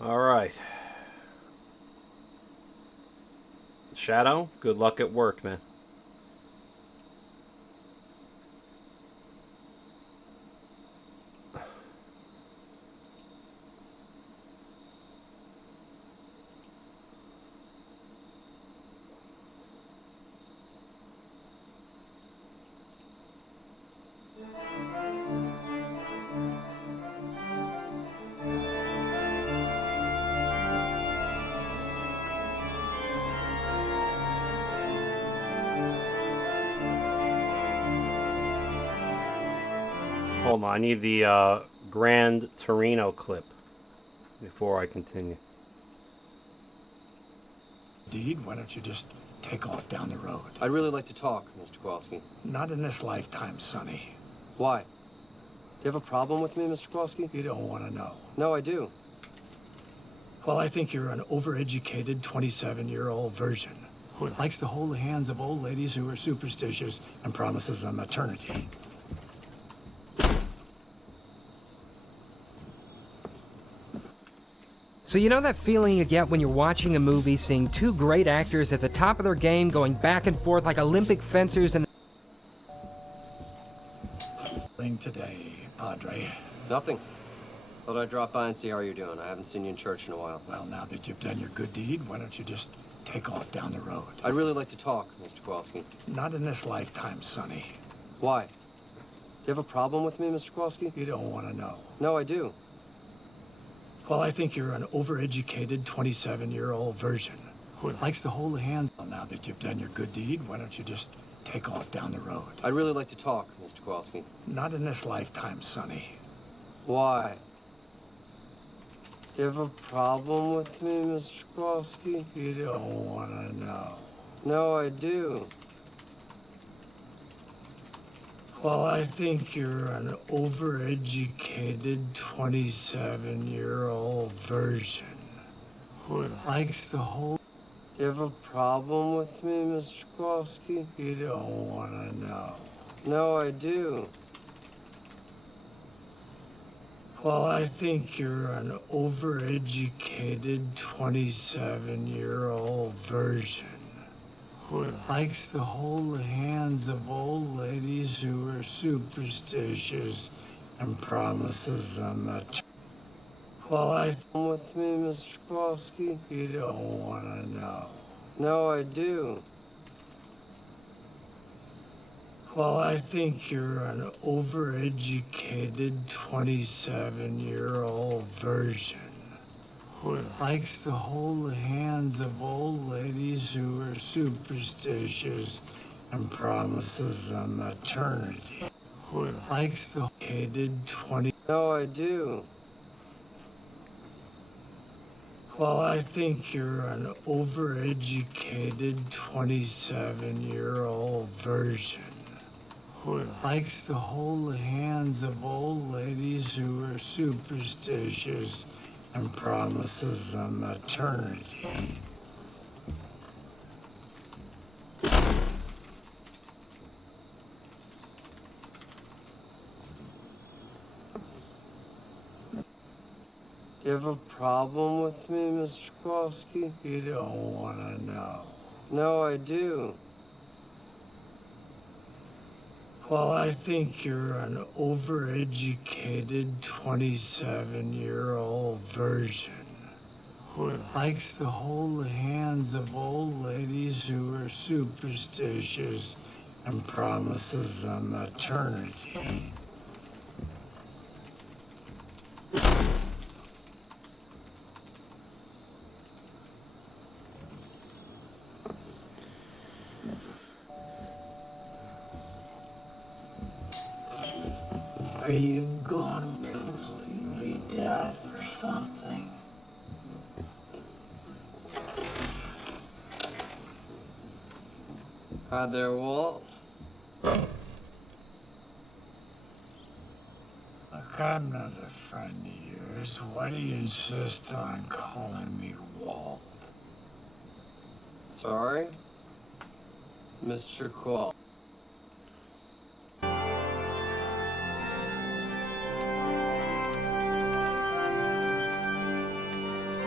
All right. Shadow, good luck at work, man. Hold on, I need the Grand Torino clip before I continue. Indeed, why don't you just take off down the road? I'd really like to talk, Mr. Kowalski. Not in this lifetime, Sonny. Why? Do you have a problem with me, Mr. Kowalski? You don't want to know. No, I do. Well, I think you're an overeducated 27-year-old virgin who likes to hold the hands of old ladies who are superstitious and promises them eternity. So you know that feeling you get when you're watching a movie, seeing two great actors at the top of their game going back and forth like Olympic fencers and... Thing today, Padre. Nothing. Thought I'd drop by and see how you're doing. I haven't seen you in church in a while. Well, now that you've done your good deed, why don't you just take off down the road? I'd really like to talk, Mr. Kowalski. Not in this lifetime, Sonny. Why? Do you have a problem with me, Mr. Kowalski? You don't want to know. No, I do. Well, I think you're an overeducated 27-year-old virgin who likes to hold the hands. Well, now that you've done your good deed, why don't you just take off down the road? I'd really like to talk, Mr. Kowalski. Not in this lifetime, Sonny. Why? Do you have a problem with me, Mr. Kowalski? You don't want to know. No, I do. Well, I think you're an overeducated 27-year-old virgin who likes to hold... Do you have a problem with me, Mr. Kowalski? You don't want to know. No, I do. Well, I think you're an overeducated 27-year-old virgin who likes to hold the hands of old ladies who are superstitious and promises them eternity. Well, With me, Mr. Kowalski? You don't want to know. No, I do. Well, I think you're an overeducated 27-year-old virgin who likes to hold the hands of old ladies who are superstitious and promises them eternity. Who likes to hated 20... No, I do. Well, I think you're an overeducated 27-year-old virgin who likes to hold the hands of old ladies who are superstitious and promises them eternity. Do you have a problem with me, Mr. Kowalski? You don't want to know. No, I do. Well, I think you're an overeducated 27-year-old virgin who likes to hold the hands of old ladies who are superstitious and promises them eternity. Are you gone completely deaf or something? Hi there, Walt. Look, I'm not a friend of yours. Why do you insist on calling me Walt? Sorry? Mr. Kowal.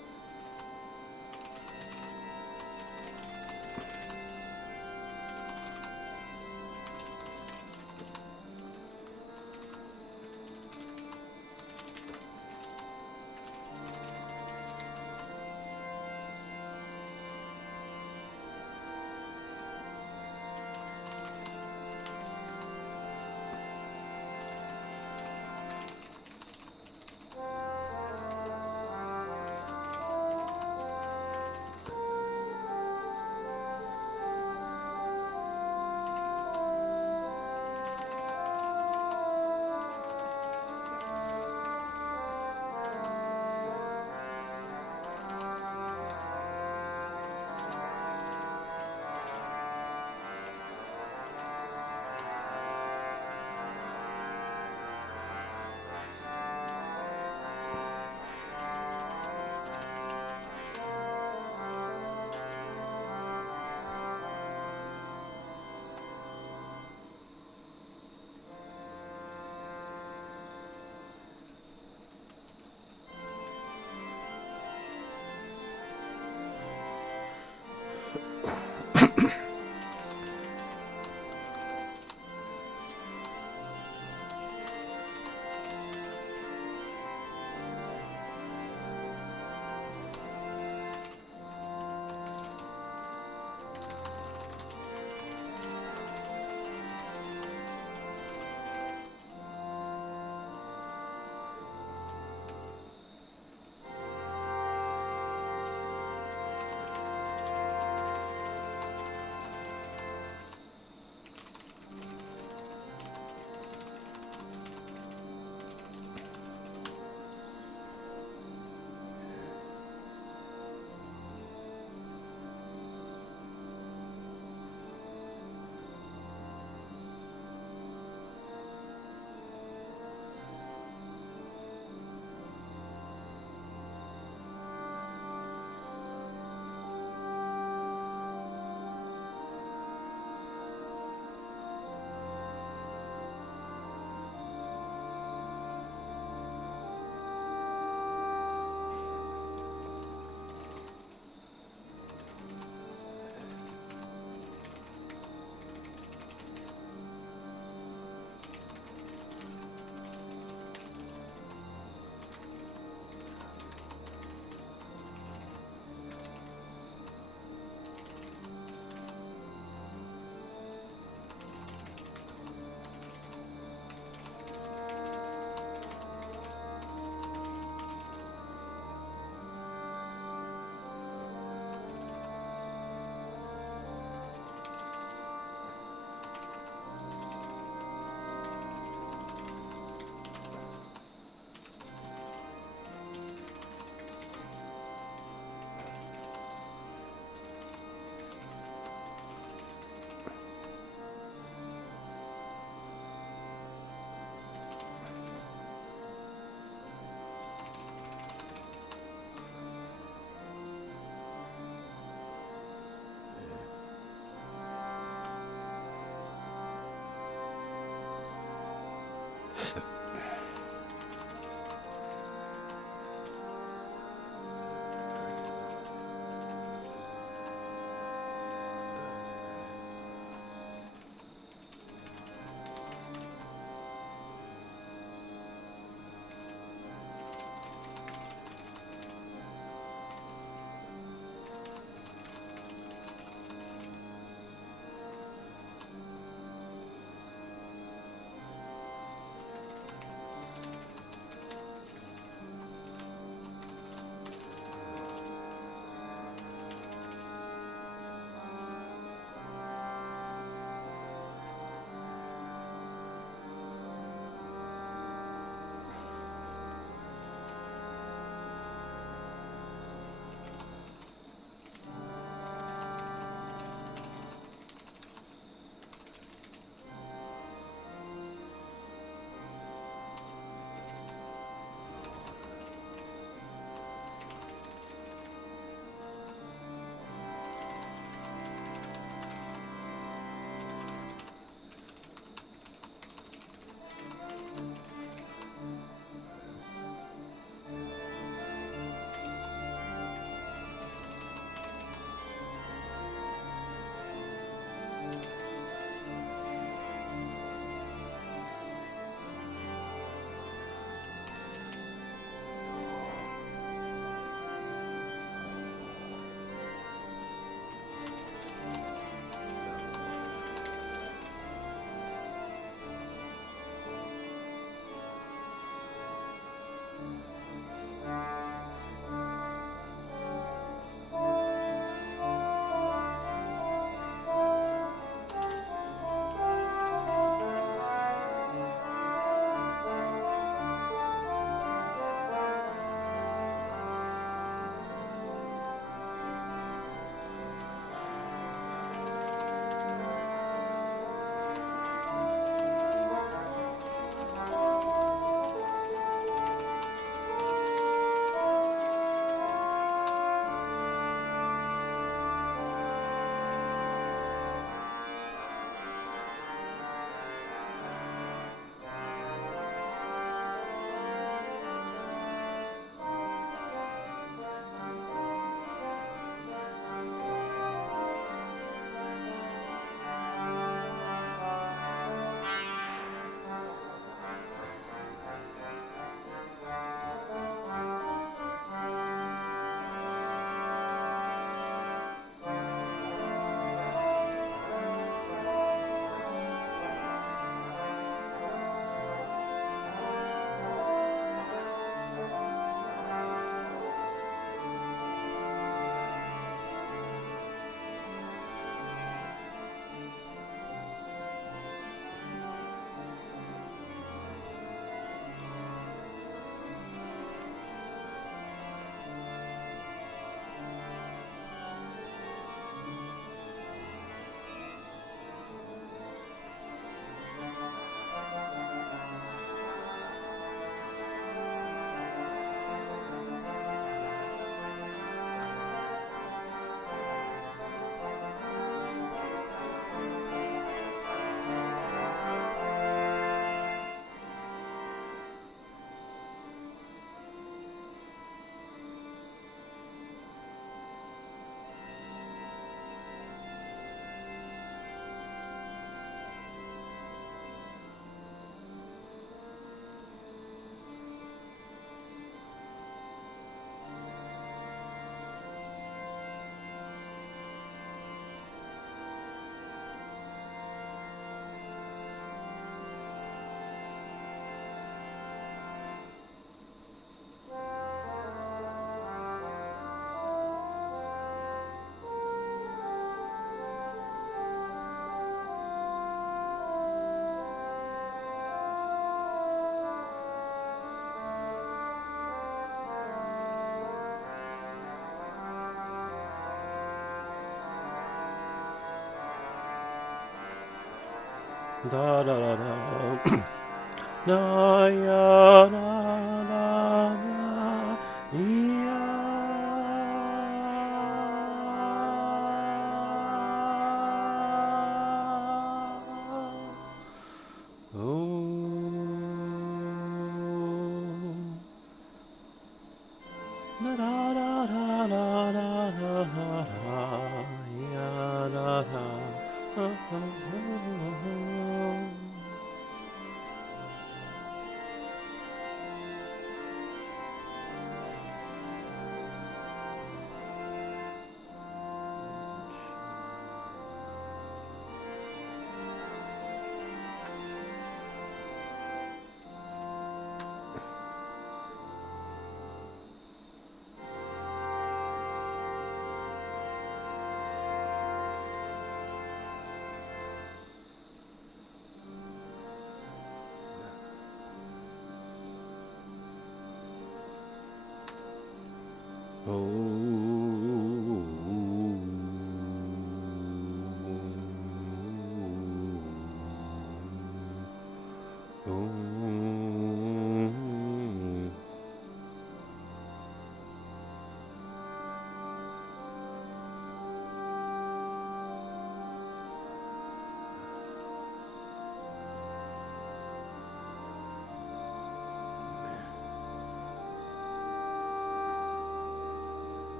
Da da da da. Na ya na na na ya. Da da da da da da da da ya da da.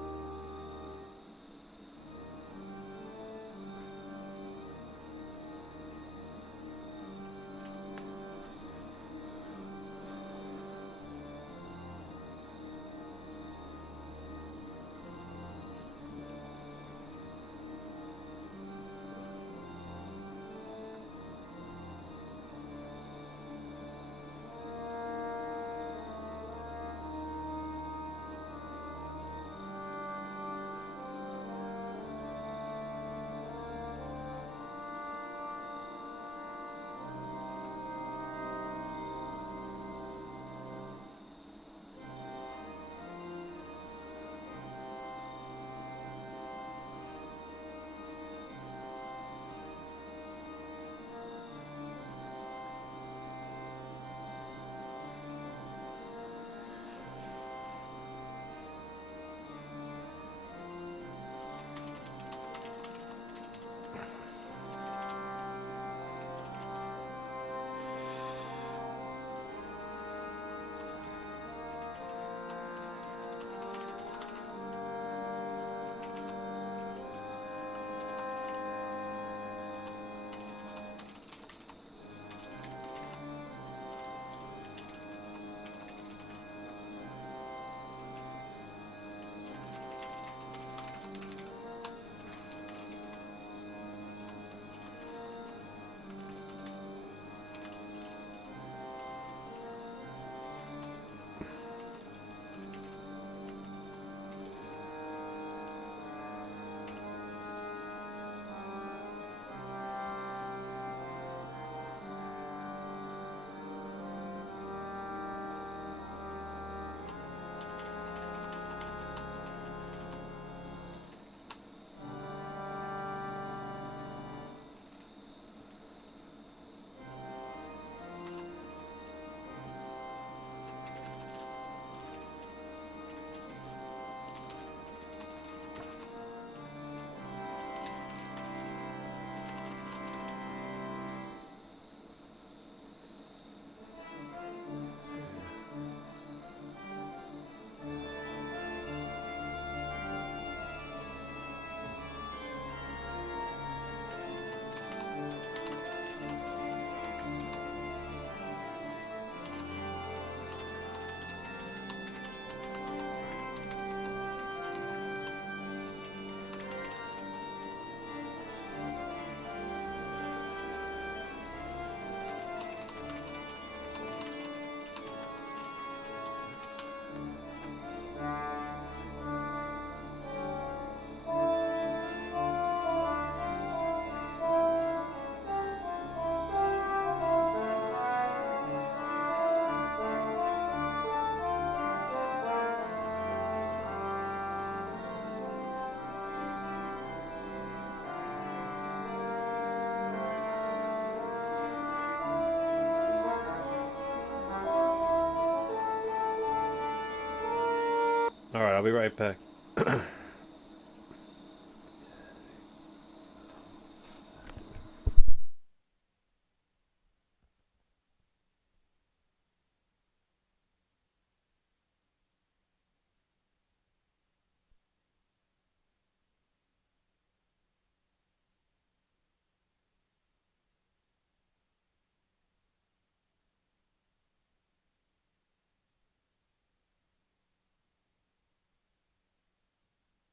All right, I'll be right back.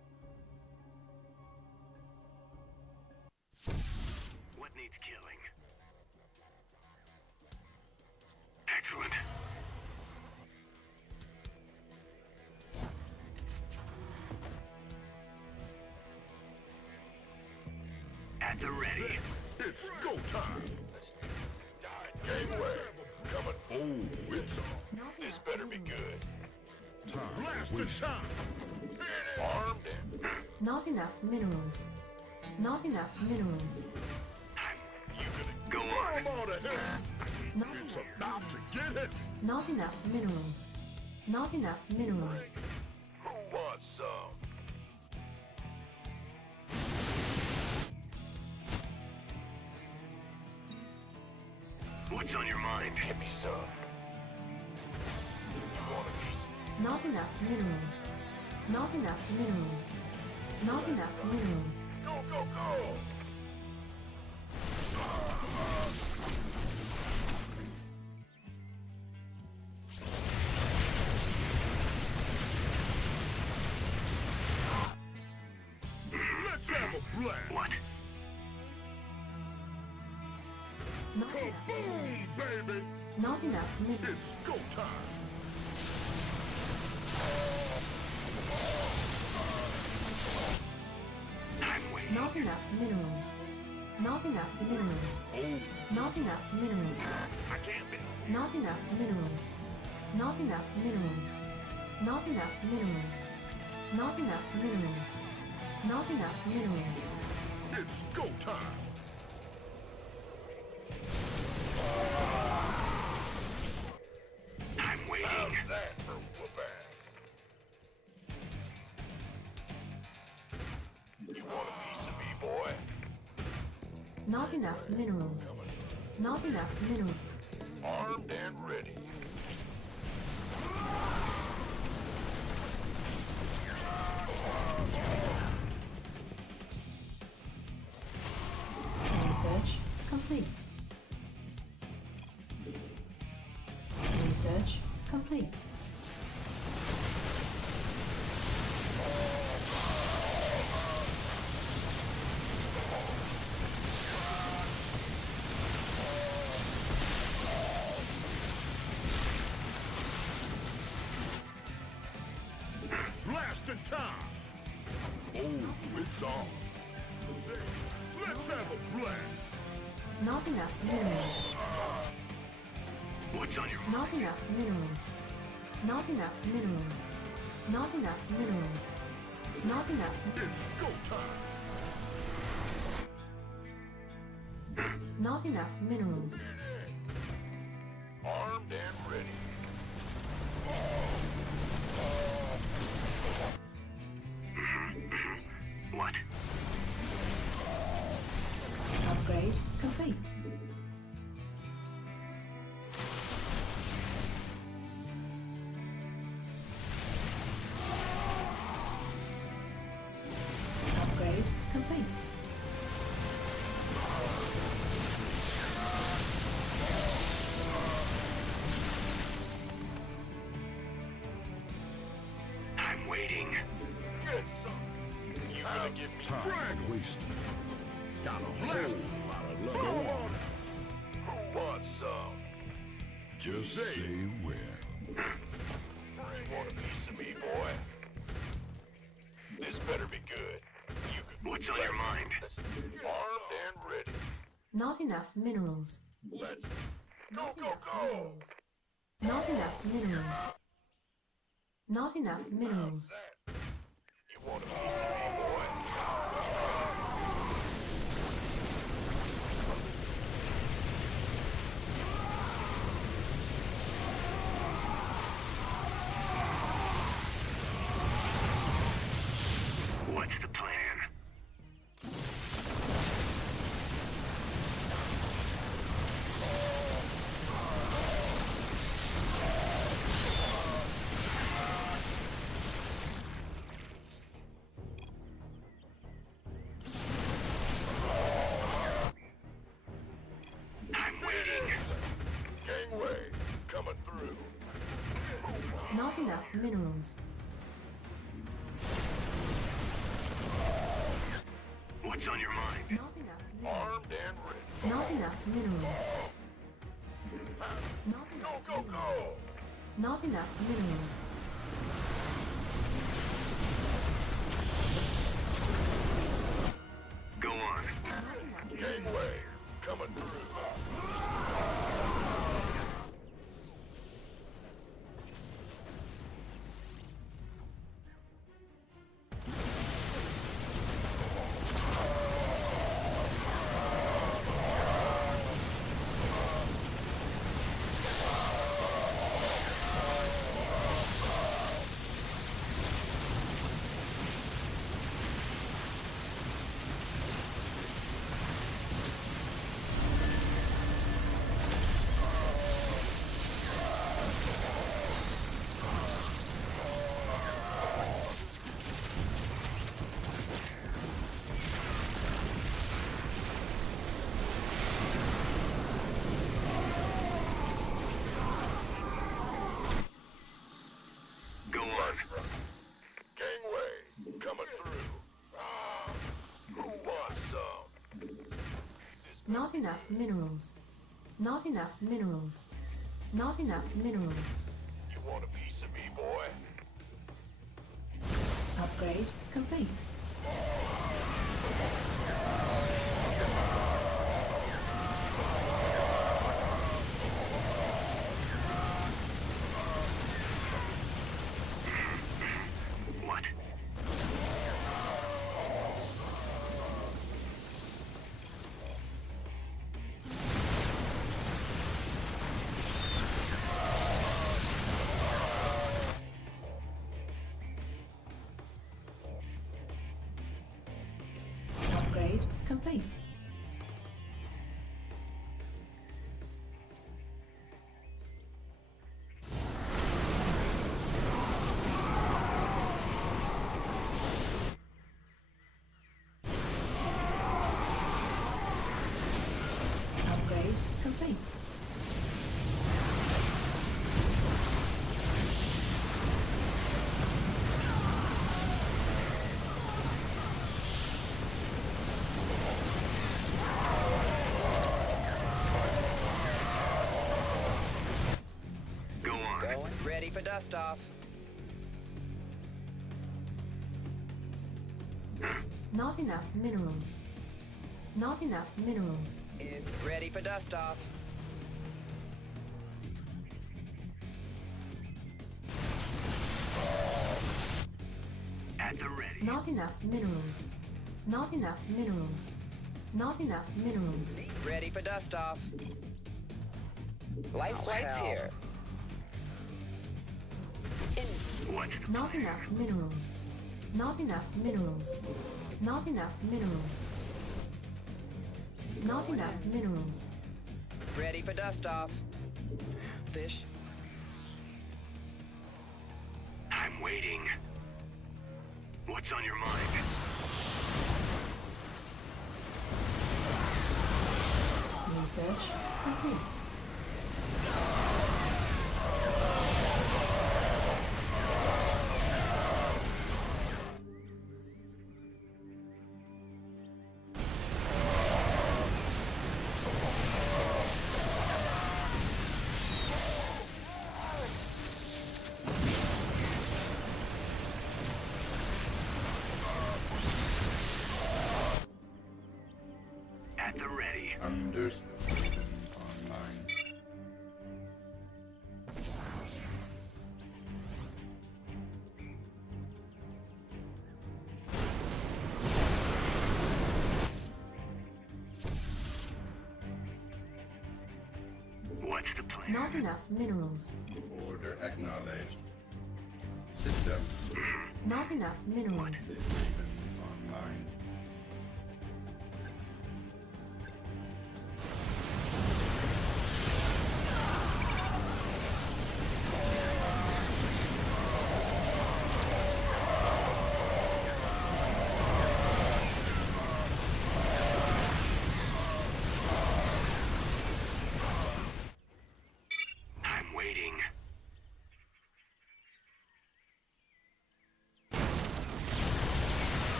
needs killing. Excellent. At the ready. It's go time. Gangway, coming. Oh, it's on. This better be good. Time. Blast the time. Armed and Not enough minerals. Not enough minerals. you gonna Go on. come on ahead. Not It's enough. about to get it. Not enough minerals. Not enough minerals. Who wants some? What's on your mind? Give me some. You want a piece? Not enough minerals. Not enough minerals. Not enough minerals. Go, go, go! Let's have a blast! What? Not enough Boom, minerals. baby! Not enough minerals. It's go time! I'm waiting. Not enough minerals. Not enough minerals. Not enough minerals. I can't be. Not enough minerals. Not enough minerals. Not enough minerals. Not enough minerals. Not enough minerals. It's go time! I'm waiting. How's that for whoop-ass? You want a piece of me, boy? Not enough minerals. Not enough minerals. Armed and ready. Research complete. Research complete. Blasting time! Oh, it's on. Let's have a blast! Not enough minerals. What's on your mind? Not enough minerals. Not enough minerals. Not enough minerals. Not enough. It's go time! Not enough minerals. Armed and ready. What? Upgrade complete. Upgrade complete. I'm waiting. Get some. You gonna give me frag wasted. Got a whole lot of love. Who wants some? Just say where. Want a piece of me, boy? This better be good. You can What's on your mind? armed and ready. Not enough minerals. Let's Not go, enough go! minerals. Not enough minerals. Not enough minerals. That. You want a piece of me, boy? What's the plan? I'm waiting. Gangway, coming through. Not enough minerals. What's on your mind? Not enough minerals. Armed and ready. Not enough minerals. Not enough minerals. Not enough minerals. Go on. Not enough minerals. Gangway, coming through. Go on. Gangway, coming through. Who wants some? Not enough minerals. Not enough minerals. Not enough minerals. You want a piece of me, boy? Upgrade complete. What? Upgrade complete. Upgrade complete. Go on. Ready for dust off. Not enough minerals. Not enough minerals. Ready for dust off. At the ready. Not enough minerals. Not enough minerals. Not enough minerals. Ready for dust off. Life flight's here. What's the Not enough minerals. Not enough minerals. Not enough minerals. Not enough minerals. Ready for dust off. Fish. I'm waiting. What's on your mind? Research complete. At the ready. Understood. Online. What's the plan? Not enough minerals. Order acknowledged. System. Not enough minerals. Online. I'm waiting.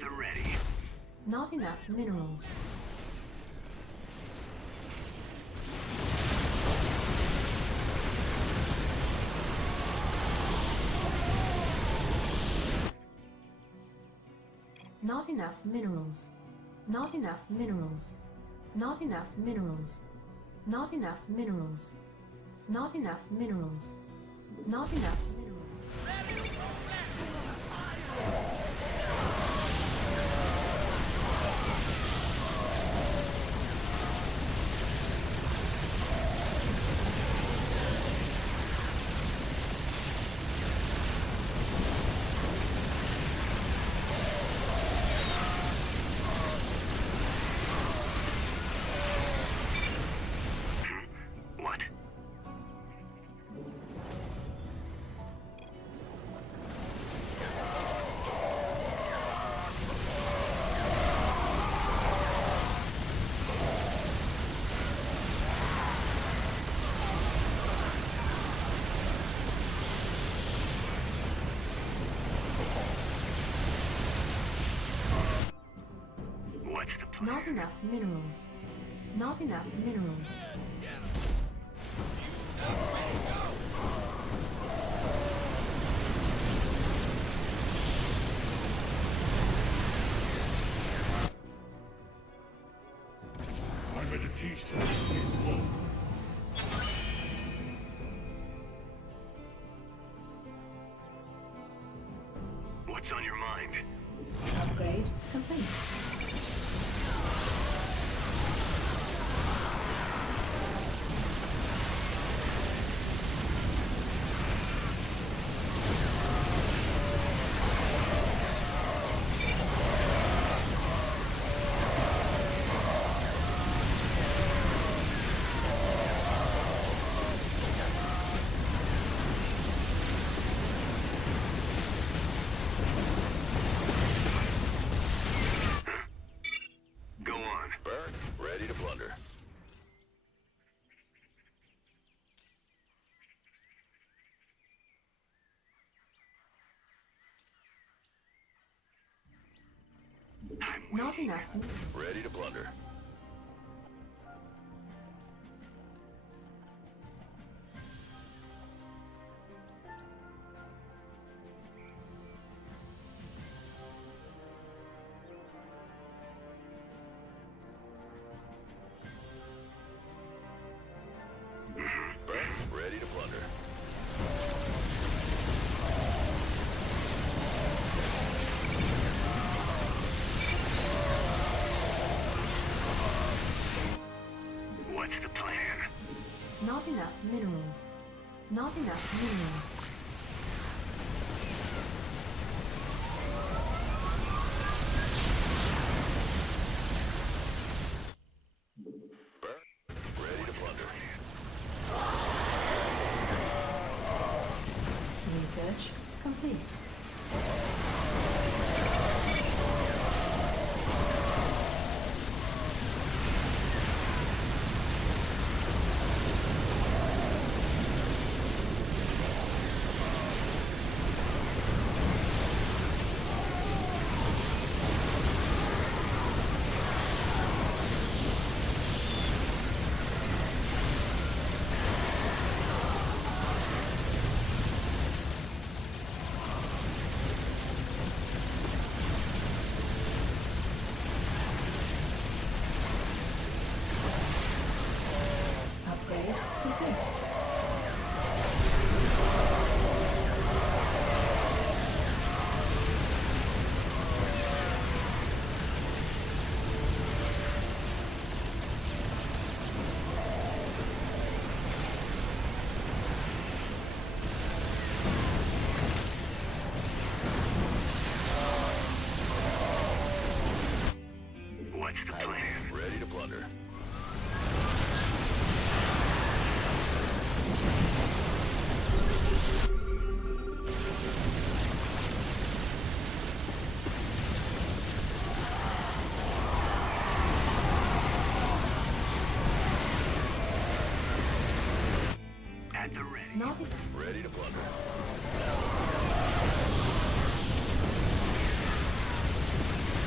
the ready. Not enough minerals. Not enough minerals. Not enough minerals. Not enough minerals. Not enough minerals. Not enough minerals. Not enough minerals. What? What's the plan? Not enough minerals. Not enough minerals. My meditation is low. What's on your mind? Upgrade complete. Go on. Burn, ready to plunder. I'm Not waiting. enough. Ready to plunder. Burn, ready to plunder. What's the plan? Not enough minerals. Not enough minerals. Burn, ready to plunder. Research complete. Upgrade complete. What's the plan? Ready to plunder. At the ready. Not e- Ready to plunder.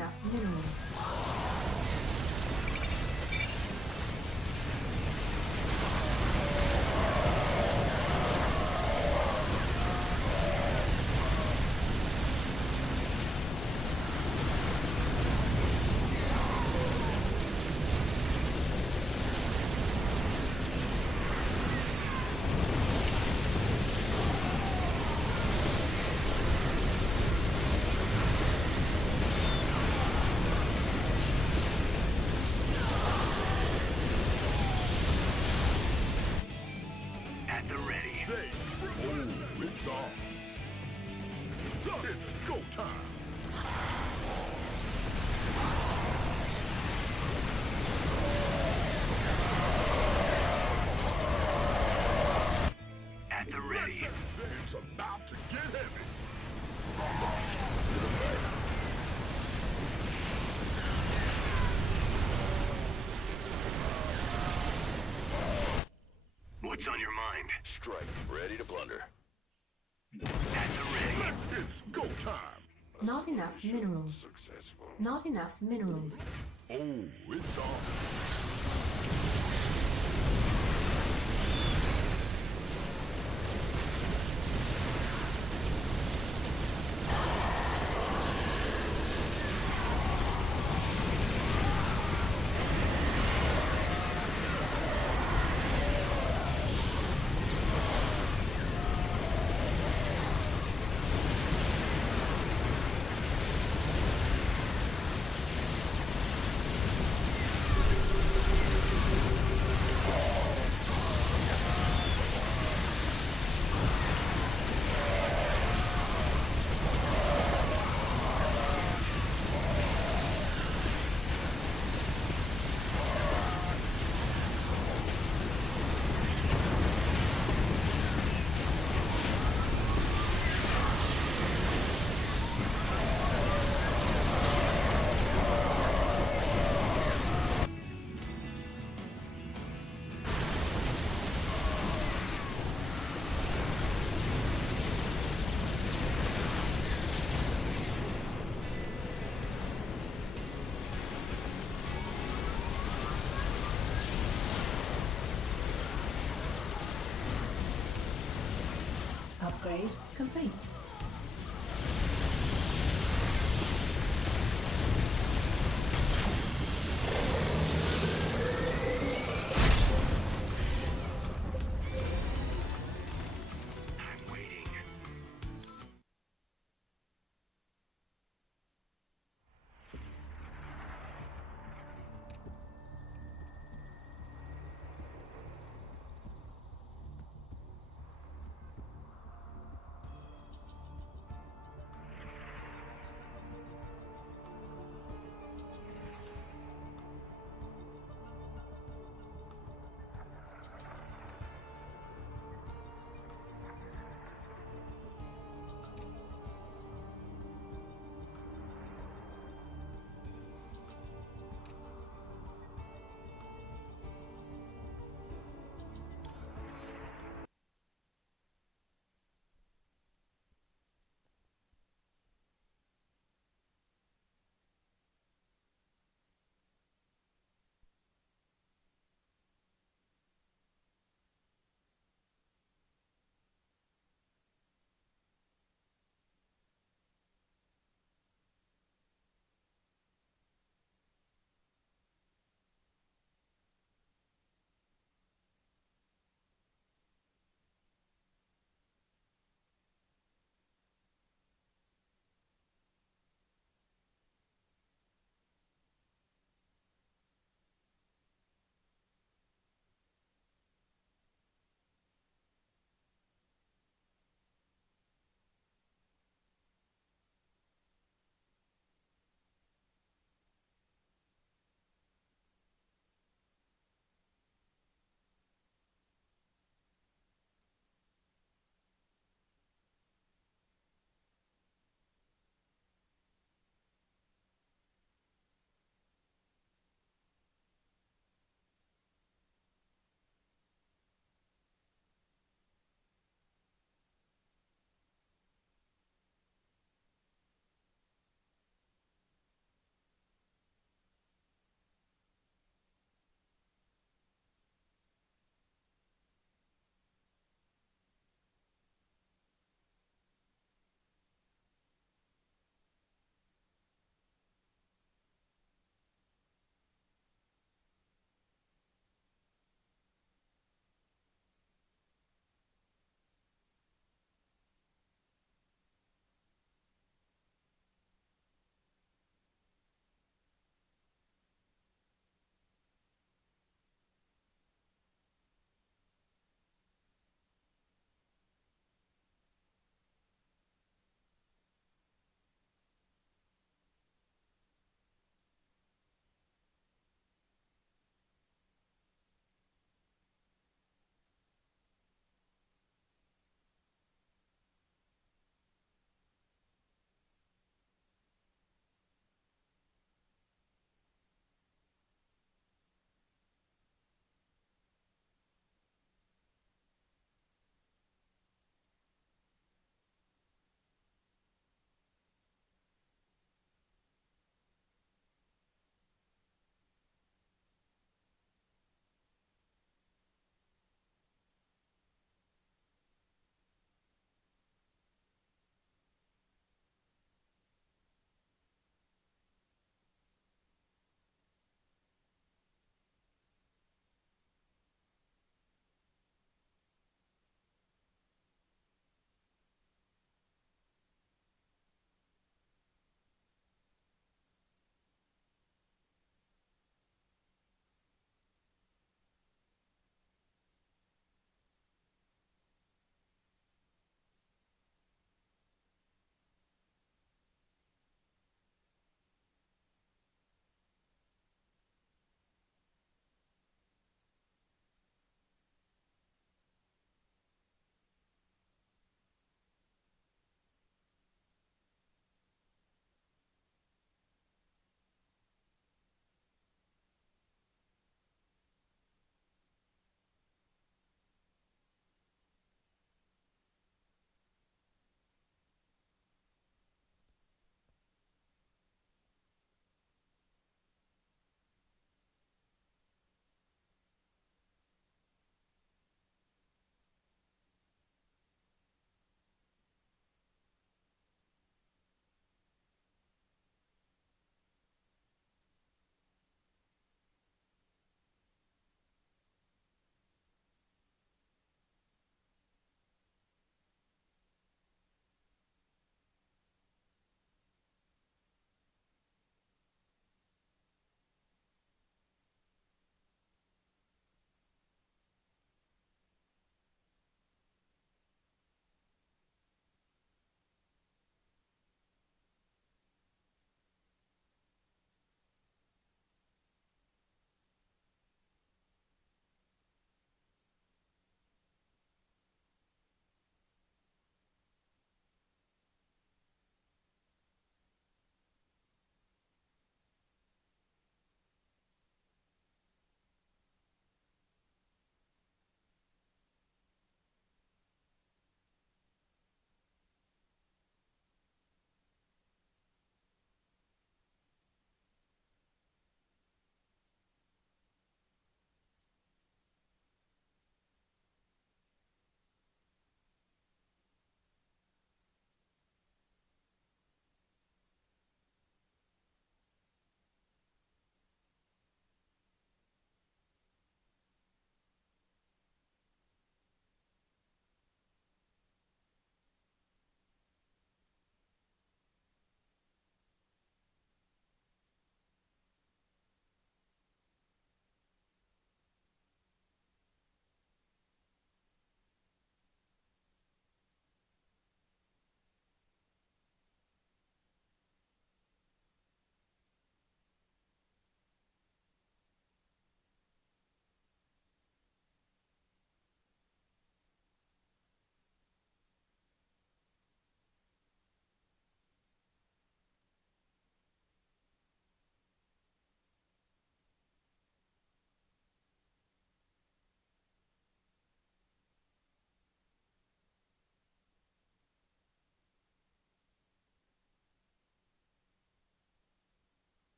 enough minerals. At the ready. Say, oh, it's on. It's go time. At the ready. It's about to get heavy. What's on your mind? Strike, ready to blunder. At the ready. It's go time. Not enough minerals. Successful. Not enough minerals. Oh, it's on. Upgrade complete. I'm waiting.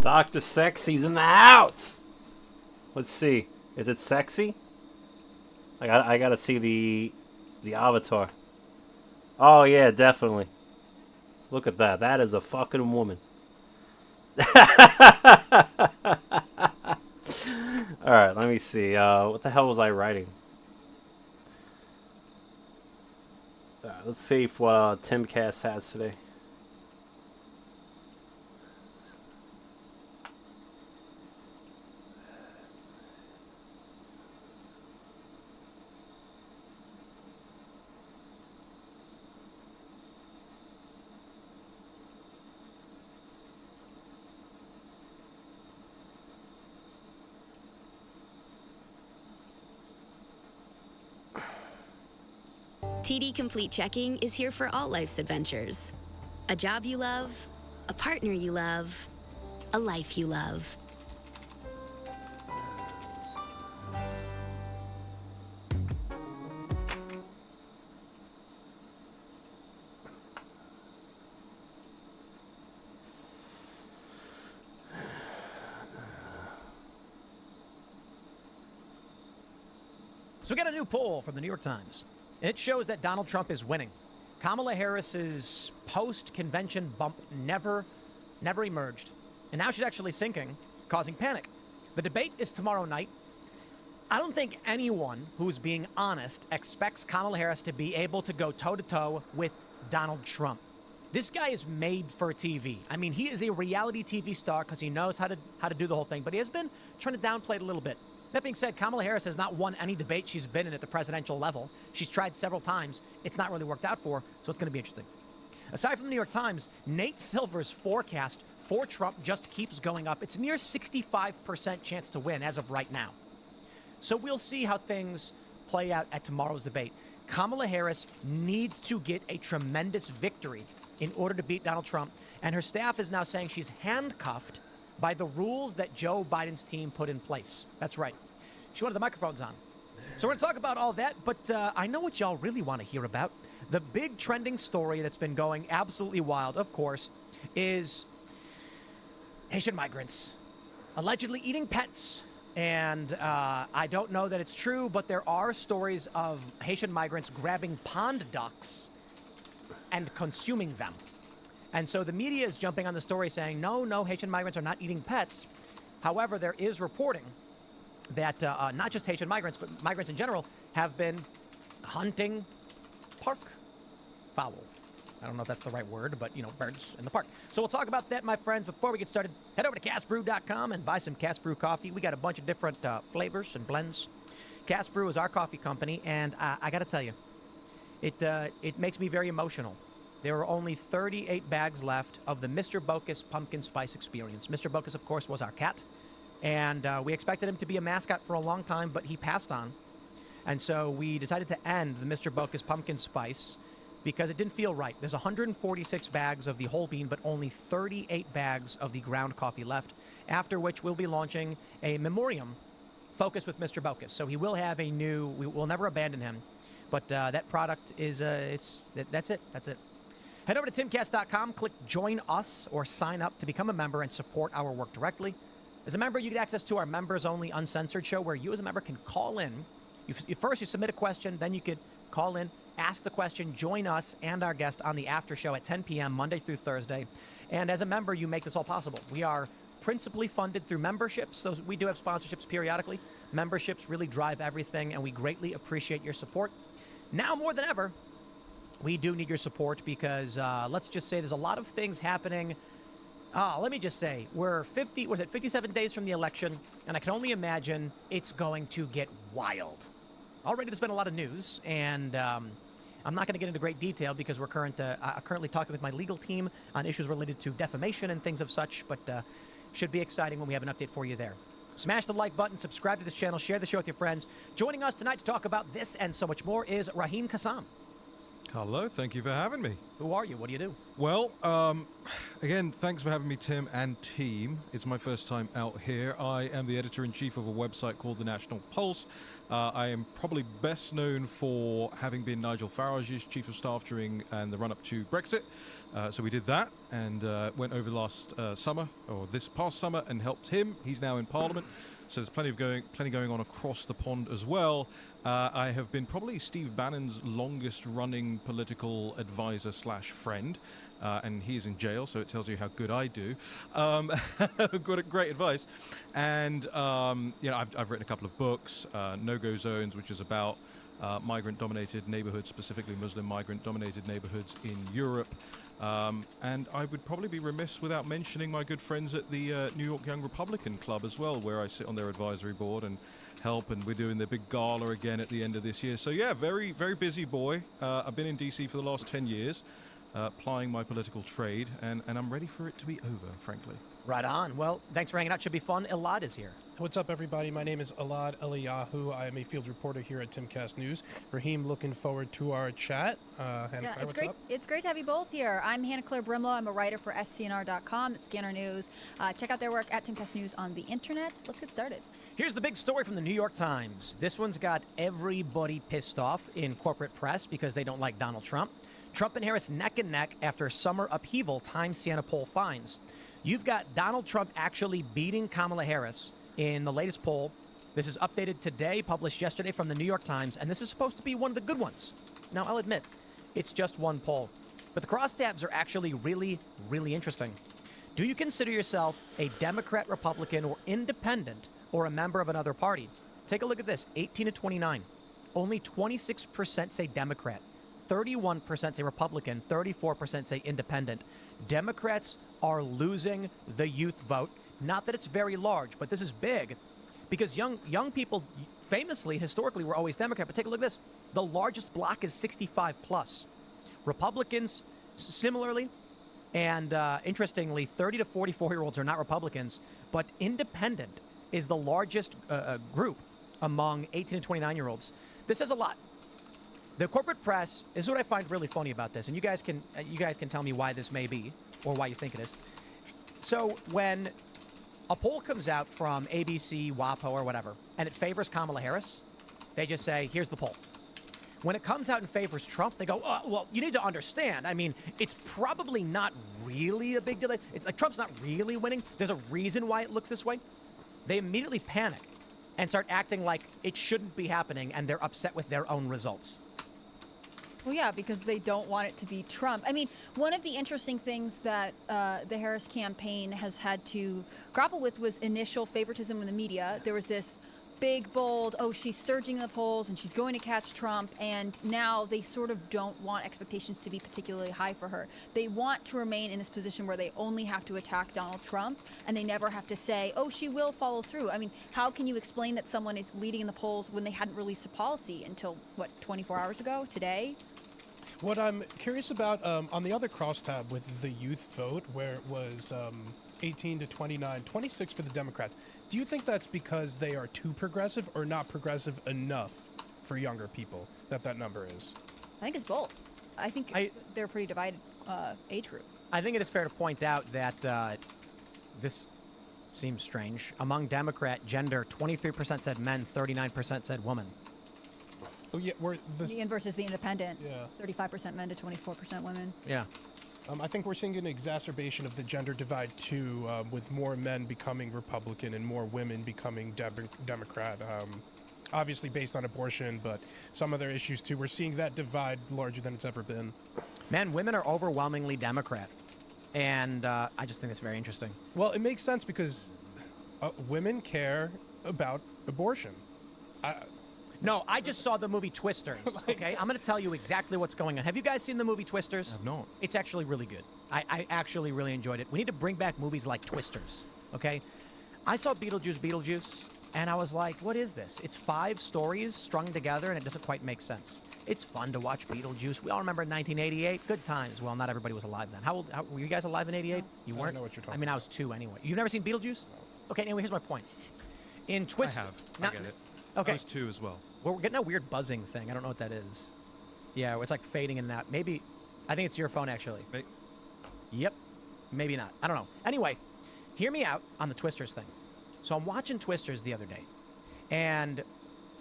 Dr. Sexy's in the house. Let's see. Is it sexy? I gotta see the avatar. Oh yeah, definitely. Look at that. That is a fucking woman. Alright, let me see. What the hell was I writing? Let's see if what Timcast has today. TD Complete Checking is here for all life's adventures. A job you love, a partner you love, a life you love. So we got a new poll from the New York Times. It shows that Donald Trump is winning. Kamala Harris's post-convention bump never emerged. And now she's actually sinking, causing panic. The debate is tomorrow night. I don't think anyone who's being honest expects Kamala Harris to be able to go toe-to-toe with Donald Trump. This guy is made for TV. I mean, he is a reality TV star because he knows how to do the whole thing, but he has been trying to downplay it a little bit. That being said, Kamala Harris has not won any debate she's been in at the presidential level. She's tried several times. It's not really worked out for her, so it's going to be interesting. Aside from the New York Times, Nate Silver's forecast for Trump just keeps going up. It's near 65% chance to win as of right now. So we'll see how things play out at tomorrow's debate. Kamala Harris needs to get a tremendous victory in order to beat Donald Trump, and her staff is now saying she's handcuffed by the rules that Joe Biden's team put in place. That's right. She wanted the microphones on. So we're going to talk about all that, but I know what y'all really want to hear about. The big trending story that's been going absolutely wild, of course, is Haitian migrants allegedly eating pets. And I don't know that it's true, but there are stories of Haitian migrants grabbing pond ducks and consuming them. And so the media is jumping on the story saying, no, Haitian migrants are not eating pets. However, there is reporting that not just Haitian migrants, but migrants in general have been hunting park fowl. I don't know if that's the right word, but, birds in the park. So we'll talk about that, my friends. Before we get started, head over to castbrew.com and buy some Cast Brew coffee. We got a bunch of different flavors and blends. Cast Brew is our coffee company, and I got to tell you, it makes me very emotional. There are only 38 bags left of the Mr. Bocus Pumpkin Spice Experience. Mr. Bocus, of course, was our cat, and we expected him to be a mascot for a long time, but he passed on. And so we decided to end the Mr. Bocus Pumpkin Spice because it didn't feel right. There's 146 bags of the whole bean, but only 38 bags of the ground coffee left, after which we'll be launching a memoriam focused with Mr. Bocus. So he will have we will never abandon him, but that product is, that's it. Head over to timcast.com, click Join Us, or sign up to become a member and support our work directly. As a member, you get access to our members-only uncensored show where you as a member can call in. First, you submit a question, then you could call in, ask the question, join us and our guest on the after show at 10 p.m. Monday through Thursday. And as a member, you make this all possible. We are principally funded through memberships, so we do have sponsorships periodically. Memberships really drive everything, and we greatly appreciate your support. Now more than ever, we do need your support because let's just say there's a lot of things happening. Let me just say, we're 57 days from the election, and I can only imagine it's going to get wild. Already there's been a lot of news, and I'm not going to get into great detail because we're currently talking with my legal team on issues related to defamation and things of such, but should be exciting when we have an update for you there. Smash the like button, subscribe to this channel, share the show with your friends. Joining us tonight to talk about this and so much more is Raheem Kassam. Hello, thank you for having me. Who are you? What do you do? Well, again, thanks for having me, Tim and team. It's my first time out here. I am the editor-in-chief of a website called The National Pulse. I am probably best known for having been Nigel Farage's chief of staff during and the run-up to Brexit. So we did that and went over last summer, or this past summer, and helped him. He's now in Parliament. So there's plenty going on across the pond as well. I have been probably Steve Bannon's longest-running political advisor / friend, and he is in jail, so it tells you how good I do. Great advice, and I've written a couple of books, No-Go Zones, which is about migrant-dominated neighborhoods, specifically Muslim migrant-dominated neighborhoods in Europe. And I would probably be remiss without mentioning my good friends at the New York Young Republican Club as well, where I sit on their advisory board and help, and we're doing the big gala again at the end of this year. So yeah, very, very busy boy. I've been in DC for the last 10 years, plying my political trade, and I'm ready for it to be over, frankly. Right on. Well, thanks for hanging out. Should be fun. Elad is here. What's up, everybody? My name is Elad Eliyahu. I am a field reporter here at Timcast News. Raheem, looking forward to our chat. Hannah Claire, it's what's great. up? It's great to have you both here. I'm Hannah Claire Brimlow. I'm a writer for SCNR.com at Scanner News. Check out their work at Timcast News on the internet. Let's get started. Here's the big story from the New York Times. This one's got everybody pissed off in corporate press because they don't like Donald Trump. Trump and Harris neck and neck after summer upheaval, Times Siena poll finds. You've got Donald Trump actually beating Kamala Harris in the latest poll. This is updated today, published yesterday from the New York Times, and this is supposed to be one of the good ones. Now, I'll admit, it's just one poll. But the crosstabs are actually really, really interesting. Do you consider yourself a Democrat, Republican, or independent, or a member of another party? Take a look at this, 18 to 29. Only 26% say Democrat. 31% say Republican, 34% say independent. Democrats are losing the youth vote. Not that it's very large, but this is big because young people famously, historically, were always Democrat. But take a look at this. The largest block is 65 plus. Republicans, similarly, and interestingly, 30 to 44-year-olds are not Republicans, but independent is the largest group among 18 to 29-year-olds. This says a lot. The corporate press, this is what I find really funny about this, and you guys can tell me why this may be, or why you think it is. So when a poll comes out from ABC, WAPO, or whatever, and it favors Kamala Harris, they just say, here's the poll. When it comes out and favors Trump, they go, oh, well, you need to understand. I mean, it's probably not really a big deal. It's like Trump's not really winning. There's a reason why it looks this way. They immediately panic and start acting like it shouldn't be happening, and they're upset with their own results. Well, yeah, because they don't want it to be Trump. I mean, one of the interesting things that the Harris campaign has had to grapple with was initial favoritism in the media. There was this big, bold, oh, she's surging in the polls and she's going to catch Trump, and now they sort of don't want expectations to be particularly high for her. They want to remain in this position where they only have to attack Donald Trump, and they never have to say, oh, she will follow through. I mean, how can you explain that someone is leading in the polls when they hadn't released a policy until, what, 24 hours ago, today? What I'm curious about on the other crosstab with the youth vote, where it was 18 to 29, 26 for the Democrats, do you think that's because they are too progressive or not progressive enough for younger people, that number is? I think it's both. I think they're a pretty divided age group. I think it is fair to point out that this seems strange. Among Democrat gender, 23% said men, 39% said woman. Oh, yeah, versus the independent. Yeah. 35% men to 24% women. Yeah. I think we're seeing an exacerbation of the gender divide, too, with more men becoming Republican and more women becoming Democrat. Obviously based on abortion, but some other issues, too. We're seeing that divide larger than it's ever been. Man, women are overwhelmingly Democrat. And I just think that's very interesting. Well, it makes sense because women care about abortion. No, I just saw the movie Twisters, okay? I'm going to tell you exactly what's going on. Have you guys seen the movie Twisters? I have not. It's actually really good. I actually really enjoyed it. We need to bring back movies like Twisters, okay? I saw Beetlejuice, and I was like, what is this? It's 5 stories strung together, and it doesn't quite make sense. It's fun to watch Beetlejuice. We all remember 1988. Good times. Well, not everybody was alive then. How were you guys alive in 88? You weren't? I don't know what you're talking I mean, I was 2 anyway. You've never seen Beetlejuice? No. Okay, anyway, here's my point. In Twisters... I have. I get it. Okay. I was 2 as well. Well, we're getting a weird buzzing thing. I don't know what that is. Yeah, it's like fading in and out. Maybe, I think it's your phone, actually. Yep. Maybe not. I don't know. Anyway, hear me out on the Twisters thing. So I'm watching Twisters the other day. And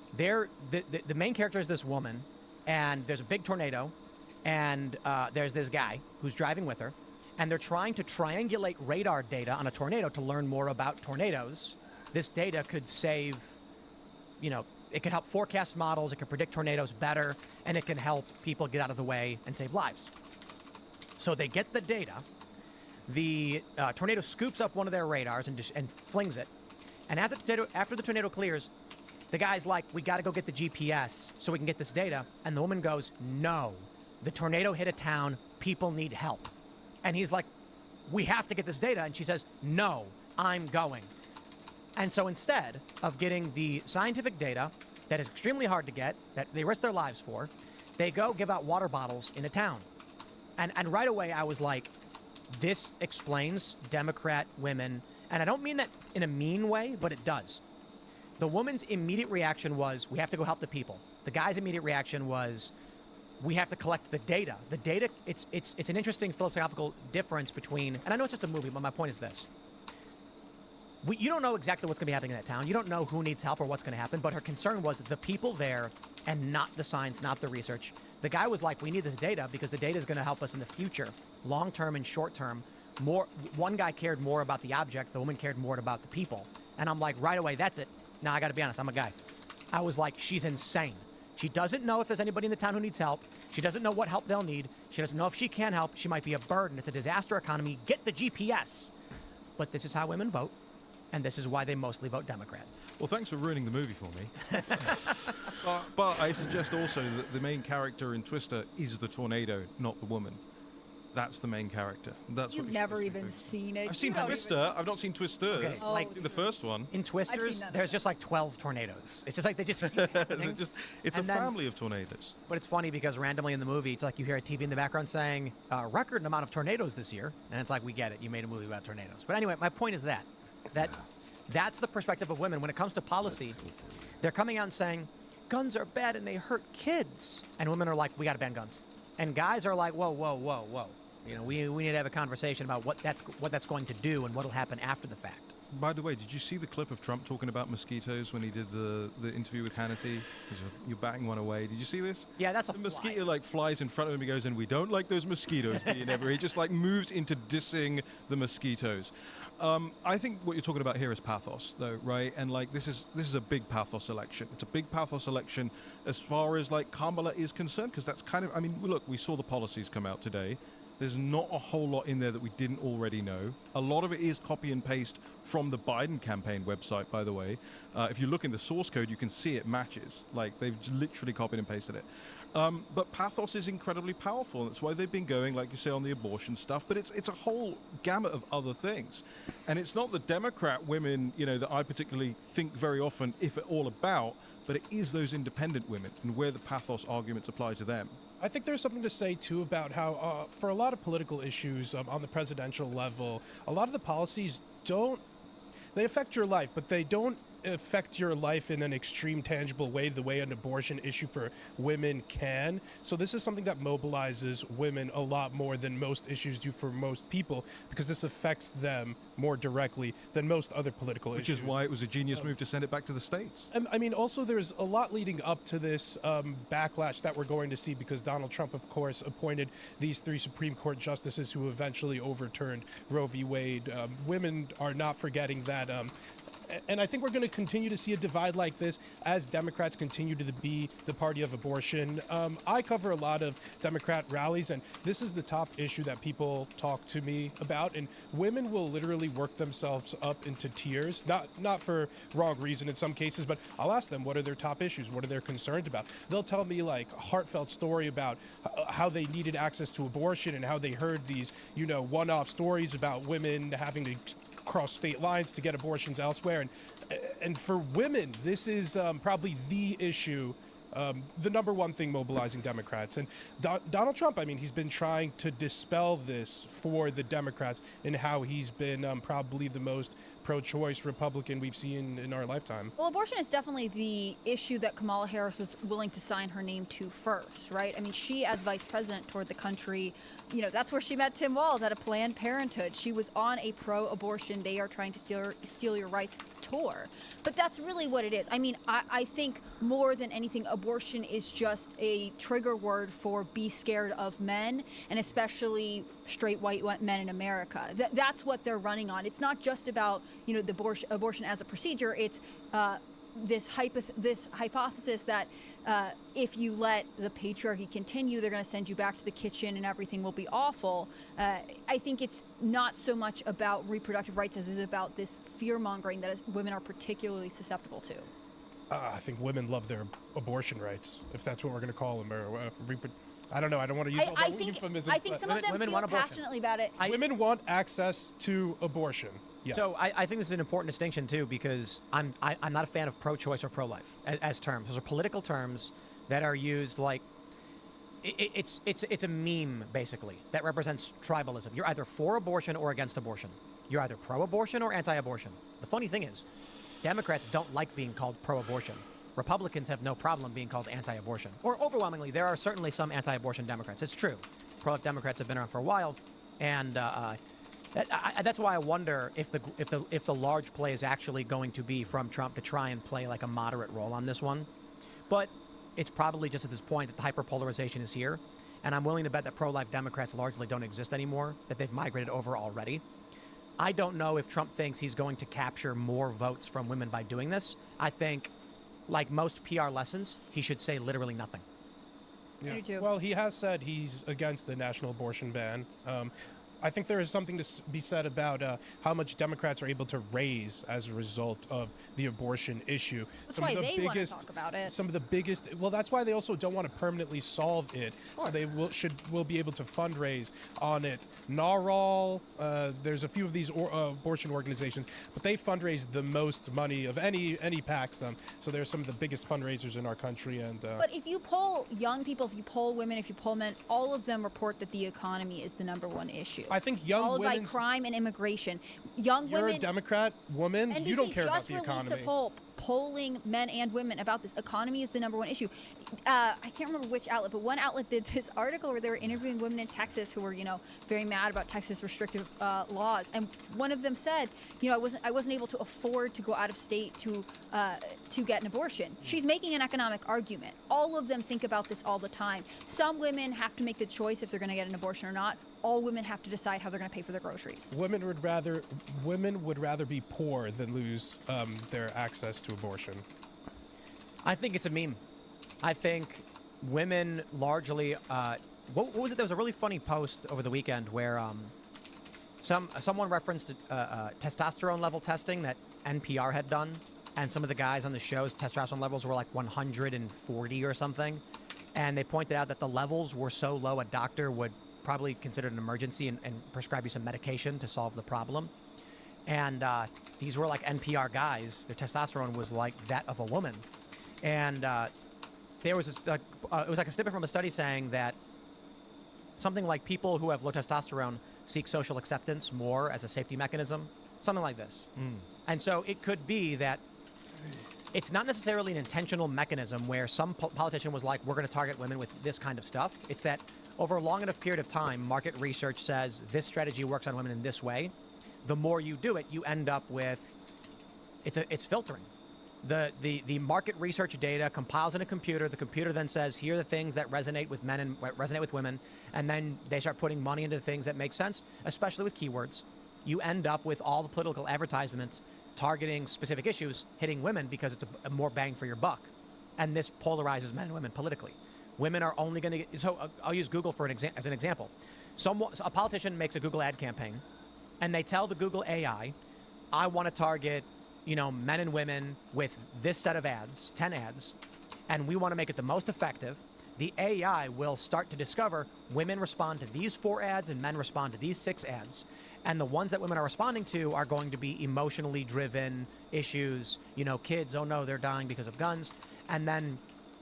The main character is this woman, and there's a big tornado, and there's this guy who's driving with her, and they're trying to triangulate radar data on a tornado to learn more about tornadoes. This data could save, it could help forecast models, it could predict tornadoes better, and it can help people get out of the way and save lives. So they get the data. The tornado scoops up one of their radars and flings it. And after the tornado clears, the guy's like, we got to go get the GPS so we can get this data. And the woman goes, no, the tornado hit a town. People need help. And he's like, we have to get this data. And she says, no, I'm going. And so instead of getting the scientific data that is extremely hard to get, that they risk their lives for, they go give out water bottles in a town. And right away I was like, this explains Democrat women. And I don't mean that in a mean way, but it does. The woman's immediate reaction was, we have to go help the people. The guy's immediate reaction was, we have to collect the data. The data, it's an interesting philosophical difference between, and I know it's just a movie, but my point is this. You don't know exactly what's going to be happening in that town. You don't know who needs help or what's going to happen, but her concern was the people there and not the science, not the research. The guy was like, we need this data because the data is going to help us in the future, long-term and short-term. One guy cared more about the object, the woman cared more about the people. And I'm like, right away, that's it. Now, I got to be honest, I'm a guy. I was like, she's insane. She doesn't know if there's anybody in the town who needs help. She doesn't know what help they'll need. She doesn't know if she can help. She might be a burden. It's a disaster economy. Get the GPS. But this is how women vote, and this is why they mostly vote Democrat. Well, thanks for ruining the movie for me. But I suggest also that the main character in Twister is the tornado, not the woman. That's the main character. That's You've what you're never supposed to even do. seen it. I've seen Twister. I've not seen Twisters. Okay, Like the first one. In Twisters, there's just like 12 tornadoes. It's just like they just keep happening. It's a family of tornadoes. But it's funny because randomly in the movie, it's like you hear a TV in the background saying, record amount of tornadoes this year. And it's like, we get it. You made a movie about tornadoes. But anyway, my point is that's the perspective of women. When it comes to policy, they're coming out and saying, guns are bad and they hurt kids. And women are like, we got to ban guns. And guys are like, whoa, whoa, whoa, whoa. We need to have a conversation about what that's going to do and what will happen after the fact. By the way, did you see the clip of Trump talking about mosquitoes when he did the interview with Hannity? You're batting one away. Did you see this? Yeah, that's a mosquito like flies in front of him. He goes, and we don't like those mosquitoes. He just like moves into dissing the mosquitoes. I think what you're talking about here is pathos, though, right? And like this is a big pathos election. It's a big pathos election as far as like Kamala is concerned, because that's kind of, I mean, look, we saw the policies come out today. There's not a whole lot in there that we didn't already know. A lot of it is copy and paste from the Biden campaign website, by the way. If you look in the source code, you can see it matches. Like, they've literally copied and pasted it. But pathos is incredibly powerful. That's why they've been going, like you say, on the abortion stuff. But it's a whole gamut of other things. And it's not the Democrat women, that I particularly think very often, if at all, about. But it is those independent women and where the pathos arguments apply to them. I think there's something to say, too, about how for a lot of political issues on the presidential level, a lot of the policies they affect your life, but they don't affect your life in an extreme, tangible way, the way an abortion issue for women can. So this is something that mobilizes women a lot more than most issues do for most people, because this affects them more directly than most other political issues. Which is why it was a genius move to send it back to the States. I mean, also there's a lot leading up to this backlash that we're going to see, because Donald Trump, of course, appointed these 3 Supreme Court justices who eventually overturned Roe v. Wade. Women are not forgetting that. And I think we're going to continue to see a divide like this as Democrats continue to be the party of abortion. I cover a lot of Democrat rallies, and this is the top issue that people talk to me about. And women will literally work themselves up into tears, not for wrong reason in some cases, but I'll ask them what are their top issues, what are they concerned about. They'll tell me like a heartfelt story about how they needed access to abortion and how they heard these, one-off stories about women having to cross state lines to get abortions elsewhere. And for women, this is probably the issue the number one thing mobilizing Democrats. And Donald Trump, I mean, he's been trying to dispel this for the Democrats in how he's been probably the most pro-choice Republican we've seen in our lifetime. Well, abortion is definitely the issue that Kamala Harris was willing to sign her name to first, right? I mean, she, as vice president, toured the country. You know, that's where she met Tim Walz at a Planned Parenthood. She was on a pro-abortion, they are trying to steal your rights tour. But that's really what it is. I mean, I think more than anything, abortion is just a trigger word for be scared of men, and especially straight white men in America. That's what they're running on. It's not just about, you know, the abortion as a procedure. It's this hypothesis that if you let the patriarchy continue, they're going to send you back to the kitchen and everything will be awful. I think it's not so much about reproductive rights as it is about this fear-mongering that women are particularly susceptible to. I think women love their abortion rights, if that's what we're going to call them. Or I don't know. I don't want to use all the euphemisms. I think some of them feel passionately about it. Women want access to abortion. Yes. So I think this is an important distinction too, because I'm not a fan of pro-choice or pro-life as terms. Those are political terms that are used like it's a meme basically that represents tribalism. You're either for abortion or against abortion. You're either pro-abortion or anti-abortion. The funny thing is, Democrats don't like being called pro-abortion. Republicans have no problem being called anti-abortion. Or overwhelmingly, there are certainly some anti-abortion Democrats. It's true. Pro-life Democrats have been around for a while, and that's why I wonder if the large play is actually going to be from Trump to try and play like a moderate role on this one. But it's probably just at this point that the hyperpolarization is here, and I'm willing to bet that pro-life Democrats largely don't exist anymore, that they've migrated over already. I don't know if Trump thinks he's going to capture more votes from women by doing this. I think, like most PR lessons, he should say literally nothing. Yeah. Well, he has said he's against the national abortion ban. I think there is something to be said about how much Democrats are able to raise as a result of the abortion issue. That's why they want to talk about it. Some of the biggest. Well, that's why they also don't want to permanently solve it. Sure. So they will be able to fundraise on it. NARAL, there's a few of these abortion organizations, but they fundraise the most money of any PACs. So they're some of the biggest fundraisers in our country. And but if you poll young people, if you poll women, if you poll men, all of them report that the economy is the number one issue. I think young followed women. by crime and immigration. Young You're women. a Democrat woman. NBC You don't care about the just economy. released a poll polling men and women about this. Economy is the number one issue. I can't remember which outlet, but one outlet did this article where they were interviewing women in Texas who were, you know, very mad about Texas restrictive laws. And one of them said, you know, I wasn't able to afford to go out of state to get an abortion. She's making an economic argument. All of them think about this all the time. Some women have to make the choice if they're going to get an abortion or not. All women have to decide how they're going to pay for their groceries. Women would rather be poor than lose their access to abortion. I think it's a meme. I think women largely. What was it? There was a really funny post over the weekend where someone referenced testosterone level testing that NPR had done, and some of the guys on the show's testosterone levels were like 140 or something, and they pointed out that the levels were so low a doctor would probably consider it an emergency and prescribe you some medication to solve the problem. And these were like NPR guys. Their testosterone was like that of a woman. And there was this, it was like a snippet from a study saying that something like people who have low testosterone seek social acceptance more as a safety mechanism, something like this. And so it could be that it's not necessarily an intentional mechanism where some politician was like, we're going to target women with this kind of stuff. It's that over a long enough period of time, market research says this strategy works on women in this way. The more you do it, you end up with, it's filtering. The market research data compiles in a computer. The computer then says, here are the things that resonate with men and resonate with women. And then they start putting money into the things that make sense, especially with keywords. You end up with all the political advertisements targeting specific issues, hitting women because it's a more bang for your buck. And this polarizes men and women politically. Women are only going to get, so I'll use Google as an example. A politician makes a Google ad campaign, and they tell the Google AI, I want to target, you know, men and women with this set of ads, 10 ads, and we want to make it the most effective. The AI will start to discover women respond to these 4 ads and men respond to these 6 ads. And the ones that women are responding to are going to be emotionally driven issues, you know, kids, oh no, they're dying because of guns. And then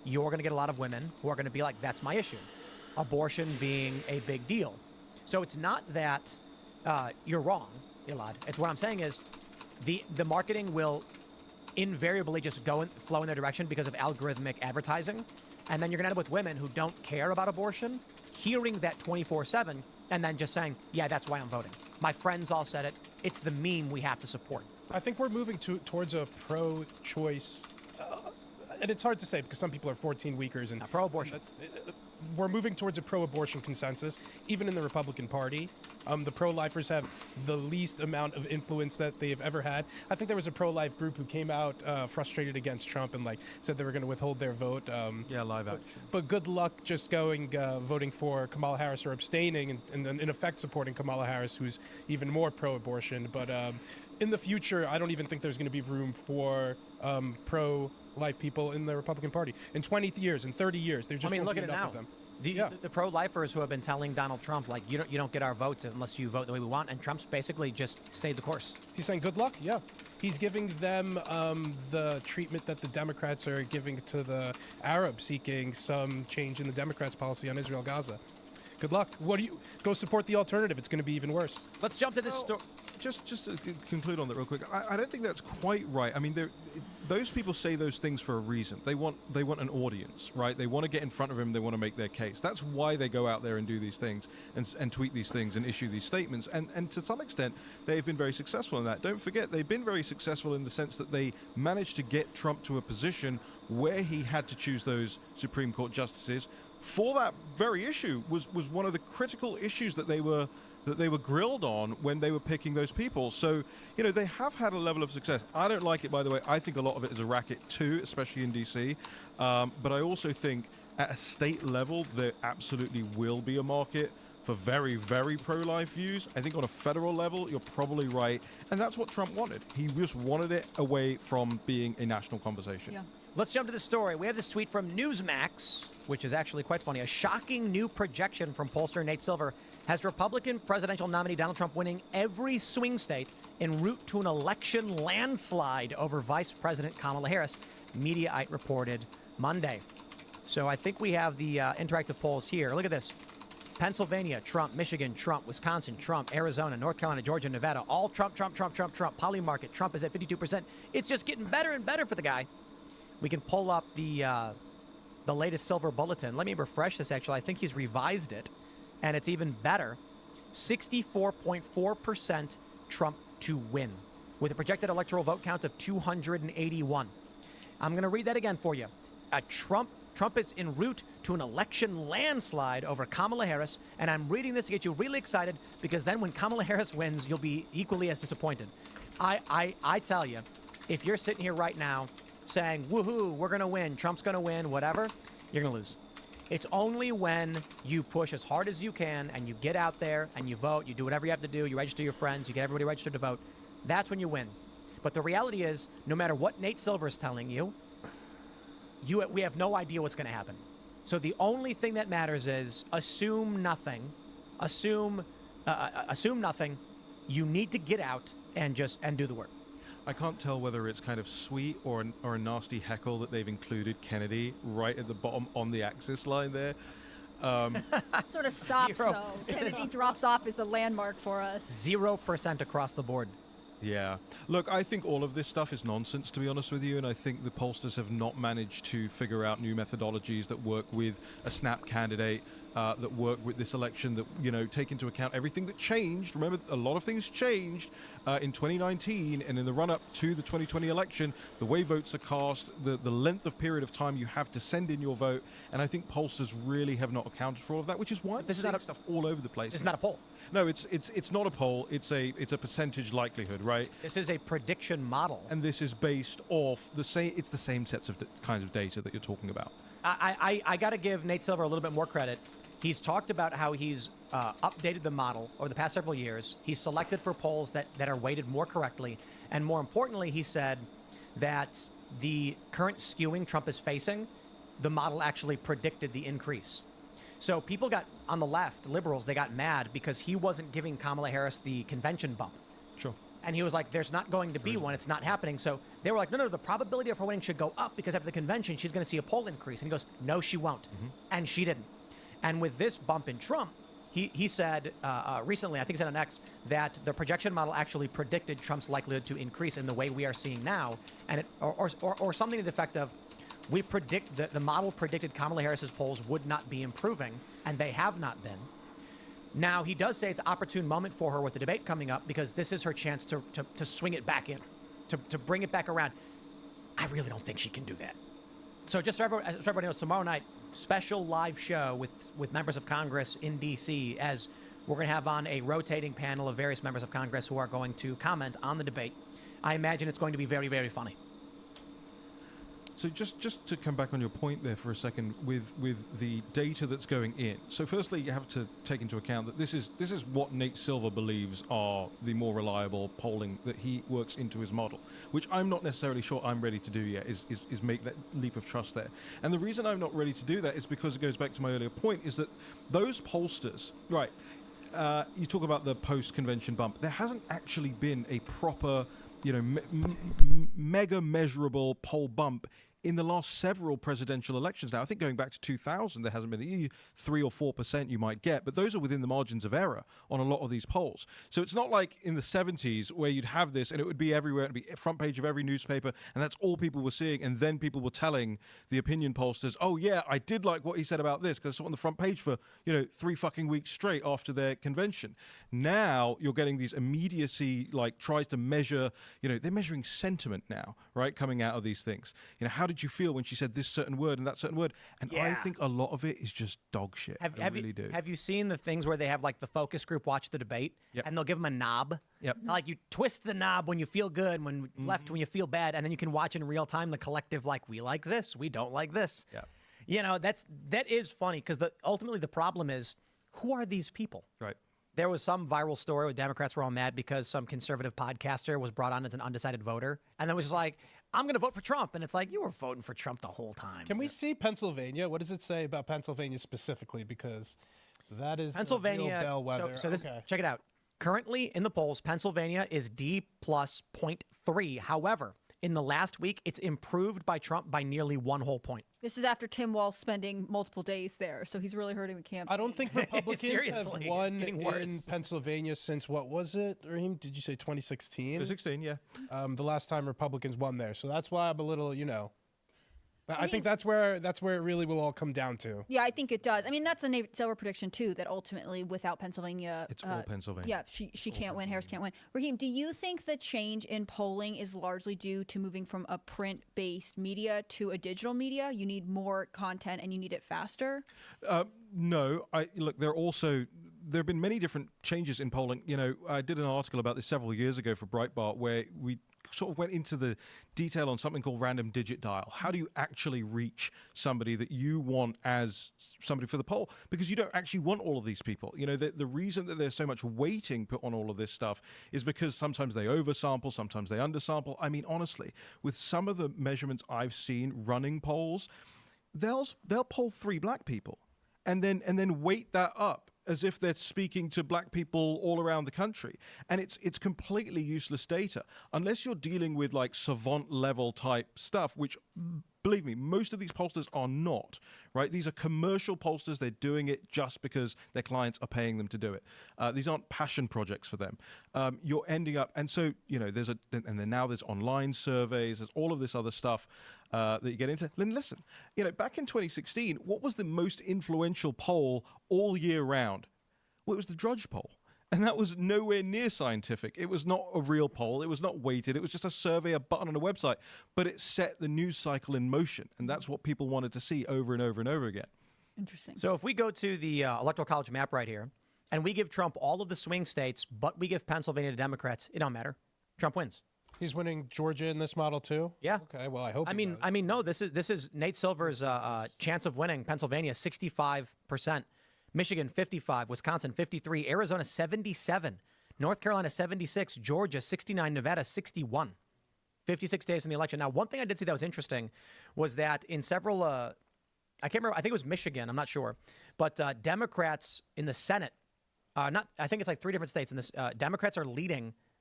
you're going to get a lot of women who are going to be like, that's my issue. Abortion being a big deal. So it's not that you're wrong, Elad. It's what I'm saying is the marketing will invariably just flow in their direction because of algorithmic advertising. And then you're going to end up with women who don't care about abortion, hearing that 24/7, and then just saying, yeah, that's why I'm voting. My friends all said it. It's the meme we have to support. I think we're moving towards a pro-choice, and it's hard to say because some people are 14-weekers and pro-abortion. We're moving towards a pro-abortion consensus, even in the Republican Party. The pro-lifers have the least amount of influence that they've ever had. I think there was a pro-life group who came out frustrated against Trump and said they were going to withhold their vote. Yeah, live action. But good luck just voting for Kamala Harris or abstaining and then in effect supporting Kamala Harris, who's even more pro-abortion. But in the future, I don't even think there's going to be room for pro-life people in the Republican Party. In 20 years, in 30 years, there just won't look be at it enough now. of them. The pro-lifers who have been telling Donald Trump, like, you don't get our votes unless you vote the way we want, and Trump's basically just stayed the course. He's saying good luck? Yeah. He's giving them the treatment that the Democrats are giving to the Arabs seeking some change in the Democrats' policy on Israel-Gaza. Good luck. Go support the alternative. It's going to be even worse. Let's jump to this story. Just to conclude on that real quick, I don't think that's quite right. I mean, those people say those things for a reason. They want an audience, right? They want to get in front of him. They want to make their case. That's why they go out there and do these things and tweet these things and issue these statements. And to some extent, they've been very successful in that. Don't forget, they've been very successful in the sense that they managed to get Trump to a position where he had to choose those Supreme Court justices. For that very issue was one of the critical issues that they were grilled on when they were picking those people. So, they have had a level of success. I don't like it, by the way. I think a lot of it is a racket too, especially in DC. But I also think at a state level, there absolutely will be a market for very, very pro-life views. I think on a federal level, you're probably right. And that's what Trump wanted. He just wanted it away from being a national conversation. Yeah. Let's jump to the story. We have this tweet from Newsmax, which is actually quite funny. A shocking new projection from pollster Nate Silver has Republican presidential nominee Donald Trump winning every swing state en route to an election landslide over Vice President Kamala Harris, Mediaite reported Monday. So I think we have the interactive polls here. Look at this. Pennsylvania, Trump. Michigan, Trump. Wisconsin, Trump. Arizona, North Carolina, Georgia, Nevada. All Trump, Trump, Trump, Trump, Trump. Polymarket, Trump is at 52%. It's just getting better and better for the guy. We can pull up the latest Silver Bulletin. Let me refresh this, actually. I think he's revised it, and it's even better. 64.4% Trump to win, with a projected electoral vote count of 281. I'm going to read that again for you. Trump is en route to an election landslide over Kamala Harris, and I'm reading this to get you really excited, because then when Kamala Harris wins, you'll be equally as disappointed. I tell you, if you're sitting here right now saying, woohoo, we're going to win, Trump's going to win, whatever, you're going to lose. It's only when you push as hard as you can and you get out there and you vote, you do whatever you have to do, you register your friends, you get everybody registered to vote, that's when you win. But the reality is, no matter what Nate Silver is telling you, we have no idea what's going to happen. So the only thing that matters is assume nothing. Assume nothing. You need to get out and do the work. I can't tell whether it's kind of sweet or a nasty heckle that they've included Kennedy right at the bottom on the axis line there. Sort of stops, though. Kennedy drops off as a landmark for us. 0% across the board. Yeah. Look, I think all of this stuff is nonsense, to be honest with you, and I think the pollsters have not managed to figure out new methodologies that work with a snap candidate, that work with this election, that, take into account everything that changed. Remember, a lot of things changed in 2019 and in the run-up to the 2020 election, the way votes are cast, the length of period of time you have to send in your vote, and I think pollsters really have not accounted for all of that, which is why this is not stuff all over the place. This is not a poll. No, it's not a poll. It's a percentage likelihood, right? This is a prediction model, and this is based off the same. It's the same sets of kinds of data that you're talking about. I got to give Nate Silver a little bit more credit. He's talked about how he's updated the model over the past several years. He's selected for polls that are weighted more correctly, and more importantly, he said that the current skewing Trump is facing, the model actually predicted the increase. So people got, on the left, liberals, they got mad because he wasn't giving Kamala Harris the convention bump. Sure. And he was like, there's not going to be one. It's not happening. So they were like, no, the probability of her winning should go up because after the convention, she's going to see a poll increase. And he goes, no, she won't. And she didn't. And with this bump in Trump, he said recently, I think he said on X, that the projection model actually predicted Trump's likelihood to increase in the way we are seeing now. And or something to the effect of, we predict that the model predicted Kamala Harris's polls would not be improving, and they have not been. Now, he does say it's an opportune moment for her with the debate coming up because this is her chance to swing it back in, to bring it back around. I really don't think she can do that. So just so everybody knows, tomorrow night, special live show with members of Congress in D.C. as we're going to have on a rotating panel of various members of Congress who are going to comment on the debate. I imagine it's going to be very, very funny. So just to come back on your point there for a second with the data that's going in. So firstly, you have to take into account that this is what Nate Silver believes are the more reliable polling that he works into his model, which I'm not necessarily sure I'm ready to do yet, is make that leap of trust there. And the reason I'm not ready to do that is because it goes back to my earlier point, is that those pollsters, right, you talk about the post-convention bump, there hasn't actually been a proper, mega measurable poll bump in the last several presidential elections now. I think going back to 2000, there hasn't been 3 or 4% you might get, but those are within the margins of error on a lot of these polls. So it's not like in the 70s where you'd have this and it would be everywhere, it'd be front page of every newspaper, and that's all people were seeing, and then people were telling the opinion pollsters, oh yeah, I did like what he said about this because it's on the front page for 3 fucking weeks straight after their convention. Now you're getting these immediacy, like tries to measure, they're measuring sentiment now, right, coming out of these things. How did you feel when she said this certain word and that certain word? And I think a lot of it is just dog shit. I really do. Have you seen the things where they have like the focus group watch the debate and they'll give them a knob? Yep. Like you twist the knob when you feel good, when left when you feel bad, and then you can watch in real time the collective, like, we like this, we don't like this. Yeah. That is funny because ultimately the problem is, who are these people? Right. There was some viral story where Democrats were all mad because some conservative podcaster was brought on as an undecided voter, and then was just like, I'm going to vote for Trump. And it's like, you were voting for Trump the whole time. Can we see Pennsylvania? What does it say about Pennsylvania specifically? Because that is Pennsylvania, the real bellwether. So this, check it out. Currently in the polls, Pennsylvania is D plus 0.3. However, in the last week, it's improved by Trump by nearly 1 whole point. This is after Tim Walz spending multiple days there, so he's really hurting the campaign. I don't think Republicans have Seriously, won it's getting worse. in Pennsylvania since, what was it, Raheem? Did you say 2016? 2016, yeah. The last time Republicans won there. So that's why I'm a little, I think that's where it really will all come down to. Yeah, I think it does. I mean, that's a Nate Silver prediction too. That ultimately, without Pennsylvania, It's all Pennsylvania. Yeah, she can't win. Harris can't win. Raheem, do you think the change in polling is largely due to moving from a print-based media to a digital media? You need more content and you need it faster. No, look. There have been many different changes in polling. I did an article about this several years ago for Breitbart where we sort of went into the detail on something called random digit dial. How do you actually reach somebody that you want as somebody for the poll? Because you don't actually want all of these people. The reason that there's so much weighting put on all of this stuff is because sometimes they oversample, sometimes they undersample. I mean, honestly, with some of the measurements I've seen running polls, they'll poll 3 black people and then weight that up as if they're speaking to black people all around the country. And it's completely useless data. Unless you're dealing with like savant level type stuff, which, believe me, most of these pollsters are not, right? These are commercial pollsters. They're doing it just because their clients are paying them to do it. These aren't passion projects for them. You're ending up, and so, and then now there's online surveys, there's all of this other stuff that you get into. Listen, back in 2016, what was the most influential poll all year round? Well, it was the Drudge poll. And that was nowhere near scientific. It was not a real poll. It was not weighted. It was just a survey, a button on a website. But it set the news cycle in motion. And that's what people wanted to see over and over and over again. Interesting. So if we go to the Electoral College map right here, and we give Trump all of the swing states, but we give Pennsylvania to Democrats, it don't matter. Trump wins. He's winning Georgia in this model too? Yeah. Okay, well, I hope no, this is Nate Silver's chance of winning Pennsylvania, 65%. Michigan, 55. Wisconsin, 53. Arizona, 77. North Carolina, 76. Georgia, 69. Nevada, 61. 56 days from the election. Now, one thing I did see that was interesting was that in several, I can't remember, I think it was Michigan, I'm not sure, but Democrats in the Senate, I think it's like 3 different states, and this Democrats are leading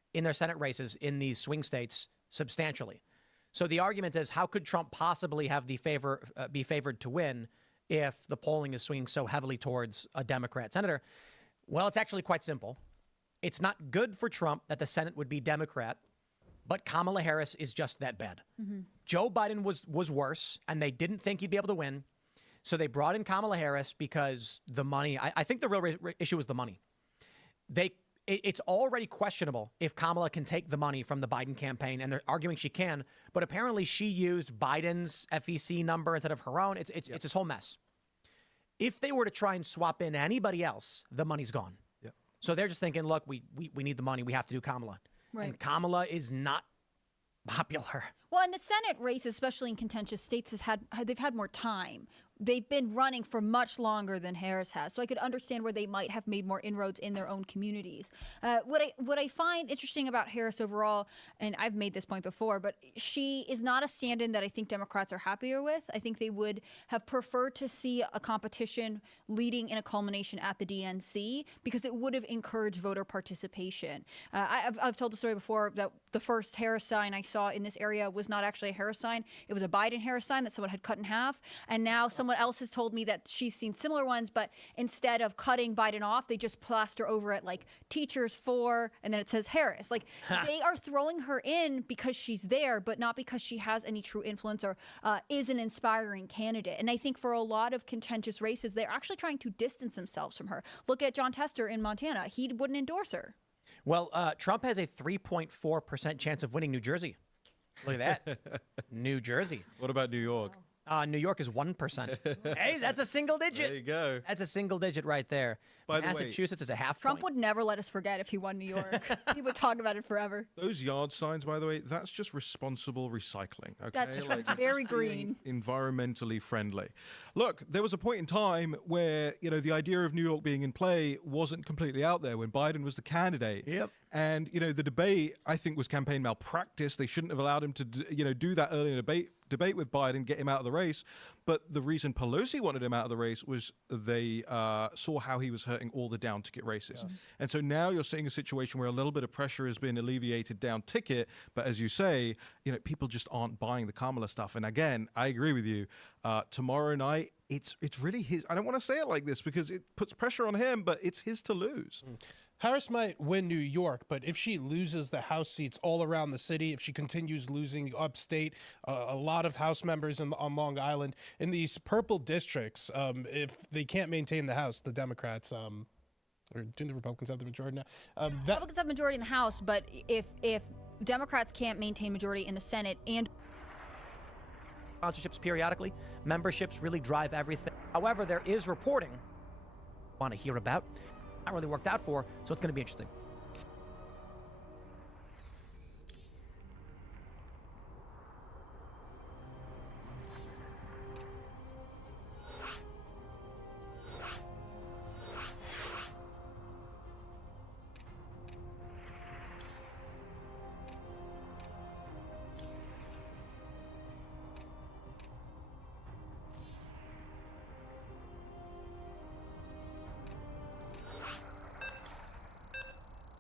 in their Senate races in these swing states substantially. So the argument is, how could Trump possibly have the be favored to win if the polling is swinging so heavily towards a Democrat senator? Well, it's actually quite simple. It's not good for Trump that the Senate would be Democrat, but Kamala Harris is just that bad. Joe Biden was worse, and they didn't think he'd be able to win. So they brought in Kamala Harris because the money, I think the real issue was the money. It's already questionable if Kamala can take the money from the Biden campaign, and they're arguing she can, but apparently she used Biden's FEC number instead of her own. It's this whole mess. If they were to try and swap in anybody else, the money's gone. Yep. So they're just thinking, look, we need the money. We have to do Kamala. Right. And Kamala is not popular. Well, and the Senate race, especially in contentious states, they've had more time. They've been running for much longer than Harris has, so I could understand where they might have made more inroads in their own communities. What I find interesting about Harris overall, and I've made this point before, but she is not a stand-in that I think Democrats are happier with. I think they would have preferred to see a competition leading in a culmination at the DNC because it would have encouraged voter participation. I've told the story before that the first Harris sign I saw in this area was not actually a Harris sign. It was a Biden-Harris sign that someone had cut in half, and now someone else has told me that she's seen similar ones, but instead of cutting Biden off, they just plaster over it like teachers for, and then it says Harris. Like they are throwing her in because she's there, but not because she has any true influence or is an inspiring candidate. And I think for a lot of contentious races, they're actually trying to distance themselves from her. Look at John Tester in Montana. He wouldn't endorse her. Well, Trump has a 3.4% chance of winning New Jersey. Look at that. New Jersey. What about New York? New York is 1%. Hey, that's a single digit. There you go. That's a single digit right there. By the way, Massachusetts is a half Trump point. would never let us forget if he won New York. He would talk about it forever. Those yard signs, by the way, that's just responsible recycling. Okay? That's true. It's very green. Environmentally friendly. Look, there was a point in time where, the idea of New York being in play wasn't completely out there when Biden was the candidate. Yep. And, the debate, I think, was campaign malpractice. They shouldn't have allowed him to, do that early in a debate with Biden, get him out of the race. But the reason Pelosi wanted him out of the race was they saw how he was hurting all the down ticket races. Yes. And so now you're seeing a situation where a little bit of pressure has been alleviated down ticket. But as you say, people just aren't buying the Kamala stuff. And again, I agree with you. Tomorrow night, it's really his. I don't want to say it like this because it puts pressure on him, but it's his to lose. Harris might win New York, but if she loses the House seats all around the city, if she continues losing upstate, a lot of House members on Long Island, in these purple districts, if they can't maintain the House, the Democrats, or do the Republicans have the majority now? Republicans have majority in the House, but if Democrats can't maintain majority in the Senate and sponsorships periodically, memberships really drive everything. However, there is reporting want to hear about. Not really worked out for, so it's going to be interesting.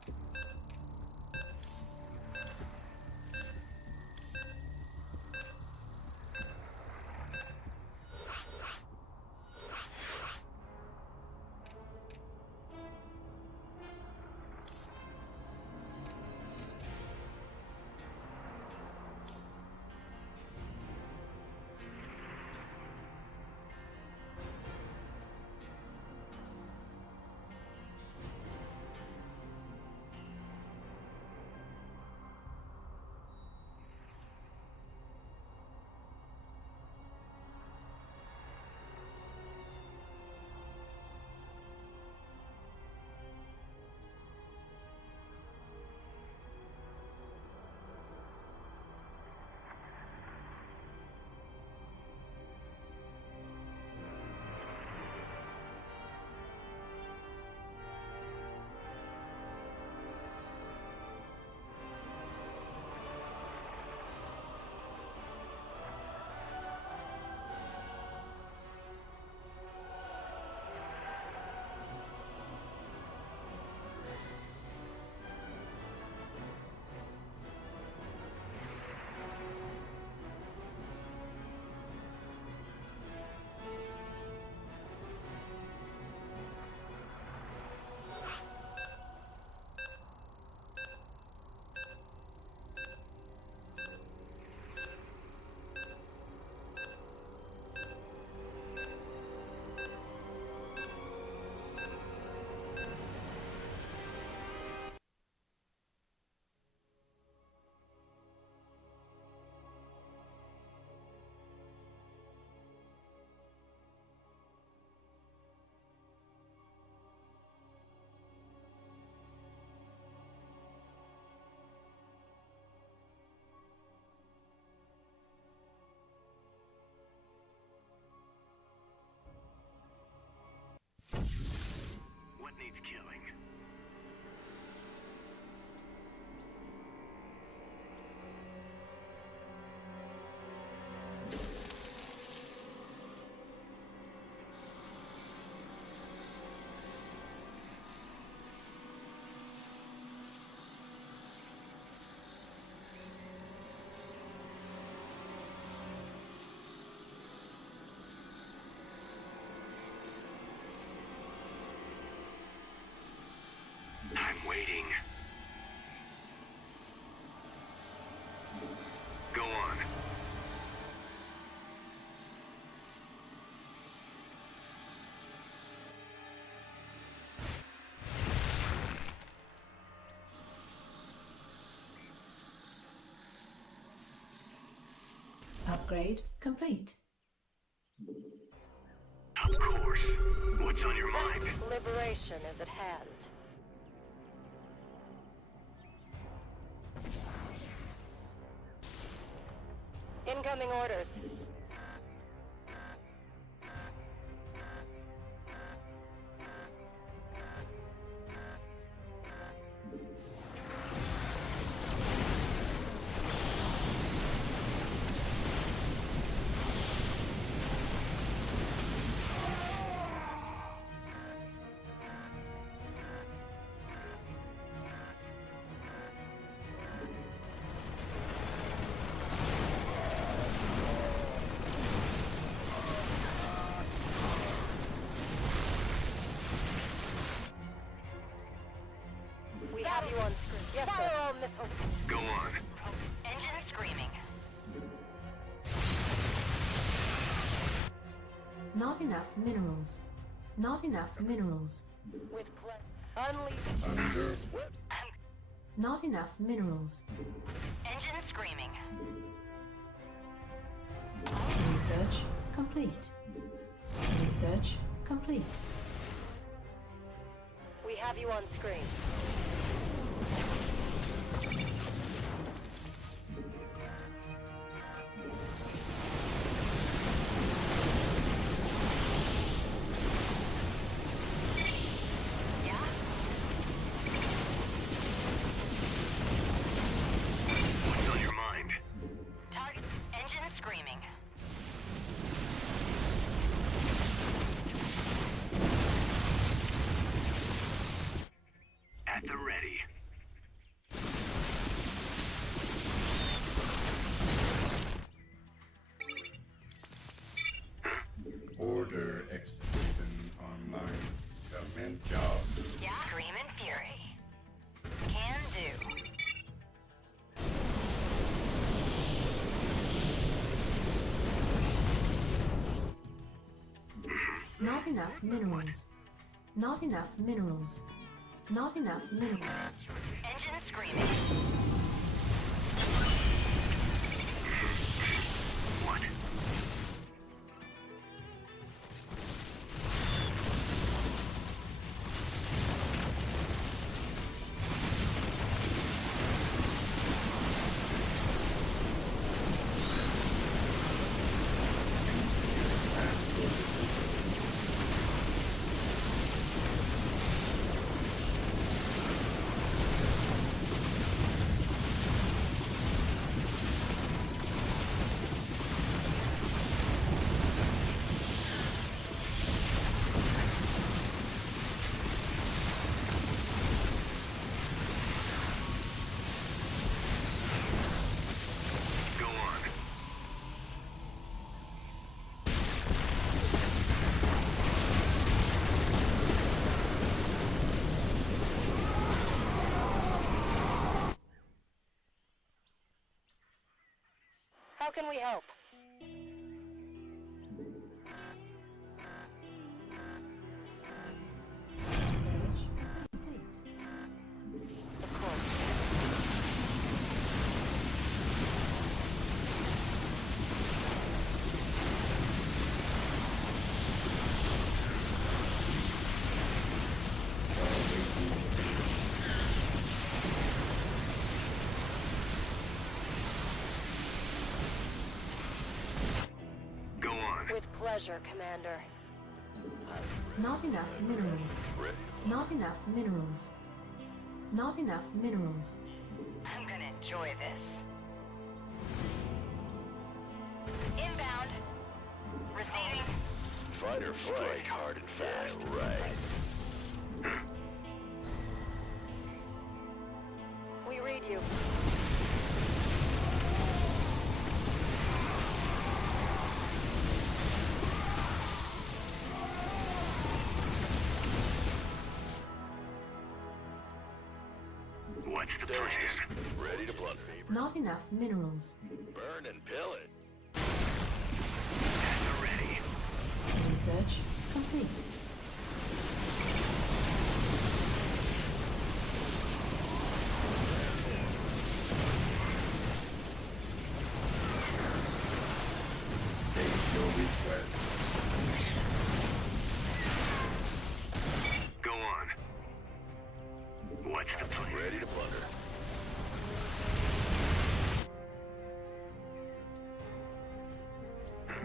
upgrade complete. Of course. What's on your mind? Liberation is at hand. Incoming orders. We have you on screen. Yes, sir. Fire all missiles. Go on. Engine screaming. Not enough minerals. Not enough minerals. With unleash. Not enough minerals. Engine screaming. Research complete. Research complete. We have you on screen. What's on your mind? Target engine screaming. At the ready. Order execution online. Commence job. Yeah. Screaming fury. Can do. Not enough minerals. Not enough minerals. Not enough minerals. Engine screaming. What? Go on. How can we help? Research complete. Of course. Go on. With pleasure, Commander. Not enough minerals. Not enough minerals. Not enough minerals. I'm gonna enjoy this. Inbound. Receiving. Fight or flight. Strike hard and fast. Right. We read you. What's the plan? Ready to plunder. Not enough minerals. Burn and pillage. At the ready. Research complete.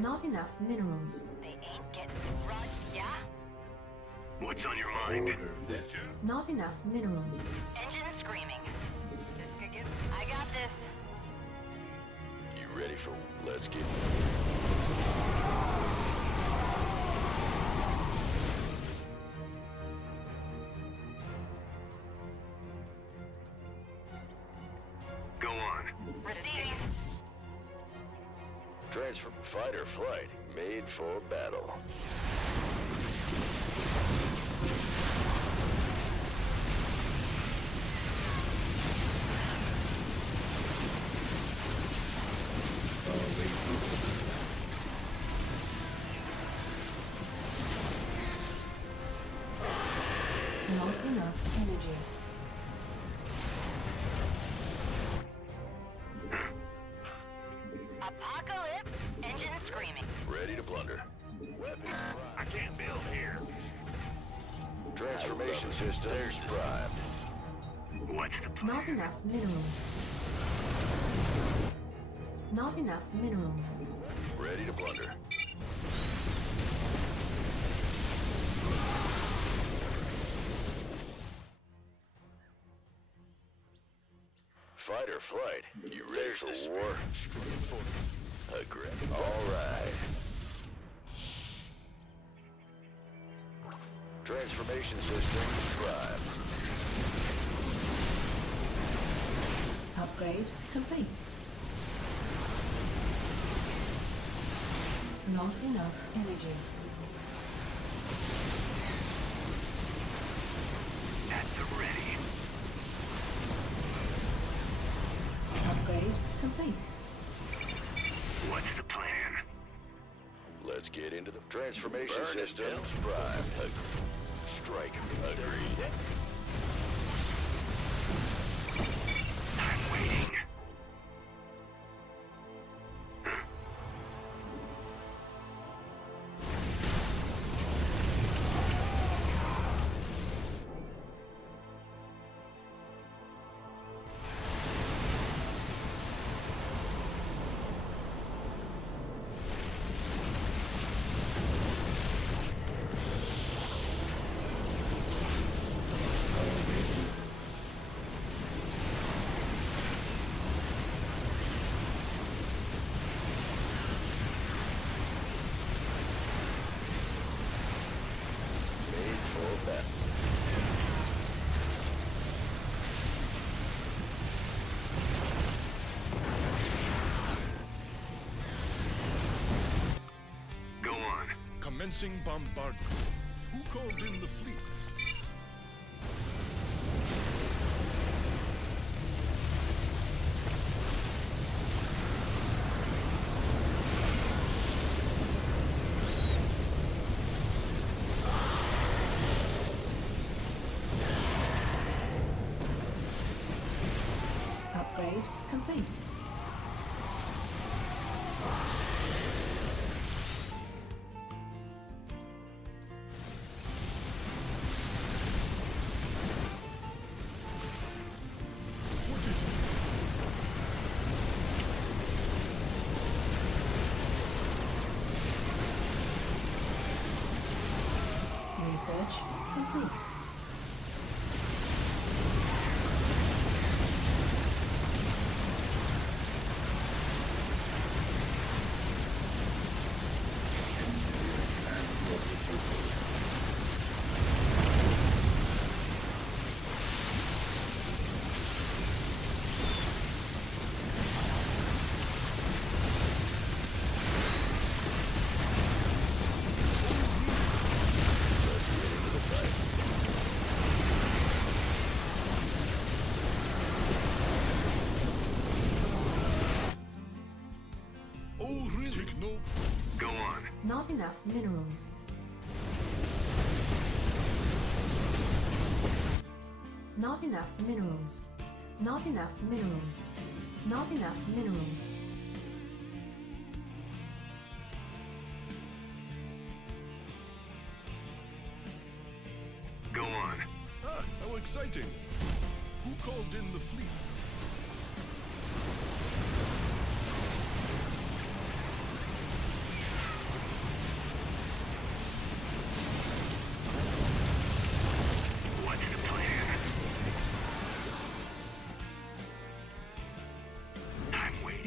Not enough minerals. They ain't getting run, yeah? What's on your mind? Not enough minerals. Engine screaming. This could get... I got this. You ready for... Let's get... Go on. Receiving. Transfer fight or flight. Made for battle. Not enough energy. Apocalypse. Engine screaming. Ready to blunder. Weapons primed. I can't build here. Transformation systems primed. What's the plan? Not enough minerals. Not enough minerals. Ready to blunder. Fight or flight. You ready for war? Aggressive. All right. Transformation system primed. Upgrade complete. Not enough energy. At the ready. Upgrade complete. What's the plan? Let's get into the transformation systems primed. Strike. Agreed. I'm waiting. Made for battle. Go on. Commencing bombardment. Who called in the fleet? Upgrade complete. Research complete. Go on. Not enough minerals. Not enough minerals. Not enough minerals. Not enough minerals. Go on. Ah, how exciting. Who called in the fleet?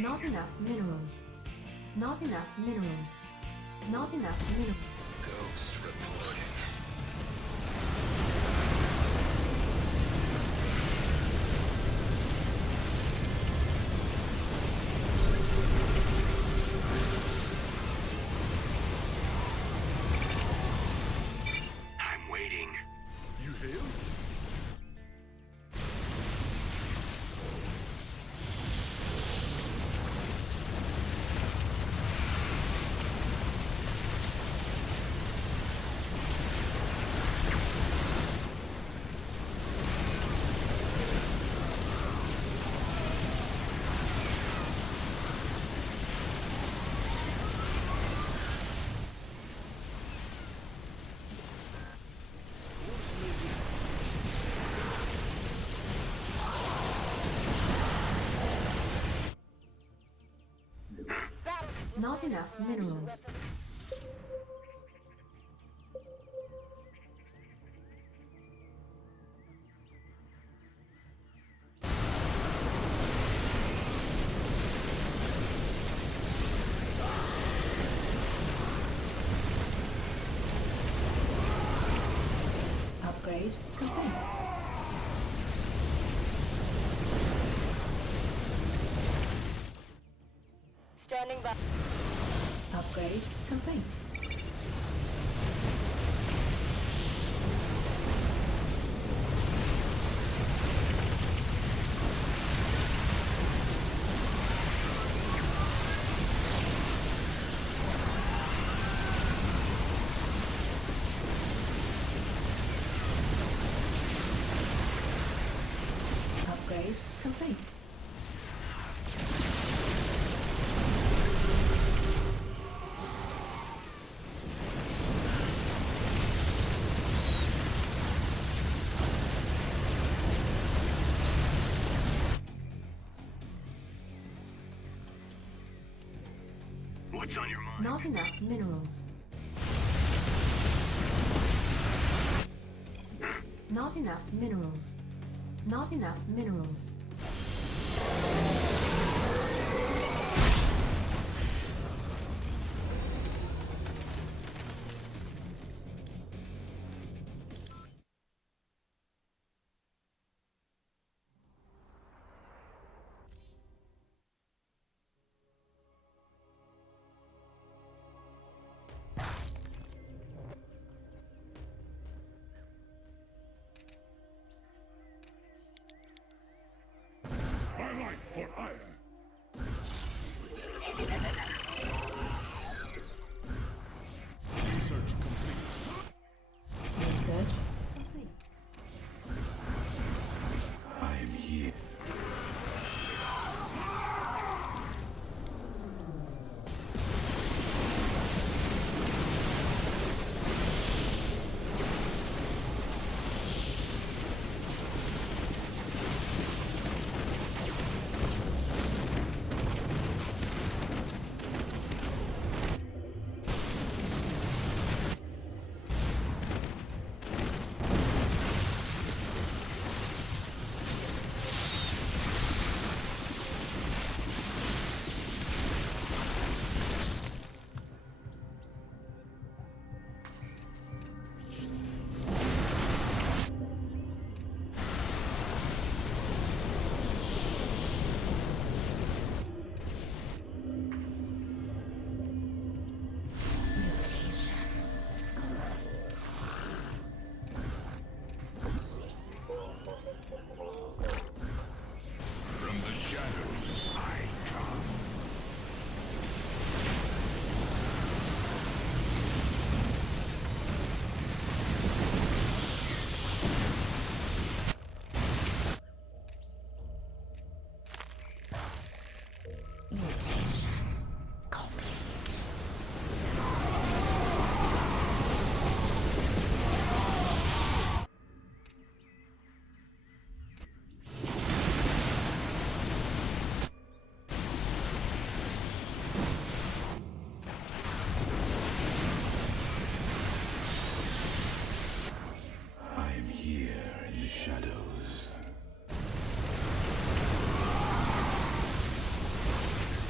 Not enough minerals. Not enough minerals. Not enough minerals. Ghost reporting. I'm waiting. You hail? Not enough minerals. Upgrade complete. Standing by. Upgrade complete. Upgrade complete. What's on your mind? Not enough minerals. Not enough minerals. Not enough minerals. My life for iron. Research complete. Research complete. I am here. From the shadows I come. Mutation complete. I am here in the shadows.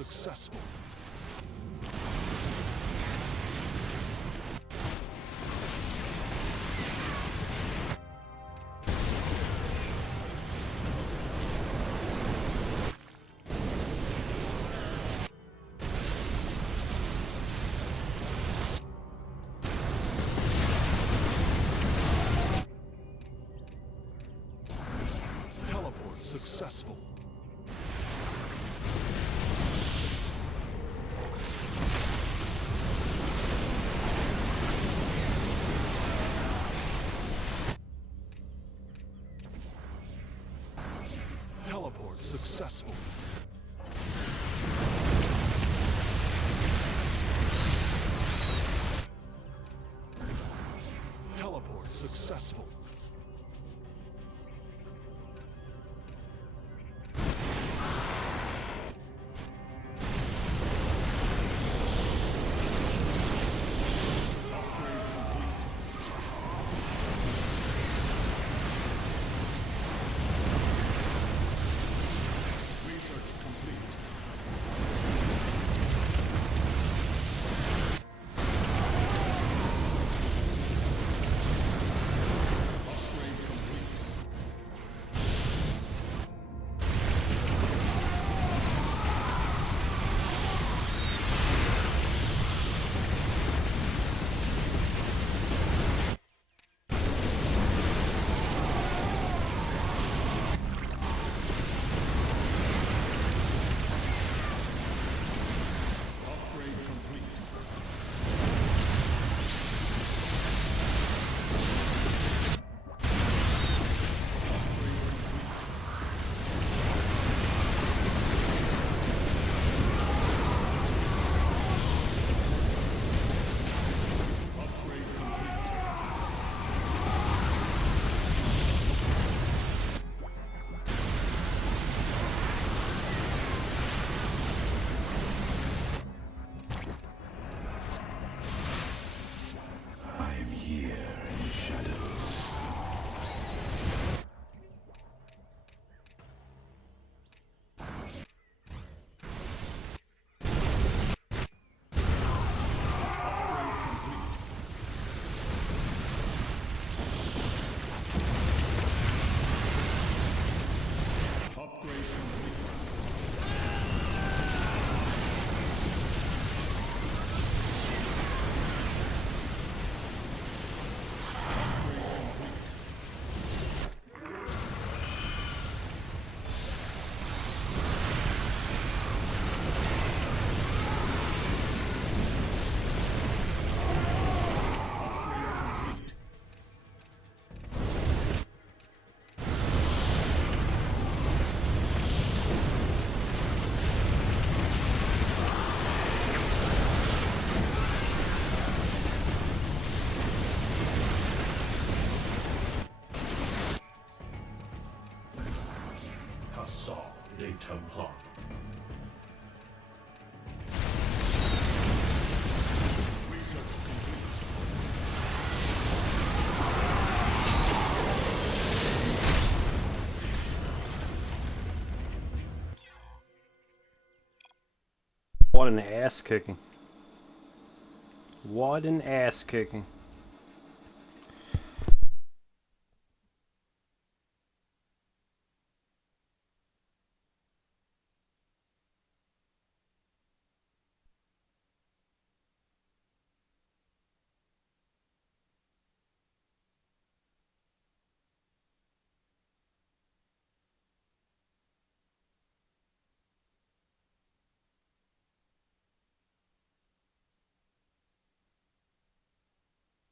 successful. Teleport successful. Teleport successful. Teleport successful. Research complete. Upgrade complete. Upgrade complete. Upgrade complete. I'm here in shadows. Upgrade complete. Upgrade complete. Assault des Templars. Research complete. What an ass kicking. What an ass kicking.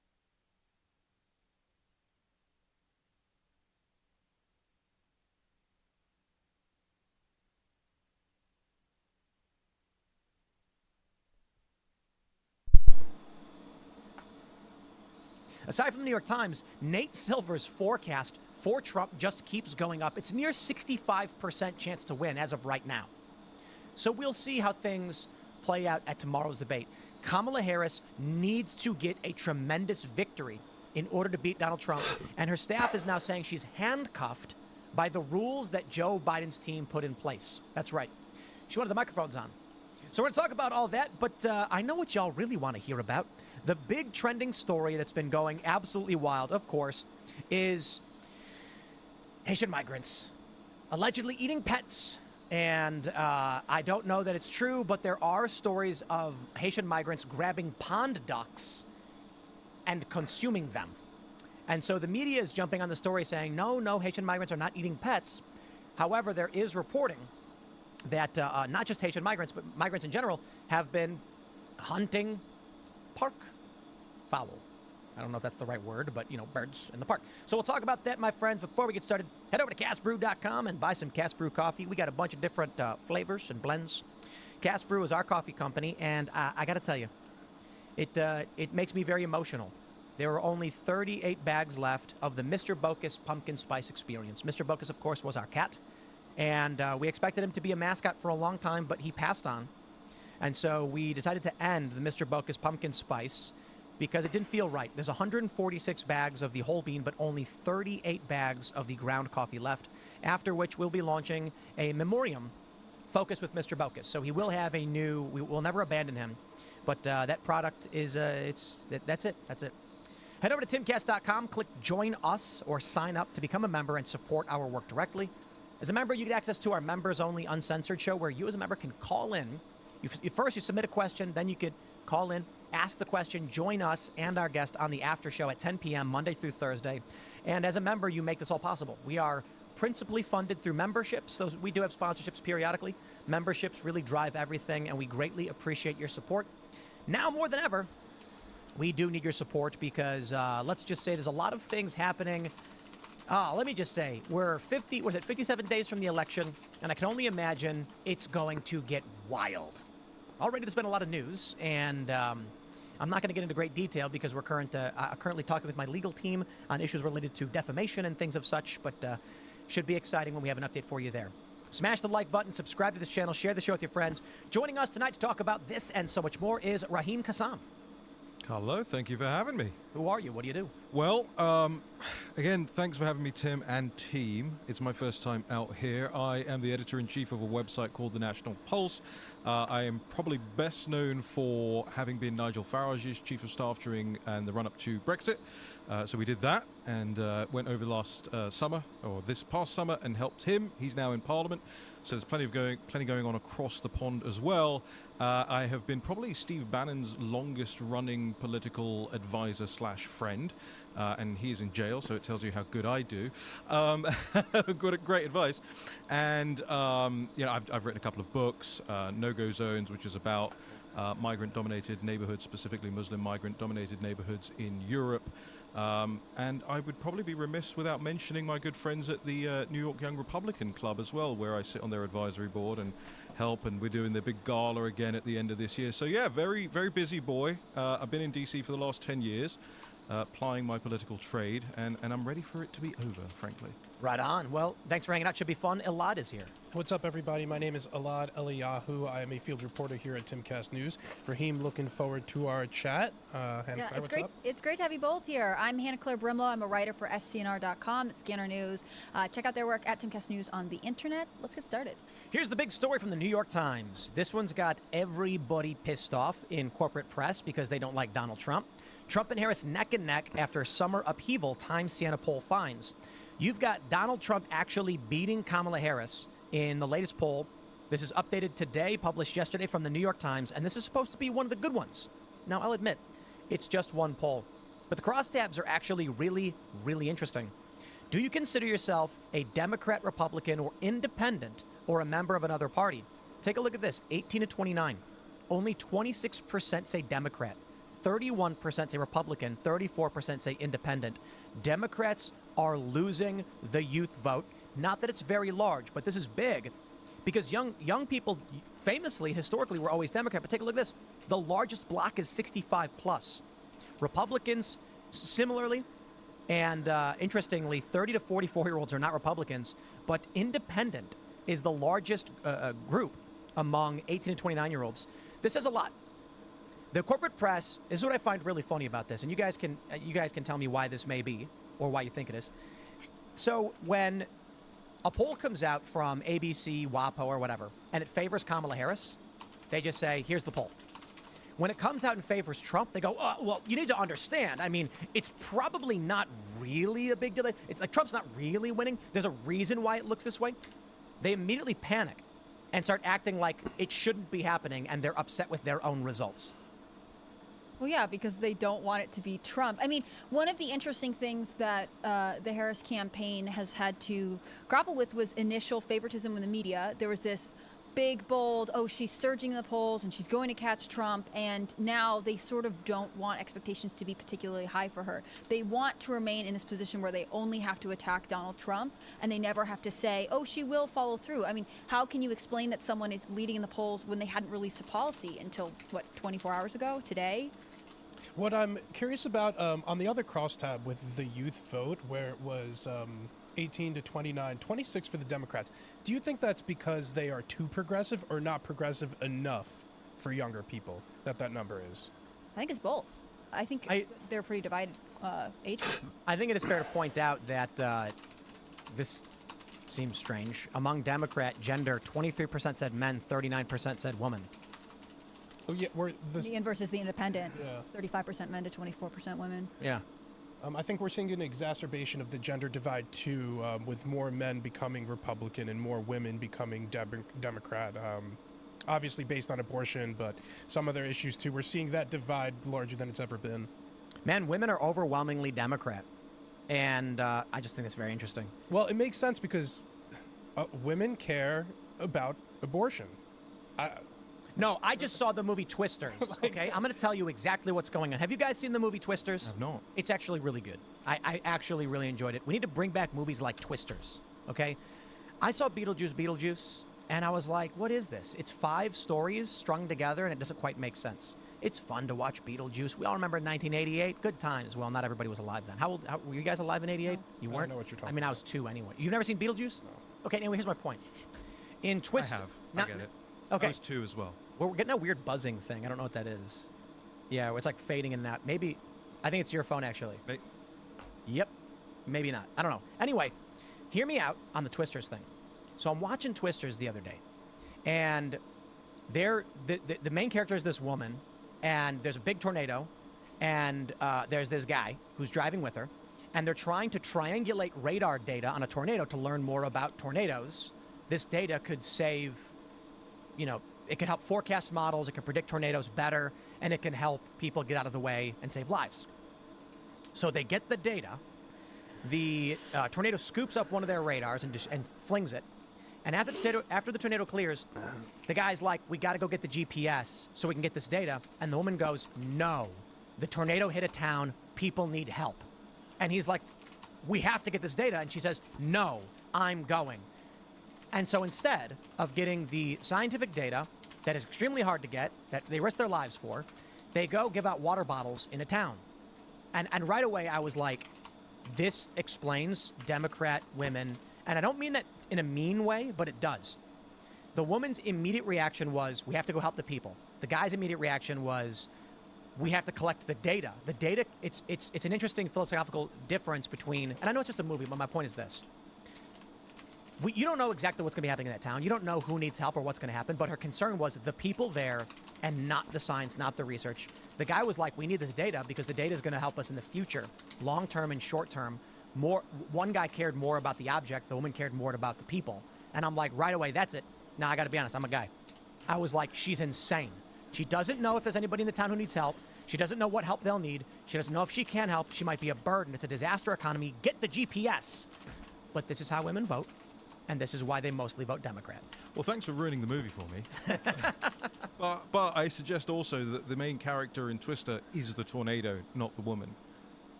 Aside from the New York Times, Nate Silver's forecast for Trump just keeps going up. It's near 65% chance to win as of right now. So we'll see how things play out at tomorrow's debate. Kamala Harris needs to get a tremendous victory in order to beat Donald Trump, and her staff is now saying she's handcuffed by the rules that Joe Biden's team put in place. That's right. She wanted the microphones on. So we're going to talk about all that, but I know what y'all really want to hear about. The big trending story that's been going absolutely wild, of course, is Haitian migrants allegedly eating pets. And I don't know that it's true, but there are stories of Haitian migrants grabbing pond ducks and consuming them. And so the media is jumping on the story saying, no, Haitian migrants are not eating pets. However, there is reporting that not just Haitian migrants, but migrants in general have been hunting park fowl. I don't know if that's the right word, but, birds in the park. So we'll talk about that, my friends. Before we get started, head over to castbrew.com and buy some Cast Brew coffee. We got a bunch of different flavors and blends. Cast Brew is our coffee company, and I got to tell you, it makes me very emotional. There are only 38 bags left of the Mr. Bocus Pumpkin Spice Experience. Mr. Bocus, of course, was our cat, and we expected him to be a mascot for a long time, but he passed on. And so we decided to end the Mr. Bocus Pumpkin Spice because it didn't feel right. There's 146 bags of the whole bean, but only 38 bags of the ground coffee left, after which we'll be launching a memoriam focused with Mr. Bocus. So he will have we will never abandon him, but that product is, that's it. Head over to timcast.com, click join us or sign up to become a member and support our work directly. As a member, you get access to our members only uncensored show where you as a member can call in. First you submit a question, then you could call in, ask the question, join us and our guest on the after show at 10 p.m. Monday through Thursday. And as a member, you make this all possible. We are principally funded through memberships, so we do have sponsorships periodically. Memberships really drive everything, and we greatly appreciate your support. Now more than ever, we do need your support because let's just say there's a lot of things happening. Let me just say, we're 57 days from the election, and I can only imagine it's going to get wild. Already there's been a lot of news, and I'm not going to get into great detail because we're currently talking with my legal team on issues related to defamation and things of such, but should be exciting when we have an update for you there. Smash the like button, subscribe to this channel, share the show with your friends. Joining us tonight to talk about this and so much more is Raheem Kassam. Hello, thank you for having me. Who are you? What do you do? Well, again, thanks for having me, Tim and team. It's my first time out here. I am the editor-in-chief of a website called The National Pulse. I am probably best known for having been Nigel Farage's chief of staff during the run-up to Brexit. So we did that and went over this past summer, and helped him. He's now in Parliament. So there's plenty going on across the pond as well. I have been probably Steve Bannon's longest-running political advisor / friend, and he is in jail, so it tells you how good I do. Great advice. And I've written a couple of books, No-Go Zones, which is about migrant-dominated neighborhoods, specifically Muslim migrant-dominated neighborhoods in Europe. And I would probably be remiss without mentioning my good friends at the New York Young Republican Club as well, where I sit on their advisory board and help, and we're doing the big gala again at the end of this year. So yeah, very, very busy boy. I've been in DC for the last 10 years, plying my political trade, and I'm ready for it to be over, frankly. Right on. Well, thanks for hanging out. Should be fun. Elad is here. What's up, everybody? My name is Elad Eliyahu. I am a field reporter here at Timcast News. Raheem, looking forward to our chat. Yeah, it's great. It's great to have you both here. I'm Hannah Claire Brimlow. I'm a writer for SCNR.com at Scanner News. Check out their work at Timcast News on the internet. Let's get started. Here's the big story from the New York Times. This one's got everybody pissed off in corporate press because they don't like Donald Trump. Trump and Harris neck and neck after summer upheaval, Times Siena poll finds. You've got Donald Trump actually beating Kamala Harris in the latest poll. This is updated today, published yesterday from the New York Times, and this is supposed to be one of the good ones. Now, I'll admit, it's just one poll, but the crosstabs are actually really, really interesting. Do you consider yourself a Democrat, Republican, or independent, or a member of another party? Take a look at this, 18 to 29. Only 26% say Democrat. 31% say Republican, 34% say independent. Democrats are losing the youth vote. Not that it's very large, but this is big because young people famously, historically, were always Democrat. But take a look at this. The largest block is 65 plus. Republicans Similarly, and interestingly, 30 to 44-year-olds are not Republicans, but independent is the largest group among 18 to 29-year-olds. This is a lot. The corporate press, this is what I find really funny about this, and you guys can tell me why this may be, or why you think it is. So when a poll comes out from ABC, WAPO, or whatever, and it favors Kamala Harris, they just say, here's the poll. When it comes out and favors Trump, they go, oh, well, you need to understand. I mean, it's probably not really a big deal. It's like Trump's not really winning. There's a reason why it looks this way. They immediately panic and start acting like it shouldn't be happening, and they're upset with their own results. Well, yeah, because they don't want it to be Trump. I mean, one of the interesting things that the Harris campaign has had to grapple with was initial favoritism in the media. There was this big, bold, oh, she's surging in the polls and she's going to catch Trump. And now they sort of don't want expectations to be particularly high for her. They want to remain in this position where they only have to attack Donald Trump and they never have to say, oh, she will follow through. I mean, how can you explain that someone is leading in the polls when they hadn't released a policy until, what, 24 hours ago, today? What I'm curious about on the other crosstab with the youth vote, where it was 18 to 29, 26 for the Democrats, do you think that's because they are too progressive or not progressive enough for younger people, that number is? I think it's both. I think they're pretty divided age group. I think it is fair to point out that this seems strange. Among Democrat gender, 23% said men, 39% said woman. Oh, yeah, the inverse is the independent. Yeah. 35% men to 24% women. Yeah. I think we're seeing an exacerbation of the gender divide, too, with more men becoming Republican and more women becoming Democrat. Obviously based on abortion, but some other issues, too. We're seeing that divide larger than it's ever been. Man, women are overwhelmingly Democrat. And I just think it's very interesting. Well, it makes sense because women care about abortion. No, I just saw the movie Twisters, okay? I'm going to tell you exactly what's going on. Have you guys seen the movie Twisters? I have not. It's actually really good. I actually really enjoyed it. We need to bring back movies like Twisters, okay? I saw Beetlejuice, and I was like, what is this? It's 5 stories strung together, and it doesn't quite make sense. It's fun to watch Beetlejuice. We all remember 1988. Good times. Well, not everybody was alive then. How were you guys alive in 88? No. You weren't? I don't know what you're talking about. I mean, I was 2 anyway. You've never seen Beetlejuice? No. Okay, anyway, here's my point. In Twisters... I have. I get it. Okay. I was 2 as well. Well, we're getting a weird buzzing thing. I don't know what that is. Yeah, it's like fading in and out. Maybe, I think it's your phone, actually. Wait. Yep. Maybe not. I don't know. Anyway, hear me out on the Twisters thing. So I'm watching Twisters the other day, and the main character is this woman, and there's a big tornado, and there's this guy who's driving with her, and they're trying to triangulate radar data on a tornado to learn more about tornadoes. This data could save, it can help forecast models, it can predict tornadoes better, and it can help people get out of the way and save lives. So they get the data. The tornado scoops up one of their radars and flings it. And after the tornado clears, the guy's like, we got to go get the GPS so we can get this data. And the woman goes, no, the tornado hit a town. People need help. And he's like, we have to get this data. And she says, no, I'm going. And so instead of getting the scientific data that is extremely hard to get, that they risk their lives for, they go give out water bottles in a town. And right away I was like, this explains Democrat women. And I don't mean that in a mean way, but it does. The woman's immediate reaction was, we have to go help the people. The guy's immediate reaction was, we have to collect the data. The data, it's an interesting philosophical difference between, and I know it's just a movie, but my point is this. You don't know exactly what's going to be happening in that town. You don't know who needs help or what's going to happen, but her concern was the people there and not the science, not the research. The guy was like, we need this data because the data is going to help us in the future, long-term and short-term. One guy cared more about the object, the woman cared more about the people. And I'm like, right away, that's it. Now, I got to be honest, I'm a guy. I was like, she's insane. She doesn't know if there's anybody in the town who needs help. She doesn't know what help they'll need. She doesn't know if she can help. She might be a burden. It's a disaster economy. Get the GPS. But this is how women vote. And this is why they mostly vote Democrat. Well, thanks for ruining the movie for me. But I suggest also that the main character in Twister is the tornado, not the woman.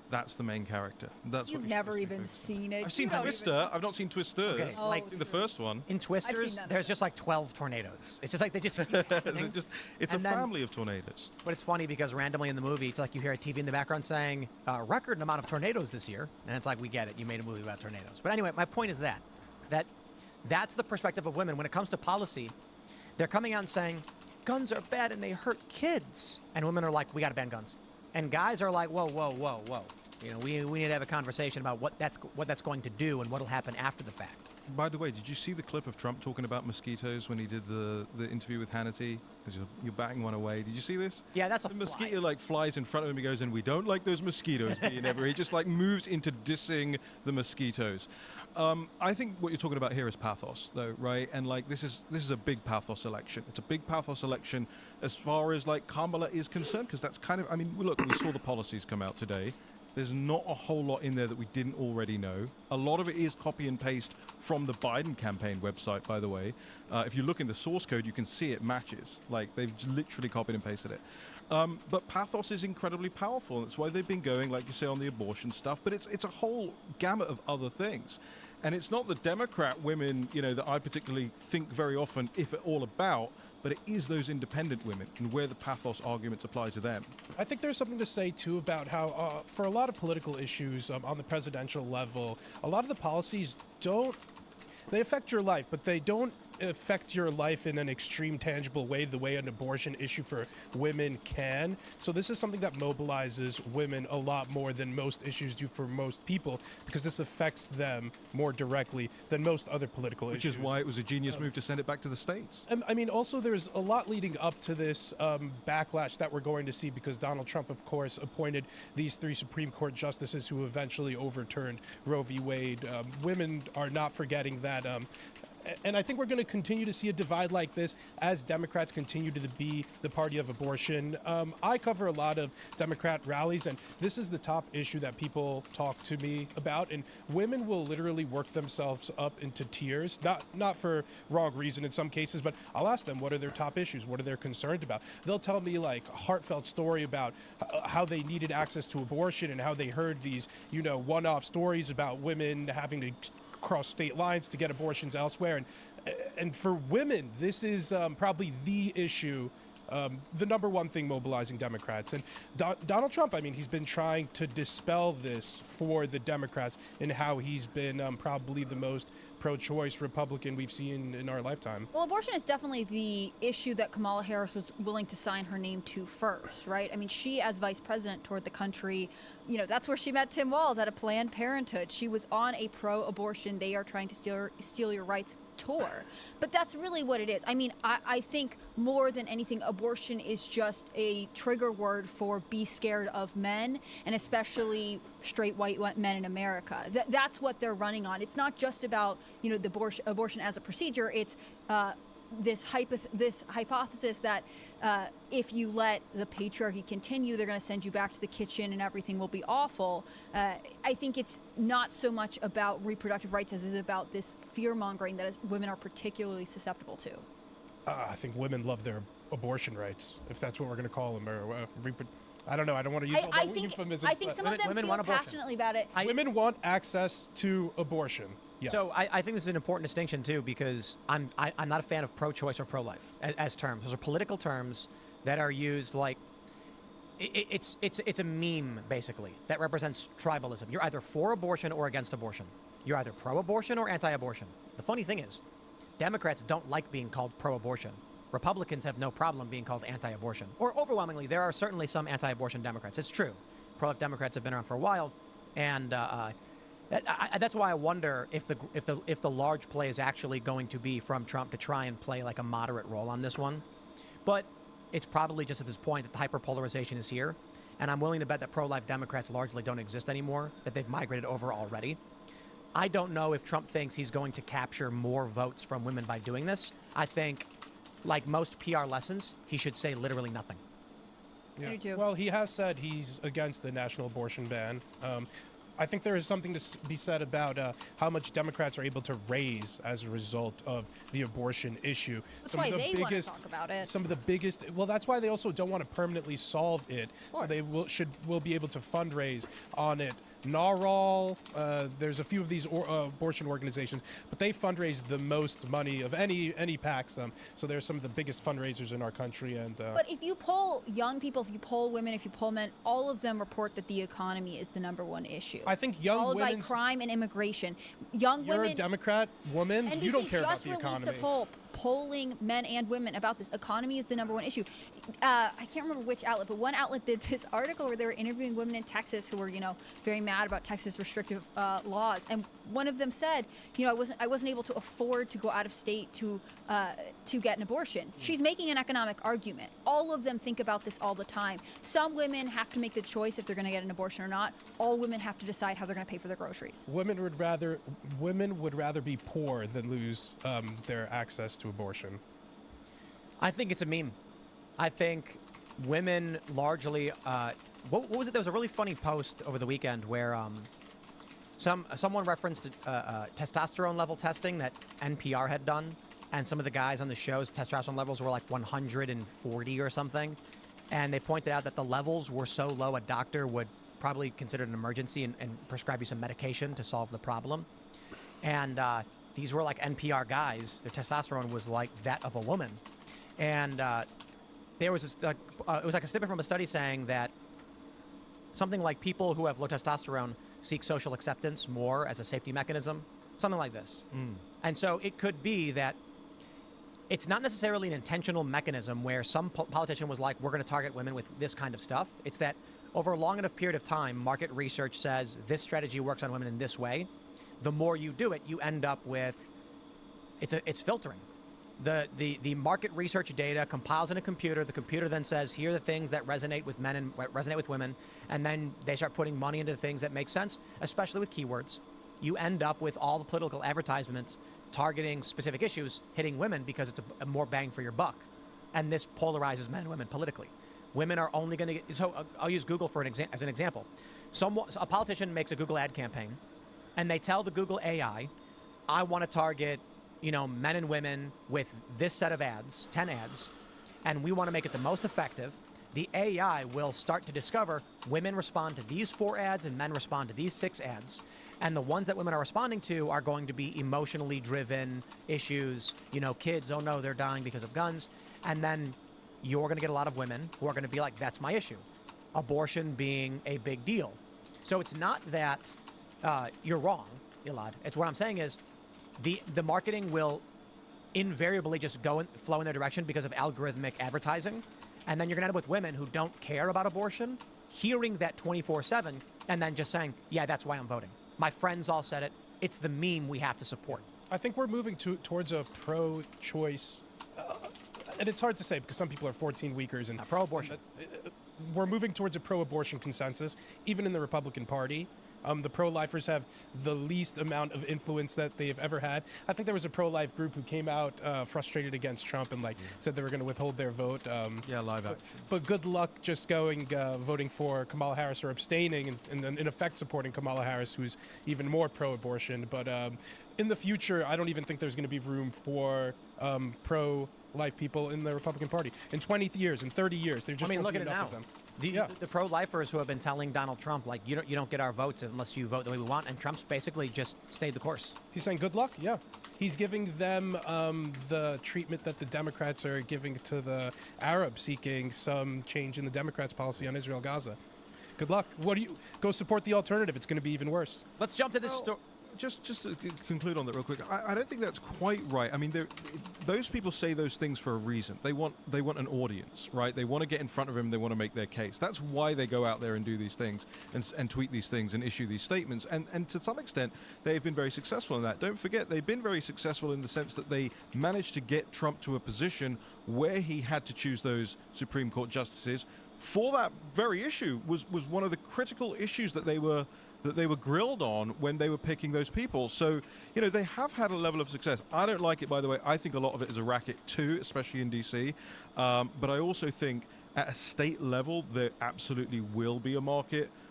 That's the main character. That's You've what you're never supposed to be even focusing on. seen it. I've seen You don't Twister. I've not seen Twisters. Okay, Oh, like I've seen the first one. in Twisters, none of there's just like 12 tornadoes. It's just like they just keep happening. It's a And then- family of tornadoes. But it's funny because randomly in the movie, it's like you hear a TV in the background saying, record amount of tornadoes this year. And it's like, we get it. You made a movie about tornadoes. But anyway, my point is that's the perspective of women. When it comes to policy, they're coming out and saying, guns are bad and they hurt kids. And women are like, we got to ban guns. And guys are like, whoa, whoa, whoa, whoa. You know, we need to have a conversation about what that's going to do and what will happen after the fact. By the way, did you see the clip of Trump talking about mosquitoes when he did the interview with Hannity? Because you're batting one away. Did you see this? Yeah, that's a The mosquito like flies in front of him. He goes, and we don't like those mosquitoes being everywhere. He just like moves into dissing the mosquitoes. I think what you're talking about here is pathos, though, right? And like this is a big pathos election. It's a big pathos election as far as like Kamala is concerned, because that's kind of. I mean, look, we saw the policies come out today. There's not a whole lot in there that we didn't already know. A lot of it is copy and paste from the Biden campaign website, by the way. If you look in the source code, you can see it matches. Like, they've literally copied and pasted it. But pathos is incredibly powerful, and that's why they've been going, like you say, on the abortion stuff. But it's a whole gamut of other things. And it's not the Democrat women, you know, that I particularly think very often, if at all, about, but it is those independent women and where the pathos arguments apply to them. I think there's something to say, too, about how for a lot of political issues on the presidential level, a lot of the policies they affect your life, but they don't affect your life in an extreme, tangible way, the way an abortion issue for women can. So this is something that mobilizes women a lot more than most issues do for most people, because this affects them more directly than most other political issues. Which is why it was a genius move to send it back to the States. I mean, also, there's a lot leading up to this backlash that we're going to see, because Donald Trump, of course, appointed these 3 Supreme Court justices who eventually overturned Roe v. Wade. Women are not forgetting that. And I think we're going to continue to see a divide like this as Democrats continue to be the party of abortion. I cover a lot of Democrat rallies, and this is the top issue that people talk to me about. And women will literally work themselves up into tears, not for wrong reason in some cases, but I'll ask them what are their top issues, what are they concerned about. They'll tell me like a heartfelt story about how they needed access to abortion and how they heard these, one-off stories about women having to cross state lines to get abortions elsewhere, and for women, this is probably the issue, the number one thing mobilizing Democrats. And Donald Trump, I mean, he's been trying to dispel this for the Democrats in how he's been probably the most pro-choice Republican we've seen in our lifetime. Well, abortion is definitely the issue that Kamala Harris was willing to sign her name to first, right? I mean, she, as vice president, toured the country. That's where she met Tim Walz at a Planned Parenthood. She was on a pro-abortion, they are trying to steal your rights tour. But that's really what it is. I mean, I think more than anything, abortion is just a trigger word for be scared of men, and especially straight white men in America. That's what they're running on. It's not just about, the abortion as a procedure. It's this hypothesis that if you let the patriarchy continue, they're going to send you back to the kitchen and everything will be awful. I think it's not so much about reproductive rights as it is about this fear-mongering that women are particularly susceptible to. I think women love their abortion rights, if that's what we're going to call them, or I don't know. I don't want to use all the euphemisms. I think some of them feel passionately about it. Women want access to abortion. Yes. So I think this is an important distinction too, because I'm not a fan of pro-choice or pro-life as terms. Those are political terms that are used like it's a meme basically that represents tribalism. You're either for abortion or against abortion. You're either pro-abortion or anti-abortion. The funny thing is, Democrats don't like being called pro-abortion. Republicans have no problem being called anti-abortion. Or overwhelmingly, there are certainly some anti-abortion Democrats. It's true. Pro-life Democrats have been around for a while, and that's why I wonder if the large play is actually going to be from Trump to try and play like a moderate role on this one. But it's probably just at this point that the hyperpolarization is here, and I'm willing to bet that pro-life Democrats largely don't exist anymore, that they've migrated over already. I don't know if Trump thinks he's going to capture more votes from women by doing this. I think, like most PR lessons, he should say literally nothing. Yeah. Well, he has said he's against the national abortion ban. I think there is something to be said about how much Democrats are able to raise as a result of the abortion issue. That's why they want to talk about it. Some of the biggest. Well, that's why they also don't want to permanently solve it. So they will be able to fundraise on it. NARAL, there's a few of these abortion organizations, but they fundraise the most money of any PACs. So they're some of the biggest fundraisers in our country. And but if you poll young people, if you poll women, if you poll men, all of them report that the economy is the #1 issue. I think young followed women. by crime and immigration. Young You're women. a Democrat woman. NBC You don't care about the just economy. released a poll polling men and women about this. Economy is the #1 issue. I can't remember which outlet, but one outlet did this article where they were interviewing women in Texas who were, very mad about Texas restrictive laws. And one of them said, I wasn't able to afford to go out of state to get an abortion. She's making an economic argument. All of them think about this all the time. Some women have to make the choice if they're going to get an abortion or not. All women have to decide how they're going to pay for their groceries. Women would rather be poor than lose their access to abortion. I think it's a meme. I think women largely. What was it? There was a really funny post over the weekend where someone referenced testosterone level testing that NPR had done, and some of the guys on the show's testosterone levels were like 140 or something, and they pointed out that the levels were so low a doctor would probably consider it an emergency and prescribe you some medication to solve the problem. And these were like NPR guys. Their testosterone was like that of a woman, and there was this, it was like a snippet from a study saying that something like people who have low testosterone seek social acceptance more as a safety mechanism, something like this. And so it could be that it's not necessarily an intentional mechanism where some politician was like, we're going to target women with this kind of stuff. It's that over a long enough period of time, market research says this strategy works on women in this way. The more you do it, you end up with, it's filtering. The market research data compiles in a computer. The computer then says, here are the things that resonate with men and resonate with women. And then they start putting money into the things that make sense, especially with keywords. You end up with all the political advertisements targeting specific issues, hitting women because it's a more bang for your buck. And this polarizes men and women politically. Women are only going to, so I'll use Google as an example. A politician makes a Google ad campaign and they tell the Google AI, I want to target men and women with this set of ads, 10 ads, and we want to make it the most effective. The AI will start to discover women respond to these 4 ads and men respond to these 6 ads. And the ones that women are responding to are going to be emotionally driven issues, kids, oh no, they're dying because of guns. And then you're going to get a lot of women who are going to be like, that's my issue. Abortion being a big deal. So it's not that you're wrong, Elad. It's what I'm saying is, the marketing will invariably just flow in their direction because of algorithmic advertising. And then you're going to end up with women who don't care about abortion, hearing that 24/7, and then just saying, yeah, that's why I'm voting. My friends all said it. It's the meme we have to support. I think we're moving towards a pro-choice, and it's hard to say because some people are 14-weekers and pro-abortion. We're moving towards a pro-abortion consensus, even in the Republican Party. The pro-lifers have the least amount of influence that they've ever had. I think there was a pro-life group who came out frustrated against Trump and said they were going to withhold their vote. Live action. But good luck just voting for Kamala Harris or abstaining and then in effect supporting Kamala Harris, who's even more pro-abortion. But in the future, I don't even think there's going to be room for pro-life people in the Republican Party. In 20 years, in 30 years, they're just look at it enough now. of them. The pro-lifers who have been telling Donald Trump, like, you don't get our votes unless you vote the way we want, and Trump's basically just stayed the course. He's saying good luck, yeah. He's giving them the treatment that the Democrats are giving to the Arabs seeking some change in the Democrats' policy on Israel-Gaza. Good luck. Go support the alternative. It's going to be even worse. Let's jump to this story. Just to conclude on that real quick, I don't think that's quite right. I mean, those people say those things for a reason. They want an audience, right? They want to get in front of them. They want to make their case. That's why they go out there and do these things and tweet these things and issue these statements. And to some extent, they've been very successful in that. Don't forget, they've been very successful in the sense that they managed to get Trump to a position where he had to choose those Supreme Court justices. For that very issue was one of the critical issues that they were grilled on when they were picking those people. So, they have had a level of success. I don't like it, by the way. I think a lot of it is a racket too, especially in DC. But I also think at a state level, there absolutely will be a market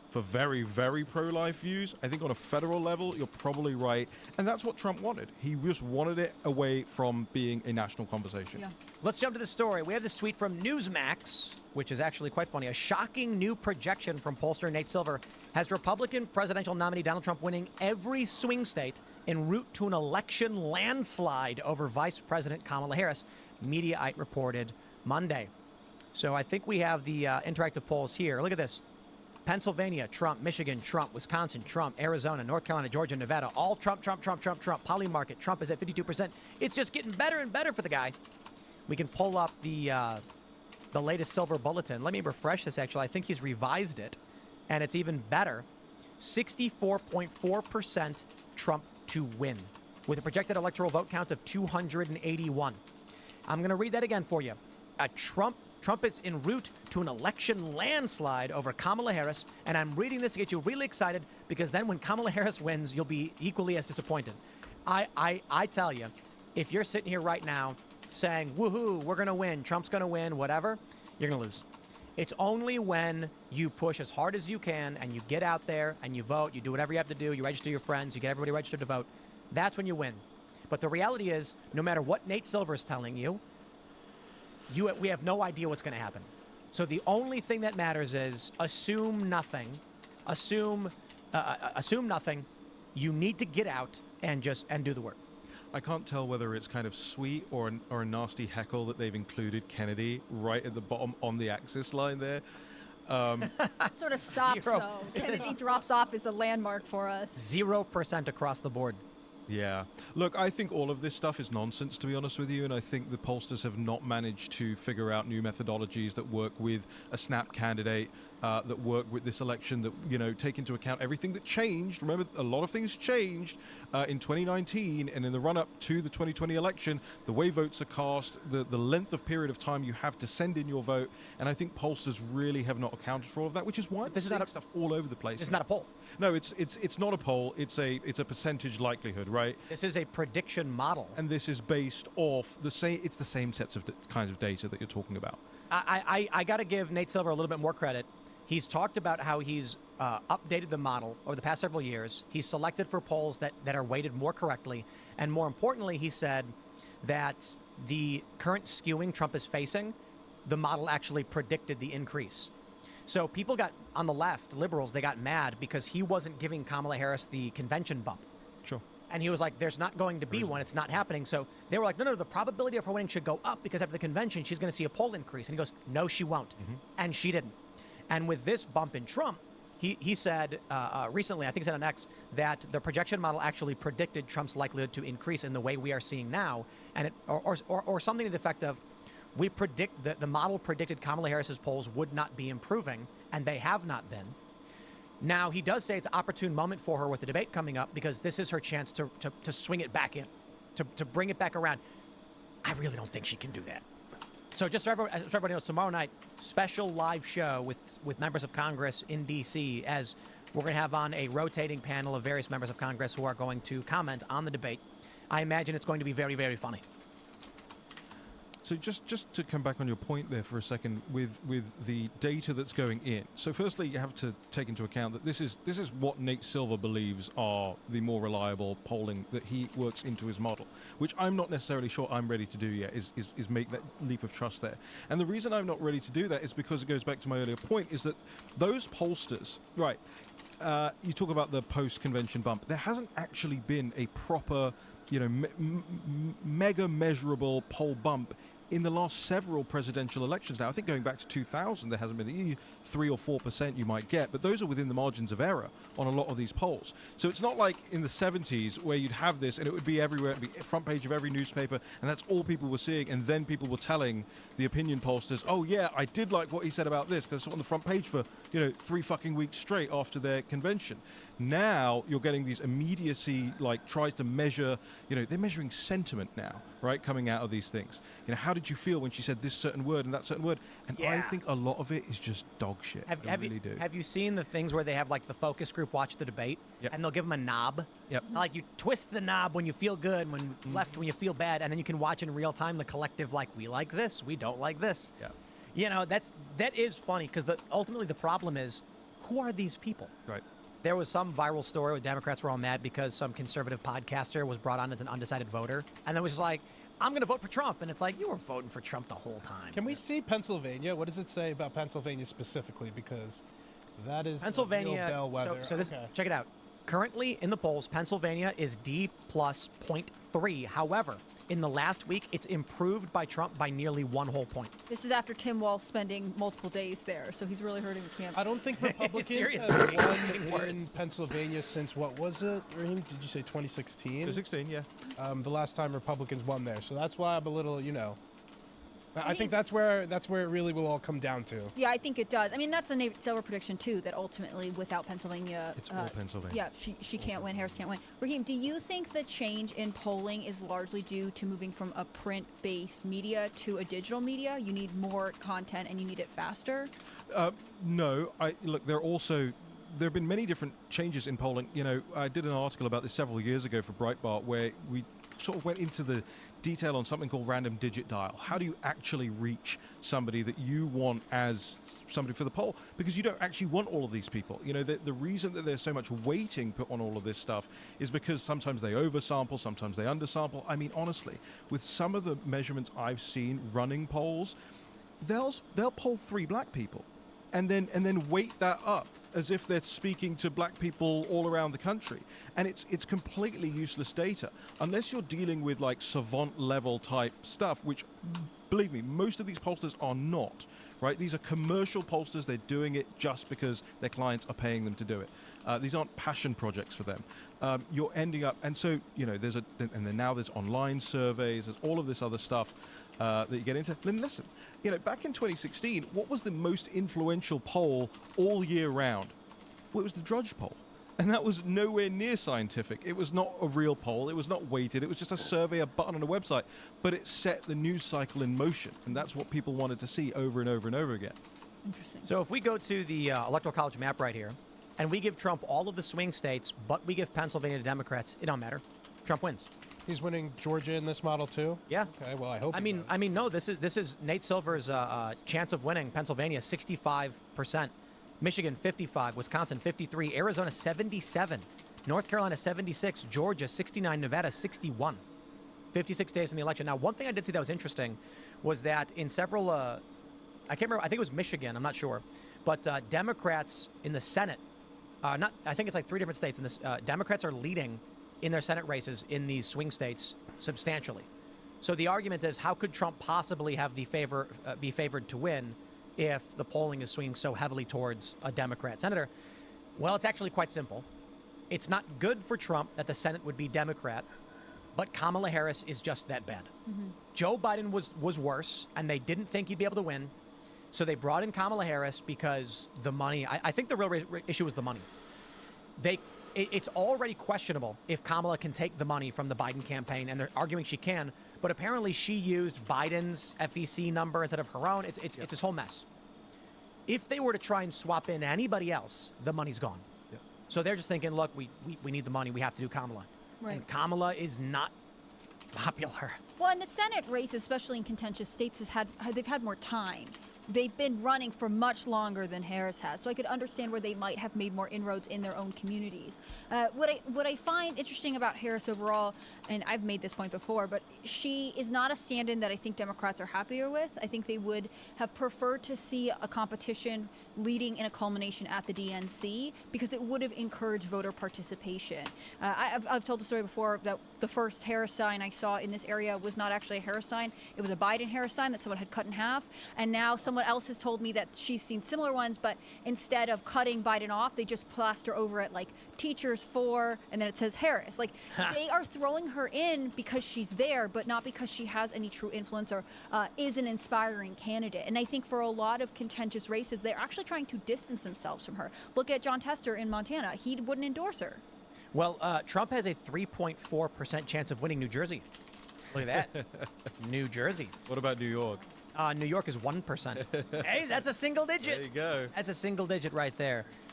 for very, very pro-life views. I think on a federal level, you're probably right. And that's what Trump wanted. He just wanted it away from being a national conversation. Yeah. Let's jump to the story. We have this tweet from Newsmax, which is actually quite funny. A shocking new projection from pollster Nate Silver has Republican presidential nominee Donald Trump winning every swing state en route to an election landslide over Vice President Kamala Harris, Mediaite reported Monday. So I think we have the interactive polls here. Look at this. Pennsylvania, Trump. Michigan, Trump. Wisconsin, Trump. Arizona, North Carolina, Georgia, Nevada. All Trump, Trump, Trump, Trump, Trump. Polymarket, Trump is at 52%. It's just getting better and better for the guy. We can pull up the latest Silver Bulletin. Let me refresh this, actually. I think he's revised it, and it's even better. 64.4% Trump to win, with a projected electoral vote count of 281. I'm going to read that again for you. Trump is en route to an election landslide over Kamala Harris, and I'm reading this to get you really excited, because then when Kamala Harris wins, you'll be equally as disappointed. I tell you, if you're sitting here right now saying, woohoo, we're going to win, Trump's going to win, whatever, you're going to lose. It's only when you push as hard as you can and you get out there and you vote, you do whatever you have to do, you register your friends, you get everybody registered to vote, that's when you win. But the reality is, no matter what Nate Silver is telling you, we have no idea what's going to happen. So the only thing that matters is assume nothing. Assume nothing. You need to get out and do the work. I can't tell whether it's kind of sweet or a nasty heckle that they've included Kennedy right at the bottom on the axis line there. Sort of stops, though. Kennedy drops off as a landmark for us. 0% across the board. Yeah. Look, I think all of this stuff is nonsense, to be honest with you, and I think the pollsters have not managed to figure out new methodologies that work with a snap candidate, that work with this election, that, you know, take into account everything that changed. Remember, a lot of things changed in 2019 and in the run-up to the 2020 election, the way votes are cast, the length of period of time you have to send in your vote, and I think pollsters really have not accounted for all of that, which is why this is not stuff all over the place. It's not a poll. No, it's not a poll. It's a percentage likelihood, right? This is a prediction model, and this is based off the same. It's the same sets of kinds of data that you're talking about. I got to give Nate Silver a little bit more credit. He's talked about how he's updated the model over the past several years. He's selected for polls that are weighted more correctly, and more importantly, he said that the current skewing Trump is facing, the model actually predicted the increase. So people got, on the left, liberals, they got mad because he wasn't giving Kamala Harris the convention bump. Sure. And he was like, there's not going to be one. It's not happening. So they were like, no, the probability of her winning should go up because after the convention, she's going to see a poll increase. And he goes, no, she won't. Mm-hmm. And she didn't. And with this bump in Trump, he said recently, I think he said on X, that the projection model actually predicted Trump's likelihood to increase in the way we are seeing now. And or something to the effect of, we predict that the model predicted Kamala Harris's polls would not be improving, and they have not been. Now, he does say it's an opportune moment for her with the debate coming up because this is her chance to swing it back in, to bring it back around. I really don't think she can do that. So just so everybody knows, tomorrow night, special live show with members of Congress in D.C. as we're going to have on a rotating panel of various members of Congress who are going to comment on the debate. I imagine it's going to be very, very funny. So just to come back on your point there for a second with the data that's going in. So firstly, you have to take into account that this is what Nate Silver believes are the more reliable polling that he works into his model, which I'm not necessarily sure I'm ready to do yet, is make that leap of trust there. And the reason I'm not ready to do that is because it goes back to my earlier point, is that those pollsters, right, you talk about the post-convention bump, there hasn't actually been a proper, mega measurable poll bump in the last several presidential elections now. I think going back to 2000, there hasn't been 3 or 4% you might get, but those are within the margins of error on a lot of these polls. So it's not like in the 70s where you'd have this and it would be everywhere, it'd be front page of every newspaper, and that's all people were seeing, and then people were telling the opinion pollsters, oh yeah, I did like what he said about this because it's on the front page for 3 fucking weeks straight after their convention. Now you're getting these immediacy, tries to measure, they're measuring sentiment now, right, coming out of these things. How did you feel when she said this certain word and that certain word? And yeah. I think a lot of it is just dog shit. Have you seen the things where they have the focus group watch the debate, yep. and they'll give them a knob? Yep. You twist the knob when you feel good, when left when you feel bad, and then you can watch in real time the collective, we like this, we don't like this. Yeah. That is funny because ultimately the problem is, who are these people? Right. There was some viral story where Democrats were all mad because some conservative podcaster was brought on as an undecided voter, and then was just like, I'm going to vote for Trump. And it's like, you were voting for Trump the whole time. Can we see Pennsylvania? What does it say about Pennsylvania specifically? Because that is Pennsylvania. the real bellwether. So this, check it out. Currently in the polls, Pennsylvania is D plus 0.3. However, in the last week, it's improved by Trump by nearly 1 whole point. This is after Tim Walz spending multiple days there, so he's really hurting the campaign. I don't think Republicans Seriously, have getting won in worse. Pennsylvania since, what was it, Raheem? Did you say 2016? 2016, yeah. The last time Republicans won there. So that's why I'm a little, I think that's where it really will all come down to. Yeah, I think it does. I mean, that's a Nate Silver prediction, too, that ultimately, without Pennsylvania... It's all Pennsylvania. Yeah, she can't win. Harris can't win. Raheem, do you think the change in polling is largely due to moving from a print-based media to a digital media? You need more content and you need it faster? No. Look, there have been many different changes in polling. I did an article about this several years ago for Breitbart where we sort of went into the detail on something called random digit dial. How do you actually reach somebody that you want as somebody for the poll? Because you don't actually want all of these people. The reason that there's so much weighting put on all of this stuff is because sometimes they oversample, sometimes they undersample. I mean, honestly, with some of the measurements I've seen running polls, they'll poll 3 black people and then weight that up as if they're speaking to black people all around the country. And it's completely useless data unless you're dealing with like savant level type stuff, which, believe me, most of these pollsters are not, right? These are commercial pollsters. They're doing it just because their clients are paying them to do it. These aren't passion projects for them. You're ending up, and so, now there's online surveys, there's all of this other stuff that you get into. Then listen, back in 2016, what was the most influential poll all year round? Well, it was the Drudge poll. And that was nowhere near scientific. It was not a real poll. It was not weighted. It was just a survey, a button on a website. But it set the news cycle in motion. And that's what people wanted to see over and over and over again. Interesting. So if we go to the Electoral College map right here, and we give Trump all of the swing states, but we give Pennsylvania to Democrats, it don't matter. Trump wins. He's winning Georgia in this model too? Yeah. Okay, well, I hope I mean, no, this is Nate Silver's chance of winning. Pennsylvania, 65%. Michigan, 55. Wisconsin, 53. Arizona, 77. North Carolina, 76. Georgia, 69. Nevada, 61. 56 days from the election. Now, one thing I did see that was interesting was that in several, I can't remember, I think it was Michigan, I'm not sure, but Democrats in the Senate, I think it's like 3 different states in this, Democrats are leading in their Senate races in these swing states substantially. So the argument is, how could Trump possibly have be favored to win if the polling is swinging so heavily towards a Democrat senator? Well, it's actually quite simple. It's not good for Trump that the Senate would be Democrat, but Kamala Harris is just that bad. Mm-hmm. Joe Biden was worse, and they didn't think he'd be able to win. So they brought in Kamala Harris because the money, I think the real issue was the money. It's already questionable if Kamala can take the money from the Biden campaign, and they're arguing she can, but apparently she used Biden's FEC number instead of her own. It's this whole mess. If they were to try and swap in anybody else, the money's gone. Yep. So they're just thinking, look, we need the money. We have to do Kamala. Right. And Kamala is not popular. Well, in the Senate race, especially in contentious states, they've had more time. They've been running for much longer than Harris has, so I could understand where they might have made more inroads in their own communities. What I find interesting about Harris overall, and I've made this point before, but she is not a stand-in that I think Democrats are happier with. I think they would have preferred to see a competition leading in a culmination at the DNC because it would have encouraged voter participation. I've told the story before that the first Harris sign I saw in this area was not actually a Harris sign. It was a Biden-Harris sign that someone had cut in half, and now someone else has told me that she's seen similar ones, but instead of cutting Biden off, they just plaster over it like teachers for, and then it says Harris. Like, they are throwing her in because she's there, but not because she has any true influence or is an inspiring candidate. And I think for a lot of contentious races, they're actually trying to distance themselves from her. Look at John Tester in Montana. He wouldn't endorse her. Well, Trump has a 3.4% chance of winning New Jersey. Look at that. New Jersey. What about New York? New York is 1%. Hey, that's a single digit. There you go. That's a single digit right there.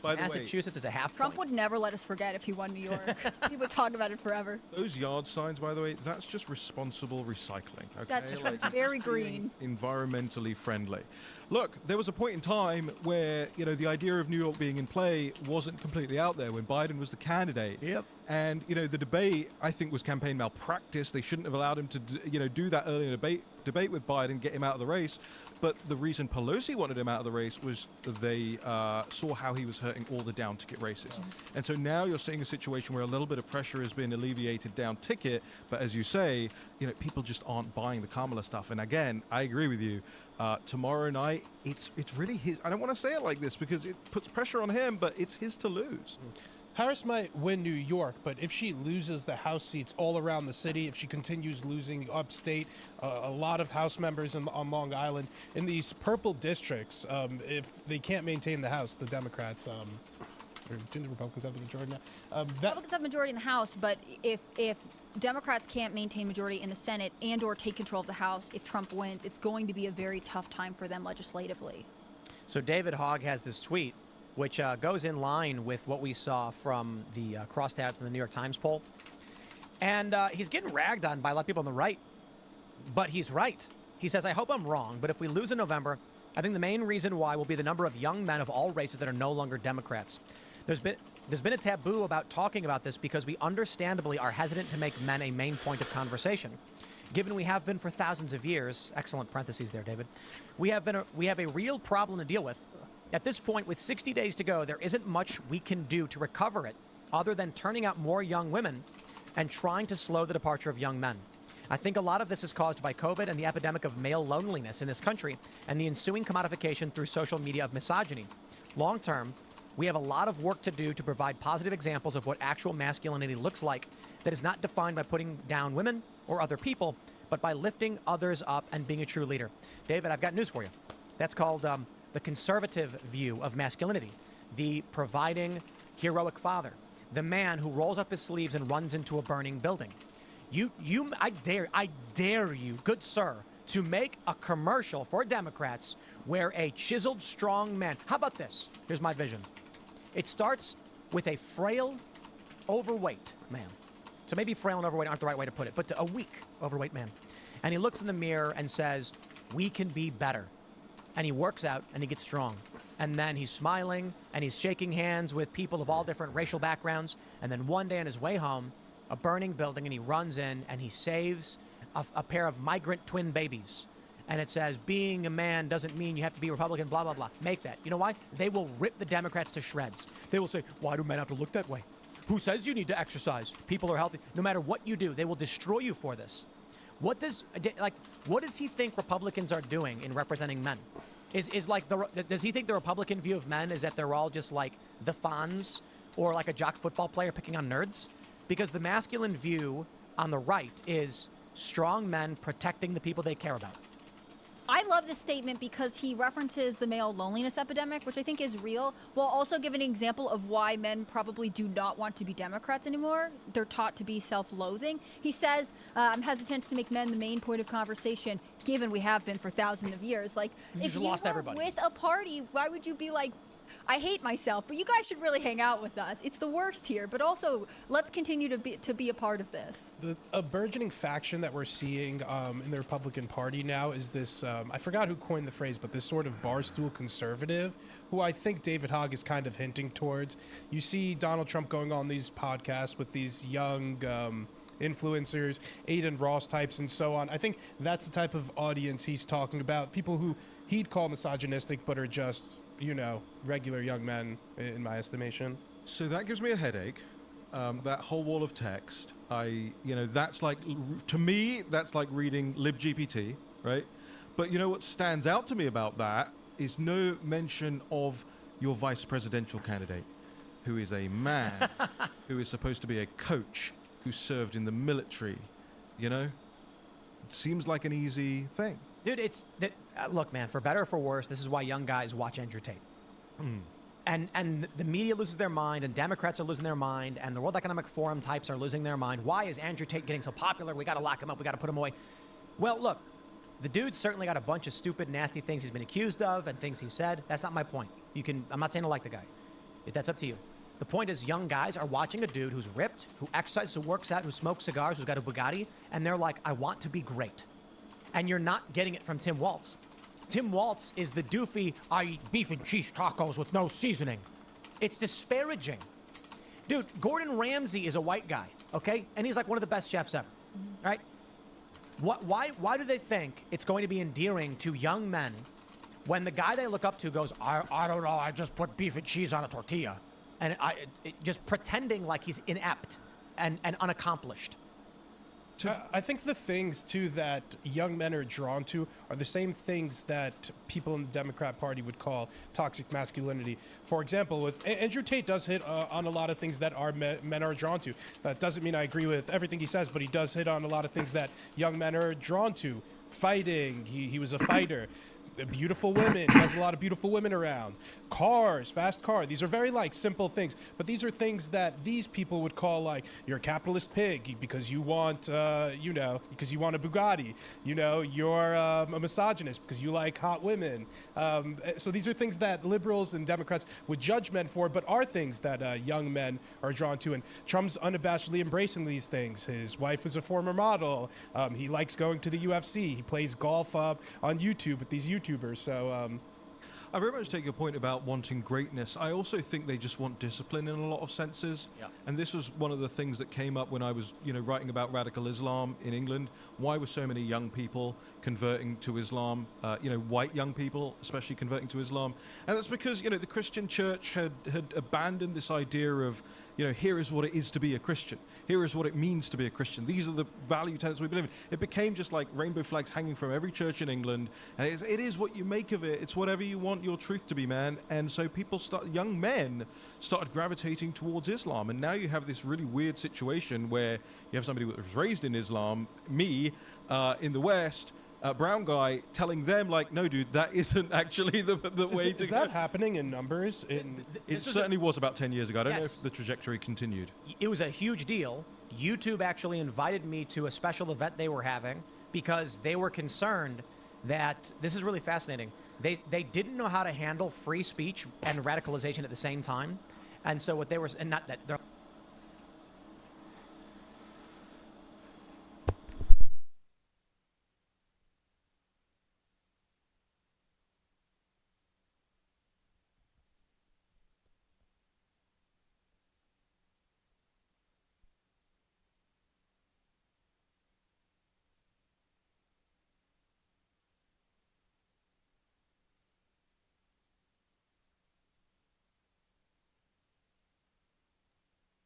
By the way, Massachusetts is a half Trump point. would never let us forget if he won New York. He would talk about it forever. those yard signs, by the way, that's just responsible recycling. Okay? That's true. Like, It's very green. environmentally friendly. Look, there was a point in time where, you know, the idea of New York being in play wasn't completely out there when Biden was the candidate. Yep. And, you know, the debate, I think, was campaign malpractice. They shouldn't have allowed him to, do that early in a debate with Biden, get him out of the race. But the reason Pelosi wanted him out of the race was they saw how he was hurting all the down-ticket races. And so now you're seeing a situation where a little bit of pressure has been alleviated down-ticket, but as you say, you know, people just aren't buying the Kamala stuff. And again, I agree with you. Tomorrow night, it's really his. I don't want to say it like this because it puts pressure on him, but it's his to lose. Harris might win New York, but if she loses the House seats all around the city, if she continues losing upstate, a lot of House members on Long Island, in these purple districts, if they can't maintain the House, the Democrats, or do the Republicans have the majority now? Republicans have majority in the House, but if Democrats can't maintain majority in the Senate and or take control of the House, if Trump wins, it's going to be a very tough time for them legislatively. So David Hogg has this tweet, which goes in line with what we saw from the crosstabs in the New York Times poll. And he's getting ragged on by a lot of people on the right, but he's right. He says, I hope I'm wrong, but if we lose in November, I think the main reason why will be the number of young men of all races that are no longer Democrats. There's been a taboo about talking about this because we understandably are hesitant to make men a main point of conversation. Given we have been for thousands of years, excellent parentheses there, David, we have a real problem to deal with. At this point, with 60 days to go, there isn't much we can do to recover it other than turning out more young women and trying to slow the departure of young men. I think a lot of this is caused by COVID and the epidemic of male loneliness in this country and the ensuing commodification through social media of misogyny. Long term, we have a lot of work to do to provide positive examples of what actual masculinity looks like that is not defined by putting down women or other people, but by lifting others up and being a true leader. David, I've got news for you. That's called the conservative view of masculinity, the providing heroic father, the man who rolls up his sleeves and runs into a burning building. I dare you, good sir, to make a commercial for Democrats where a chiseled, strong man. How about this? Here's my vision. It starts with a frail, overweight man. So maybe frail and overweight aren't the right way to put it, but a weak, overweight man. And he looks in the mirror and says, we can be better. And he works out and he gets strong. And then he's smiling and he's shaking hands with people of all different racial backgrounds. And then one day on his way home, a burning building, and he runs in and he saves a pair of migrant twin babies. And it says, being a man doesn't mean you have to be Republican, blah, blah, blah. Make that. You know why? They will rip the Democrats to shreds. They will say, why do men have to look that way? Who says you need to exercise? People are healthy. No matter what you do, they will destroy you for this. What does he think Republicans are doing in representing men? Does he think the Republican view of men is that they're all just like the Fonz or like a jock football player picking on nerds? Because the masculine view on the right is strong men protecting the people they care about. I love this statement because he references the male loneliness epidemic, which I think is real, while also giving an example of why men probably do not want to be Democrats anymore. They're taught to be self-loathing. He says, I'm hesitant to make men the main point of conversation, given we have been for thousands of years. Like, if you were with a party, why would you be like, I hate myself, but you guys should really hang out with us. It's the worst here, but also let's continue to be a part of this. A burgeoning faction that we're seeing in the Republican Party now is this, I forgot who coined the phrase, but this sort of barstool conservative, who I think David Hogg is kind of hinting towards. You see Donald Trump going on these podcasts with these young influencers, Aiden Ross types and so on. I think that's the type of audience he's talking about. People who he'd call misogynistic but are just, regular young men in my estimation. So that gives me a headache. That whole wall of text, that's like, to me, that's like reading libGPT, right? But what stands out to me about that is no mention of your vice presidential candidate, who is a man, who is supposed to be a coach, who served in the military, It seems like an easy thing. Dude, look, man, for better or for worse, this is why young guys watch Andrew Tate. And the media loses their mind, and Democrats are losing their mind, and the World Economic Forum types are losing their mind. Why is Andrew Tate getting so popular? We got to lock him up. We got to put him away. Well, look, the dude's certainly got a bunch of stupid, nasty things he's been accused of and things he said. That's not my point. I'm not saying I like the guy. That's up to you. The point is, young guys are watching a dude who's ripped, who exercises, who works out, who smokes cigars, who's got a Bugatti, and they're like, I want to be great. And you're not getting it from Tim Waltz. Tim Waltz is the doofy, I eat beef and cheese tacos with no seasoning. It's disparaging. Dude, Gordon Ramsay is a white guy, okay? And he's like one of the best chefs ever, right? Why do they think it's going to be endearing to young men when the guy they look up to goes, I don't know, I just put beef and cheese on a tortilla. And just pretending like he's inept and unaccomplished. I think the things, too, that young men are drawn to are the same things that people in the Democrat Party would call toxic masculinity. For example, with Andrew Tate does hit on a lot of things that men are drawn to. That doesn't mean I agree with everything he says, but he does hit on a lot of things that young men are drawn to. Fighting, he was a fighter. Beautiful women, he has a lot of beautiful women around. Cars, fast car, these are very simple things, but these are things that these people would call you're a capitalist pig because you want because you want a Bugatti, you're a misogynist because you like hot women. So these are things that liberals and Democrats would judge men for, but are things that young men are drawn to, and Trump's unabashedly embracing these things. His wife is a former model. He likes going to the UFC. He plays golf on YouTube with these YouTubers. So I very much take your point about wanting greatness. I also think they just want discipline in a lot of senses. Yeah. And this was one of the things that came up when I was, writing about radical Islam in England. Why were so many young people converting to Islam? White young people, especially converting to Islam. And that's because, the Christian church had abandoned this idea of, here is what it is to be a Christian. Here is what it means to be a Christian. These are the value tenets we believe in. It became just like rainbow flags hanging from every church in England. And it is what you make of it. It's whatever you want your truth to be, man. And so young men started gravitating towards Islam. And now you have this really weird situation where you have somebody that was raised in Islam, me, in the West, brown guy telling them no, dude, that isn't actually the way to go. Is that happening in numbers? It certainly was about 10 years ago. I don't know if the trajectory continued. It was a huge deal. YouTube actually invited me to a special event they were having because they were concerned that, this is really fascinating, they didn't know how to handle free speech and radicalization at the same time. And so what they were, and not that they're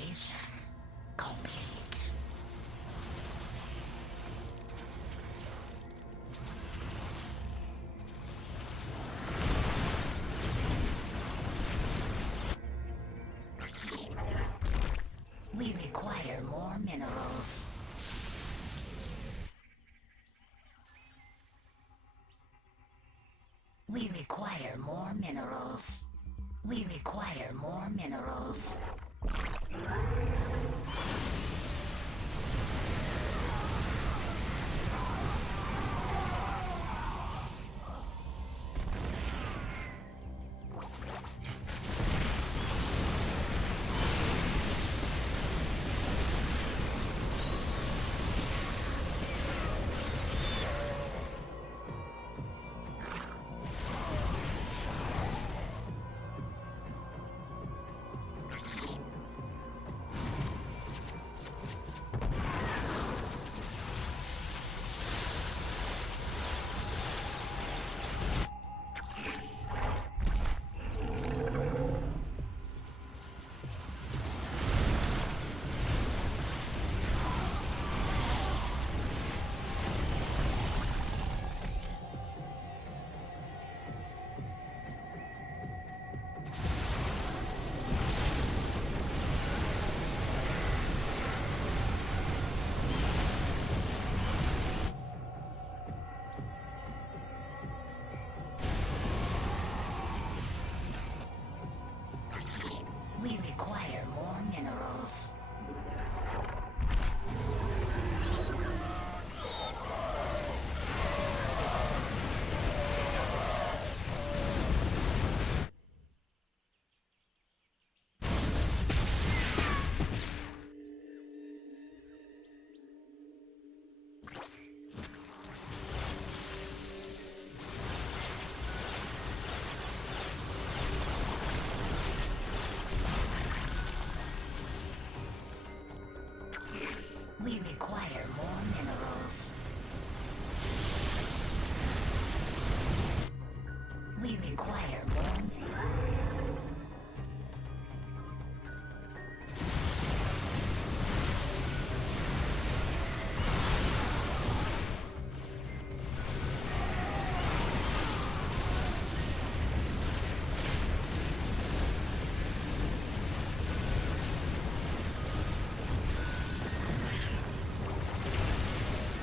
Fabrication complete. We require more minerals. We require more minerals. We require more minerals. We require more minerals. We require more minerals. We require more minerals.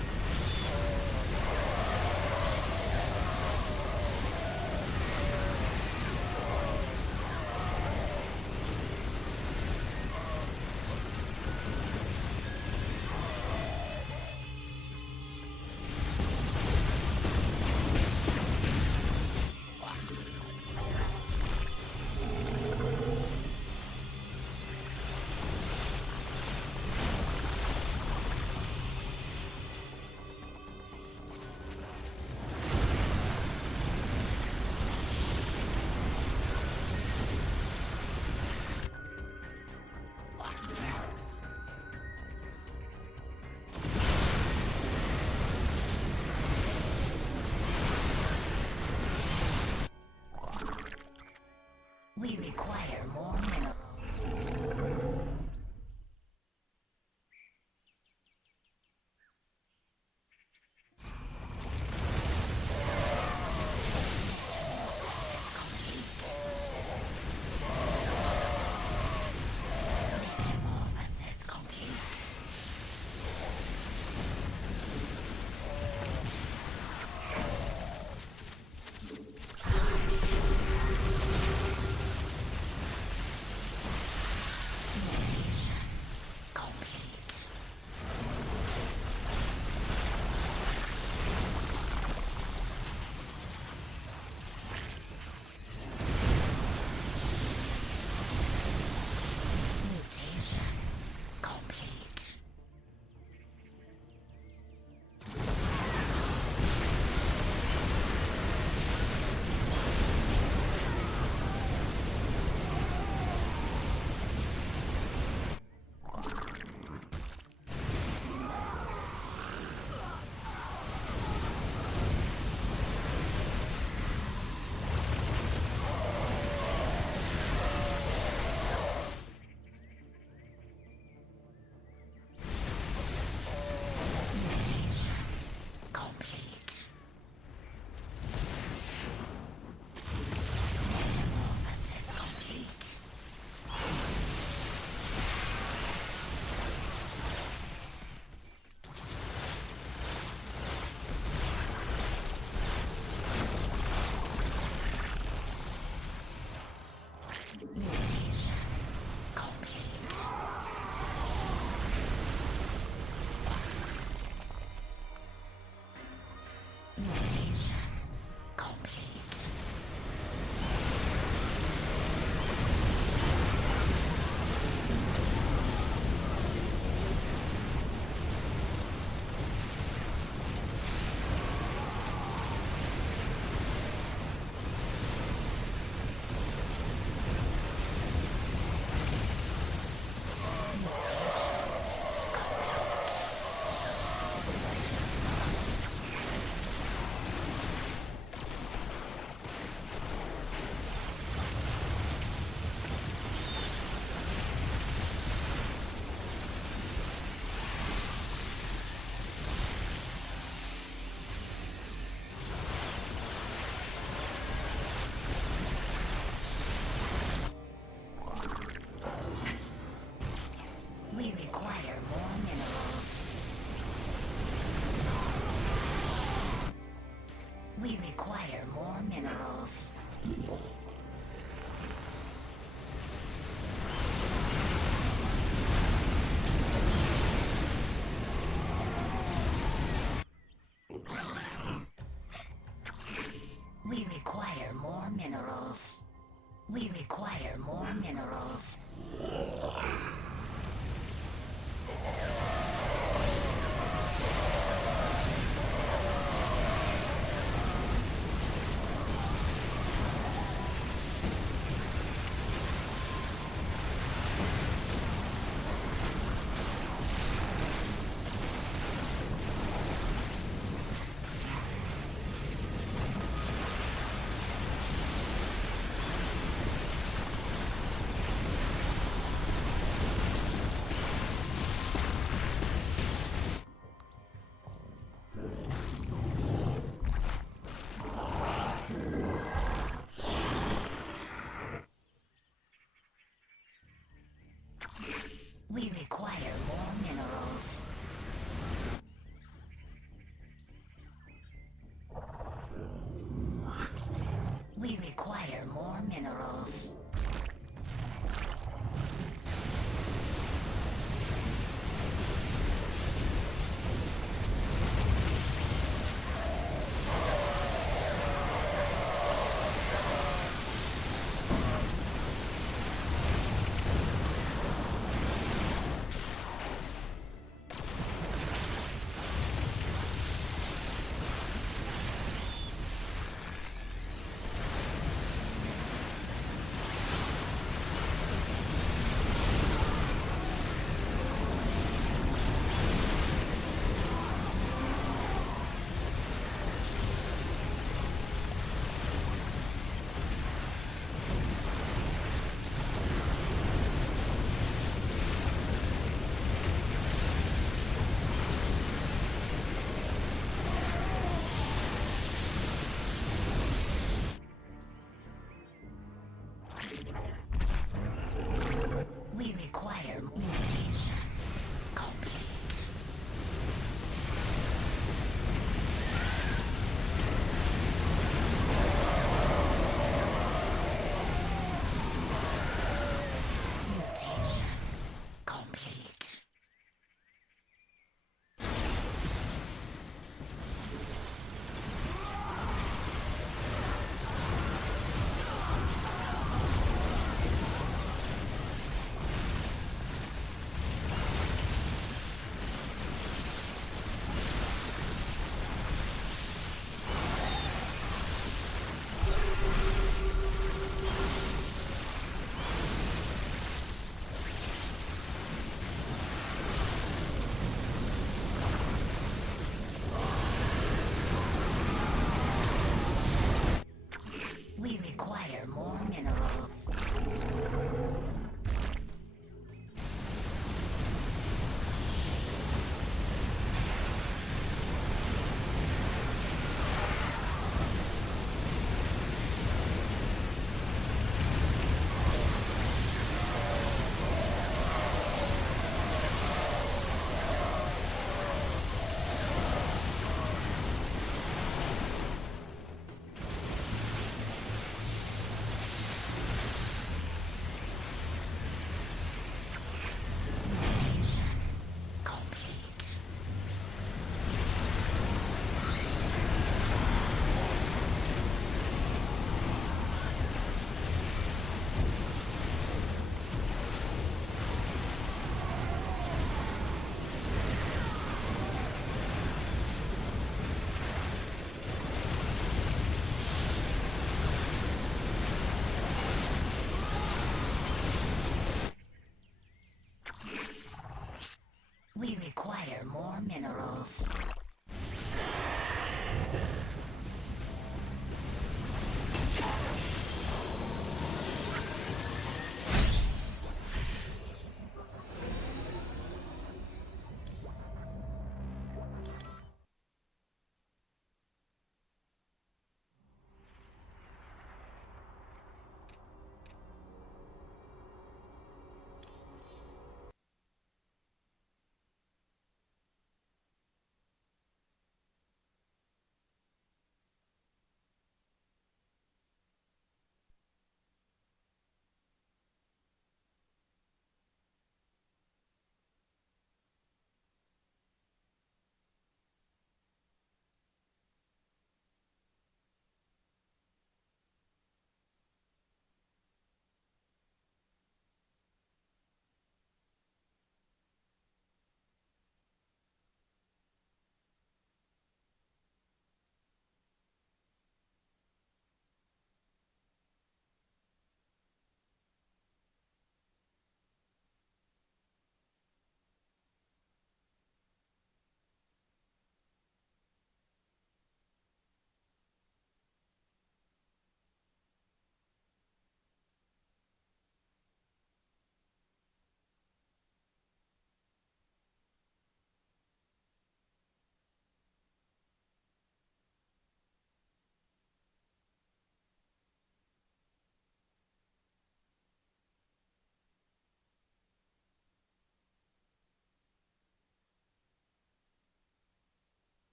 require more minerals. We require more minerals. We require more minerals. We require more minerals. We require more minerals. We require mutation complete. Mutation complete. We require more minerals. Mutation complete. We require more minerals.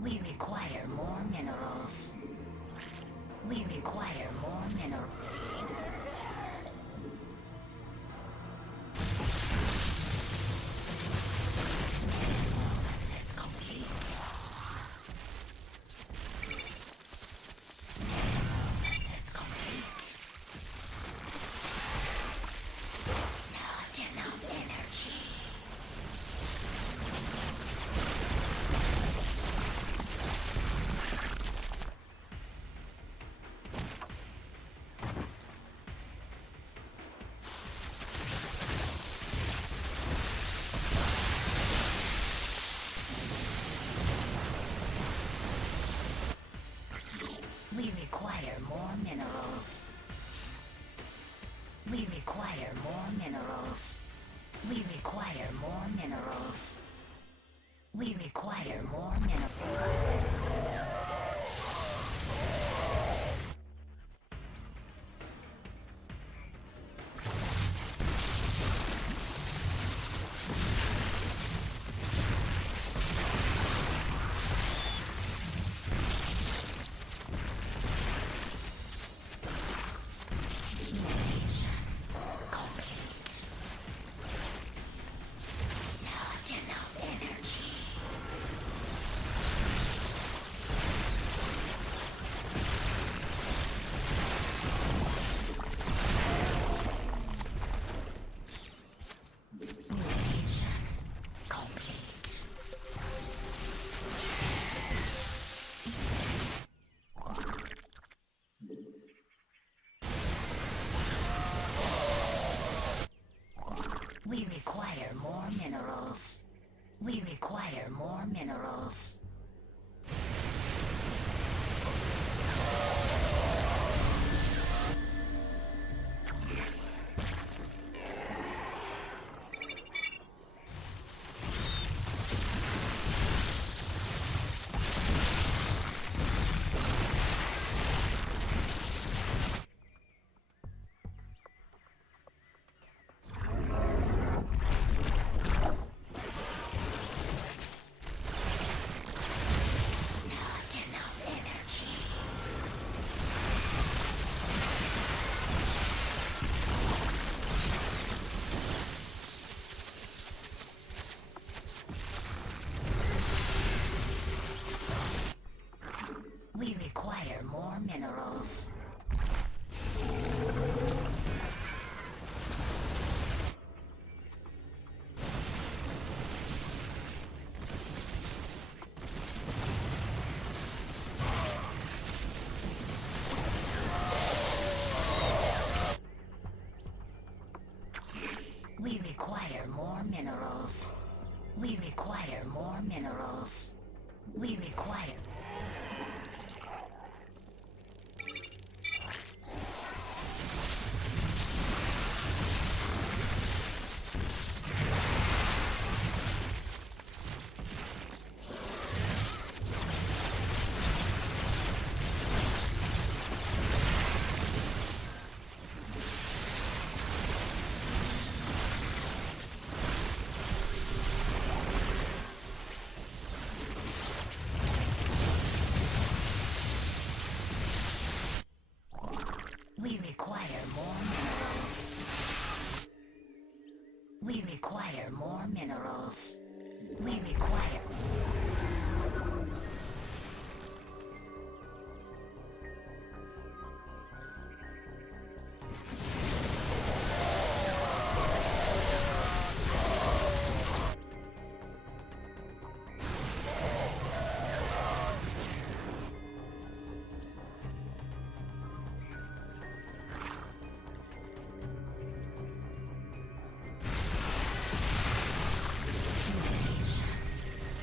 We require more minerals. We require more minerals. Metamorphosis complete. Metamorphosis complete. Not enough energy. We require more minerals. We require more minerals. We require more minerals. We require more minerals. Mutation complete. Not enough energy. Mutation complete. We require more minerals. We require more minerals. Not enough energy. We require more minerals. We require more minerals. We require more minerals. We require... We require more minerals. We require more minerals. We require... Mutation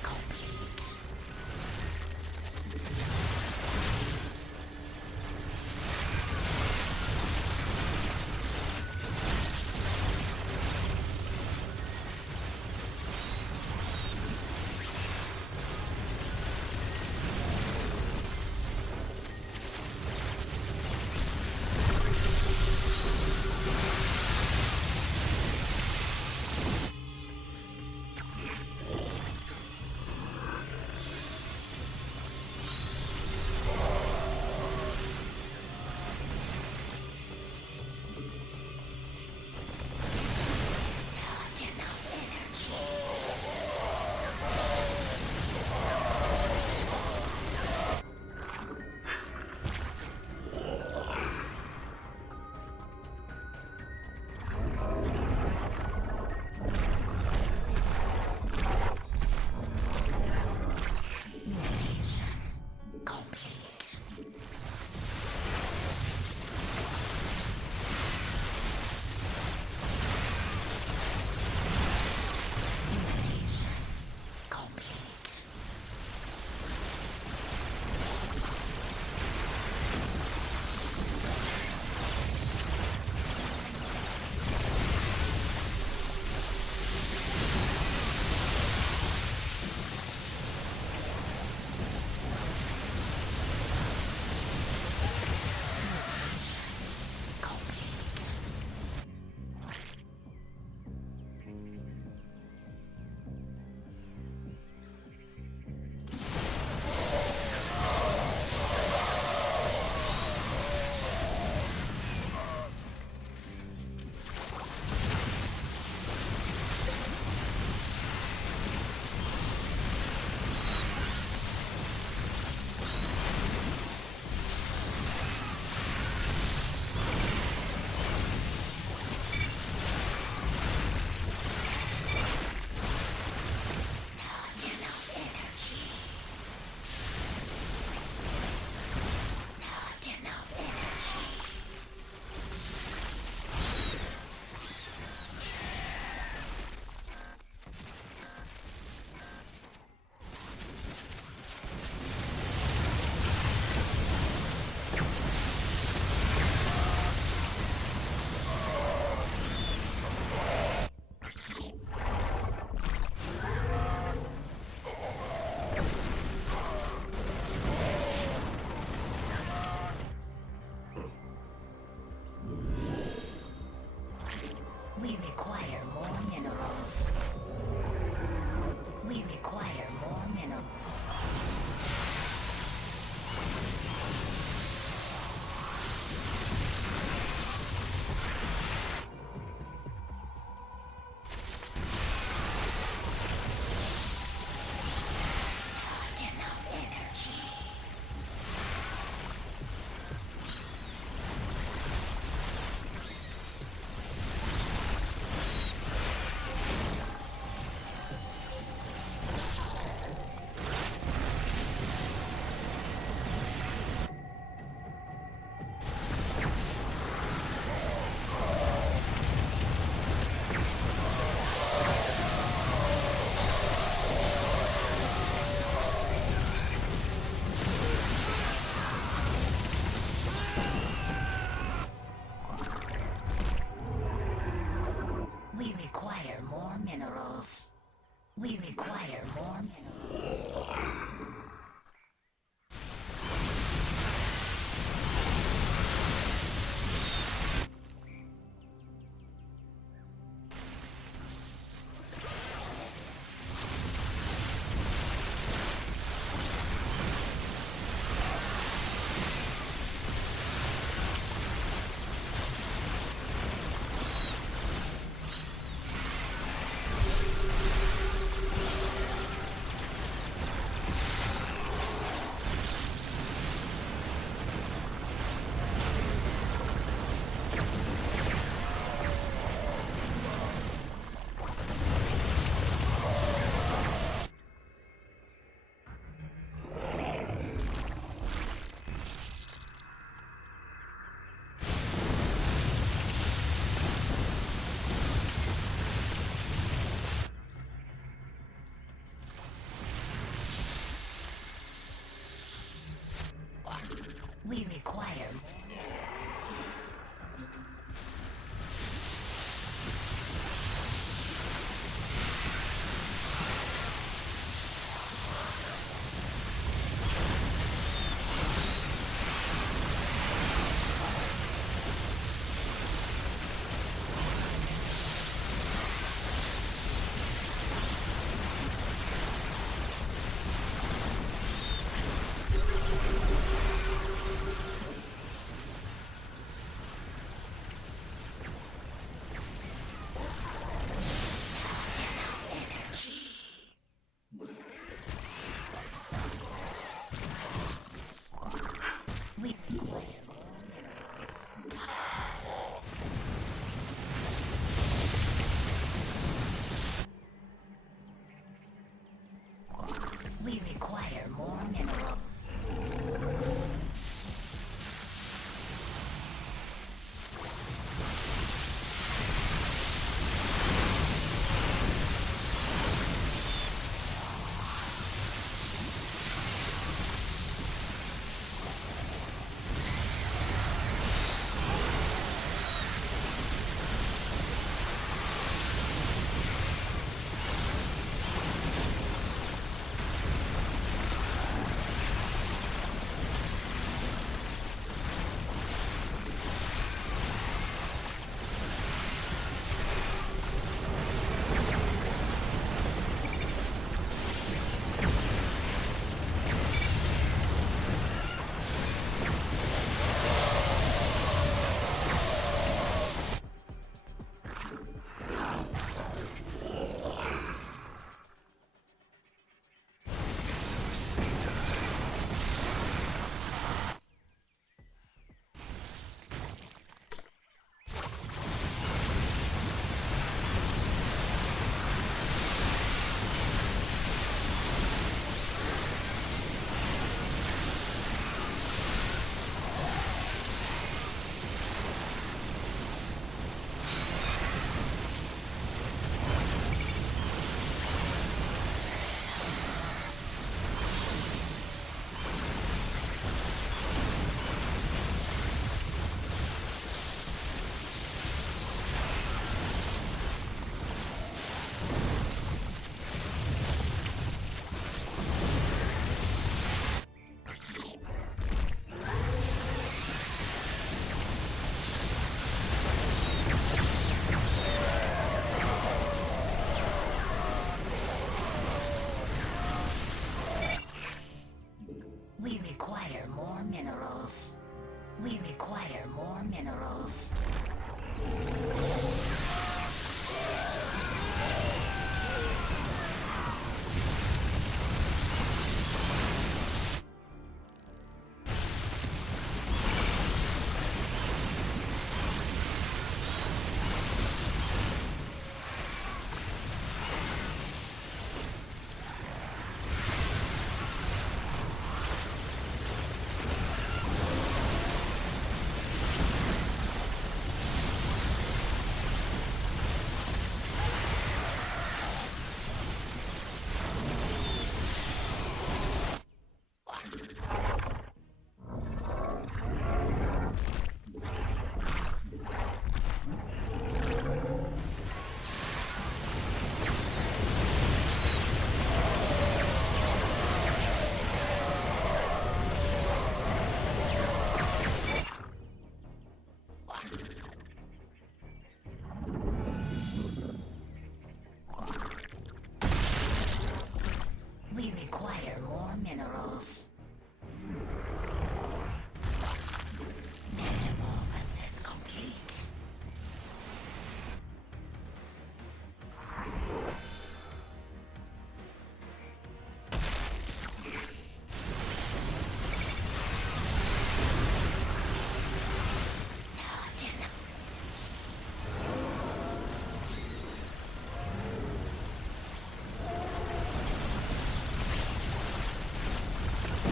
require we require more minerals. We require more minerals. We require more minerals. We require more minerals. Metamorphosis complete.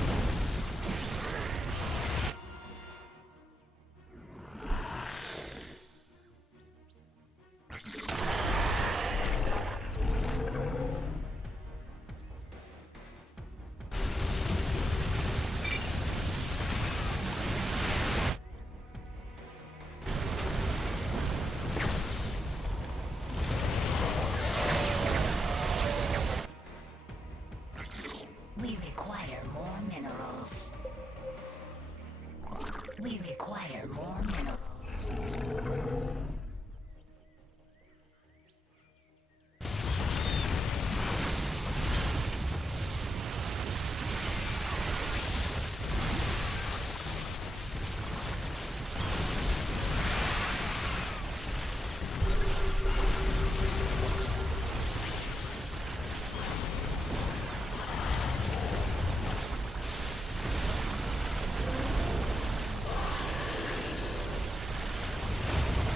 We require more minerals. We require more minerals.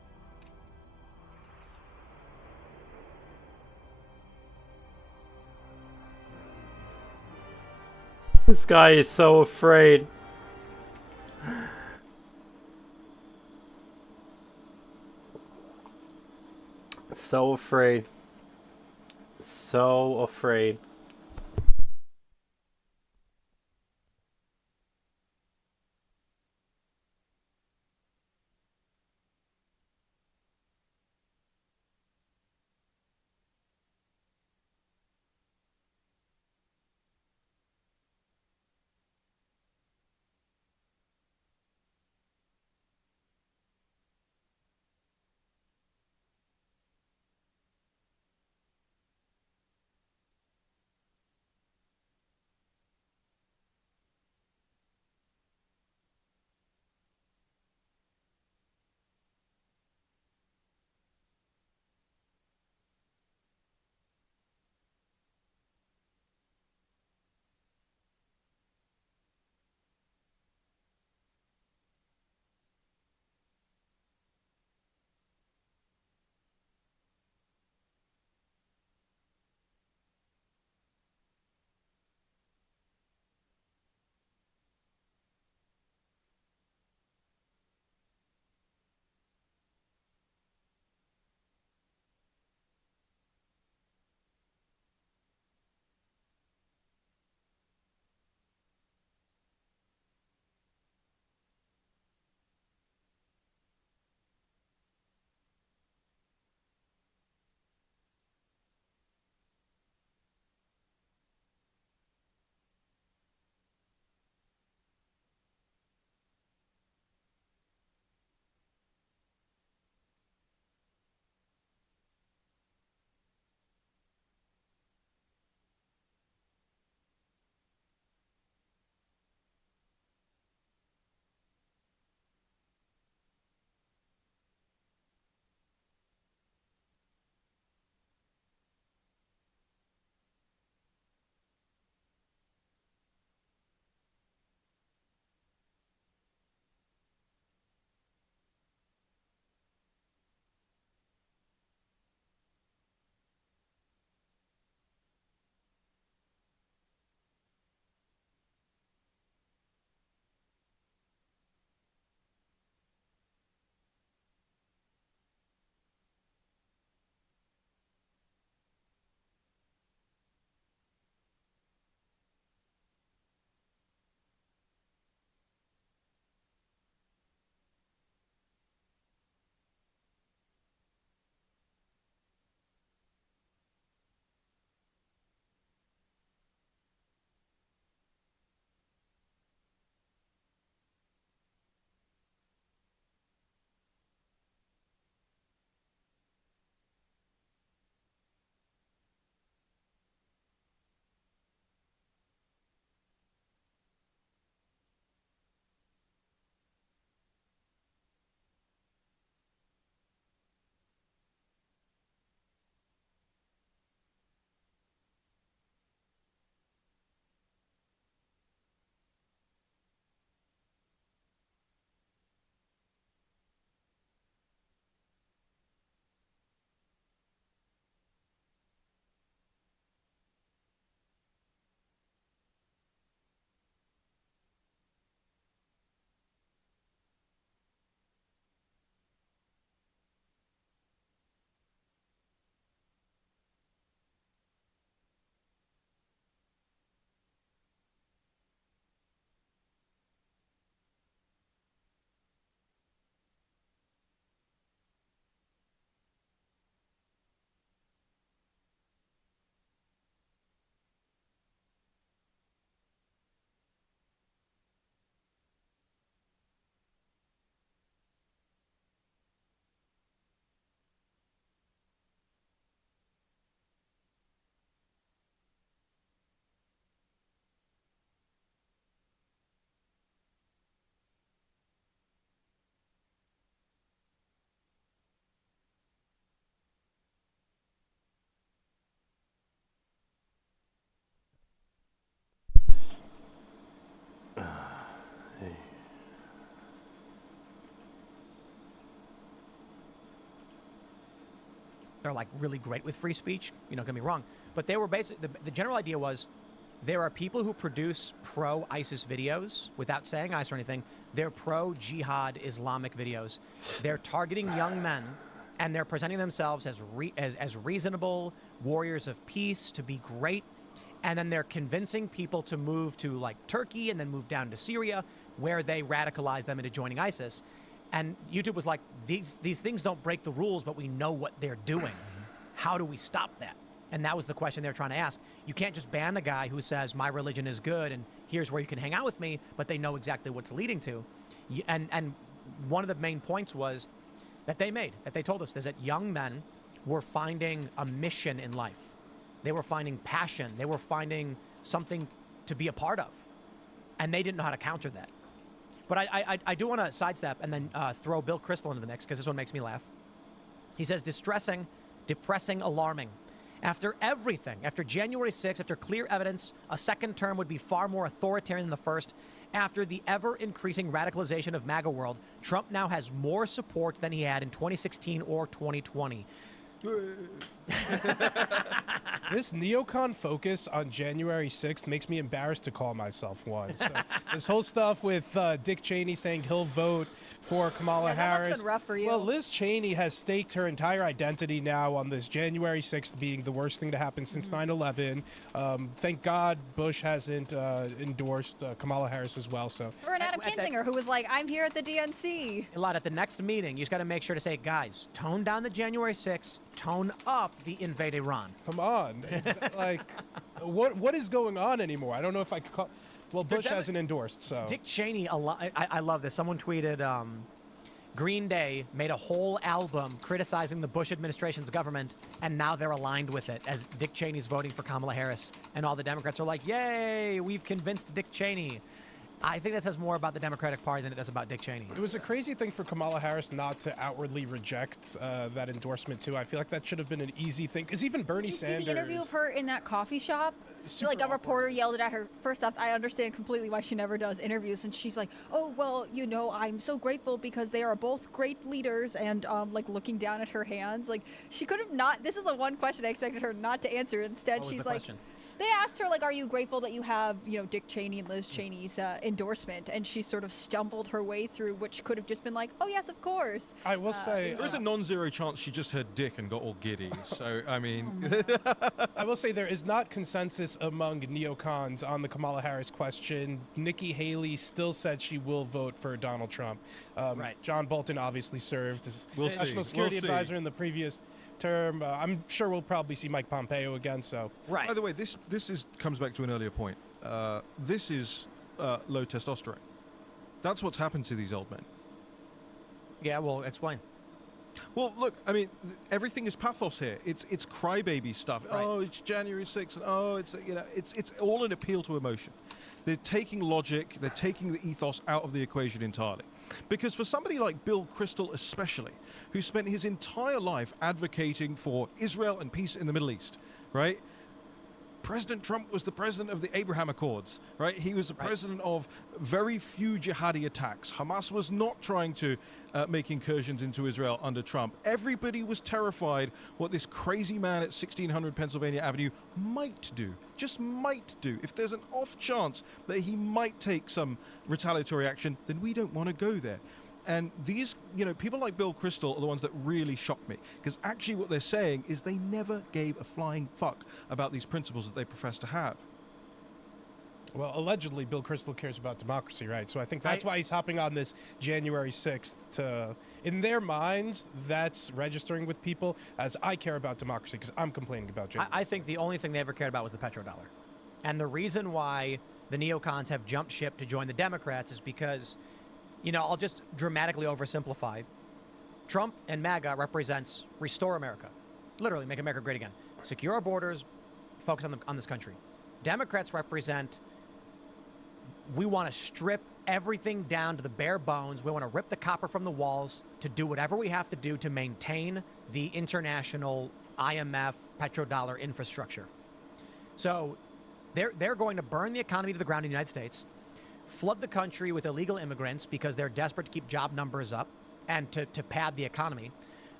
This guy is so afraid. So afraid. So afraid. They're like really great with free speech. You know, don't get me wrong. But they were basically, the general idea was there are people who produce pro-ISIS videos without saying ISIS or anything. They're pro-jihad Islamic videos. They're targeting young men, and they're presenting themselves as reasonable warriors of peace, to be great. And then they're convincing people to move to like Turkey and then move down to Syria, where they radicalize them into joining ISIS. And YouTube was like, these things don't break the rules, but we know what they're doing. How do we stop that? And that was the question they're trying to ask. You can't just ban a guy who says, my religion is good and here's where you can hang out with me, but they know exactly what's leading to. And one of the main points was that they told us, is that young men were finding a mission in life. They were finding passion. They were finding something to be a part of. And they didn't know how to counter that. But I do want to sidestep and then throw Bill Kristol into the mix, because this one makes me laugh. He says, distressing, depressing, alarming. After everything, after January 6th, after clear evidence, a second term would be far more authoritarian than the first. After the ever-increasing radicalization of MAGA world, Trump now has more support than he had in 2016 or 2020. This neocon focus on January 6th makes me embarrassed to call myself one. So this whole stuff with Dick Cheney saying he'll vote for Kamala Harris. That must've been rough for you. Well, Liz Cheney has staked her entire identity now on this January 6th being the worst thing to happen since 9/11. Thank God Bush hasn't endorsed Kamala Harris as well. So Or an Adam Kinzinger who was like, I'm here at the DNC. A lot at the next meeting, you just got to make sure to say, guys, tone down the January 6th, tone up the invade Iran. Come on. Like, what is going on anymore? I don't know if I could call... Well, Bush hasn't endorsed, so... Dick Cheney, I love this. Someone tweeted, Green Day made a whole album criticizing the Bush administration's government, and now they're aligned with it, as Dick Cheney's voting for Kamala Harris. And all the Democrats are like, yay, we've convinced Dick Cheney. I think that says more about the Democratic Party than it does about Dick Cheney. It was a crazy thing for Kamala Harris not to outwardly reject that endorsement, too. I feel like that should have been an easy thing, because even Bernie Sanders... Did you see the interview of her in that coffee shop? Super Like a reporter yelled it at her. First off, I understand completely why she never does interviews, and she's like, "Oh well, you know, I'm so grateful because they are both great leaders," and like looking down at her hands, like she could have not. This is the one question I expected her not to answer. Instead, What was she's the like, question? they asked her like, "Are you grateful that you have, you know, Dick Cheney and Liz Cheney's endorsement?" And she sort of stumbled her way through, which could have just been like, "Oh yes, of course." I will say there is a non-zero chance she just heard Dick and got all giddy. So I mean, I will say there is not consensus among neocons on the Kamala Harris question. Nikki Haley still said she will vote for Donald Trump. Right. John Bolton obviously served as We'll see. national security We'll see. advisor in the previous term. I'm sure we'll probably see Mike Pompeo again. So Right. by the way, this comes back to an earlier point. This is low testosterone. That's what's happened to these old men. Yeah, well, explain. Well, look, I mean, everything is pathos here. It's crybaby stuff. Right. Oh, it's January 6th, and oh, it's it's all an appeal to emotion. They're taking logic, they're taking the ethos out of the equation entirely. Because for somebody like Bill Kristol especially, who spent his entire life advocating for Israel and peace in the Middle East, right? President Trump was the president of the Abraham Accords, right? He was the president of very few jihadi attacks. Hamas was not trying to make incursions into Israel under Trump. Everybody was terrified what this crazy man at 1600 Pennsylvania Avenue might do, just might do. If there's an off chance that he might take some retaliatory action, then we don't want to go there. And these, people like Bill Kristol are the ones that really shock me. Because actually what they're saying is they never gave a flying fuck about these principles that they profess to have. well, allegedly Bill Kristol cares about democracy, right? So I think that's why he's hopping on this January 6th to, in their minds, that's registering with people as I care about democracy because I'm complaining about January. I think the only thing they ever cared about was the petrodollar. And the reason why the neocons have jumped ship to join the Democrats is because, I'll just dramatically oversimplify. Trump and MAGA represents restore America. Literally, make America great again. Secure our borders, focus on this country. Democrats represent, we want to strip everything down to the bare bones. We want to rip the copper from the walls to do whatever we have to do to maintain the international IMF petrodollar infrastructure. So they're going to burn the economy to the ground in the United States, flood the country with illegal immigrants because they're desperate to keep job numbers up and to pad the economy.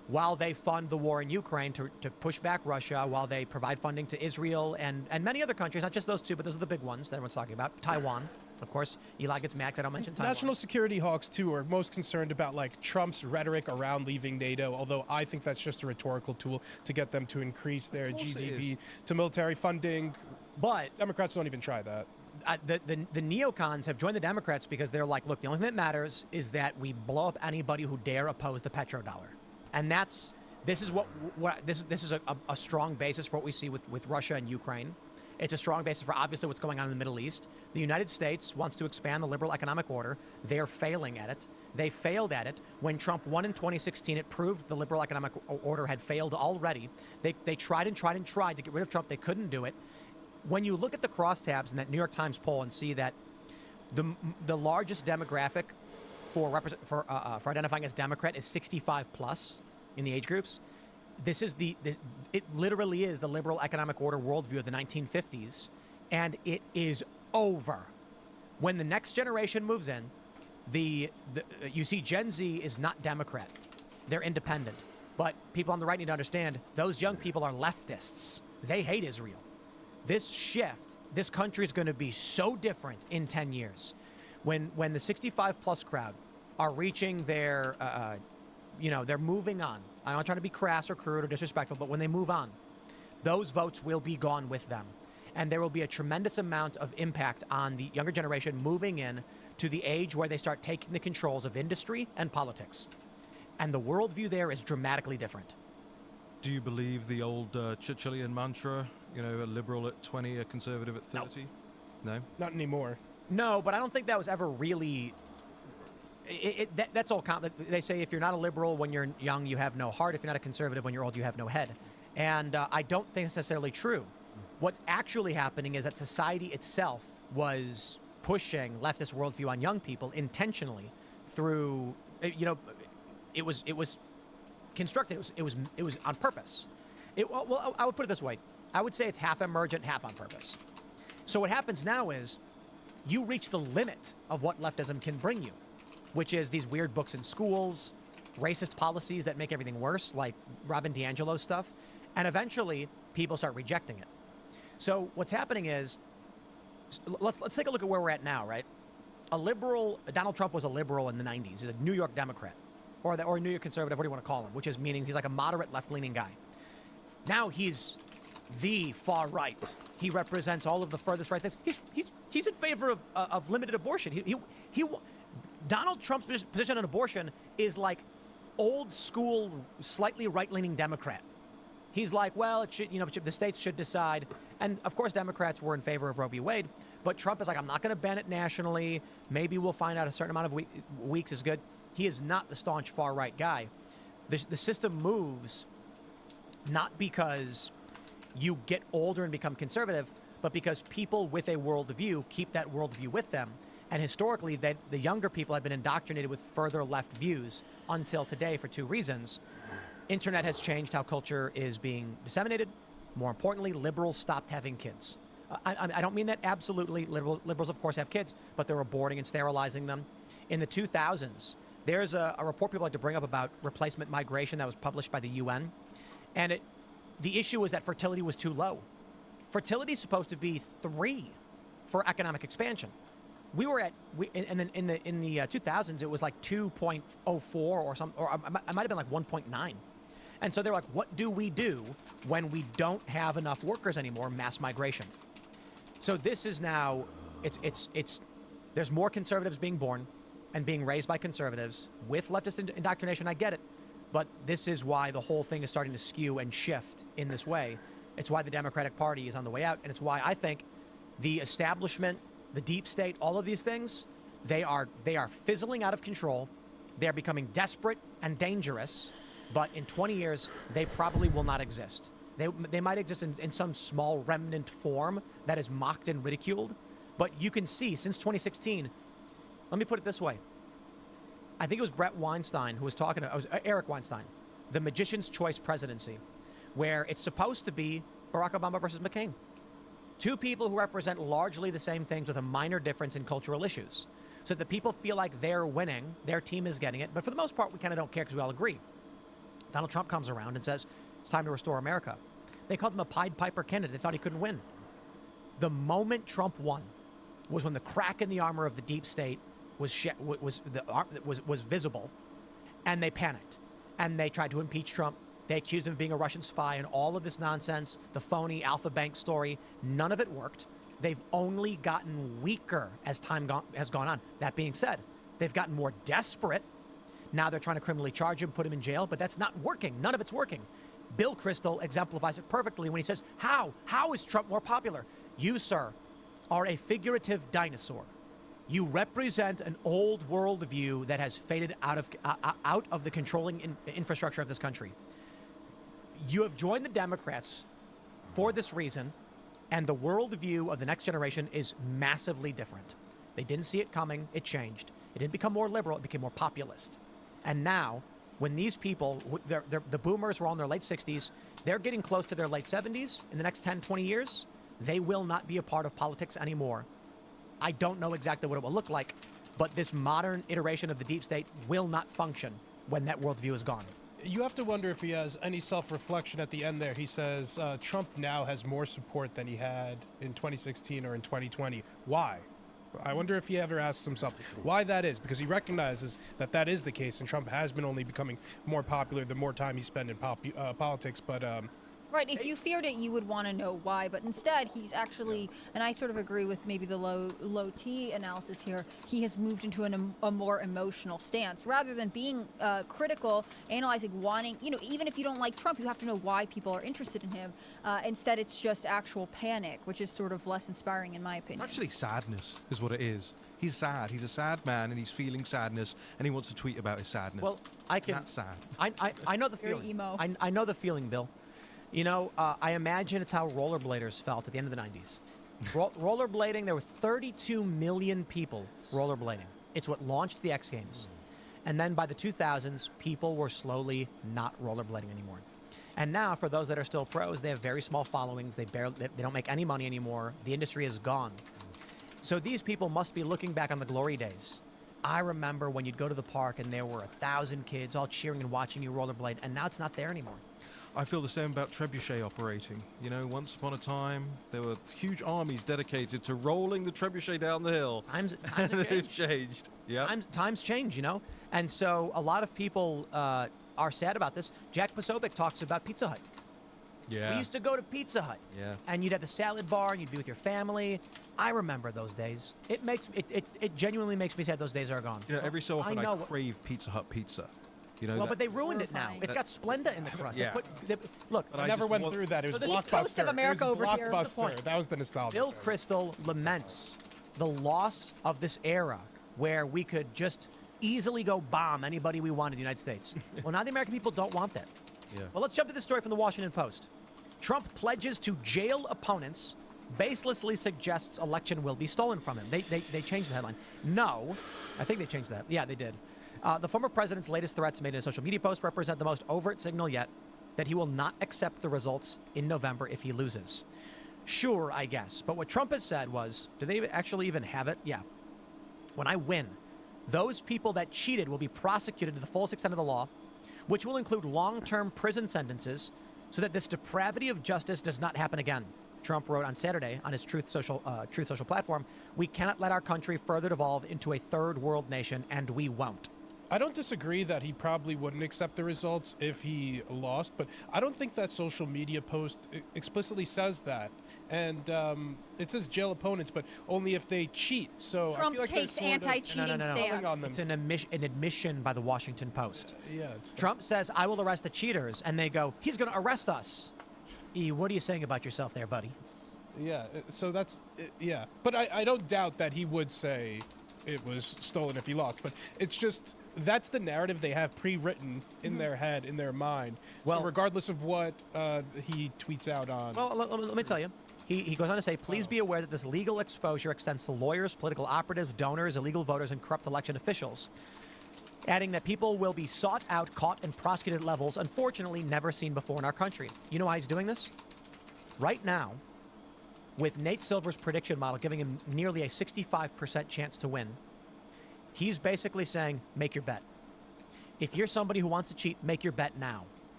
while they fund the war in Ukraine to push back Russia, while they provide funding to Israel and many other countries, not just those two, but those are the big ones that everyone's talking about. Taiwan, of course. Eli gets mad 'cause I don't mention Taiwan. National security hawks, too, are most concerned about, like, Trump's rhetoric around leaving NATO, although I think that's just a rhetorical tool to get them to increase their GDP to military funding. But Democrats don't even try that. The neocons have joined the Democrats because they're like, look, the only thing that matters is that we blow up anybody who dare oppose the petrodollar. And this is a strong basis for what we see with Russia and Ukraine. It's a strong basis for obviously what's going on in the Middle East. The United States wants to expand the liberal economic order. They're failing at it. They failed at it. When Trump won in 2016, it proved the liberal economic order had failed already. They tried and tried and tried to get rid of Trump. They couldn't do it. When you look at the crosstabs in that New York Times poll and see that the largest demographic for identifying as Democrat is 65 plus in the age groups, this is it literally is the liberal economic order worldview of the 1950s, and it is over. When the next generation moves in, you see Gen Z is not Democrat. They're independent. But people on the right need to understand those young people are leftists. They hate Israel. This shift, this country is going to be so different in 10 years. When the 65 plus crowd are reaching their, they're moving on. I'm not trying to be crass or crude or disrespectful, but when they move on, those votes will be gone with them. And there will be a tremendous amount of impact on the younger generation moving in to the age where they start taking the controls of industry and politics. And the worldview there is dramatically different. Do you believe the old Churchillian mantra, a liberal at 20, a conservative at 30? No? Not anymore. No, but I don't think that was ever really... that's all. They say if you're not a liberal when you're young, you have no heart. If you're not a conservative when you're old, you have no head. And I don't think it's necessarily true. What's actually happening is that society itself was pushing leftist worldview on young people intentionally through, it was constructed. It was on purpose. Well, I would put it this way. I would say it's half emergent, half on purpose. So what happens now is you reach the limit of what leftism can bring you, which is these weird books in schools, racist policies that make everything worse, like Robin DiAngelo's stuff, and eventually people start rejecting it. So what's happening is, let's take a look at where we're at now, right? A liberal, Donald Trump was a liberal in the 90s. He's a New York Democrat, or a New York conservative, what do you want to call him, which is meaning he's like a moderate left-leaning guy. Now he's the far right. He represents all of the furthest right things. He's in favor of limited abortion. Donald Trump's position on abortion is like old school, slightly right-leaning Democrat. He's like, well, it should, the states should decide. And of course, Democrats were in favor of Roe v. Wade, but Trump is like, I'm not going to ban it nationally. Maybe we'll find out a certain amount of weeks is good. He is not the staunch far-right guy. The system moves not because you get older and become conservative, but because people with a worldview keep that worldview with them. And historically, the younger people have been indoctrinated with further left views until today for two reasons. Internet has changed how culture is being disseminated. More importantly, liberals stopped having kids. I don't mean that absolutely. Liberals, of course, have kids, but they're aborting and sterilizing them. In the 2000s, there's a report people like to bring up about replacement migration that was published by the UN. And the issue was that fertility was too low. Fertility is supposed to be 3 for economic expansion. We were at, and then in the 2000s, it was like 2.04 or something, or I might have been like 1.9. And so they're like, what do we do when we don't have enough workers anymore? Mass migration. So this is now, there's more conservatives being born and being raised by conservatives with leftist indoctrination. I get it. But this is why the whole thing is starting to skew and shift in this way. It's why the Democratic Party is on the way out. And it's why I think the establishment, the deep state, all of these things, they are fizzling out of control. They're becoming desperate and dangerous. But in 20 years, they probably will not exist. They might exist in some small remnant form that is mocked and ridiculed. But you can see, since 2016, let me put it this way. I think it was Brett Weinstein who was talking to, Eric Weinstein, the Magician's Choice presidency, where it's supposed to be Barack Obama versus McCain. Two people who represent largely the same things with a minor difference in cultural issues. So that the people feel like they're winning, their team is getting it, but for the most part, we kind of don't care because we all agree. Donald Trump comes around and says, it's time to restore America. They called him a Pied Piper candidate. They thought he couldn't win. The moment Trump won was when the crack in the armor of the deep state was visible, and they panicked. And they tried to impeach Trump. They accused him of being a Russian spy and all of this nonsense, the phony Alpha Bank story. None of it worked. They've only gotten weaker as time has gone on. That being said, they've gotten more desperate. Now they're trying to criminally charge him, put him in jail, but that's not working. None of it's working. Bill Kristol exemplifies it perfectly when he says, how is Trump more popular? You, sir, are a figurative dinosaur. You represent an old worldview that has faded out of the controlling infrastructure of this country. You have joined the Democrats for this reason, and the worldview of the next generation is massively different. They didn't see it coming. It changed. It didn't become more liberal. It became more populist. And now, when these people, the boomers were all in their late 60s, they're getting close to their late 70s in the next 10, 20 years, they will not be a part of politics anymore. I don't know exactly what it will look like, but this modern iteration of the deep state will not function when that worldview is gone. You have to wonder if he has any self-reflection at the end there. He says Trump now has more support than he had in 2016 or in 2020. Why? I wonder if he ever asks himself why that is, because he recognizes that that is the case, and Trump has been only becoming more popular the more time he spent in politics. But right, if you feared it, you would want to know why. But instead, he's actually, and I sort of agree with maybe the low T analysis here, he has moved into a more emotional stance. Rather than being critical, analyzing, wanting, even if you don't like Trump, you have to know why people are interested in him. Instead, it's just actual panic, which is sort of less inspiring in my opinion. Actually, sadness is what it is. He's sad. He's a sad man, and he's feeling sadness, and he wants to tweet about his sadness. Well, That's sad. I know the feeling. Very emo. I know the feeling, Bill. I imagine it's how rollerbladers felt at the end of the 90s. Rollerblading, there were 32 million people rollerblading. It's what launched the X Games. And then by the 2000s, people were slowly not rollerblading anymore. And now, for those that are still pros, they have very small followings. They don't make any money anymore. The industry is gone. So these people must be looking back on the glory days. I remember when you'd go to the park and there were 1,000 kids all cheering and watching you rollerblade, and now it's not there anymore. I feel the same about trebuchet operating. Once upon a time, there were huge armies dedicated to rolling the trebuchet down the hill. Times have They've changed. Yeah. Times change, And so a lot of people are sad about this. Jack Posobiec talks about Pizza Hut. Yeah. We used to go to Pizza Hut. Yeah. And you'd have the salad bar, and you'd be with your family. I remember those days. It genuinely makes me sad those days are gone. Every so often I crave Pizza Hut pizza. But they ruined it now. It's got Splenda in the crust. Yeah. Look, I never went through that. It was the East Blockbuster. Coast of America it was over here. Blockbuster. That's the point. That was the nostalgia. Bill Kristol laments the loss of this era where we could just easily go bomb anybody we want in the United States. Well, now the American people don't want that. Yeah. Well, let's jump to this story from the Washington Post. Trump pledges to jail opponents, baselessly suggests election will be stolen from him. They changed the headline. No, I think they changed that. Yeah, they did. The former president's latest threats made in a social media post represent the most overt signal yet that he will not accept the results in November if he loses. Sure, I guess. But what Trump has said was, do they actually even have it? Yeah. When I win, those people that cheated will be prosecuted to the fullest extent of the law, which will include long-term prison sentences so that this depravity of justice does not happen again. Trump wrote on Saturday on his Truth Social platform, "We cannot let our country further devolve into a third world nation, and we won't." I don't disagree that he probably wouldn't accept the results if he lost, but I don't think that social media post explicitly says that. And it says jail opponents, but only if they cheat. So Trump I feel like takes anti-cheating stance. It's an admission by the Washington Post. Yeah. Trump says, "I will arrest the cheaters," and they go, "He's going to arrest us." What are you saying about yourself there, buddy? Yeah. So that's yeah. But I don't doubt that he would say it was stolen if he lost. But it's just that's the narrative they have pre-written in their head, in their mind. Well, so regardless of what he tweets out on. Well, let me tell you. He goes on to say, "Please be aware that this legal exposure extends to lawyers, political operatives, donors, illegal voters, and corrupt election officials." Adding that people will be sought out, caught, and prosecuted at levels unfortunately never seen before in our country. You know why he's doing this? Right now, with Nate Silver's prediction model giving him nearly a 65% chance to win, he's basically saying, make your bet. If you're somebody who wants to cheat, make your bet now.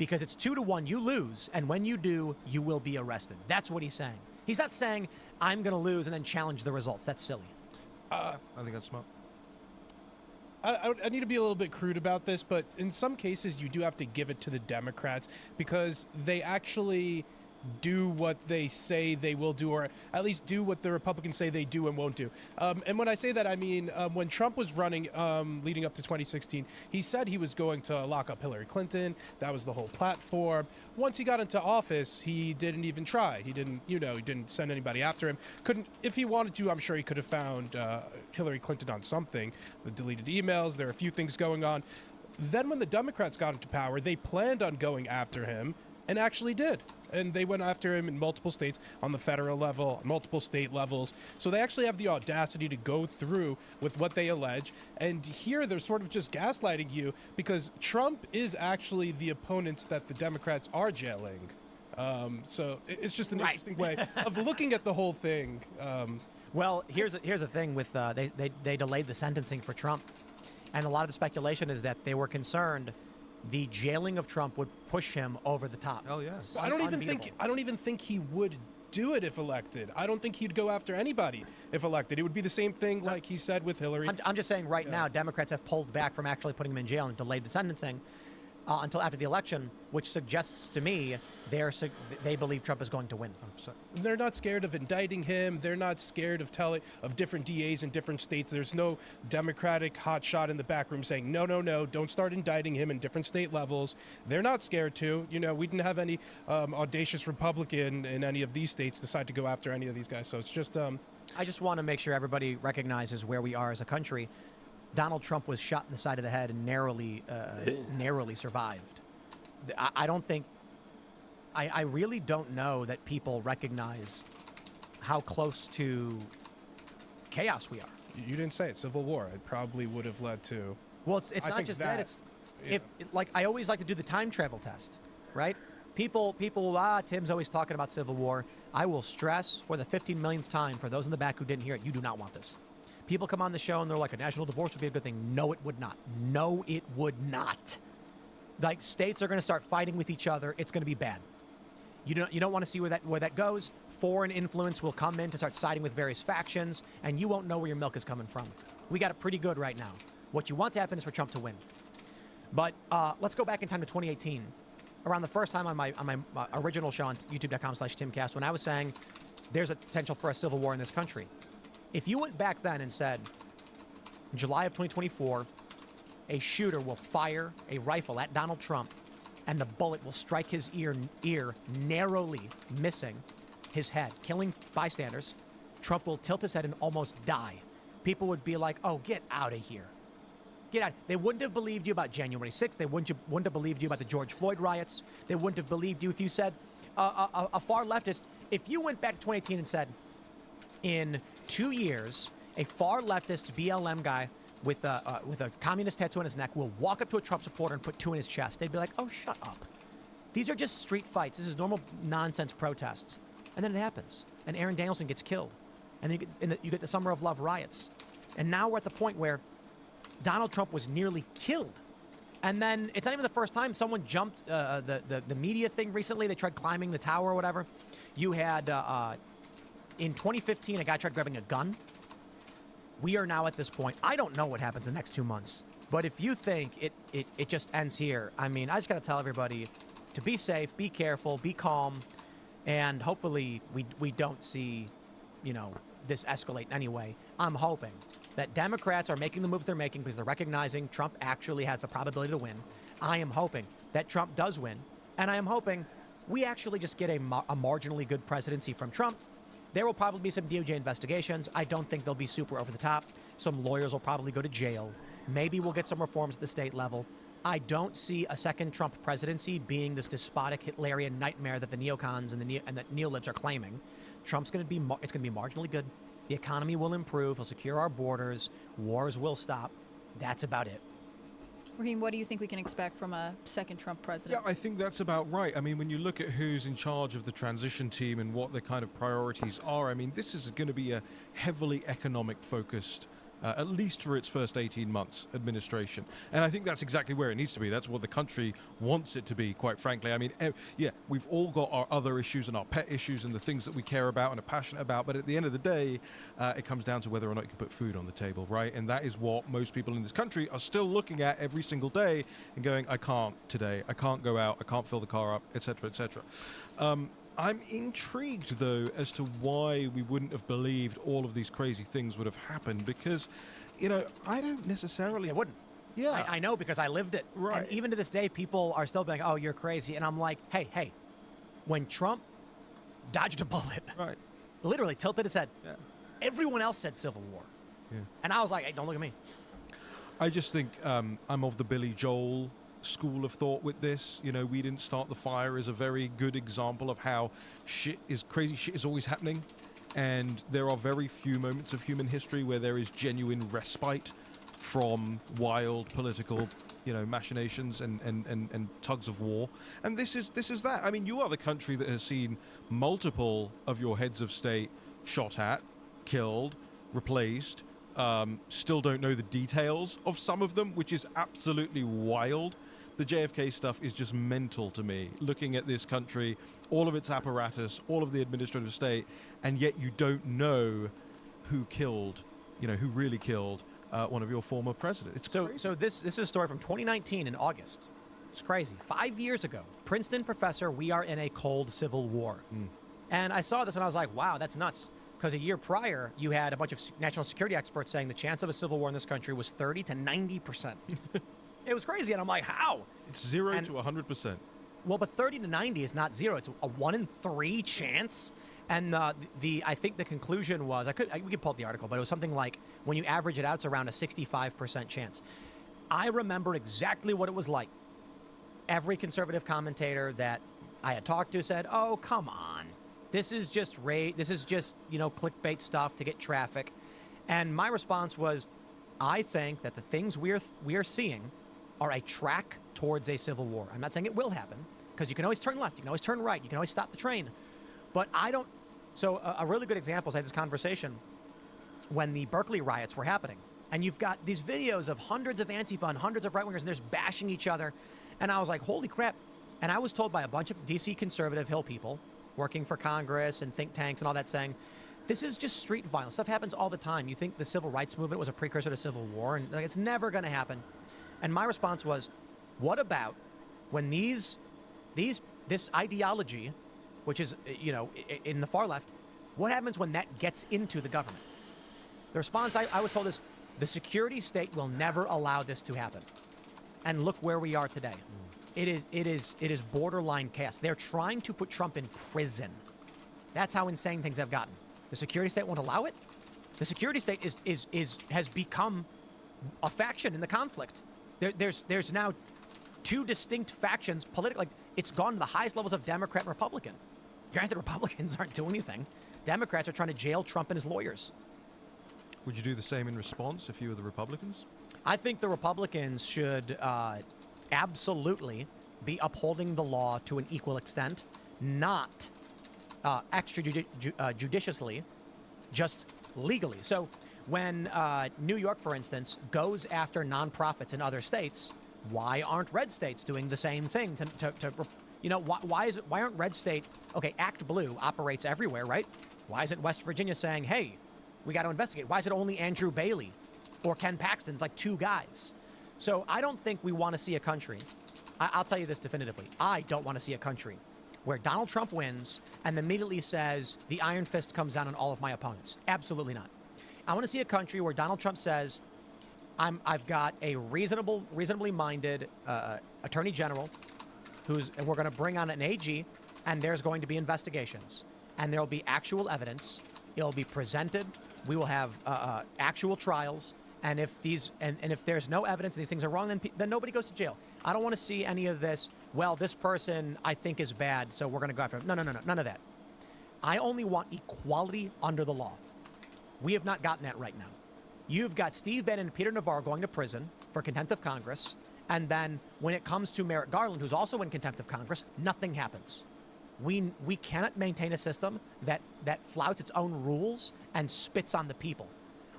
because it's 2-1. You lose, and when you do, you will be arrested. That's what he's saying. He's not saying, I'm going to lose and then challenge the results. That's silly. I think that's smart. I need to be a little bit crude about this, but in some cases you do have to give it to the Democrats because they actually do what they say they will do, or at least do what the Republicans say they do and won't do. And when I say that, I mean when Trump was running leading up to 2016, he said he was going to lock up Hillary Clinton. That was the whole platform. Once he got into office, he didn't even try. He didn't, he didn't send anybody after him. Couldn't, if he wanted to, I'm sure he could have found Hillary Clinton on something. The deleted emails, there are a few things going on. Then when the Democrats got into power, they planned on going after him and actually did. And they went after him in multiple states, on the federal level, multiple state levels. So they actually have the audacity to go through with what they allege. And here they're sort of just gaslighting you because Trump is actually the opponents that the Democrats are jailing. So it's just an interesting way of looking at the whole thing. Well, here's the thing with they delayed the sentencing for Trump. And a lot of the speculation is that they were concerned the jailing of Trump would push him over the top. Oh yeah. I don't even think he would do it if elected. I don't think he'd go after anybody if elected. It would be the same thing like he said with Hillary. I'm just saying right now, Democrats have pulled back from actually putting him in jail and delayed the sentencing until after the election, which suggests to me they believe Trump is going to win. They're not scared of indicting him. They're not scared of different DAs in different states. There's no Democratic hotshot in the back room saying, no, don't start indicting him in different state levels. They're not scared to. We didn't have any audacious Republican in any of these states decide to go after any of these guys. So it's just... I just want to make sure everybody recognizes where we are as a country. Donald Trump was shot in the side of the head and narrowly survived. I don't think... I really don't know that people recognize how close to chaos we are. You didn't say it. Civil war. It probably would have led to... Well, it's not just that. It's like I always like to do the time travel test, right? People, Tim's always talking about Civil War. I will stress for the 15 millionth time for those in the back who didn't hear it, you do not want this. People come on the show and they're like, a national divorce would be a good thing. No, it would not. No, it would not. Like, states are going to start fighting with each other. It's going to be bad. You don't want to see where that goes. Foreign influence will come in to start siding with various factions, and you won't know where your milk is coming from. We got it pretty good right now. What you want to happen is for Trump to win. But let's go back in time to 2018. Around the first time on my original show on youtube.com/TimCast, when I was saying there's a potential for a civil war in this country. If you went back then and said, in July of 2024, a shooter will fire a rifle at Donald Trump and the bullet will strike his ear narrowly missing his head, killing bystanders, Trump will tilt his head and almost die. People would be like, oh, get out of here. Get out. They wouldn't have believed you about January 6th. They wouldn't have believed you about the George Floyd riots. They wouldn't have believed you if you said, a far leftist, if you went back to 2018 and said, in 2 years, a far leftist BLM guy with a communist tattoo on his neck will walk up to a Trump supporter and put 2 in his chest. They'd be like, oh, shut up. These are just street fights. This is normal nonsense protests. And then it happens. And Aaron Danielson gets killed. And then you get the Summer of Love riots. And now we're at the point where Donald Trump was nearly killed. And then it's not even the first time someone jumped the media thing recently. They tried climbing the tower or whatever. You had... in 2015, a guy tried grabbing a gun. We are now at this point. I don't know what happens in the next 2 months. But if you think it just ends here, I mean, I just got to tell everybody to be safe, be careful, be calm, and hopefully we don't see, this escalate in any way. I'm hoping that Democrats are making the moves they're making because they're recognizing Trump actually has the probability to win. I am hoping that Trump does win. And I am hoping we actually just get a marginally good presidency from Trump. There will probably be some DOJ investigations. I don't think they'll be super over the top. Some lawyers will probably go to jail. Maybe we'll get some reforms at the state level. I don't see a second Trump presidency being this despotic Hitlerian nightmare that the neocons and the neolibs are claiming. Trump's going to be it's going to be marginally good. The economy will improve. He'll secure our borders. Wars will stop. That's about it. Raheem, what do you think we can expect from a second Trump president? Yeah, I think that's about right. I mean, when you look at who's in charge of the transition team and what their kind of priorities are, I mean, this is going to be a heavily economic-focused at least for its first 18 months administration. And I think that's exactly where it needs to be. That's what the country wants it to be, quite frankly. I mean, yeah, we've all got our other issues and our pet issues and the things that we care about and are passionate about, but at the end of the day, it comes down to whether or not you can put food on the table, right? And that is what most people in this country are still looking at every single day and going, I can't today, I can't go out, I can't fill the car up, etc., etc. I'm intrigued, though, as to why we wouldn't have believed all of these crazy things would have happened, because, you know, I don't necessarily... It wouldn't. Yeah. I know, because I lived it. Right. And even to this day, people are still being, oh, you're crazy. And I'm like, hey, when Trump dodged a bullet, right, literally tilted his head, yeah, everyone else said civil war. Yeah. And I was like, hey, don't look at me. I just think I'm of the Billy Joel school of thought with this. You know, We Didn't Start the Fire is a very good example of how crazy shit is always happening, and there are very few moments of human history where there is genuine respite from wild political, you know, machinations and tugs of war. And this is that. I mean, you are the country that has seen multiple of your heads of state shot at, killed, replaced. Still don't know the details of some of them, which is absolutely wild. The JFK stuff is just mental to me, looking at this country, all of its apparatus, all of the administrative state, and yet you don't know who killed, you know, who really killed one of your former presidents. So this is a story from 2019 in August. It's crazy. 5 years ago, Princeton professor, we are in a cold civil war. And I saw this and I was like, wow, that's nuts. Because a year prior, you had a bunch of national security experts saying the chance of a civil war in this country was 30 to 90%. It was crazy, and I'm like, how? It's 0 to 100%. Well, but 30 to 90 is not 0. It's a 1 in 3 chance. And I think the conclusion was, we could pull up the article, but it was something like, when you average it out, it's around a 65% chance. I remember exactly what it was like. Every conservative commentator that I had talked to said, oh, come on. This is just you know, clickbait stuff to get traffic. And my response was, I think that the things we are seeing are a track towards a civil war. I'm not saying it will happen, because you can always turn left, you can always turn right, you can always stop the train. But I don't... So a really good example is I had this conversation when the Berkeley riots were happening. And you've got these videos of hundreds of Antifa and hundreds of right-wingers, and they're just bashing each other. And I was like, holy crap. And I was told by a bunch of DC conservative Hill people working for Congress and think tanks and all that, saying, this is just street violence. Stuff happens all the time. You think the civil rights movement was a precursor to civil war, and like, it's never going to happen. And my response was, what about when this ideology, which is, you know, in the far left, what happens when that gets into the government? The response I was told is, the security state will never allow this to happen. And look where we are today. It is borderline chaos. They're trying to put Trump in prison. That's how insane things have gotten. The security state won't allow it. The security state has become a faction in the conflict. There's now two distinct factions politically. Like, it's gone to the highest levels of Democrat and Republican. Granted, Republicans aren't doing anything. Democrats are trying to jail Trump and his lawyers. Would you do the same in response if you were the Republicans? I think the Republicans should absolutely be upholding the law to an equal extent, not extrajudiciously, just legally. So when New York, for instance, goes after nonprofits in other states, why aren't red states doing the same thing? You know, why aren't red state, okay, Act Blue operates everywhere, right? Why isn't West Virginia saying, hey, we got to investigate? Why is it only Andrew Bailey or Ken Paxton? It's like two guys. So I don't think we want to see a country. I'll tell you this definitively. I don't want to see a country where Donald Trump wins and immediately says the iron fist comes down on all of my opponents. Absolutely not. I want to see a country where Donald Trump says, I've got a reasonably minded attorney general and we're going to bring on an AG, and there's going to be investigations, and there'll be actual evidence. It'll be presented. We will have actual trials. And if if there's no evidence and these things are wrong, then nobody goes to jail. I don't want to see any of this. Well, this person I think is bad, so we're going to go after him. No, none of that. I only want equality under the law. We have not gotten that right now. You've got Steve Bannon and Peter Navarro going to prison for contempt of Congress, and then when it comes to Merrick Garland, who's also in contempt of Congress, nothing happens. We cannot maintain a system that flouts its own rules and spits on the people.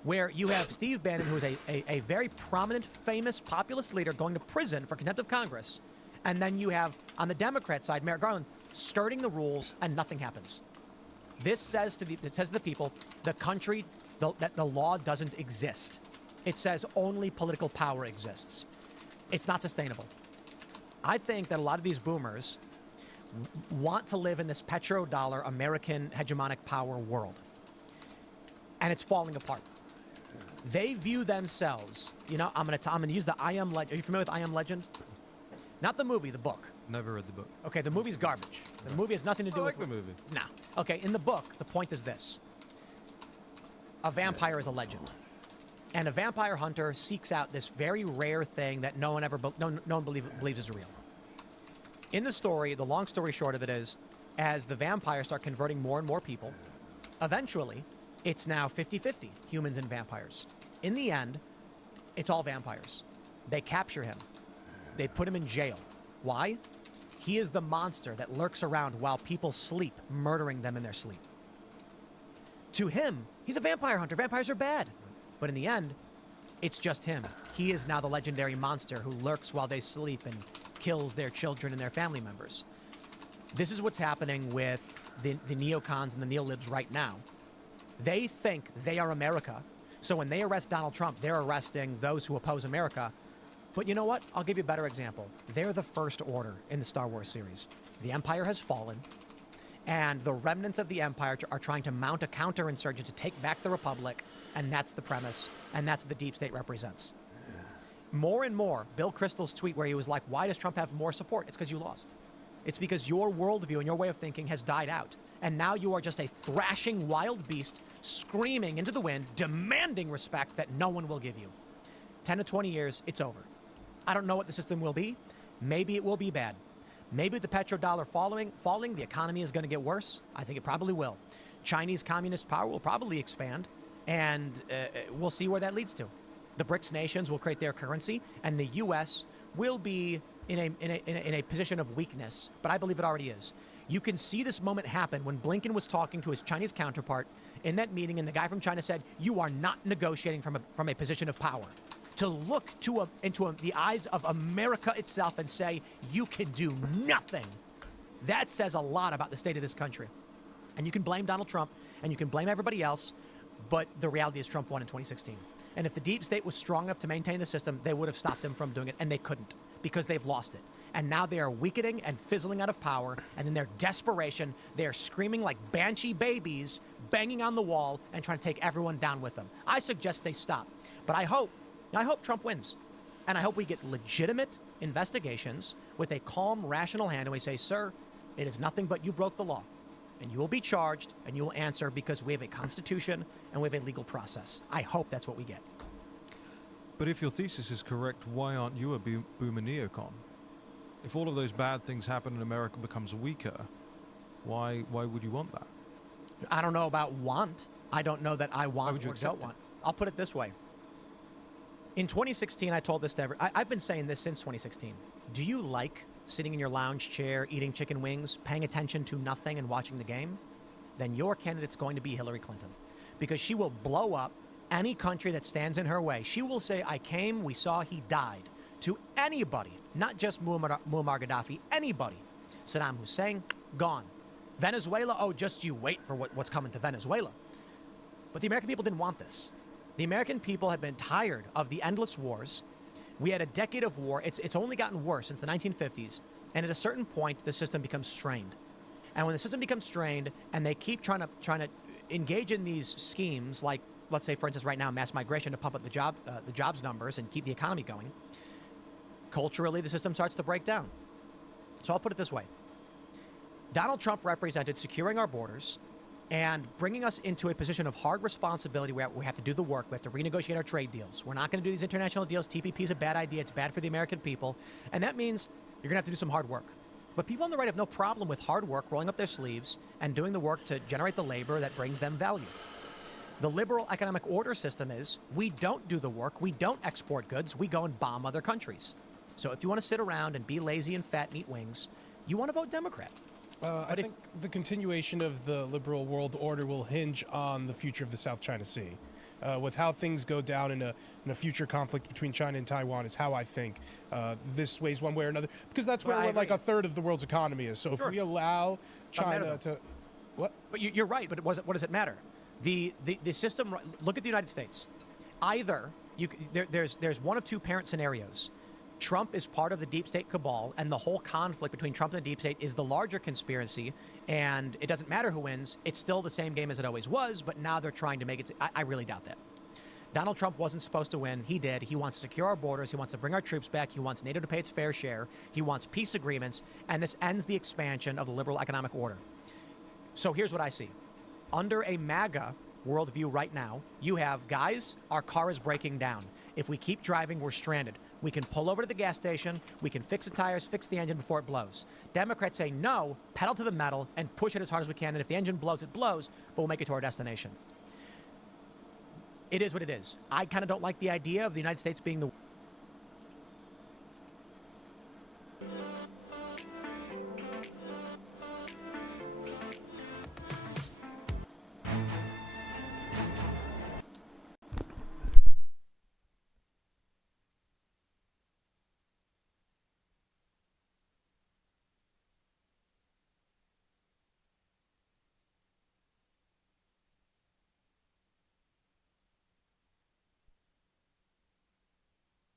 where you have Steve Bannon, who is a very prominent, famous, populist leader, going to prison for contempt of Congress, and then you have, on the Democrat side, Merrick Garland skirting the rules, and nothing happens. This says to the people, the country, that the law doesn't exist. It says only political power exists. It's not sustainable. I think that a lot of these boomers want to live in this petrodollar American hegemonic power world. And it's falling apart. They view themselves, I'm gonna use the I Am Legend. Are you familiar with I Am Legend? Not the movie, the book. Never read the book. Okay, the movie's garbage. The movie has nothing to do I with like the movie. No. Okay, in the book, the point is this. A vampire is a legend. And a vampire hunter seeks out this very rare thing that no one believes is real. In the story, the long story short of it is, as the vampires start converting more and more people, eventually, it's now 50-50, humans and vampires. In the end, it's all vampires. They capture him. They put him in jail. Why? He is the monster that lurks around while people sleep, murdering them in their sleep. To him, he's a vampire hunter. Vampires are bad. But in the end, it's just him. He is now the legendary monster who lurks while they sleep and kills their children and their family members. This is what's happening with the neocons and the neolibs right now. They think they are America. So when they arrest Donald Trump, they're arresting those who oppose America. But you know what? I'll give you a better example. They're the First Order in the Star Wars series. The Empire has fallen, and the remnants of the Empire are trying to mount a counterinsurgent to take back the Republic, and that's the premise, and that's what the deep state represents. More and more, Bill Kristol's tweet where he was like, why does Trump have more support? It's because you lost. It's because your worldview and your way of thinking has died out. And now you are just a thrashing wild beast, screaming into the wind, demanding respect that no one will give you. 10 to 20 years, it's over. I don't know what the system will be. Maybe it will be bad. Maybe with the petrodollar falling, the economy is going to get worse. I think it probably will. Chinese communist power will probably expand, and we'll see where that leads to. The BRICS nations will create their currency, and the U.S. will be in a position of weakness, but I believe it already is. You can see this moment happen when Blinken was talking to his Chinese counterpart in that meeting, and the guy from China said, you are not negotiating from a position of power. To look into the eyes of America itself and say, you can do nothing. That says a lot about the state of this country. And you can blame Donald Trump, and you can blame everybody else, but the reality is Trump won in 2016. And if the deep state was strong enough to maintain the system, they would have stopped him from doing it, and they couldn't, because they've lost it. And now they are weakening and fizzling out of power, and in their desperation, they are screaming like banshee babies, banging on the wall, and trying to take everyone down with them. I suggest they stop. But I hope Trump wins. And I hope we get legitimate investigations with a calm, rational hand, and we say, sir, it is nothing but you broke the law. And you will be charged, and you will answer because we have a constitution and we have a legal process. I hope that's what we get. But if your thesis is correct, why aren't you a boomer neocon? If all of those bad things happen and America becomes weaker, why would you want that? I don't know about want. I don't know that I want or don't want. I'll put it this way. In 2016, I told this to I've been saying this since 2016. Do you like sitting in your lounge chair, eating chicken wings, paying attention to nothing and watching the game? Then your candidate's going to be Hillary Clinton. Because she will blow up any country that stands in her way. She will say, I came, we saw, he died. To anybody, not just Muammar Gaddafi, anybody. Saddam Hussein, gone. Venezuela, oh, just you wait for what's coming to Venezuela. But the American people didn't want this. The American people have been tired of the endless wars. We had a decade of war. It's only gotten worse since the 1950s. And at a certain point, the system becomes strained. And when the system becomes strained and they keep trying to engage in these schemes, like, let's say, for instance, right now, mass migration to pump up the jobs numbers and keep the economy going, culturally, the system starts to break down. So I'll put it this way. Donald Trump represented securing our borders and bringing us into a position of hard responsibility where we have to do the work. We have to renegotiate our trade deals. We're not going to do these international deals. TPP is a bad idea. It's bad for the American people. And that means you're going to have to do some hard work. But people on the right have no problem with hard work, rolling up their sleeves, and doing the work to generate the labor that brings them value. The liberal economic order system is we don't do the work. We don't export goods. We go and bomb other countries. So if you want to sit around and be lazy and fat and eat wings, you want to vote Democrat. I think the continuation of the liberal world order will hinge on the future of the South China Sea. With how things go down in a future conflict between China and Taiwan is how I think this sways one way or another. Because that's where like a third of the world's economy is. So if we allow China to... What? But you're right, but what does it matter? The system, look at the United States. Either, there's one of two parent scenarios. Trump is part of the deep state cabal, and the whole conflict between Trump and the deep state is the larger conspiracy, and it doesn't matter who wins. It's still the same game as it always was, but now they're trying to make it... I really doubt that. Donald Trump wasn't supposed to win. He did. He wants to secure our borders. He wants to bring our troops back. He wants NATO to pay its fair share. He wants peace agreements, and this ends the expansion of the liberal economic order. So here's what I see. Under a MAGA worldview right now, you have, guys, our car is breaking down. If we keep driving, we're stranded. We can pull over to the gas station, we can fix the tires, fix the engine before it blows. Democrats say no, pedal to the metal, and push it as hard as we can, and if the engine blows, it blows, but we'll make it to our destination. It is what it is. I kind of don't like the idea of the United States being the...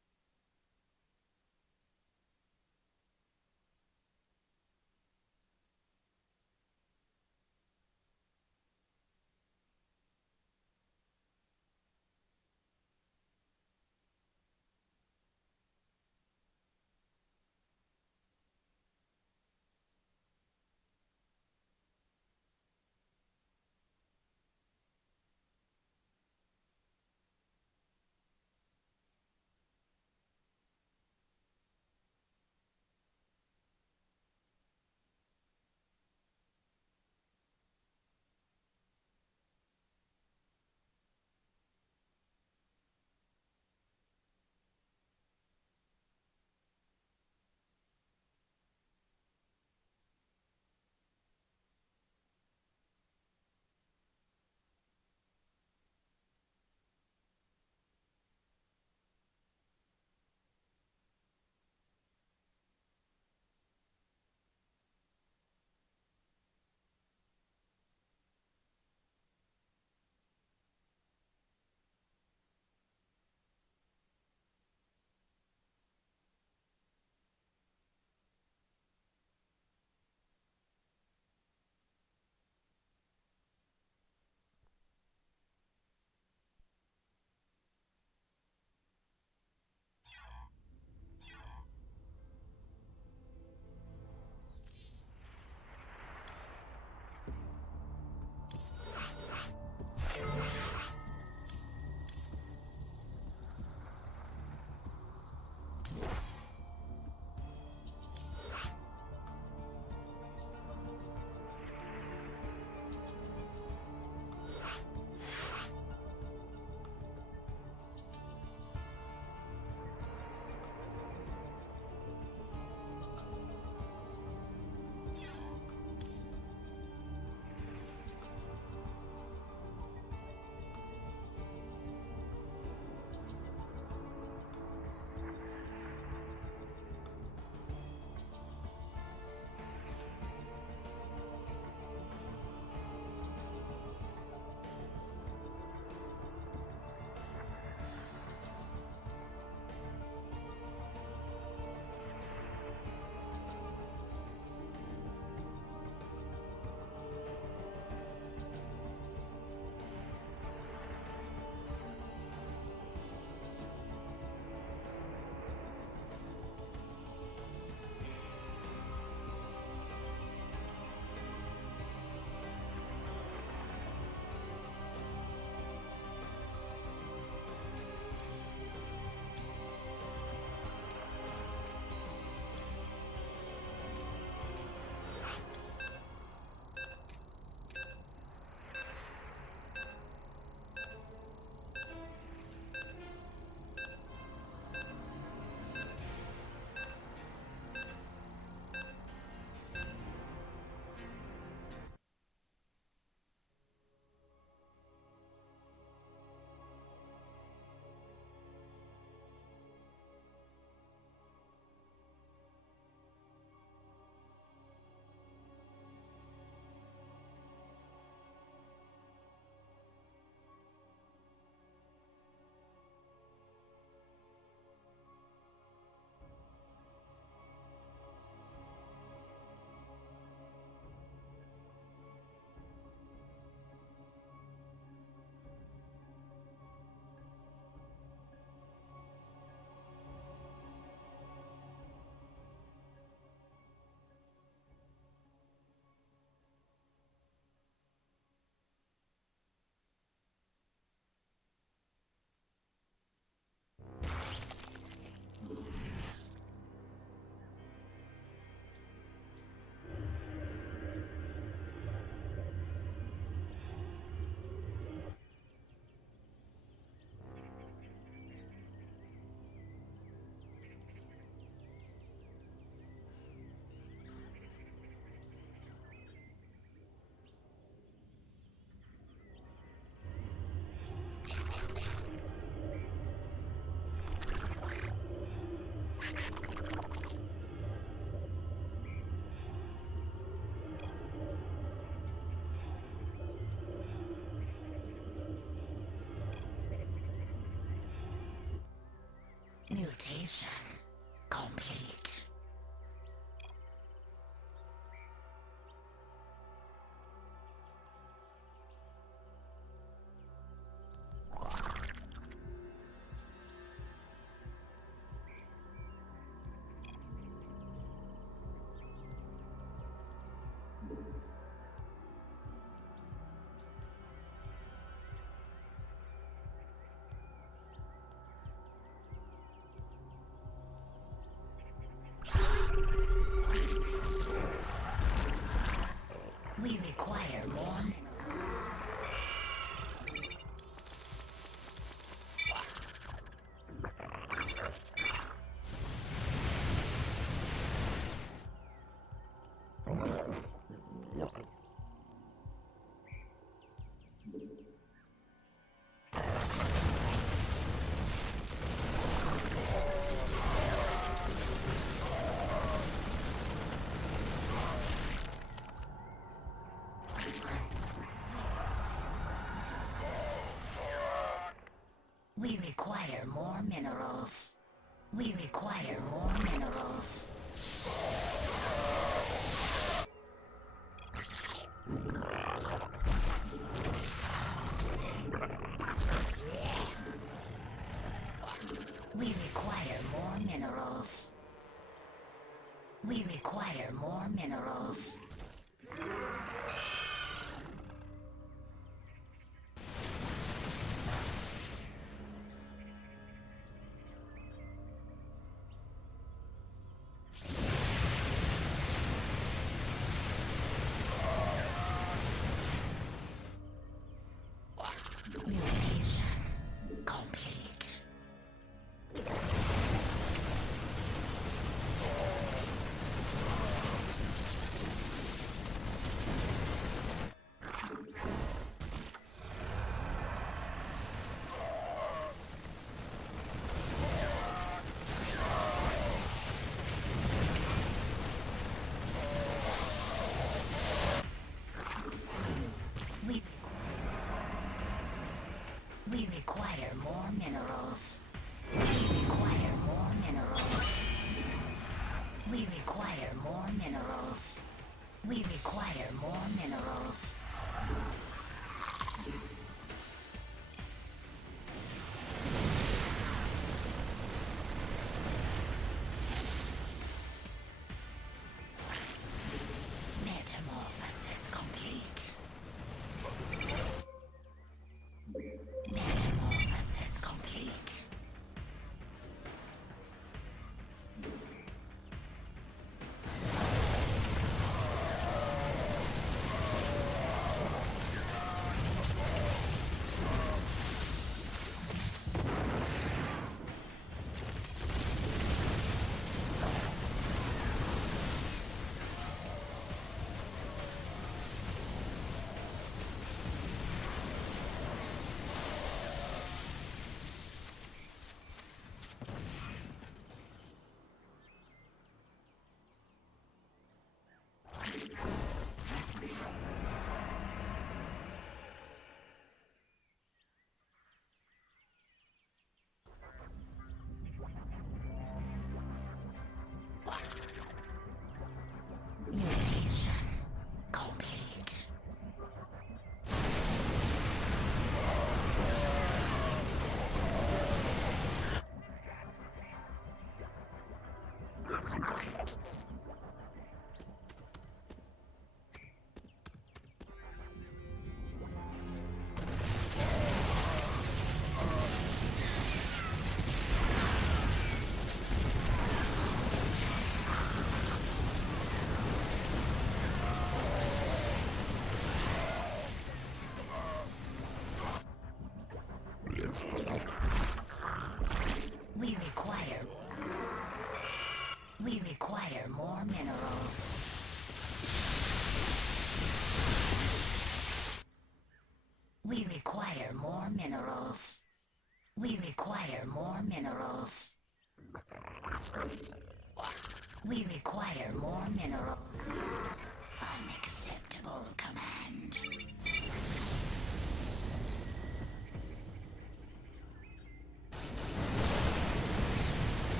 Mutation complete. We require more minerals. We require more minerals. We require more minerals. We require more minerals. We require more minerals. Mutation complete. We require more minerals. We require more minerals. We require more minerals. We require more minerals. Metamorphosis complete. Metamorphosis complete. Mutation complete. We require more minerals. We require more minerals. We require more minerals. We require more minerals. Unacceptable command.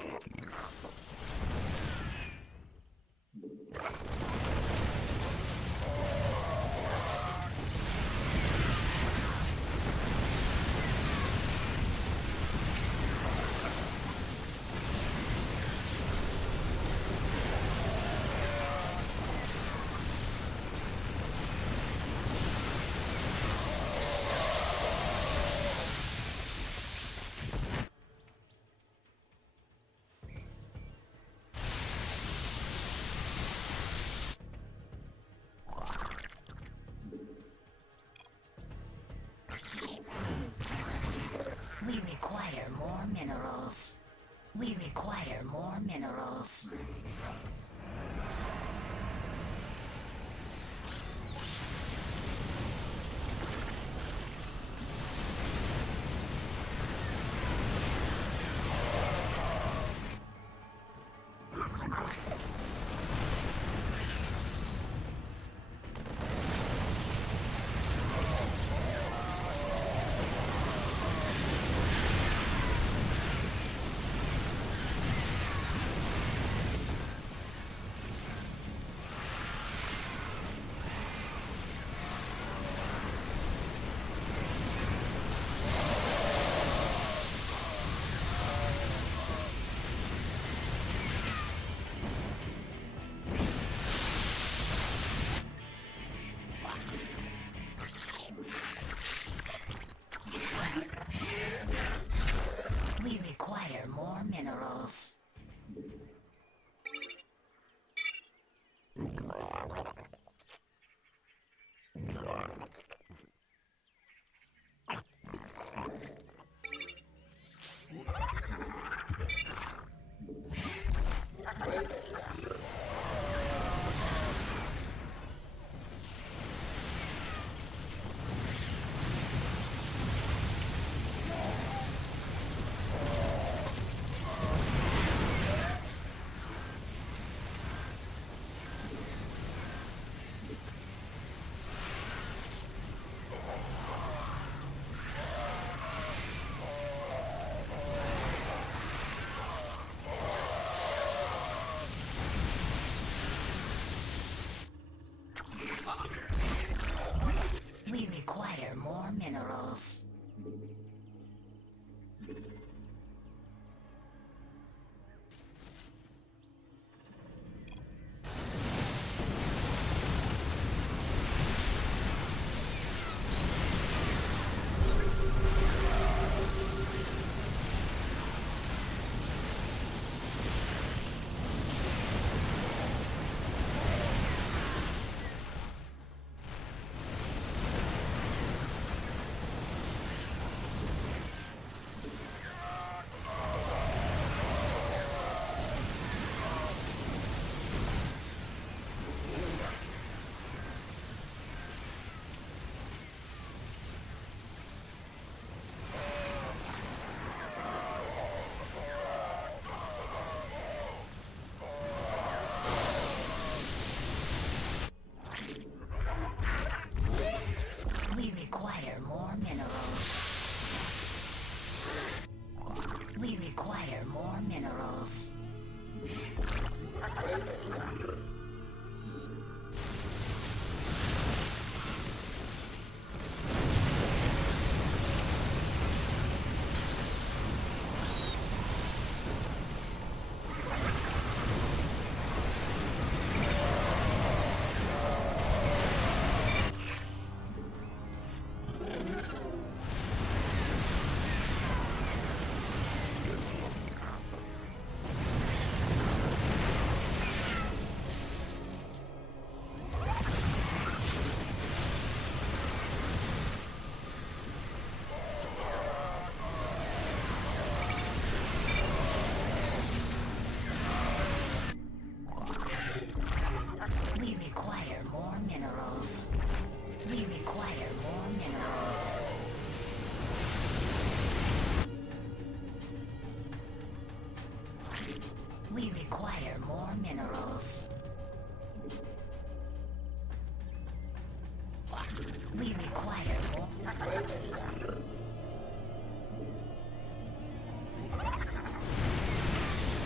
We require more minerals. We require more minerals. We require more minerals. We require more minerals. We require more minerals. We require more minerals. We require more minerals. We require more minerals. We require more minerals. We require more.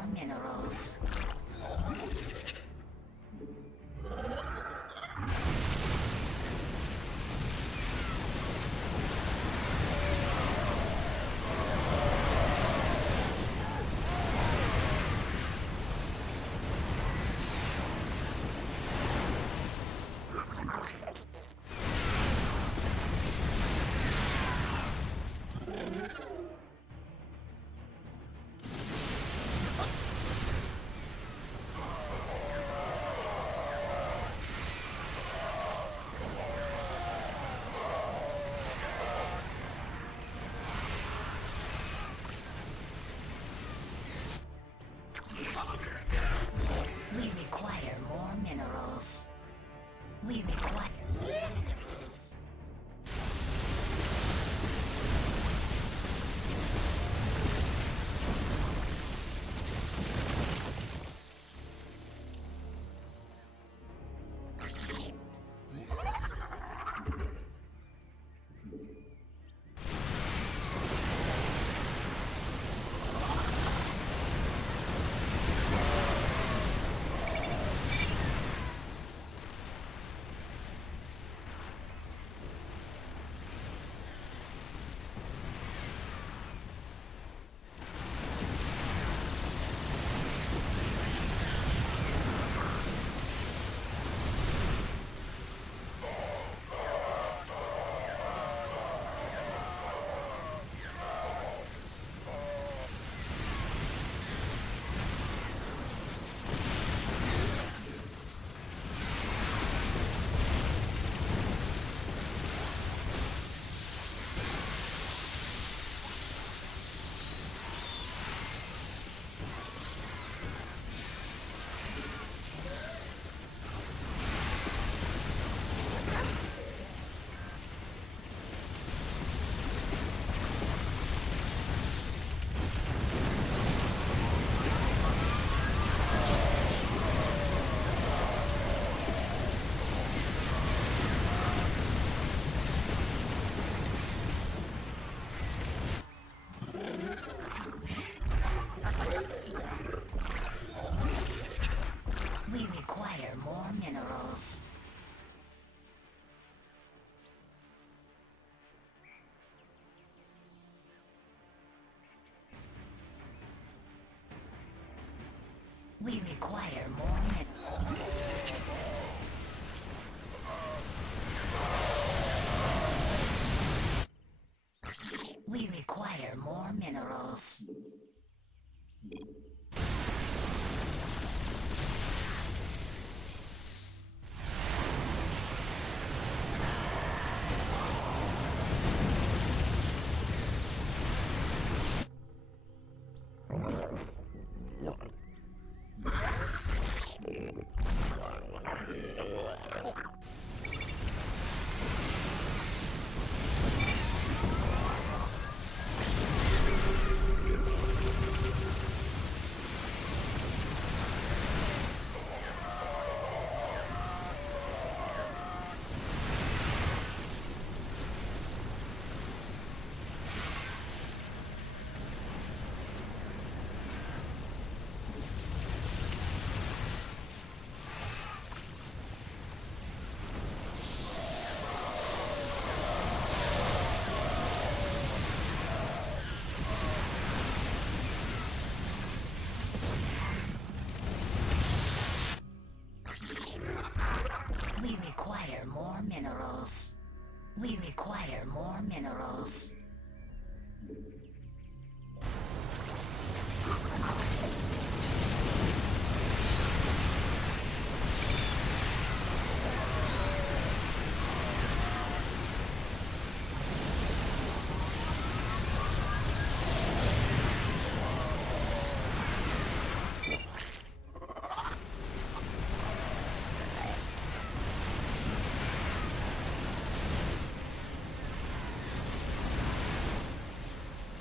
more minerals. We require more minerals. We require more minerals. We require more minerals. We require more minerals. We require more minerals. We require more minerals. We require more minerals.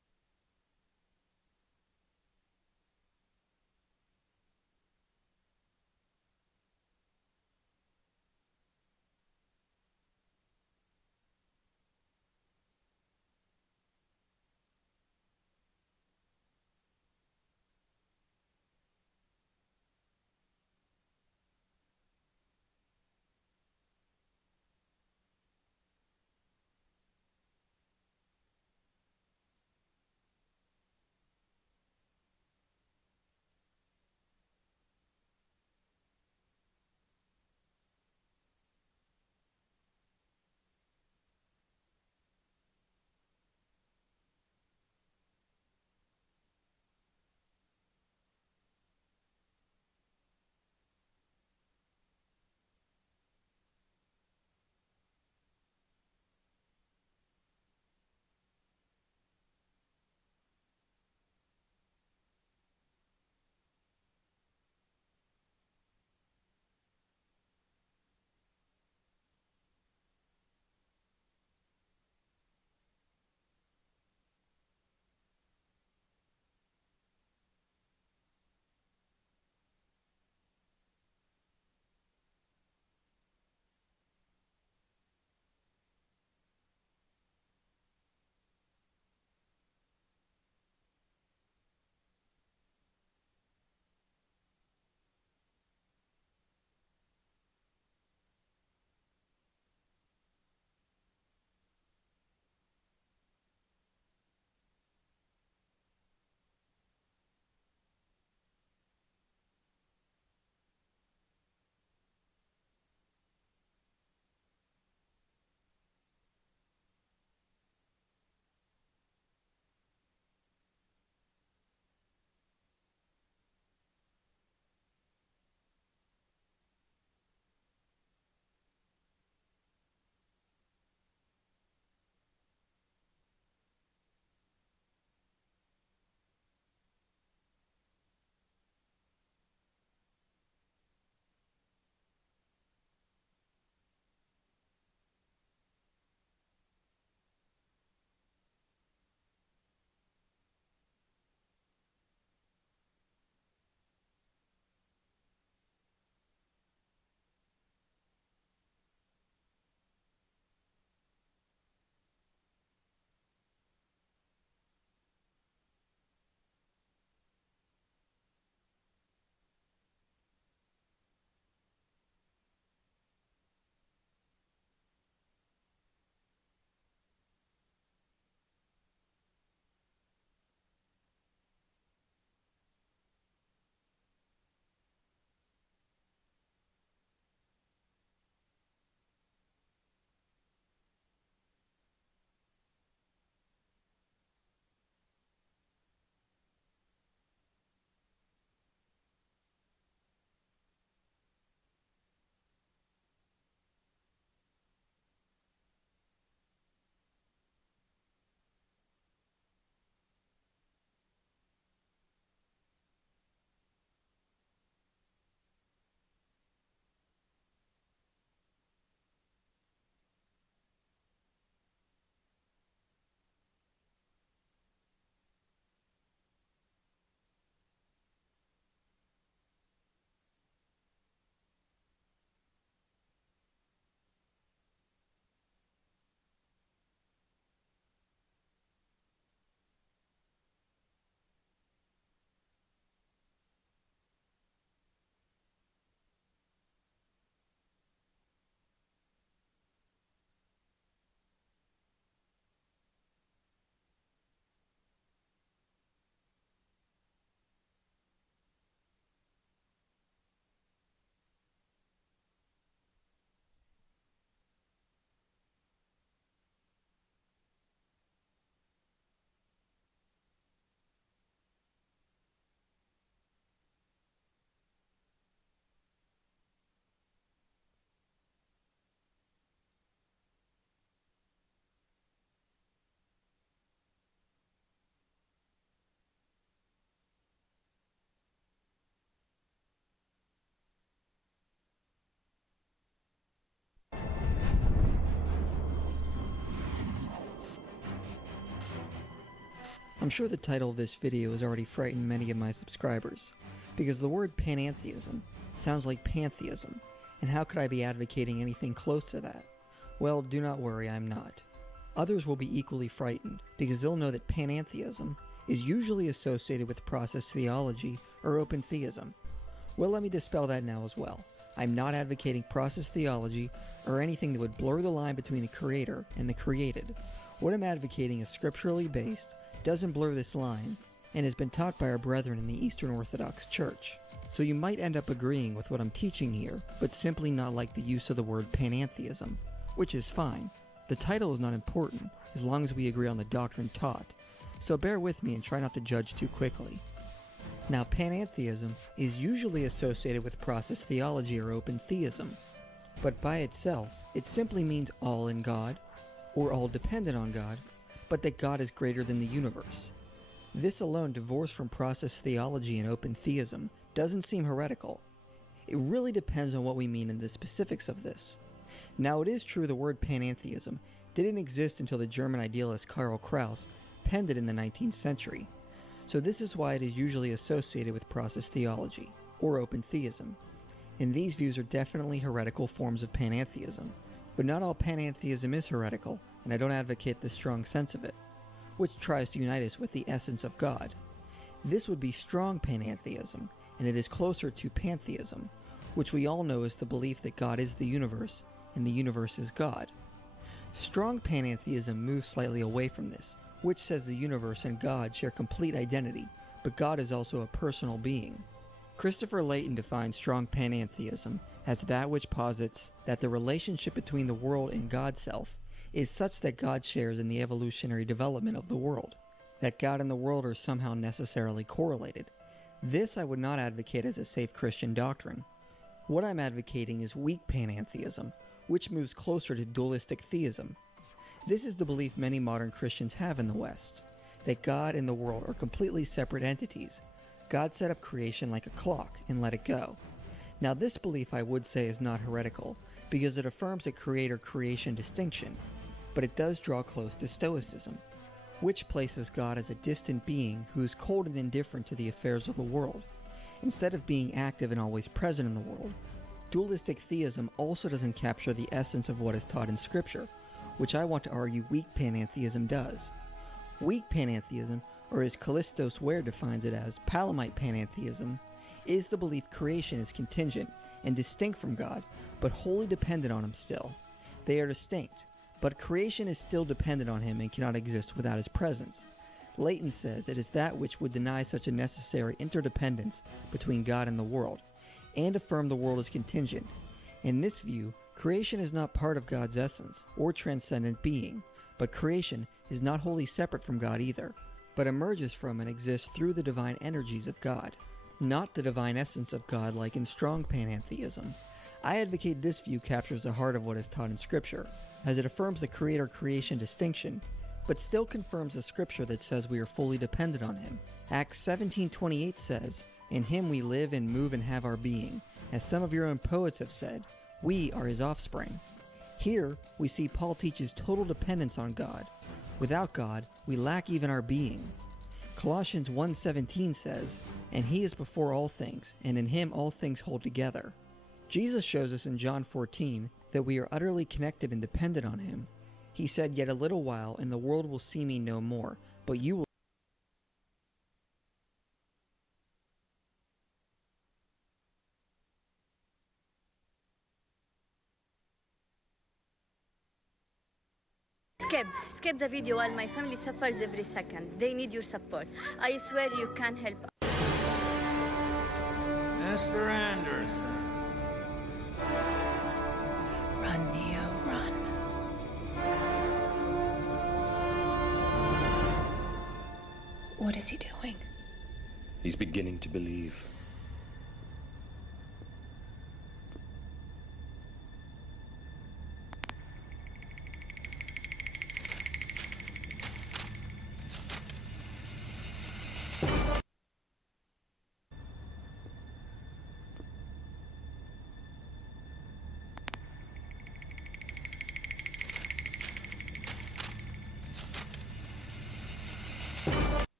I'm sure the title of this video has already frightened many of my subscribers, because the word panentheism sounds like pantheism, and how could I be advocating anything close to that? Well, do not worry, I'm not. Others will be equally frightened, because they'll know that panentheism is usually associated with process theology or open theism. Well, let me dispel that now as well. I'm not advocating process theology or anything that would blur the line between the creator and the created. What I'm advocating is scripturally based, doesn't blur this line, and has been taught by our brethren in the Eastern Orthodox Church. So you might end up agreeing with what I'm teaching here, but simply not like the use of the word panentheism, which is fine. The title is not important, as long as we agree on the doctrine taught, so bear with me and try not to judge too quickly. Now, panentheism is usually associated with process theology or open theism, but by itself, it simply means all in God, or all dependent on God, but that God is greater than the universe. This alone, divorced from process theology and open theism, doesn't seem heretical. It really depends on what we mean in the specifics of this. Now, it is true the word panentheism didn't exist until the German idealist Karl Kraus penned it in the 19th century. So this is why it is usually associated with process theology, or open theism. And these views are definitely heretical forms of panentheism. But not all panentheism is heretical, and I don't advocate the strong sense of it, which tries to unite us with the essence of God. This would be strong panentheism, and it is closer to pantheism, which we all know is the belief that God is the universe, and the universe is God. Strong panentheism moves slightly away from this, which says the universe and God share complete identity, but God is also a personal being. Christopher Layton defines strong panentheism as that which posits that the relationship between the world and God's self is such that God shares in the evolutionary development of the world, that God and the world are somehow necessarily correlated. This I would not advocate as a safe Christian doctrine. What I'm advocating is weak panentheism, which moves closer to dualistic theism. This is the belief many modern Christians have in the West, that God and the world are completely separate entities. God set up creation like a clock and let it go. Now this belief I would say is not heretical, because it affirms a creator-creation distinction, but it does draw close to Stoicism, which places God as a distant being who is cold and indifferent to the affairs of the world, instead of being active and always present in the world. Dualistic theism also doesn't capture the essence of what is taught in Scripture, which I want to argue weak panentheism does. Weak panentheism, or as Callistos Ware defines it as Palamite panentheism, is the belief creation is contingent and distinct from God, but wholly dependent on Him still. They are distinct, but creation is still dependent on Him and cannot exist without His presence. Layton says it is that which would deny such a necessary interdependence between God and the world, and affirm the world is contingent. In this view, creation is not part of God's essence or transcendent being, but creation is not wholly separate from God either, but emerges from and exists through the divine energies of God, not the divine essence of God like in strong panentheism. I advocate this view captures the heart of what is taught in Scripture, as it affirms the creator-creation distinction, but still confirms the Scripture that says we are fully dependent on Him. Acts 17:28 says, "In Him we live and move and have our being. As some of your own poets have said, we are His offspring." Here, we see Paul teaches total dependence on God. Without God, we lack even our being. Colossians 1:17 says, "And He is before all things, and in Him all things hold together." Jesus shows us in John 14 that we are utterly connected and dependent on Him. He said, "Yet a little while, and the world will see me no more, but you will Skip the video while my family suffers every second. They need your support. I swear you can help. Mr. Anderson. Run, Neo, run. What is he doing? He's beginning to believe.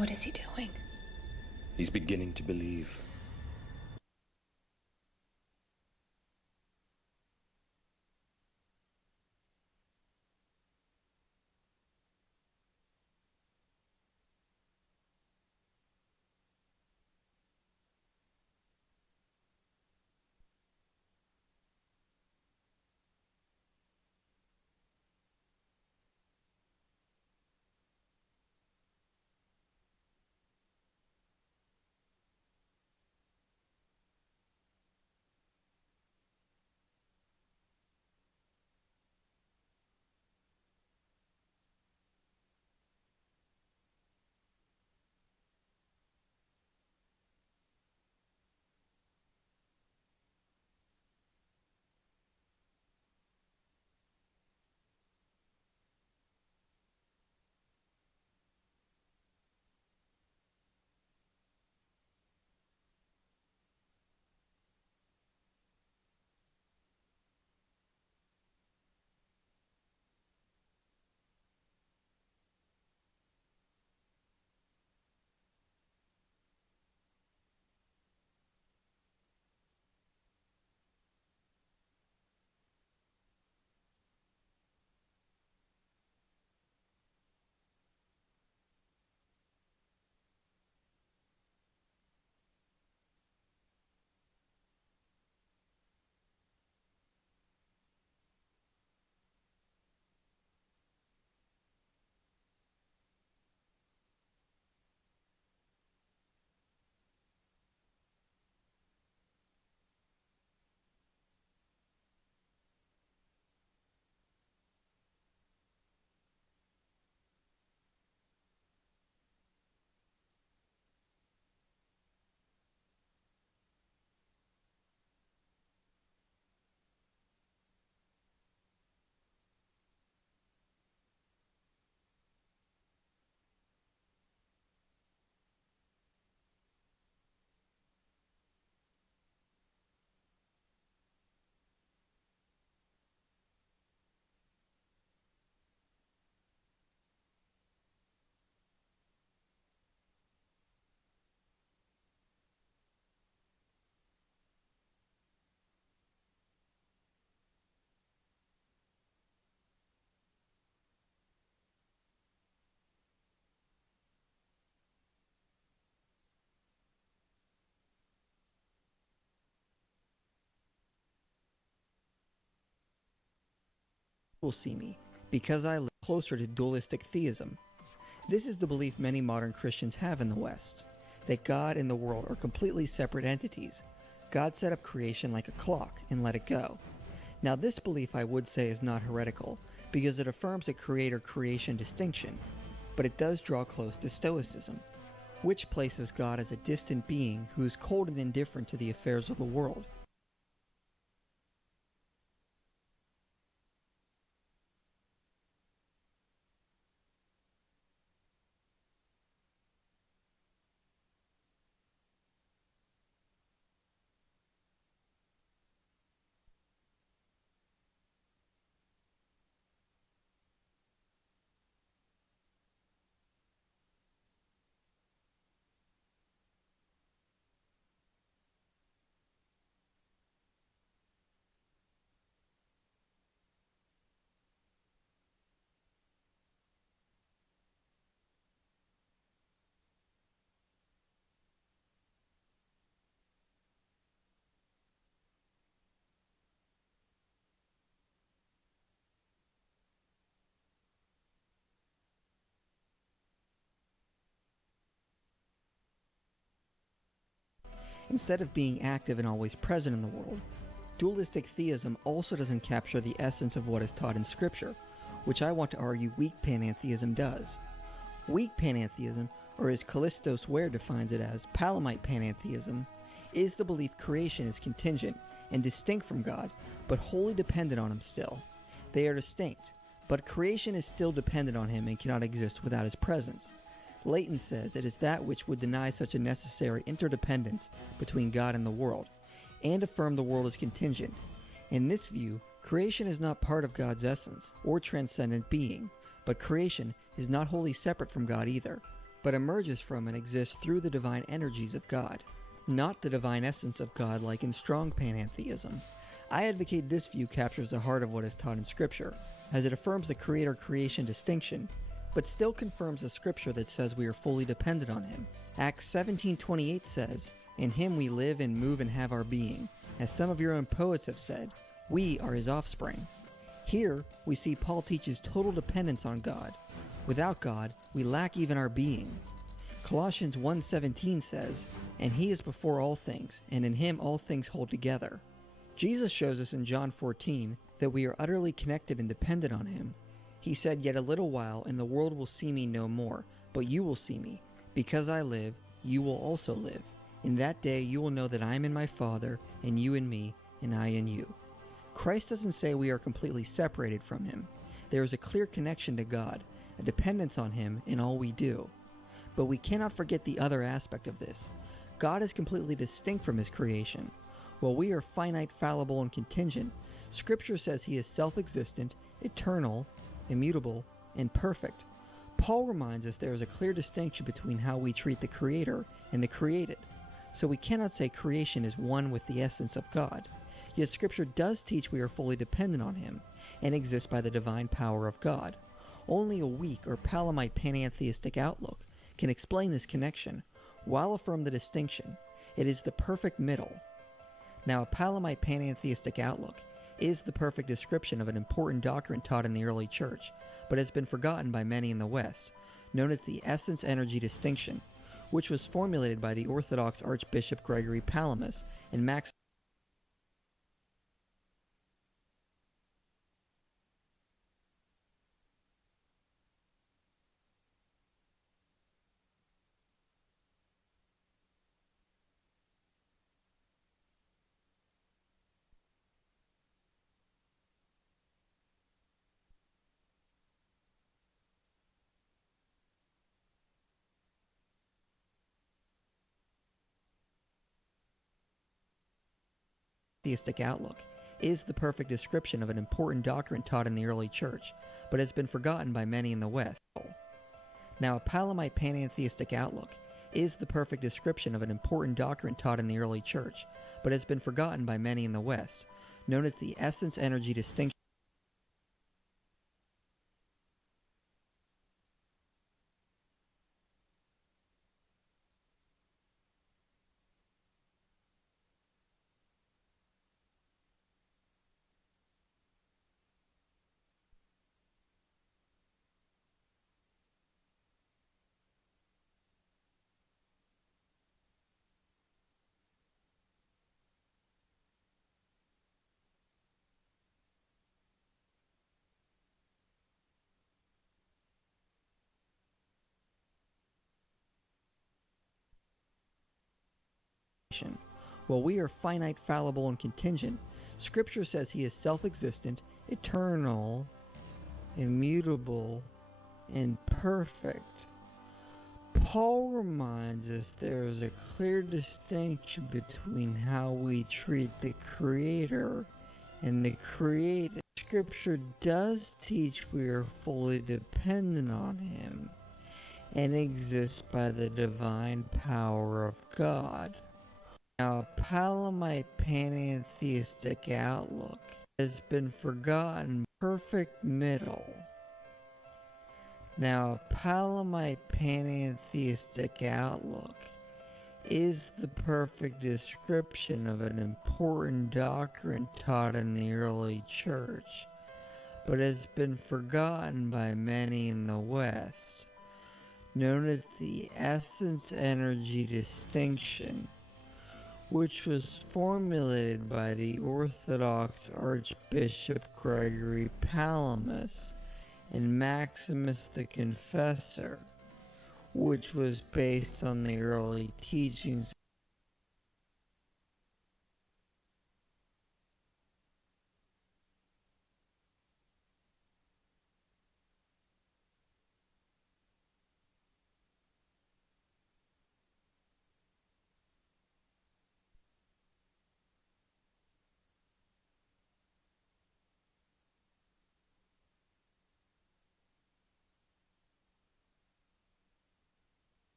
What is he doing? He's beginning to believe. Will see me, because I live closer to dualistic theism. This is the belief many modern Christians have in the West, that God and the world are completely separate entities. God set up creation like a clock and let it go. Now this belief I would say is not heretical, because it affirms a creator-creation distinction, but it does draw close to Stoicism, which places God as a distant being who is cold and indifferent to the affairs of the world. Instead of being active and always present in the world, dualistic theism also doesn't capture the essence of what is taught in Scripture, which I want to argue weak panentheism does. Weak panentheism, or as Callistos Ware defines it as Palamite panentheism, is the belief creation is contingent and distinct from God, but wholly dependent on him still. They are distinct, but creation is still dependent on him and cannot exist without his presence. Layton says it is that which would deny such a necessary interdependence between God and the world, and affirm the world is contingent. In this view, creation is not part of God's essence or transcendent being, but creation is not wholly separate from God either. but emerges from and exists through the divine energies of God, not the divine essence of God like in strong panentheism. I advocate this view captures the heart of what is taught in Scripture, as it affirms the creator-creation distinction, but still confirms the Scripture that says we are fully dependent on Him. Acts 17:28 says, "In Him we live and move and have our being. As some of your own poets have said, we are His offspring." Here, we see Paul teaches total dependence on God. Without God, we lack even our being. Colossians 1:17 says, "And He is before all things, and in Him all things hold together." Jesus shows us in John 14 that we are utterly connected and dependent on Him. He said, "Yet a little while, and the world will see me no more, but you will see me. Because I live, you will also live. In that day you will know that I am in my Father, and you in me, and I in you." Christ doesn't say we are completely separated from Him. There is a clear connection to God, a dependence on Him in all we do. But we cannot forget the other aspect of this. God is completely distinct from His creation. While we are finite, fallible, and contingent, Scripture says He is self-existent, eternal, immutable, and perfect. Paul reminds us there is a clear distinction between how we treat the Creator and the created. So we cannot say creation is one with the essence of God. Yet Scripture does teach we are fully dependent on Him and exist by the divine power of God. Only a weak or Palamite panentheistic outlook can explain this connection, while affirm the distinction. It is the perfect middle. Now, a Palamite panentheistic outlook is the perfect description of an important doctrine taught in the early church, but has been forgotten by many in the West, known as the essence-energy distinction, which was formulated by the Orthodox Archbishop Gregory Palamas and Max theistic outlook is the perfect description of an important doctrine taught in the early church, but has been forgotten by many in the West. Now, a Palamite panentheistic outlook is the perfect description of an important doctrine taught in the early church, but has been forgotten by many in the West, known as the essence-energy distinction. While we are finite, fallible, and contingent, Scripture says He is self-existent, eternal, immutable, and perfect. Paul reminds us there is a clear distinction between how we treat the Creator and the created. Scripture does teach we are fully dependent on Him and exist by the divine power of God. Now, a Palamite panentheistic outlook has been forgotten. Perfect middle. Now, a Palamite panentheistic outlook is the perfect description of an important doctrine taught in the early church, but has been forgotten by many in the West, known as the essence-energy distinction, which was formulated by the Orthodox Archbishop Gregory Palamas and Maximus the Confessor, which was based on the early teachings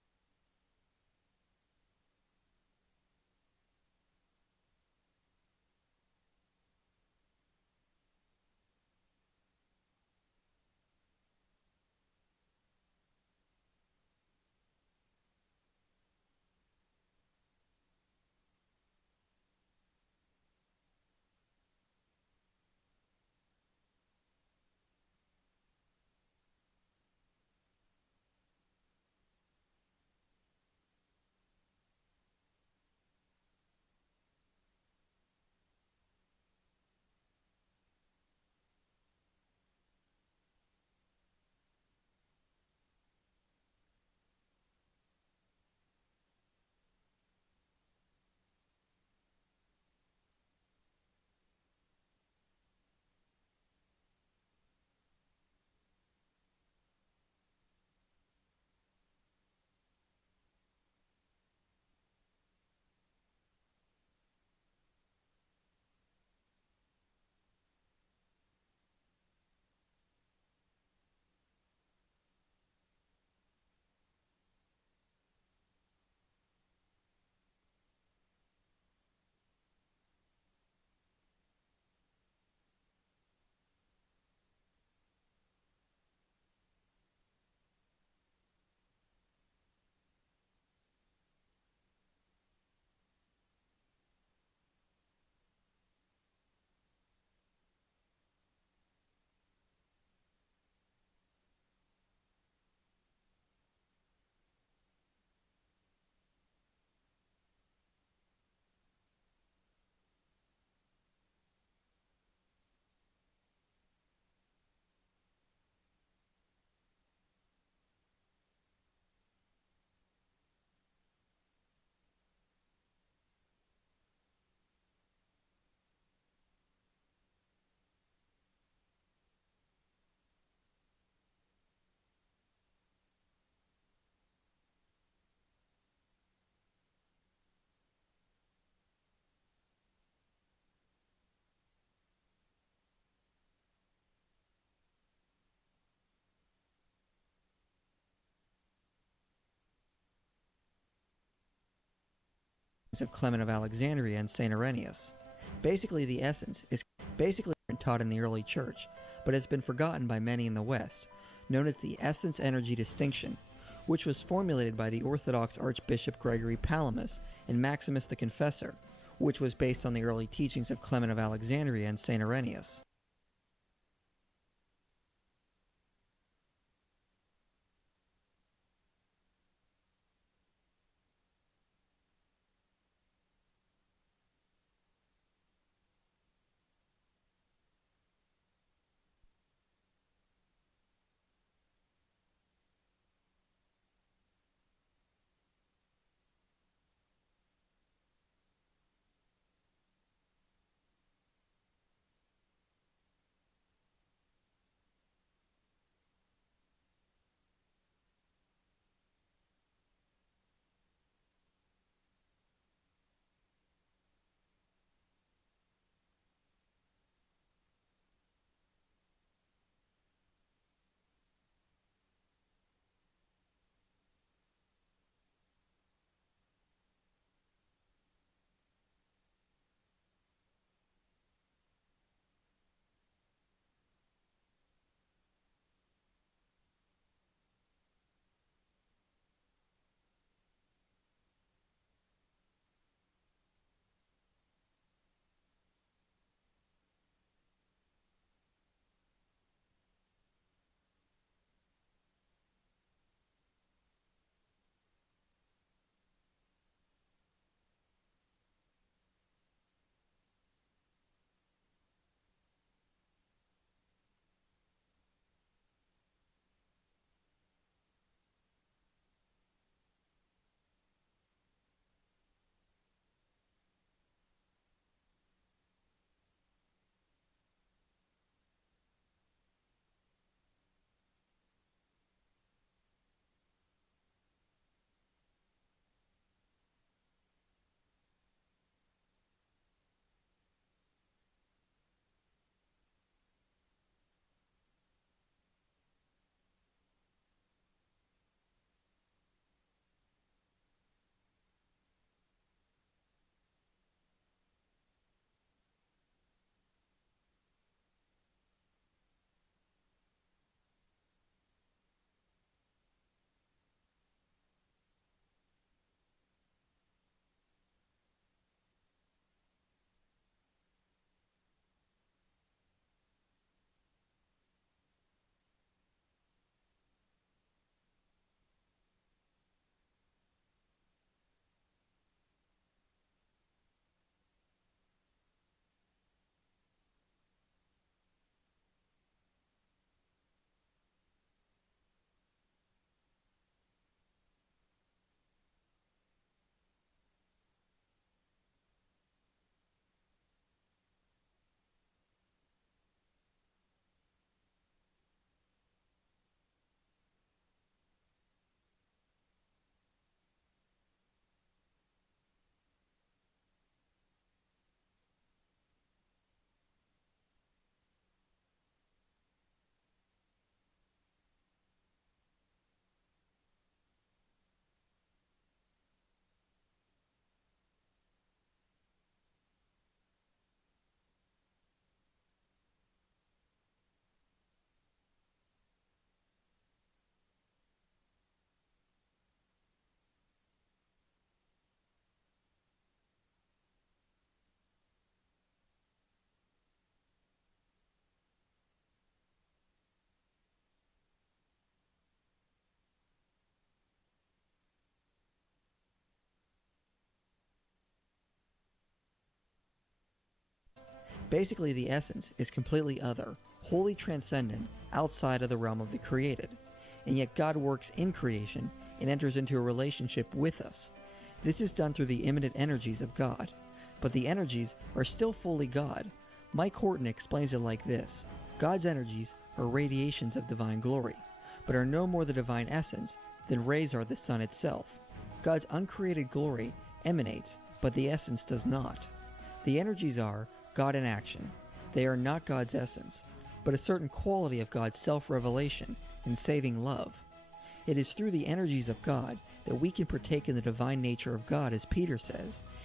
of Clement of Alexandria and St. Irenaeus. Basically, the essence is taught in the early church, but has been forgotten by many in the West, known as the essence-energy distinction, which was formulated by the Orthodox Archbishop Gregory Palamas and Maximus the Confessor, which was based on the early teachings of Clement of Alexandria and St. Irenaeus. Basically, the essence is completely other, wholly transcendent, outside of the realm of the created. And yet God works in creation and enters into a relationship with us. This is done through the immanent energies of God. But the energies are still fully God. Mike Horton explains it like this: God's energies are radiations of divine glory, but are no more the divine essence than rays are the sun itself. God's uncreated glory emanates, but the essence does not. The energies are God in action. They are not God's essence, but a certain quality of God's self-revelation and saving love. It is through the energies of God that we can partake in the divine nature of God, as Peter says,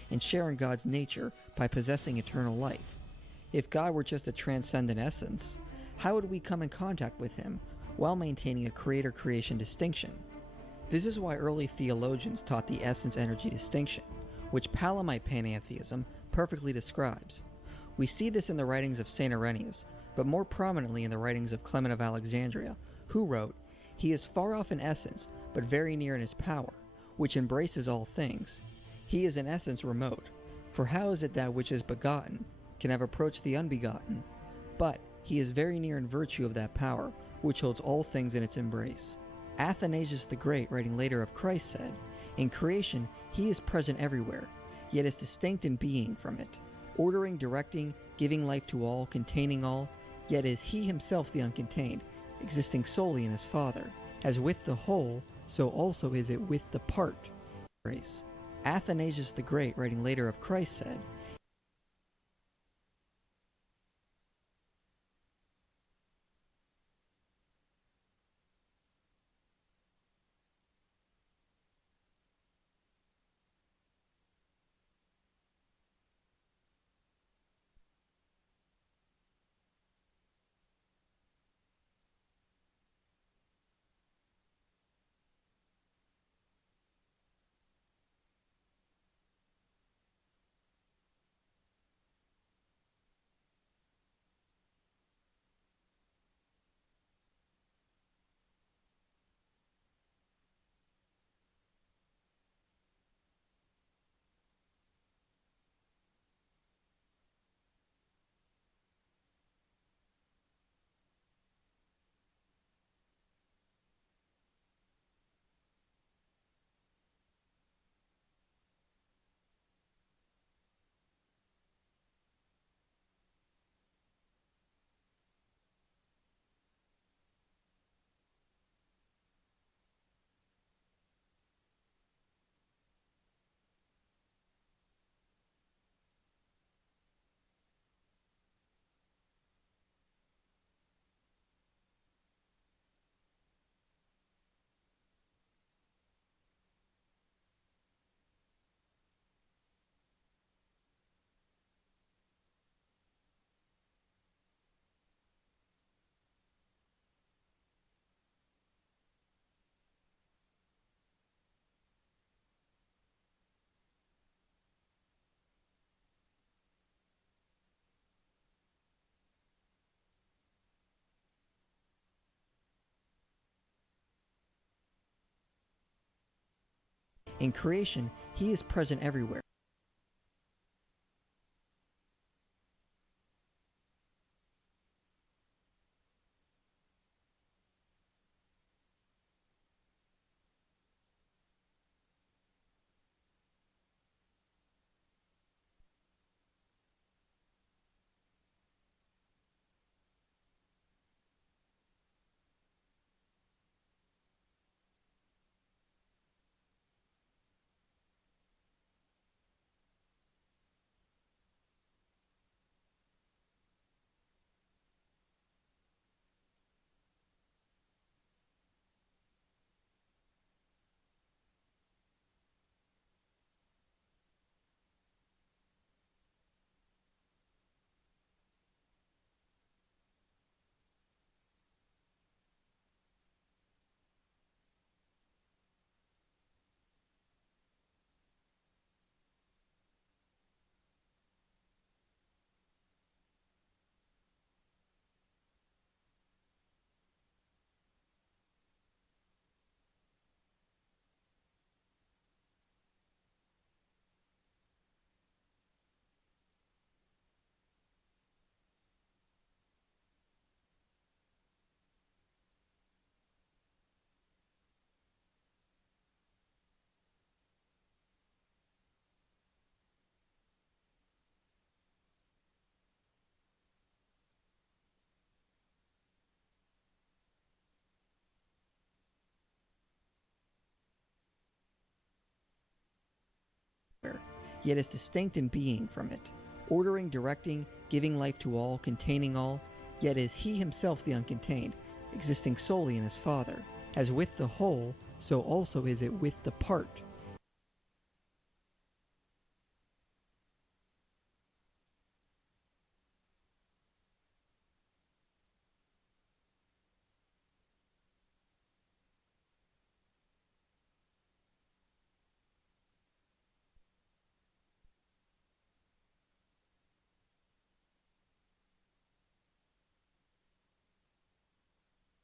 and share in God's nature by possessing eternal life. If God were just a transcendent essence, how would we come in contact with him while maintaining a creator-creation distinction? This is why early theologians taught the essence-energy distinction, which Palamite panentheism perfectly describes. We see this in the writings of St. Irenaeus, but more prominently in the writings of Clement of Alexandria, who wrote, "He is far off in essence, but very near in his power, which embraces all things. He is in essence remote, for how is it that which is begotten can have approached the unbegotten? But he is very near in virtue of that power, which holds all things in its embrace." Athanasius the Great, writing later of Christ, said, "In creation he is present everywhere, yet is distinct in being from it, ordering, directing, giving life to all, containing all, yet is he himself the uncontained, existing solely in his Father. As with the whole, so also is it with the part." Grace. Athanasius the Great, writing later of Christ, said, "In creation he is present everywhere." Yet is distinct in being from it, ordering, directing, giving life to all, containing all, yet is he himself the uncontained, existing solely in his Father. As with the whole, so also is it with the part.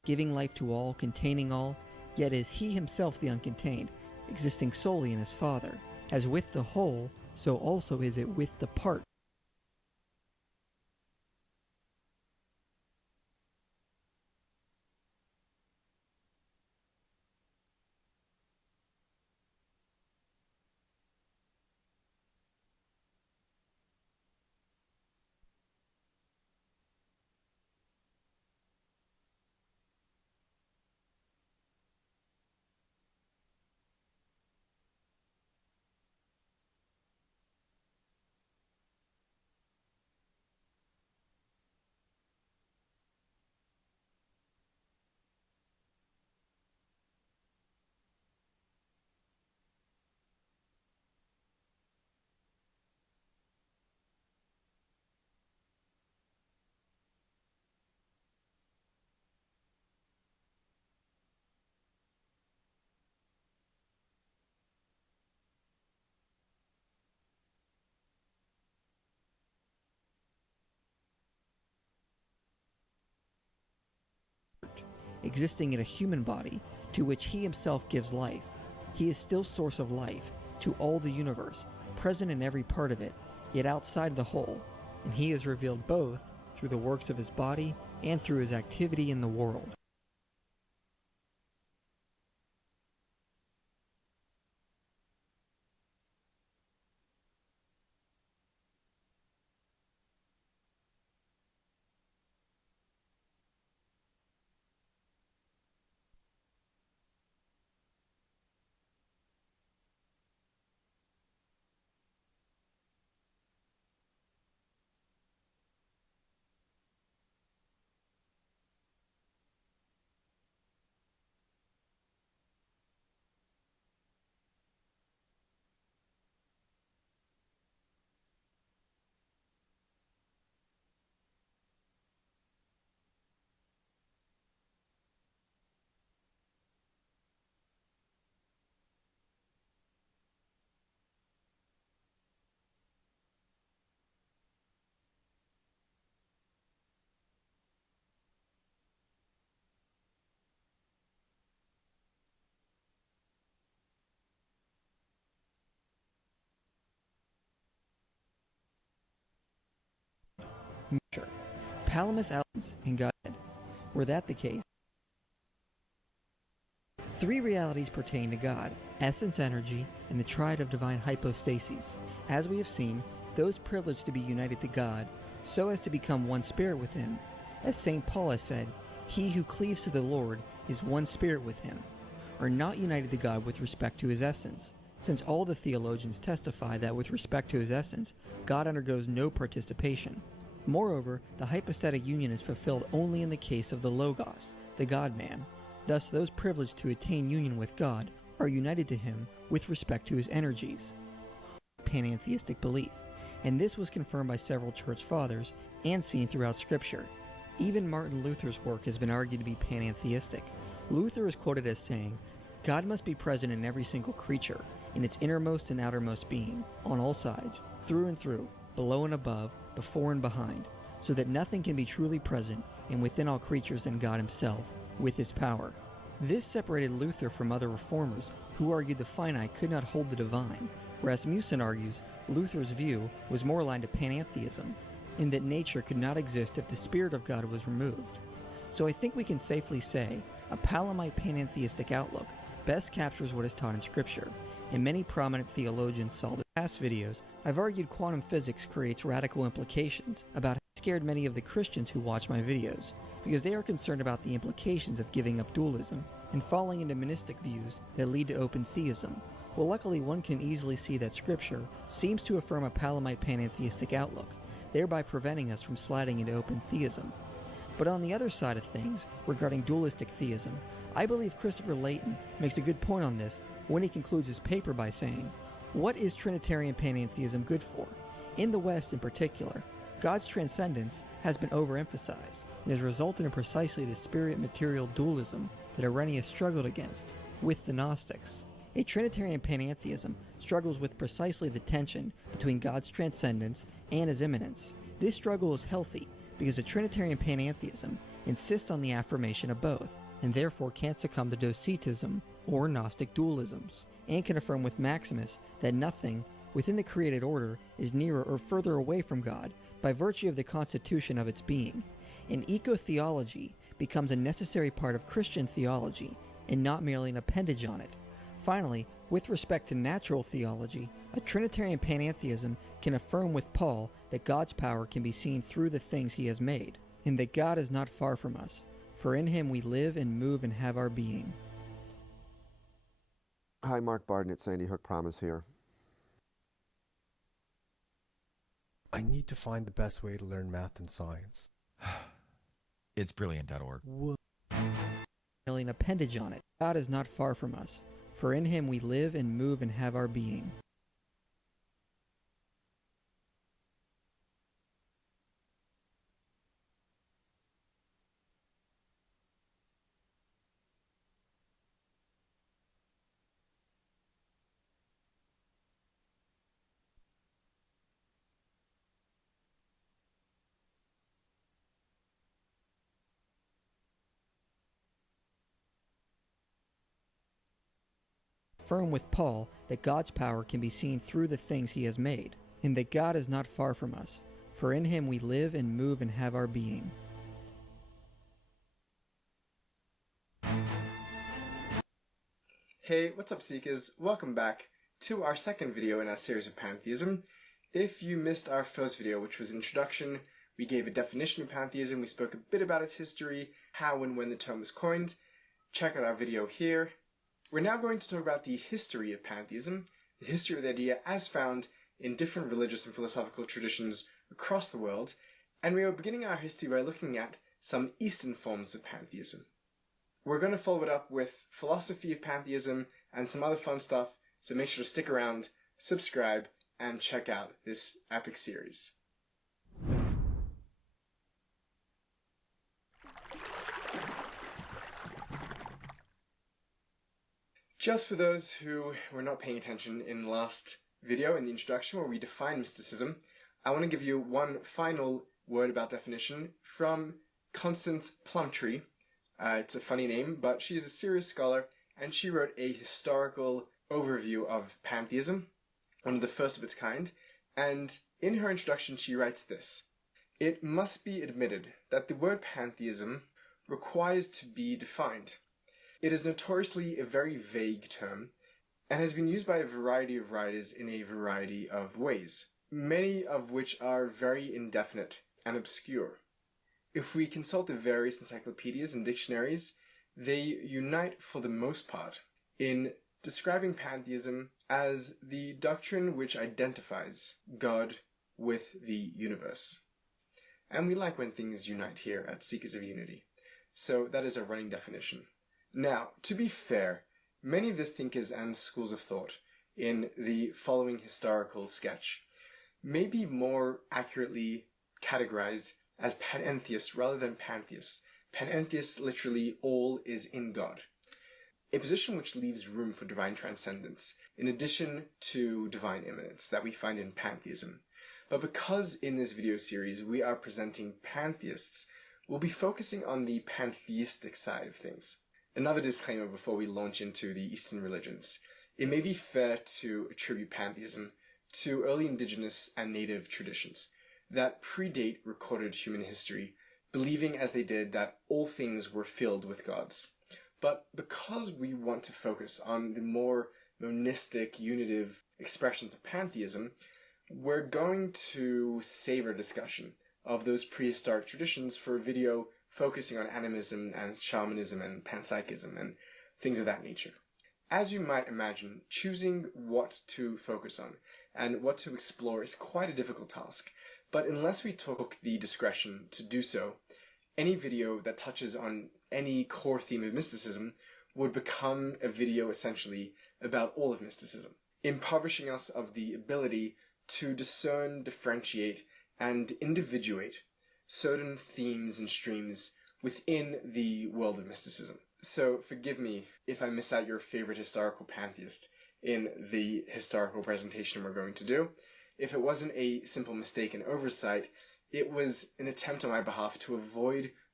giving life to all, containing all, yet is he himself the uncontained, existing solely in his Father. As with the whole, so also is it with the part. Existing in a human body to which he himself gives life. He is still source of life to all the universe, present in every part of it, yet outside the whole, and he is revealed both through the works of his body and through his activity in the world. Measure. Palamas, essence, and Godhead. Were that the case, three realities pertain to God: essence, energy, and the triad of divine hypostases. As we have seen, those privileged to be united to God, so as to become one spirit with him. As St. Paul has said, he who cleaves to the Lord is one spirit with him, are not united to God with respect to his essence, since all the theologians testify that with respect to his essence, God undergoes no participation. Moreover, the hypostatic union is fulfilled only in the case of the Logos, the God-man. Thus, those privileged to attain union with God are united to him with respect to his energies. Panentheistic belief, and this was confirmed by several church fathers and seen throughout Scripture. Even Martin Luther's work has been argued to be panentheistic. Luther is quoted as saying, God must be present in every single creature, in its innermost and outermost being, on all sides, through and through, below and above, before and behind, so that nothing can be truly present and within all creatures than God himself, with his power. This separated Luther from other reformers who argued the finite could not hold the divine, whereas Musin argues Luther's view was more aligned to panentheism, in that nature could not exist if the Spirit of God was removed. So I think we can safely say a Palamite panentheistic outlook best captures what is taught in Scripture, and many prominent theologians saw this. In past videos, I've argued quantum physics creates radical implications about how it scared many of the Christians who watch my videos, because they are concerned about the implications of giving up dualism and falling into monistic views that lead to open theism. Well, luckily one can easily see that Scripture seems to affirm a Palamite panentheistic outlook, thereby preventing us from sliding into open theism. But on the other side of things, regarding dualistic theism, I believe Christopher Layton makes a good point on this when he concludes his paper by saying, what is Trinitarian panentheism good for? In the West in particular, God's transcendence has been overemphasized and has resulted in precisely the spirit-material dualism that Irenaeus struggled against with the Gnostics. A Trinitarian panentheism struggles with precisely the tension between God's transcendence and his immanence. This struggle is healthy because a Trinitarian panentheism insist on the affirmation of both, and therefore can't succumb to Docetism or Gnostic dualisms, and can affirm with Maximus that nothing within the created order is nearer or further away from God by virtue of the constitution of its being. And eco-theology becomes a necessary part of Christian theology, and not merely an appendage on it. Finally, with respect to natural theology, a Trinitarian panentheism can affirm with Paul that God's power can be seen through the things he has made, and that God is not far from us, for in him we live and move and have our being. Hi, Mark Barden at Sandy Hook Promise here. I need to find the best way to learn math and science. It's brilliant.org. Merely an appendage on it. God is not far from us, for in him we live and move and have our being. Affirm with Paul that God's power can be seen through the things he has made, and that God is not far from us, for in him we live and move and have our being. Hey, what's up Seekers? Welcome back to our second video in our series of pantheism. If you missed our first video, which was introduction, we gave a definition of pantheism, we spoke a bit about its history, how and when the term was coined. Check out our video here. We're now going to talk about the history of pantheism, the history of the idea as found in different religious and philosophical traditions across the world, and we are beginning our history by looking at some Eastern forms of pantheism. We're going to follow it up with philosophy of pantheism and some other fun stuff, so make sure to stick around, subscribe, and check out this epic series. Just for those who were not paying attention in the last video, in the introduction where we define mysticism, I want to give you one final word about definition from Constance Plumtree. It's a funny name, but she is a serious scholar, and she wrote a historical overview of pantheism, one of the first of its kind, and in her introduction she writes this: "It must be admitted that the word pantheism requires to be defined. It is notoriously a very vague term, and has been used by a variety of writers in a variety of ways, many of which are very indefinite and obscure. If we consult the various encyclopedias and dictionaries, they unite for the most part in describing pantheism as the doctrine which identifies God with the universe." And we like when things unite here at Seekers of Unity. So that is a running definition. Now, to be fair, many of the thinkers and schools of thought in the following historical sketch may be more accurately categorized as panentheists rather than pantheists. Panentheists, literally, all is in God. A position which leaves room for divine transcendence, in addition to divine immanence that we find in pantheism. But because in this video series we are presenting pantheists, we'll be focusing on the pantheistic side of things. Another disclaimer before we launch into the Eastern religions. It may be fair to attribute pantheism to early indigenous and native traditions that predate recorded human history, believing as they did that all things were filled with gods. But because we want to focus on the more monistic, unitive expressions of pantheism, we're going to save our discussion of those prehistoric traditions for a video focusing on animism and shamanism and panpsychism and things of that nature. As you might imagine, choosing what to focus on and what to explore is quite a difficult task, but unless we took the discretion to do so, any video that touches on any core theme of mysticism would become a video essentially about all of mysticism, impoverishing us of the ability to discern, differentiate, and individuate certain themes and streams within the world of mysticism. So forgive me if I miss out your favorite historical pantheist in the historical presentation we're going to do. If it wasn't a simple mistake and oversight, it was an attempt on my behalf to avoid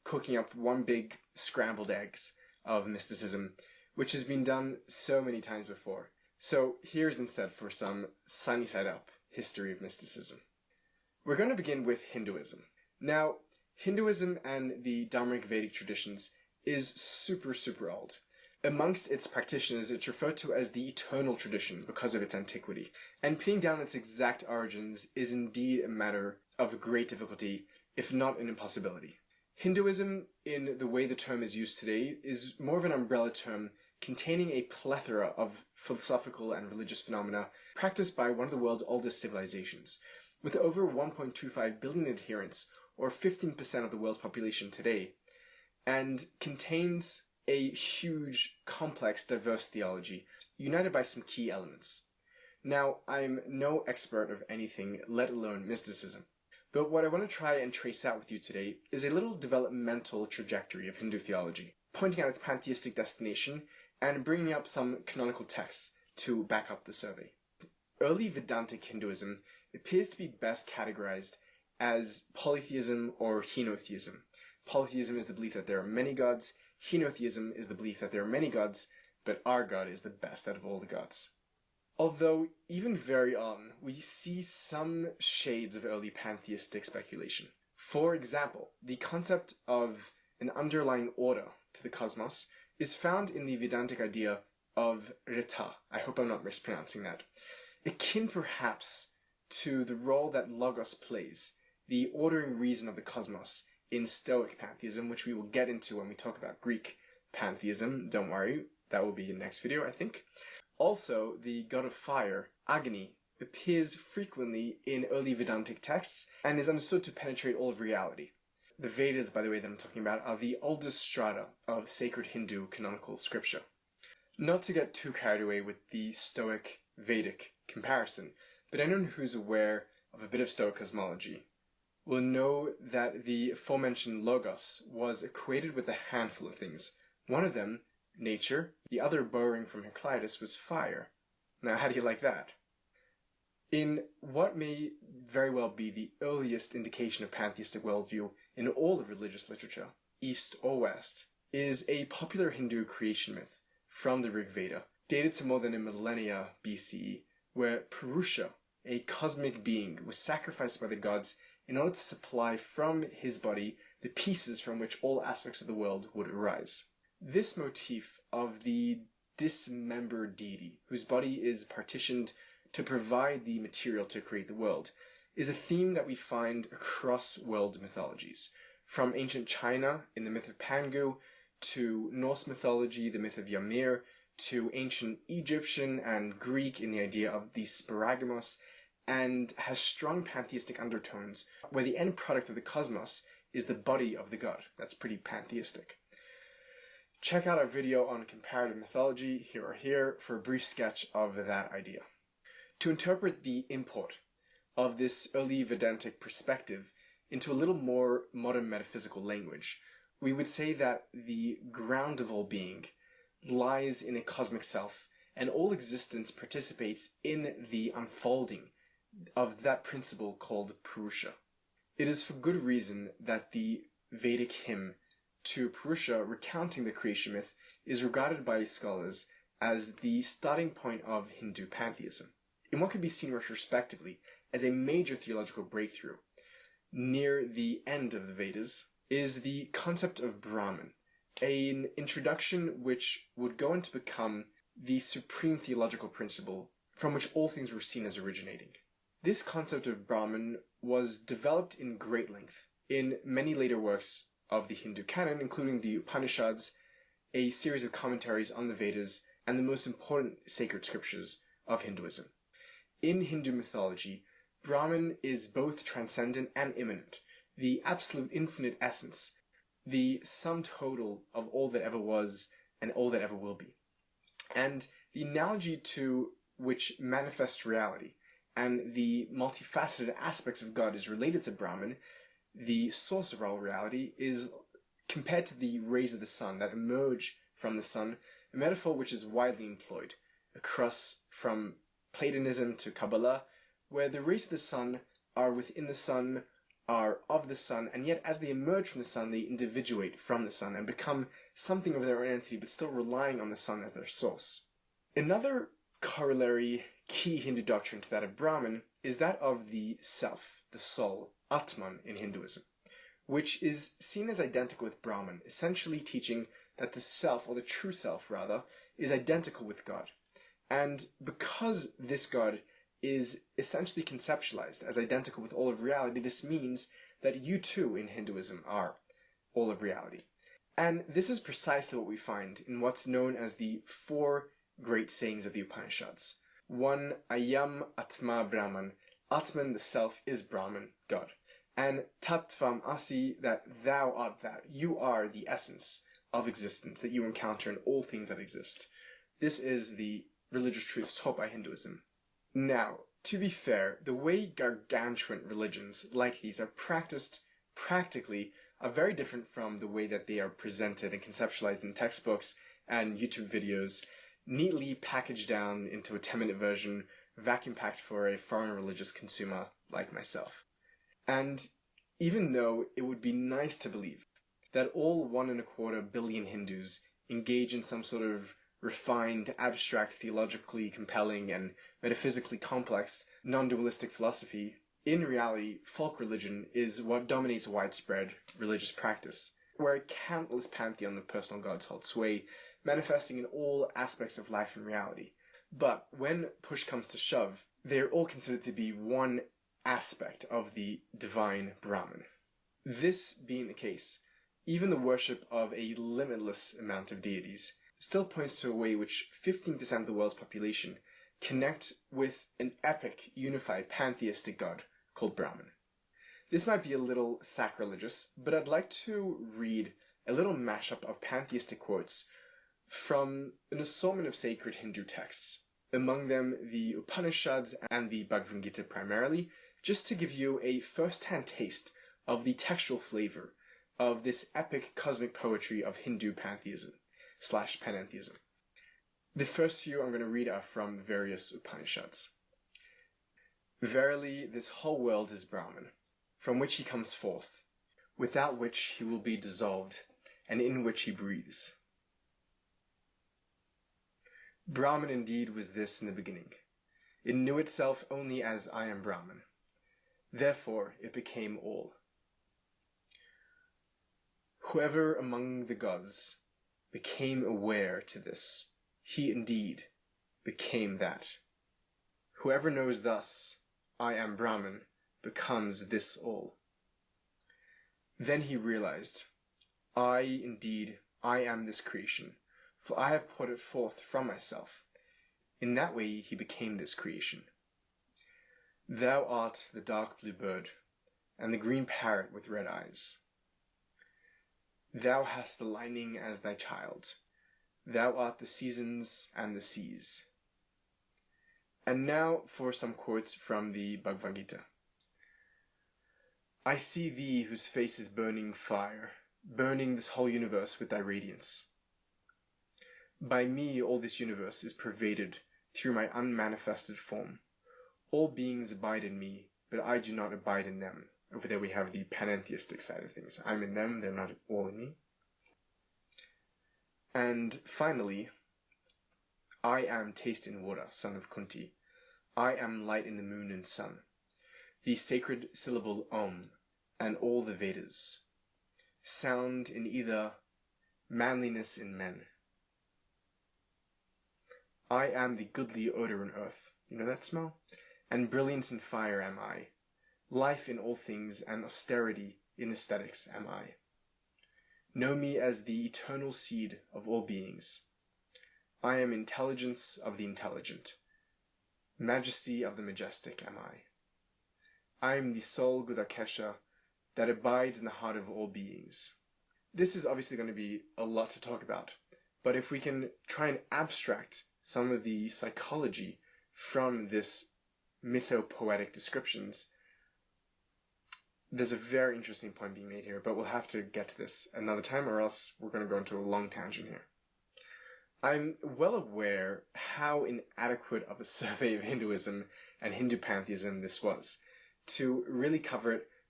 cooking up one big scrambled eggs of mysticism, which has been done so many times before. So here's instead for some sunny side up history of mysticism. We're going to begin with Hinduism. Now, Hinduism and the Dharmic Vedic traditions is super, super old. Amongst its practitioners, it's referred to as the eternal tradition because of its antiquity, and pinning down its exact origins is indeed a matter of great difficulty, if not an impossibility. Hinduism, in the way the term is used today, is more of an umbrella term containing a plethora of philosophical and religious phenomena practiced by one of the world's oldest civilizations. With over 1.25 billion adherents, or 15% of the world's population today, and contains a huge, complex, diverse theology, united by some key elements. Now, I'm no expert of anything, let alone mysticism, but what I want to try and trace out with you today is a little developmental trajectory of Hindu theology, pointing out its pantheistic destination and bringing up some canonical texts to back up the survey. Early Vedantic Hinduism appears to be best categorized as polytheism or henotheism. Polytheism is the belief that there are many gods. Henotheism is the belief that there are many gods, but our God is the best out of all the gods. Although, even very on, we see some shades of early pantheistic speculation. For example, the concept of an underlying order to the cosmos is found in the Vedantic idea of Rita. I hope I'm not mispronouncing that. Akin perhaps to the role that Logos plays, the ordering reason of the cosmos, in Stoic pantheism, which we will get into when we talk about Greek pantheism. Don't worry, that will be in the next video, I think. Also, the god of fire, Agni, appears frequently in early Vedantic texts and is understood to penetrate all of reality. The Vedas, by the way, that I'm talking about, are the oldest strata of sacred Hindu canonical scripture. Not to get too carried away with the Stoic Vedic comparison, but anyone who's aware of a bit of Stoic cosmology will know that the aforementioned Logos was equated with a handful of things. One of them, nature, the other borrowing from Heraclitus, was fire. Now, how do you like that? In what may very well be the earliest indication of pantheistic worldview in all of religious literature, East or West, is a popular Hindu creation myth from the Rig Veda, dated to more than a millennia BCE, where Purusha, a cosmic being, was sacrificed by the gods in order to supply from his body the pieces from which all aspects of the world would arise. This motif of the dismembered deity, whose body is partitioned to provide the material to create the world, is a theme that we find across world mythologies, from ancient China in the myth of Pangu, to Norse mythology, the myth of Ymir, to ancient Egyptian and Greek in the idea of the Sparagmos, and has strong pantheistic undertones, where the end product of the cosmos is the body of the god. That's pretty pantheistic. Check out our video on comparative mythology, here or here, for a brief sketch of that idea. To interpret the import of this early Vedantic perspective into a little more modern metaphysical language, we would say that the ground of all being lies in a cosmic self, and all existence participates in the unfolding of that principle called Purusha. It is for good reason that the Vedic hymn to Purusha recounting the creation myth is regarded by scholars as the starting point of Hindu pantheism, in what can be seen retrospectively as a major theological breakthrough. Near the end of the Vedas is the concept of Brahman, an introduction which would go on to become the supreme theological principle from which all things were seen as originating. This concept of Brahman was developed in great length in many later works of the Hindu canon, including the Upanishads, a series of commentaries on the Vedas, and the most important sacred scriptures of Hinduism. In Hindu mythology, Brahman is both transcendent and immanent, the absolute infinite essence, the sum total of all that ever was and all that ever will be. And the analogy to which manifest reality and the multifaceted aspects of God is related to Brahman, the source of all reality, is compared to the rays of the sun that emerge from the sun, a metaphor which is widely employed across from Platonism to Kabbalah, where the rays of the sun are within the sun are of the sun, and yet as they emerge from the sun, they individuate from the sun and become something of their own entity, but still relying on the sun as their source. Another corollary key Hindu doctrine to that of Brahman is that of the self, the soul, Atman in Hinduism, which is seen as identical with Brahman, essentially teaching that the self, or the true self rather, is identical with God. And because this God is essentially conceptualized as identical with all of reality, this means that you too in Hinduism are all of reality. And this is precisely what we find in what's known as the four great sayings of the Upanishads. One, Ayam Atma Brahman, Atman, the self, is Brahman, God. And Tattvam Asi, that thou art that, you are the essence of existence that you encounter in all things that exist. This is the religious truths taught by Hinduism. Now, to be fair, the way gargantuan religions like these are practiced practically are very different from the way that they are presented and conceptualized in textbooks and YouTube videos, neatly packaged down into a 10-minute version, vacuum-packed for a foreign religious consumer like myself. And even though it would be nice to believe that all 1.25 billion Hindus engage in some sort of refined, abstract, theologically compelling, and metaphysically complex, non-dualistic philosophy, in reality, folk religion is what dominates widespread religious practice, where a countless pantheon of personal gods hold sway, manifesting in all aspects of life and reality. But when push comes to shove, they are all considered to be one aspect of the divine Brahman. This being the case, even the worship of a limitless amount of deities still points to a way which 15% of the world's population connect with an epic, unified, pantheistic god called Brahman. This might be a little sacrilegious, but I'd like to read a little mashup of pantheistic quotes from an assortment of sacred Hindu texts, among them the Upanishads and the Bhagavad Gita primarily, just to give you a first-hand taste of the textual flavor of this epic cosmic poetry of Hindu pantheism / panentheism. The first few I'm going to read are from various Upanishads. Verily, this whole world is Brahman, from which he comes forth, without which he will be dissolved, and in which he breathes. Brahman indeed was this in the beginning. It knew itself only as I am Brahman. Therefore it became all. Whoever among the gods became aware to this, he indeed became that. Whoever knows thus, I am Brahman, becomes this all. Then he realized, I am this creation, for I have put it forth from myself. In that way he became this creation. Thou art the dark blue bird, and the green parrot with red eyes. Thou hast the lightning as thy child. Thou art the seasons and the seas. And now for some quotes from the Bhagavad Gita. I see thee whose face is burning fire, burning this whole universe with thy radiance. By me all this universe is pervaded through my unmanifested form. All beings abide in me, but I do not abide in them. Over there we have the panentheistic side of things. I'm in them, they're not all in me. And finally, I am taste in water, son of Kunti. I am light in the moon and sun. The sacred syllable Om, and all the Vedas. Sound in either, manliness in men. I am the goodly odor in earth. You know that smell? And brilliance in fire am I. Life in all things and austerity in aesthetics am I. Know me as the eternal seed of all beings. I am intelligence of the intelligent. Majesty of the majestic am I. I am the sole Gudakesha that abides in the heart of all beings. This is obviously going to be a lot to talk about, but if we can try and abstract some of the psychology from this mythopoetic descriptions, there's a very interesting point being made here, but we'll have to get to this another time or else we're going to go into a long tangent here. I'm well aware how inadequate of a survey of Hinduism and Hindu pantheism this was, to really cover it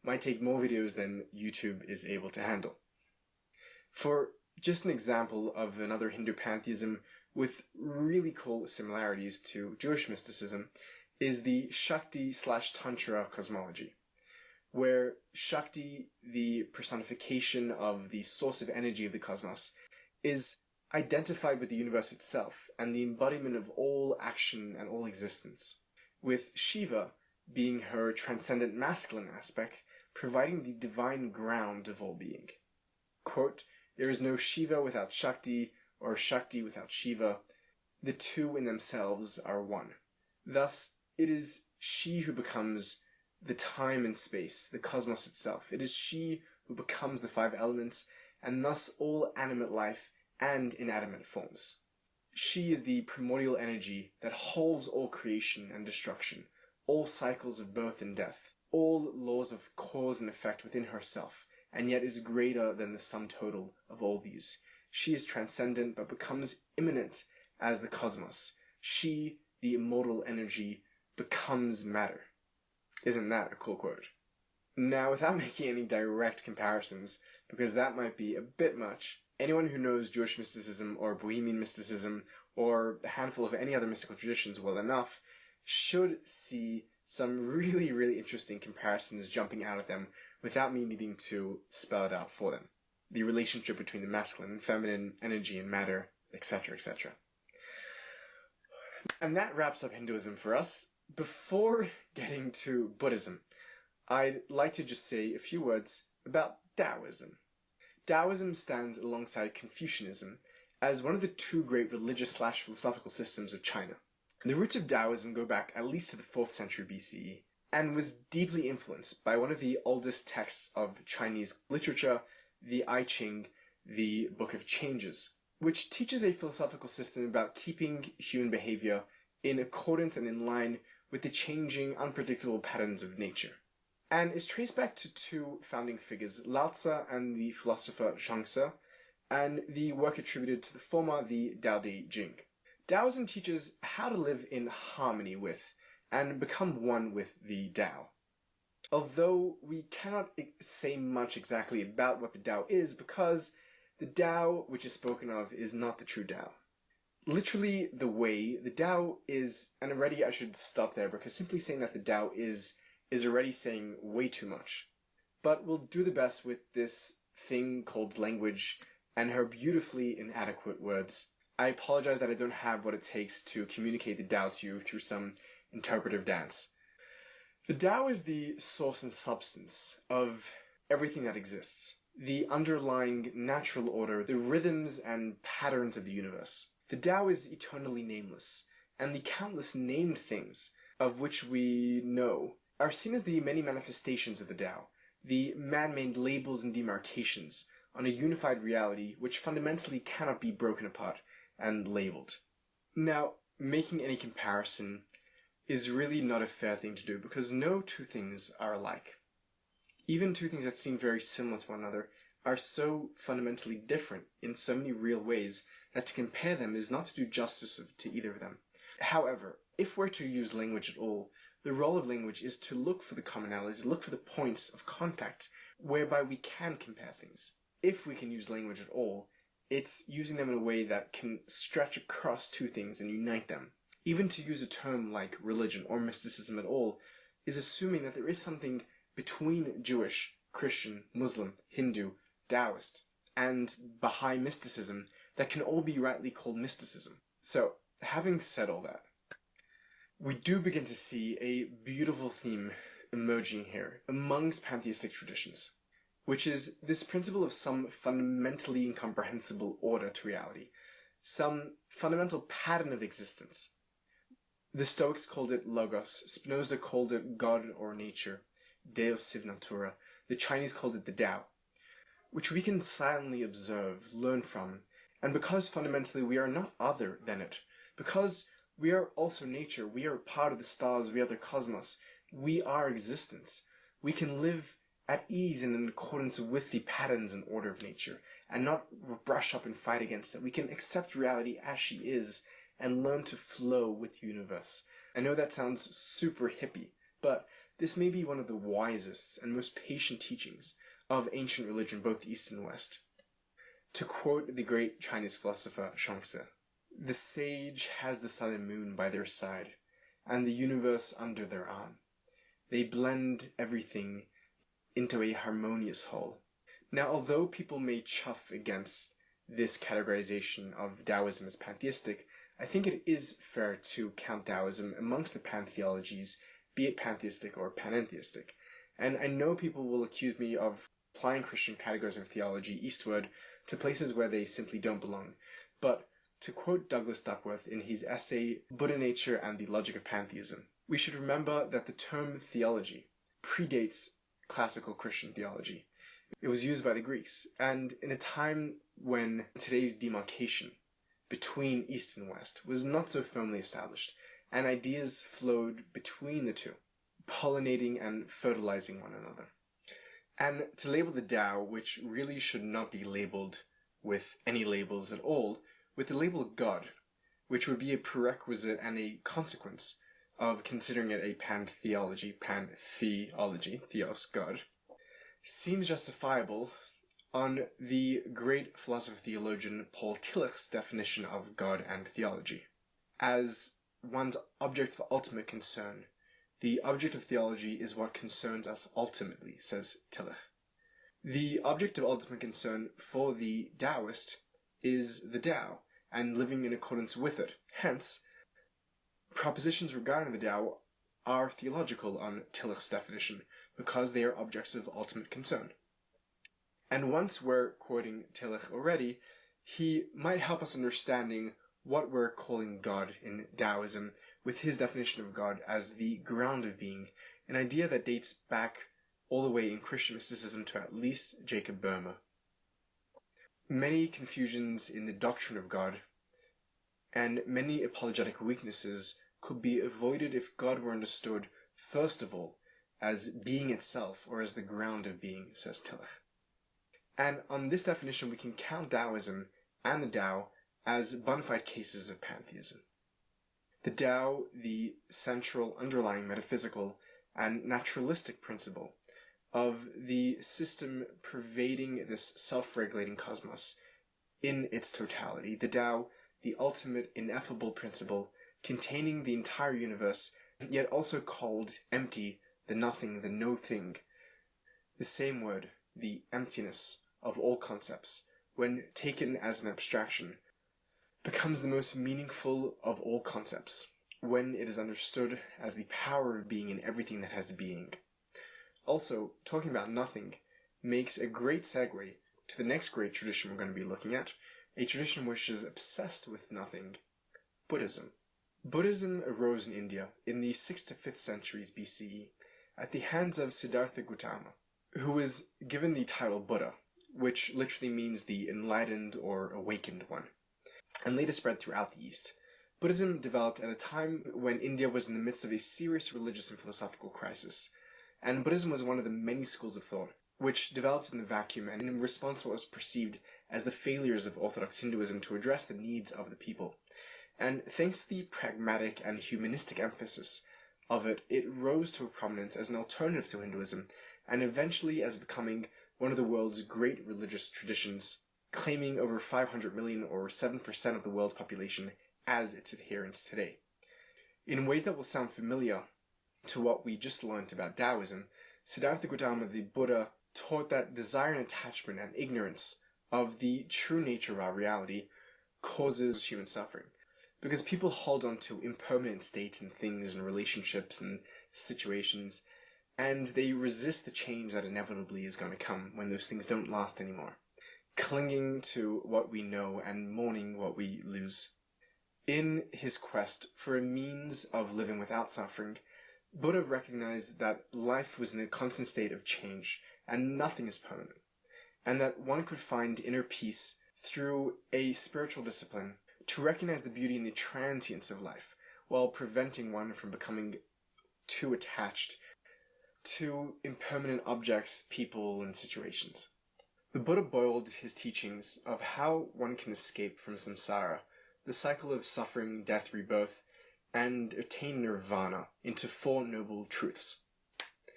might take more videos than YouTube is able to handle. For just an example of another Hindu pantheism with really cool similarities to Jewish mysticism is the Shakti/Tantra cosmology, where Shakti, the personification of the source of energy of the cosmos, is identified with the universe itself and the embodiment of all action and all existence, with Shiva being her transcendent masculine aspect, providing the divine ground of all being. Quote, "There is no Shiva without Shakti, or Shakti without Shiva. The two in themselves are one. Thus, it is she who becomes the time and space, the cosmos itself. It is she who becomes the five elements, and thus all animate life and inanimate forms. She is the primordial energy that holds all creation and destruction, all cycles of birth and death, all laws of cause and effect within herself, and yet is greater than the sum total of all these. She is transcendent, but becomes immanent as the cosmos. She, the immortal energy, becomes matter." Isn't that a cool quote? Now, without making any direct comparisons, because that might be a bit much, anyone who knows Jewish mysticism or Bohemian mysticism or a handful of any other mystical traditions well enough should see some really, really interesting comparisons jumping out at them without me needing to spell it out for them. The relationship between the masculine and feminine, energy and matter, etc., etc. And that wraps up Hinduism for us. Before getting to Buddhism, I'd like to just say a few words about Taoism. Taoism stands alongside Confucianism as one of the two great religious/philosophical systems of China. The roots of Taoism go back at least to the 4th century BCE, and was deeply influenced by one of the oldest texts of Chinese literature, the I Ching, the Book of Changes, which teaches a philosophical system about keeping human behavior in accordance and in line with the changing, unpredictable patterns of nature, and is traced back to two founding figures, Lao Tzu and the philosopher Zhuangzi, and the work attributed to the former, the Tao Te Ching. Taoism teaches how to live in harmony with and become one with the Tao. Although we cannot say much exactly about what the Tao is, because the Tao which is spoken of is not the true Tao. Literally, the way, the Tao is, and already I should stop there, because simply saying that the Tao is already saying way too much. But we'll do the best with this thing called language and her beautifully inadequate words. I apologize that I don't have what it takes to communicate the Tao to you through some interpretive dance. The Tao is the source and substance of everything that exists, the underlying natural order, the rhythms and patterns of the universe. The Tao is eternally nameless, and the countless named things of which we know are seen as the many manifestations of the Tao, the man-made labels and demarcations on a unified reality which fundamentally cannot be broken apart and labeled. Now, making any comparison is really not a fair thing to do, because no two things are alike. Even two things that seem very similar to one another are so fundamentally different in so many real ways that to compare them is not to do justice to either of them. However, if we're to use language at all, the role of language is to look for the commonalities, look for the points of contact whereby we can compare things. If we can use language at all, it's using them in a way that can stretch across two things and unite them. Even to use a term like religion or mysticism at all is assuming that there is something between Jewish, Christian, Muslim, Hindu, Taoist, and Baha'i mysticism that can all be rightly called mysticism. So, having said all that, we do begin to see a beautiful theme emerging here amongst pantheistic traditions, which is this principle of some fundamentally incomprehensible order to reality, some fundamental pattern of existence. The Stoics called it logos, Spinoza called it God or nature, Deus sive natura, the Chinese called it the Tao, which we can silently observe, learn from, and because fundamentally we are not other than it, because we are also nature, we are part of the stars, we are the cosmos, we are existence, we can live at ease and in accordance with the patterns and order of nature, and not brush up and fight against it. We can accept reality as she is, and learn to flow with the universe. I know that sounds super hippie, but this may be one of the wisest and most patient teachings of ancient religion, both East and West. To quote the great Chinese philosopher Chuang-Tzu, "The sage has the sun and moon by their side, and the universe under their arm. They blend everything into a harmonious whole." Now, although people may chuff against this categorization of Taoism as pantheistic, I think it is fair to count Taoism amongst the pantheologies, be it pantheistic or panentheistic. And I know people will accuse me of applying Christian categories of theology eastward to places where they simply don't belong. But to quote Douglas Duckworth in his essay Buddha Nature and the Logic of Pantheism, we should remember that the term theology predates classical Christian theology. It was used by the Greeks, and in a time when today's demarcation between East and West was not so firmly established, and ideas flowed between the two, pollinating and fertilizing one another. And to label the Tao, which really should not be labeled with any labels at all, with the label God, which would be a prerequisite and a consequence of considering it a pantheology, theos, God, seems justifiable on the great philosopher-theologian Paul Tillich's definition of God and theology as one's object of ultimate concern. The object of theology is what concerns us ultimately, says Tillich. The object of ultimate concern for the Taoist is the Tao, and living in accordance with it. Hence, propositions regarding the Tao are theological on Tillich's definition, because they are objects of ultimate concern. And once we're quoting Tillich already, he might help us understanding what we're calling God in Taoism, with his definition of God as the ground of being, an idea that dates back all the way in Christian mysticism to at least Jacob Boehme. Many confusions in the doctrine of God and many apologetic weaknesses could be avoided if God were understood, first of all, as being itself, or as the ground of being, says Tillich. And on this definition we can count Taoism and the Tao as bona fide cases of pantheism. The Tao, the central underlying metaphysical and naturalistic principle of the system pervading this self-regulating cosmos in its totality. The Tao, the ultimate ineffable principle containing the entire universe, yet also called empty, the nothing, the no thing. The same word, the emptiness of all concepts, when taken as an abstraction, becomes the most meaningful of all concepts, when it is understood as the power of being in everything that has being. Also, talking about nothing makes a great segue to the next great tradition we're going to be looking at, a tradition which is obsessed with nothing, Buddhism. Buddhism arose in India in the 6th to 5th centuries BCE at the hands of Siddhartha Gautama, who was given the title Buddha, which literally means the enlightened or awakened one, and later spread throughout the East. Buddhism developed at a time when India was in the midst of a serious religious and philosophical crisis, and Buddhism was one of the many schools of thought which developed in the vacuum and in response to what was perceived as the failures of Orthodox Hinduism to address the needs of the people. And thanks to the pragmatic and humanistic emphasis of it, it rose to a prominence as an alternative to Hinduism, and eventually as becoming one of the world's great religious traditions, claiming over 500 million or 7% of the world's population as its adherents today. In ways that will sound familiar to what we just learned about Taoism, Siddhartha Gautama, the Buddha, taught that desire and attachment and ignorance of the true nature of our reality causes human suffering. Because people hold on to impermanent states and things and relationships and situations, and they resist the change that inevitably is going to come when those things don't last anymore, clinging to what we know and mourning what we lose. In his quest for a means of living without suffering, Buddha recognized that life was in a constant state of change, and nothing is permanent, and that one could find inner peace through a spiritual discipline to recognize the beauty in the transience of life, while preventing one from becoming too attached to impermanent objects, people, and situations. The Buddha boiled his teachings of how one can escape from samsara, the cycle of suffering, death, rebirth, and attain nirvana, into four noble truths.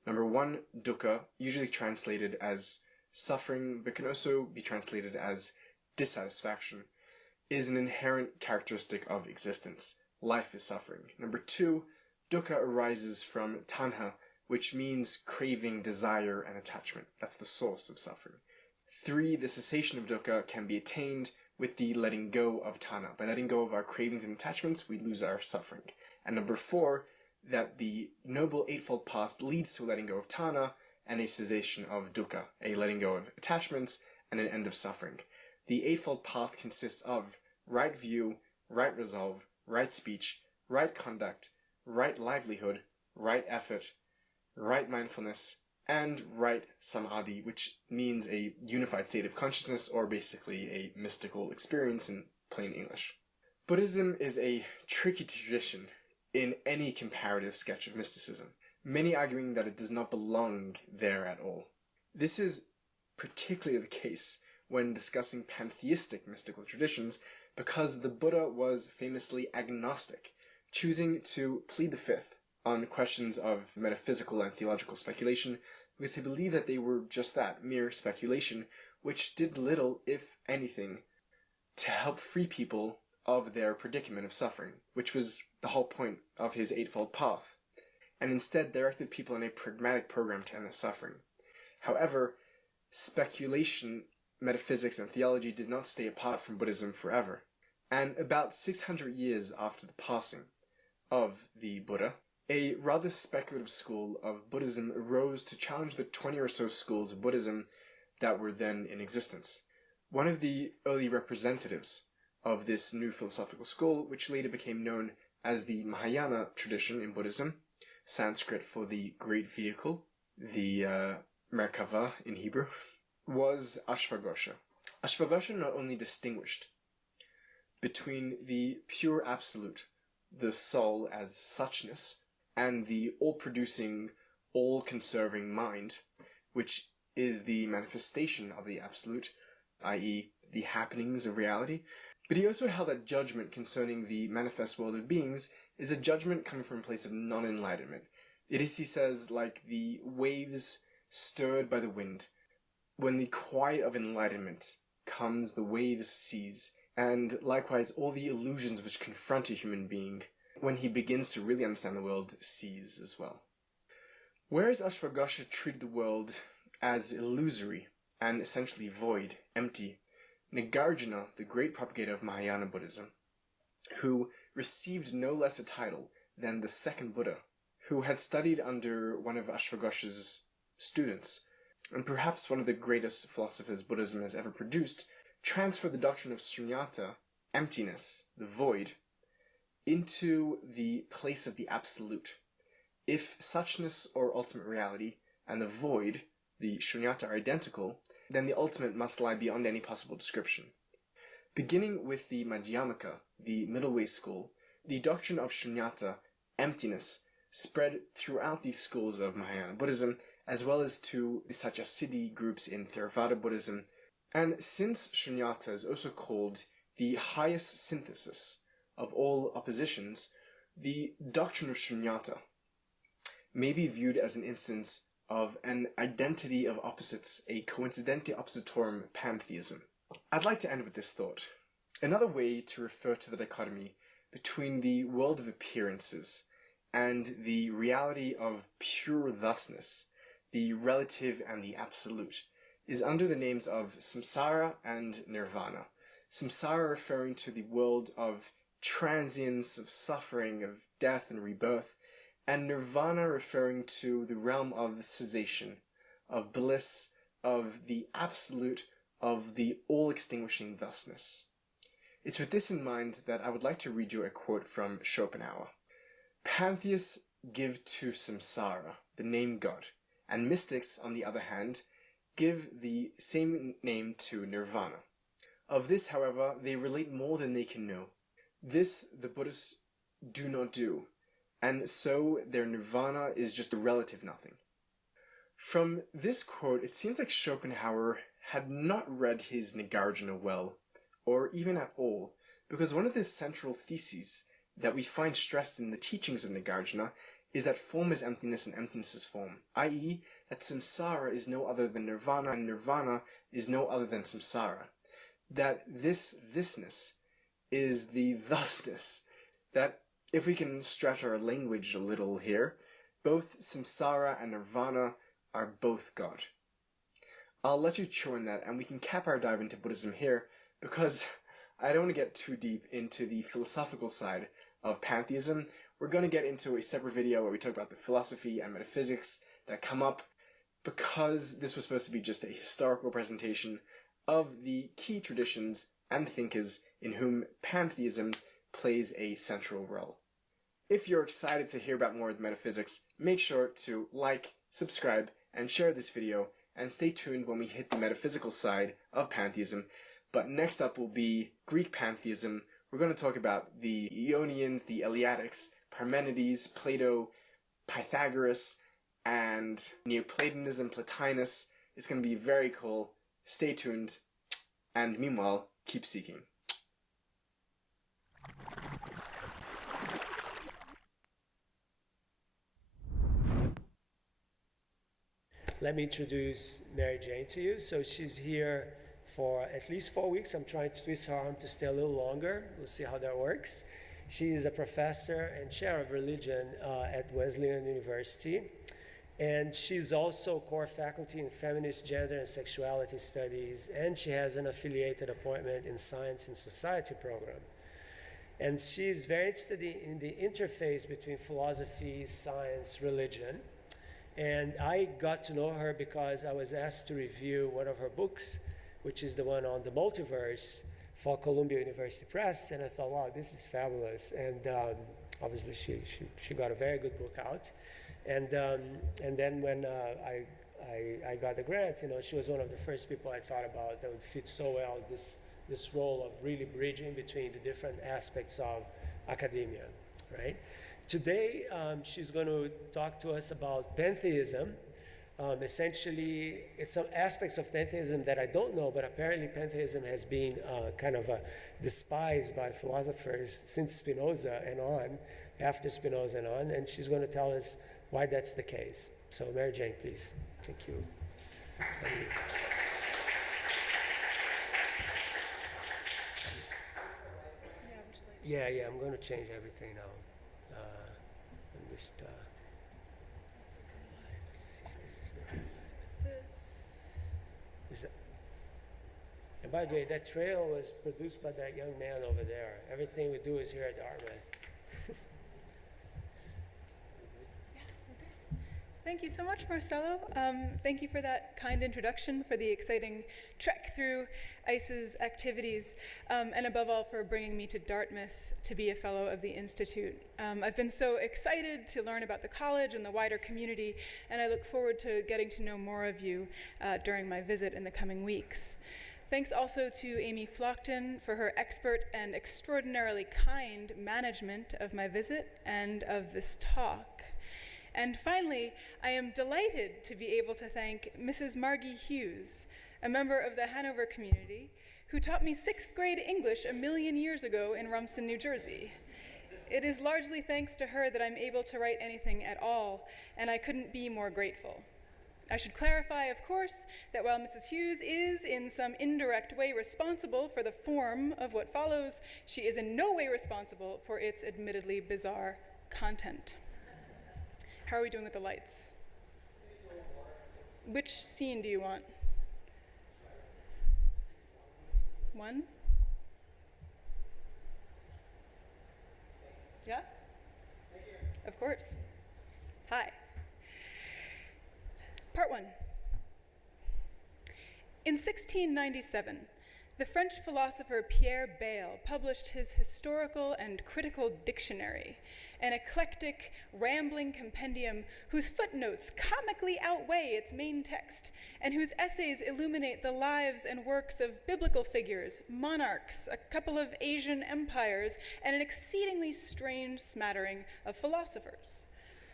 Number 1, dukkha, usually translated as suffering, but can also be translated as dissatisfaction, is an inherent characteristic of existence. Life is suffering. Number 2, dukkha arises from tanha, which means craving, desire, and attachment. That's the source of suffering. 3, the cessation of dukkha can be attained with the letting go of tanha. By letting go of our cravings and attachments, we lose our suffering. And number 4, that the Noble Eightfold Path leads to letting go of tanha and a cessation of dukkha, a letting go of attachments and an end of suffering. The Eightfold Path consists of right view, right resolve, right speech, right conduct, right livelihood, right effort, right mindfulness, and right samadhi, which means a unified state of consciousness, or basically a mystical experience in plain English. Buddhism is a tricky tradition in any comparative sketch of mysticism, many arguing that it does not belong there at all. This is particularly the case when discussing pantheistic mystical traditions, because the Buddha was famously agnostic, choosing to plead the fifth on questions of metaphysical and theological speculation, because he believed that they were just that, mere speculation, which did little, if anything, to help free people of their predicament of suffering, which was the whole point of his Eightfold Path, and instead directed people in a pragmatic program to end their suffering. However, speculation, metaphysics, and theology did not stay apart from Buddhism forever, and about 600 years after the passing of the Buddha, a rather speculative school of Buddhism arose to challenge the 20 or so schools of Buddhism that were then in existence. One of the early representatives of this new philosophical school, which later became known as the Mahayana tradition in Buddhism, Sanskrit for the great vehicle, the Merkava in Hebrew, was Ashvaghosha. Ashvaghosha not only distinguished between the pure absolute, the soul as suchness, and the all-producing, all-conserving mind, which is the manifestation of the absolute, i.e. the happenings of reality, but he also held that judgment concerning the manifest world of beings is a judgment coming from a place of non-enlightenment. It is, he says, like the waves stirred by the wind. When the quiet of enlightenment comes, the waves cease, and likewise all the illusions which confront a human being, when he begins to really understand the world, cease as well. Whereas Ashvaghosha treated the world as illusory and essentially void, empty, Nagarjuna, the great propagator of Mahayana Buddhism, who received no less a title than the second Buddha, who had studied under one of Ashvaghosha's students, and perhaps one of the greatest philosophers Buddhism has ever produced, transferred the doctrine of shunyata, emptiness, the void, into the place of the absolute. If suchness or ultimate reality and the void, the shunyata, are identical, then the ultimate must lie beyond any possible description. Beginning with the Madhyamaka, the middle way school, the doctrine of shunyata, emptiness, spread throughout these schools of Mahayana Buddhism, as well as to the Sajasiddhi groups in Theravada Buddhism. And since shunyata is also called the highest synthesis of all oppositions, the doctrine of shunyata may be viewed as an instance of an identity of opposites, a coincidente oppositorum pantheism. I'd like to end with this thought. Another way to refer to the dichotomy between the world of appearances and the reality of pure thusness, the relative and the absolute, is under the names of samsara and nirvana. Samsara referring to the world of transience, of suffering, of death and rebirth, and nirvana referring to the realm of cessation, of bliss, of the absolute, of the all-extinguishing thusness. It's with this in mind that I would like to read you a quote from Schopenhauer. Pantheists give to samsara the name God, and mystics, on the other hand, give the same name to nirvana. Of this, however, they relate more than they can know. This the Buddhists do not do, and so their nirvana is just a relative nothing. From this quote, it seems like Schopenhauer had not read his Nagarjuna well, or even at all, because one of the central theses that we find stressed in the teachings of Nagarjuna is that form is emptiness and emptiness is form, i.e. that samsara is no other than nirvana and nirvana is no other than samsara. That this thisness is the thusness. That if we can stretch our language a little here, both samsara and nirvana are both God. I'll let you chew on that and we can cap our dive into Buddhism here because I don't want to get too deep into the philosophical side of pantheism. We're going to get into a separate video where we talk about the philosophy and metaphysics that come up because this was supposed to be just a historical presentation of the key traditions and thinkers in whom pantheism plays a central role. If you're excited to hear about more of the metaphysics, make sure to like, subscribe, and share this video, and stay tuned when we hit the metaphysical side of pantheism. But next up will be Greek pantheism. We're going to talk about the Ionians, the Eleatics, Parmenides, Plato, Pythagoras, and Neoplatonism, Plotinus. It's going to be very cool. Stay tuned, and meanwhile, keep seeking. Let me introduce Mary Jane to you. So she's here for at least 4 weeks. I'm trying to twist her arm to stay a little longer. We'll see how that works. She is a professor and chair of religion at Wesleyan University. And she's also core faculty in feminist gender and sexuality studies. And she has an affiliated appointment in science and society program. And she's very interested in the interface between philosophy, science, religion. And I got to know her because I was asked to review one of her books, which is the one on the multiverse for Columbia University Press. And I thought, wow, this is fabulous. And obviously she got a very good book out. And then when I got the grant, she was one of the first people I thought about that would fit so well this role of really bridging between the different aspects of academia, right? Today, she's going to talk to us about pantheism. Essentially, it's some aspects of pantheism that I don't know, but apparently pantheism has been kind of despised by philosophers since Spinoza and on, after Spinoza and on, and she's going to tell us why that's the case. So Mary Jane, please. Thank you. Yeah, I'm going to change everything now. Let's see if this is the rest. Is that? And by the way, that trail was produced by that young man over there. Everything we do is here at Dartmouth. Thank you so much, Marcelo. Thank you for that kind introduction, for the exciting trek through ICE's activities, and above all for bringing me to Dartmouth to be a fellow of the Institute. I've been so excited to learn about the college and the wider community, and I look forward to getting to know more of you during my visit in the coming weeks. Thanks also to Amy Flockton for her expert and extraordinarily kind management of my visit and of this talk. And finally, I am delighted to be able to thank Mrs. Margie Hughes, a member of the Hanover community, who taught me 6th grade English a million years ago in Rumson, New Jersey. It is largely thanks to her that I'm able to write anything at all, and I couldn't be more grateful. I should clarify, of course, that while Mrs. Hughes is in some indirect way responsible for the form of what follows, she is in no way responsible for its admittedly bizarre content. How are we doing with the lights? Which scene do you want? One? Yeah? Of course. Hi. Part 1. In 1697, the French philosopher Pierre Bayle published his historical and critical dictionary, an eclectic, rambling compendium whose footnotes comically outweigh its main text, and whose essays illuminate the lives and works of biblical figures, monarchs, a couple of Asian empires, and an exceedingly strange smattering of philosophers.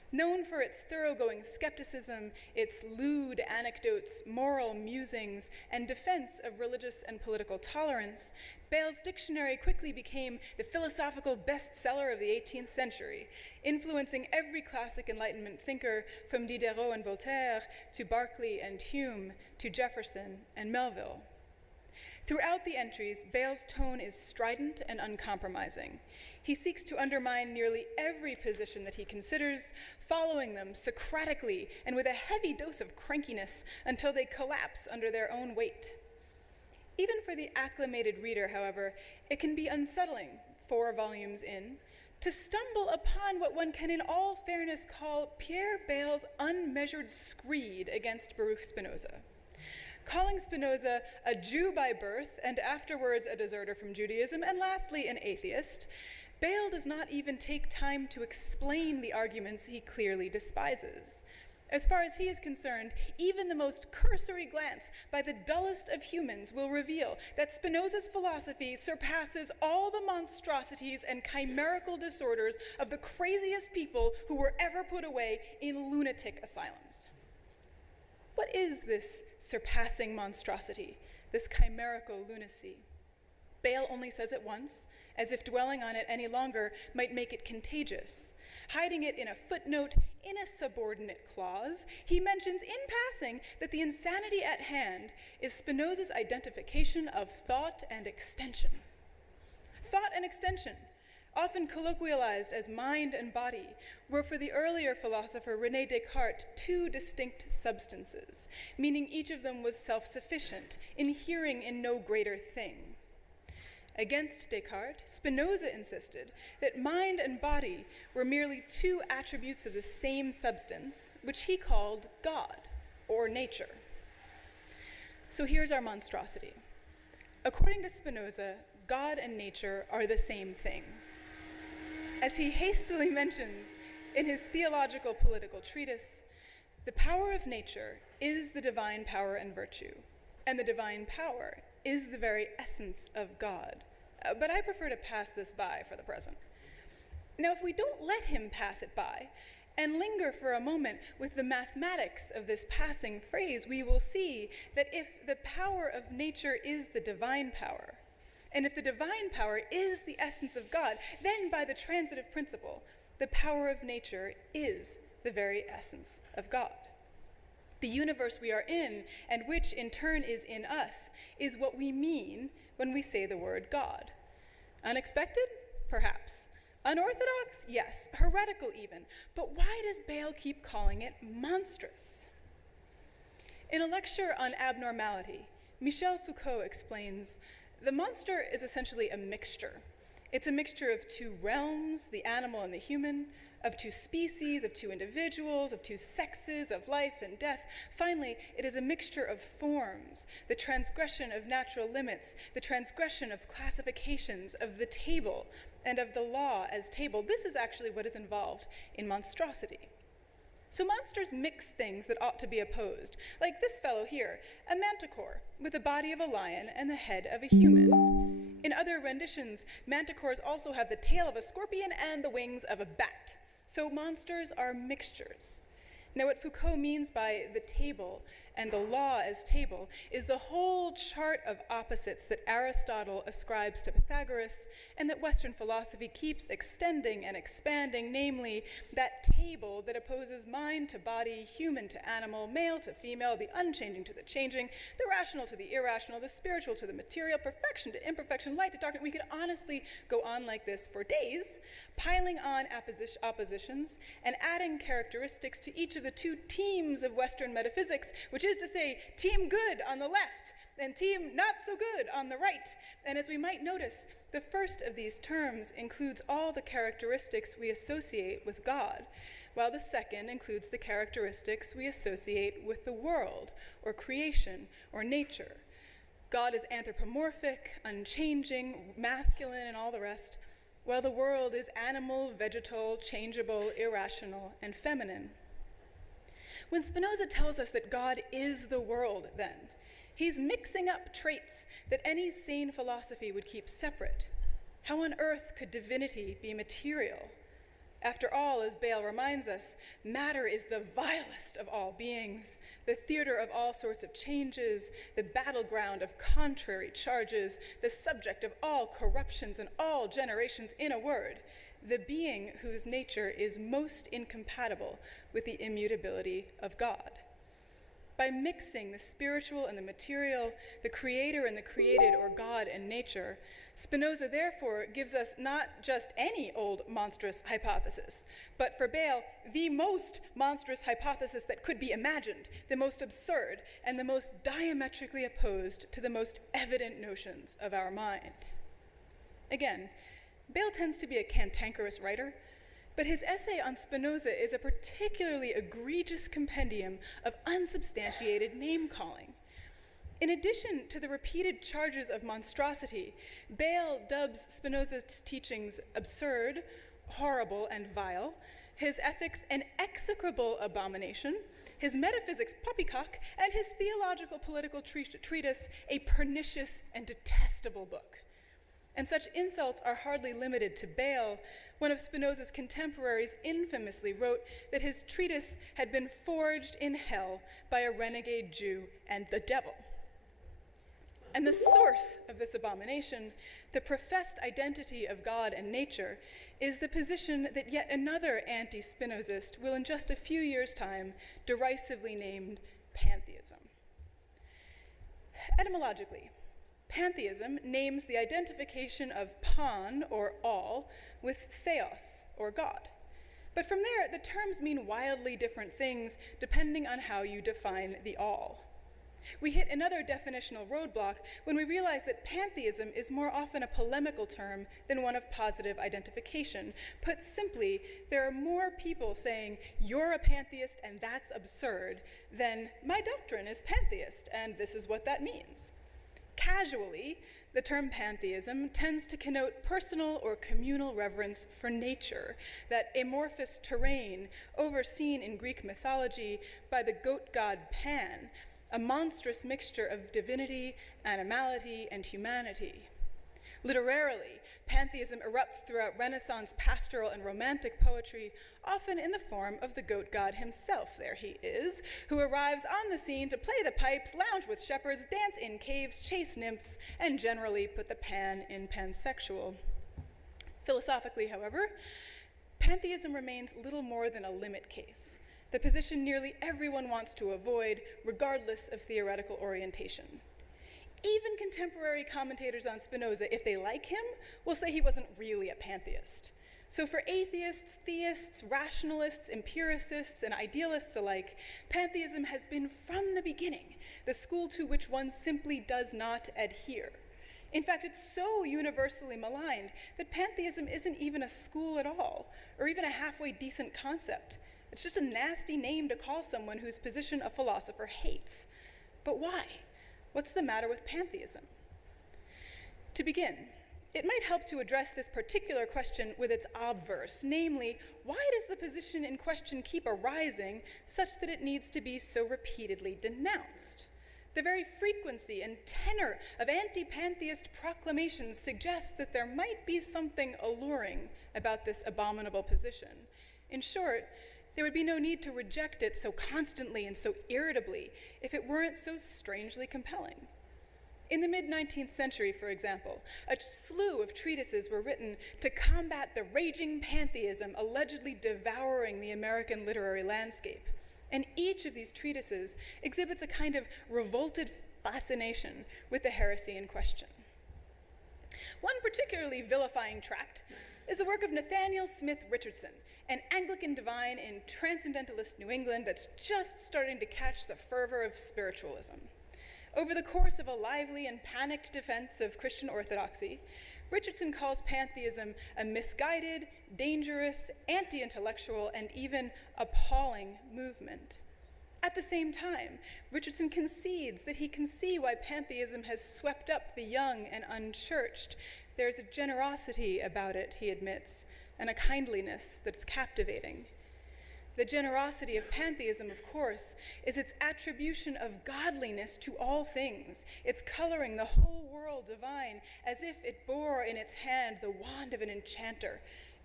Known for its thoroughgoing skepticism, its lewd anecdotes, moral musings, and defense of religious and political tolerance, Bayle's dictionary quickly became the philosophical bestseller of the 18th century, influencing every classic Enlightenment thinker from Diderot and Voltaire to Berkeley and Hume to Jefferson and Melville. Throughout the entries, Bayle's tone is strident and uncompromising. He seeks to undermine nearly every position that he considers, following them Socratically and with a heavy dose of crankiness until they collapse under their own weight. Even for the acclimated reader, however, it can be unsettling, 4 volumes in, to stumble upon what one can in all fairness call Pierre Bayle's unmeasured screed against Baruch Spinoza. Calling Spinoza a Jew by birth and afterwards a deserter from Judaism, and lastly an atheist, Bayle does not even take time to explain the arguments he clearly despises. As far as he is concerned, even the most cursory glance by the dullest of humans will reveal that Spinoza's philosophy surpasses all the monstrosities and chimerical disorders of the craziest people who were ever put away in lunatic asylums. What is this surpassing monstrosity, this chimerical lunacy? Bayle only says it once, as if dwelling on it any longer might make it contagious. Hiding it in a footnote, in a subordinate clause, he mentions in passing that the insanity at hand is Spinoza's identification of thought and extension. Thought and extension, often colloquialized as mind and body, were for the earlier philosopher René Descartes 2 distinct substances, meaning each of them was self-sufficient, inhering in no greater thing. Against Descartes, Spinoza insisted that mind and body were merely 2 attributes of the same substance, which he called God, or nature. So here's our monstrosity. According to Spinoza, God and nature are the same thing. As he hastily mentions in his theological political treatise, the power of nature is the divine power and virtue, and the divine power is the very essence of God. But I prefer to pass this by for the present. Now, if we don't let him pass it by, and linger for a moment with the mathematics of this passing phrase, we will see that if the power of nature is the divine power, and if the divine power is the essence of God, then by the transitive principle, the power of nature is the very essence of God. The universe we are in, and which in turn is in us, is what we mean when we say the word God. Unexpected? Perhaps. Unorthodox? Yes. Heretical even. But why does Bayle keep calling it monstrous? In a lecture on abnormality, Michel Foucault explains, the monster is essentially a mixture. It's a mixture of 2 realms, the animal and the human, of 2 species, of 2 individuals, of 2 sexes, of life and death. Finally, it is a mixture of forms, the transgression of natural limits, the transgression of classifications, of the table, and of the law as table. This is actually what is involved in monstrosity. So monsters mix things that ought to be opposed, like this fellow here, a manticore, with the body of a lion and the head of a human. In other renditions, manticores also have the tail of a scorpion and the wings of a bat. So monsters are mixtures. Now, what Foucault means by the table and the law as table is the whole chart of opposites that Aristotle ascribes to Pythagoras and that Western philosophy keeps extending and expanding, namely that table that opposes mind to body, human to animal, male to female, the unchanging to the changing, the rational to the irrational, the spiritual to the material, perfection to imperfection, light to darkness. We could honestly go on like this for days, piling on oppositions and adding characteristics to each of the 2 teams of Western metaphysics, which is to say, team good on the left and team not so good on the right. And as we might notice, the first of these terms includes all the characteristics we associate with God, while the second includes the characteristics we associate with the world, or creation, or nature. God is anthropomorphic, unchanging, masculine, and all the rest, while the world is animal, vegetal, changeable, irrational, and feminine. When Spinoza tells us that God is the world, then, he's mixing up traits that any sane philosophy would keep separate. How on earth could divinity be material? After all, as Bale reminds us, matter is the vilest of all beings, the theater of all sorts of changes, the battleground of contrary charges, the subject of all corruptions and all generations. In a word, the being whose nature is most incompatible with the immutability of God. By mixing the spiritual and the material, the creator and the created, or God and nature, Spinoza therefore gives us not just any old monstrous hypothesis, but for Bale, the most monstrous hypothesis that could be imagined, the most absurd, and the most diametrically opposed to the most evident notions of our mind. Again, Bale tends to be a cantankerous writer, but his essay on Spinoza is a particularly egregious compendium of unsubstantiated name-calling. In addition to the repeated charges of monstrosity, Bale dubs Spinoza's teachings absurd, horrible, and vile, his ethics an execrable abomination, his metaphysics poppycock, and his theological political treatise a pernicious and detestable book. And such insults are hardly limited to Bale. One of Spinoza's contemporaries infamously wrote that his treatise had been forged in hell by a renegade Jew and the devil. And the source of this abomination, the professed identity of God and nature, is the position that yet another anti-Spinozist will in just a few years' time derisively named pantheism. Etymologically, pantheism names the identification of pan, or all, with theos, or God. But from there, the terms mean wildly different things depending on how you define the all. We hit another definitional roadblock when we realize that pantheism is more often a polemical term than one of positive identification. Put simply, there are more people saying, "You're a pantheist and that's absurd," than "My doctrine is pantheist and this is what that means." Casually, the term pantheism tends to connote personal or communal reverence for nature, that amorphous terrain overseen in Greek mythology by the goat god Pan, a monstrous mixture of divinity, animality, and humanity. Literarily, pantheism erupts throughout Renaissance pastoral and romantic poetry, often in the form of the goat god himself. There he is, who arrives on the scene to play the pipes, lounge with shepherds, dance in caves, chase nymphs, and generally put the pan in pansexual. Philosophically, however, pantheism remains little more than a limit case, the position nearly everyone wants to avoid, regardless of theoretical orientation. Even contemporary commentators on Spinoza, if they like him, will say he wasn't really a pantheist. So for atheists, theists, rationalists, empiricists, and idealists alike, pantheism has been from the beginning the school to which one simply does not adhere. In fact, it's so universally maligned that pantheism isn't even a school at all, or even a halfway decent concept. It's just a nasty name to call someone whose position a philosopher hates. But why? What's the matter with pantheism? To begin, it might help to address this particular question with its obverse, namely, why does the position in question keep arising such that it needs to be so repeatedly denounced? The very frequency and tenor of anti-pantheist proclamations suggests that there might be something alluring about this abominable position. In short, there would be no need to reject it so constantly and so irritably if it weren't so strangely compelling. In the mid-19th century, for example, a slew of treatises were written to combat the raging pantheism allegedly devouring the American literary landscape. And each of these treatises exhibits a kind of revolted fascination with the heresy in question. One particularly vilifying tract is the work of Nathaniel Smith Richardson, an Anglican divine in transcendentalist New England that's just starting to catch the fervor of spiritualism. Over the course of a lively and panicked defense of Christian orthodoxy, Richardson calls pantheism a misguided, dangerous, anti-intellectual, and even appalling movement. At the same time, Richardson concedes that he can see why pantheism has swept up the young and unchurched. There's a generosity about it, he admits, and a kindliness that's captivating. The generosity of pantheism, of course, is its attribution of godliness to all things, its coloring the whole world divine as if it bore in its hand the wand of an enchanter.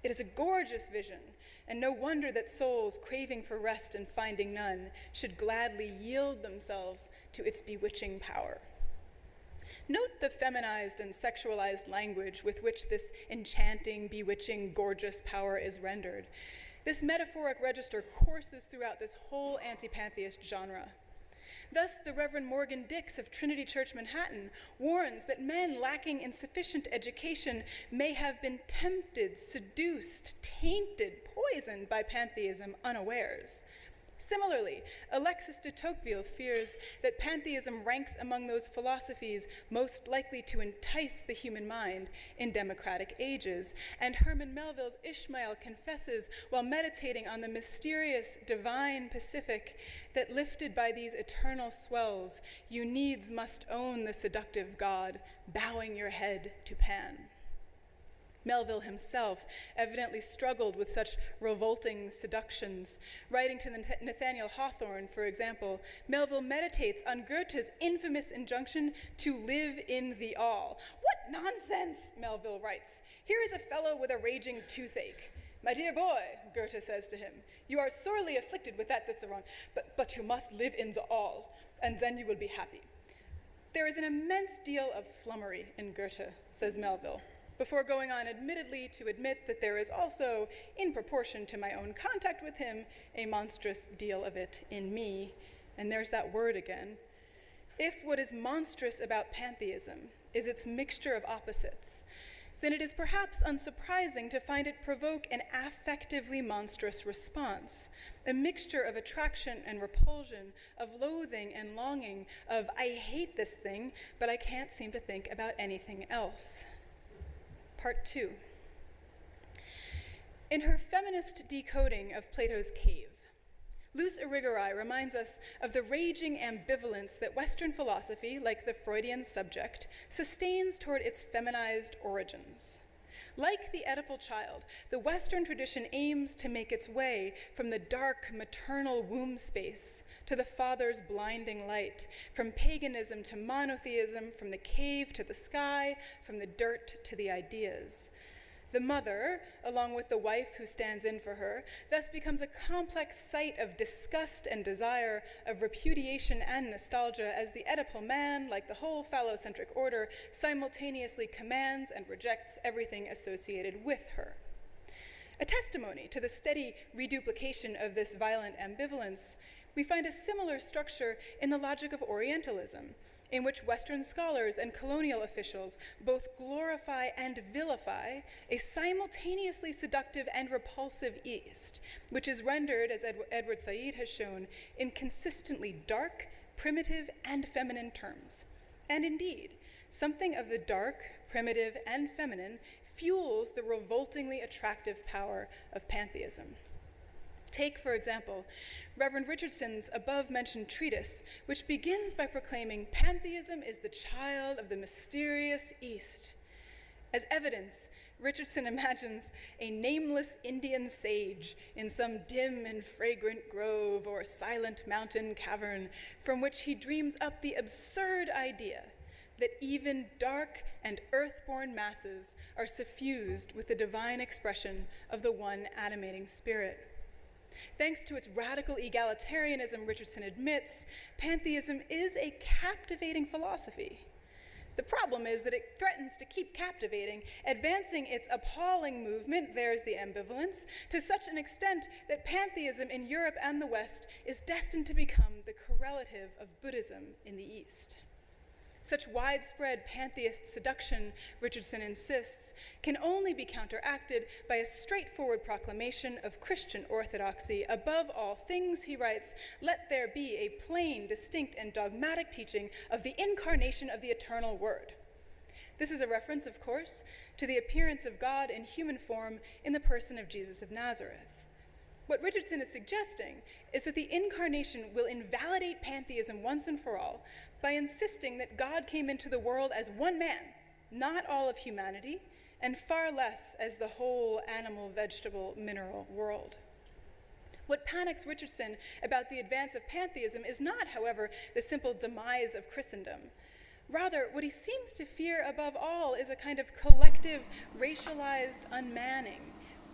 It is a gorgeous vision, and no wonder that souls craving for rest and finding none should gladly yield themselves to its bewitching power. Note the feminized and sexualized language with which this enchanting, bewitching, gorgeous power is rendered. This metaphoric register courses throughout this whole anti-pantheist genre. Thus, the Reverend Morgan Dix of Trinity Church, Manhattan, warns that men lacking in sufficient education may have been tempted, seduced, tainted, poisoned by pantheism unawares. Similarly, Alexis de Tocqueville fears that pantheism ranks among those philosophies most likely to entice the human mind in democratic ages, and Herman Melville's Ishmael confesses, while meditating on the mysterious divine Pacific, that lifted by these eternal swells, you needs must own the seductive god, bowing your head to Pan. Melville himself evidently struggled with such revolting seductions. Writing to Nathaniel Hawthorne, for example, Melville meditates on Goethe's infamous injunction to live in the all. What nonsense, Melville writes. Here is a fellow with a raging toothache. My dear boy, Goethe says to him, you are sorely afflicted with that wrong, but you must live in the all, and then you will be happy. There is an immense deal of flummery in Goethe, says Melville, before going on admittedly to admit that there is also, in proportion to my own contact with him, a monstrous deal of it in me. And there's that word again. If what is monstrous about pantheism is its mixture of opposites, then it is perhaps unsurprising to find it provoke an affectively monstrous response, a mixture of attraction and repulsion, of loathing and longing, of I hate this thing, but I can't seem to think about anything else. Part 2. In her feminist decoding of Plato's Cave, Luce Irigaray reminds us of the raging ambivalence that Western philosophy, like the Freudian subject, sustains toward its feminized origins. Like the Oedipal child, the Western tradition aims to make its way from the dark maternal womb space to the father's blinding light, from paganism to monotheism, from the cave to the sky, from the dirt to the ideas. The mother, along with the wife who stands in for her, thus becomes a complex site of disgust and desire, of repudiation and nostalgia, as the Oedipal man, like the whole phallocentric order, simultaneously commands and rejects everything associated with her. A testimony to the steady reduplication of this violent ambivalence, we find a similar structure in the logic of Orientalism, in which Western scholars and colonial officials both glorify and vilify a simultaneously seductive and repulsive East, which is rendered, as Edward Said has shown, in consistently dark, primitive, and feminine terms. And indeed, something of the dark, primitive, and feminine fuels the revoltingly attractive power of pantheism. Take, for example, Reverend Richardson's above-mentioned treatise, which begins by proclaiming pantheism is the child of the mysterious East. As evidence, Richardson imagines a nameless Indian sage in some dim and fragrant grove or silent mountain cavern from which he dreams up the absurd idea that even dark and earth-born masses are suffused with the divine expression of the one animating spirit. Thanks to its radical egalitarianism, Richardson admits, pantheism is a captivating philosophy. The problem is that it threatens to keep captivating, advancing its appalling movement, there's the ambivalence, to such an extent that pantheism in Europe and the West is destined to become the correlative of Buddhism in the East. Such widespread pantheist seduction, Richardson insists, can only be counteracted by a straightforward proclamation of Christian orthodoxy. Above all things, he writes, let there be a plain, distinct, and dogmatic teaching of the incarnation of the eternal Word. This is a reference, of course, to the appearance of God in human form in the person of Jesus of Nazareth. What Richardson is suggesting is that the incarnation will invalidate pantheism once and for all by insisting that God came into the world as one man, not all of humanity, and far less as the whole animal, vegetable, mineral world. What panics Richardson about the advance of pantheism is not, however, the simple demise of Christendom. Rather, what he seems to fear above all is a kind of collective, racialized unmanning,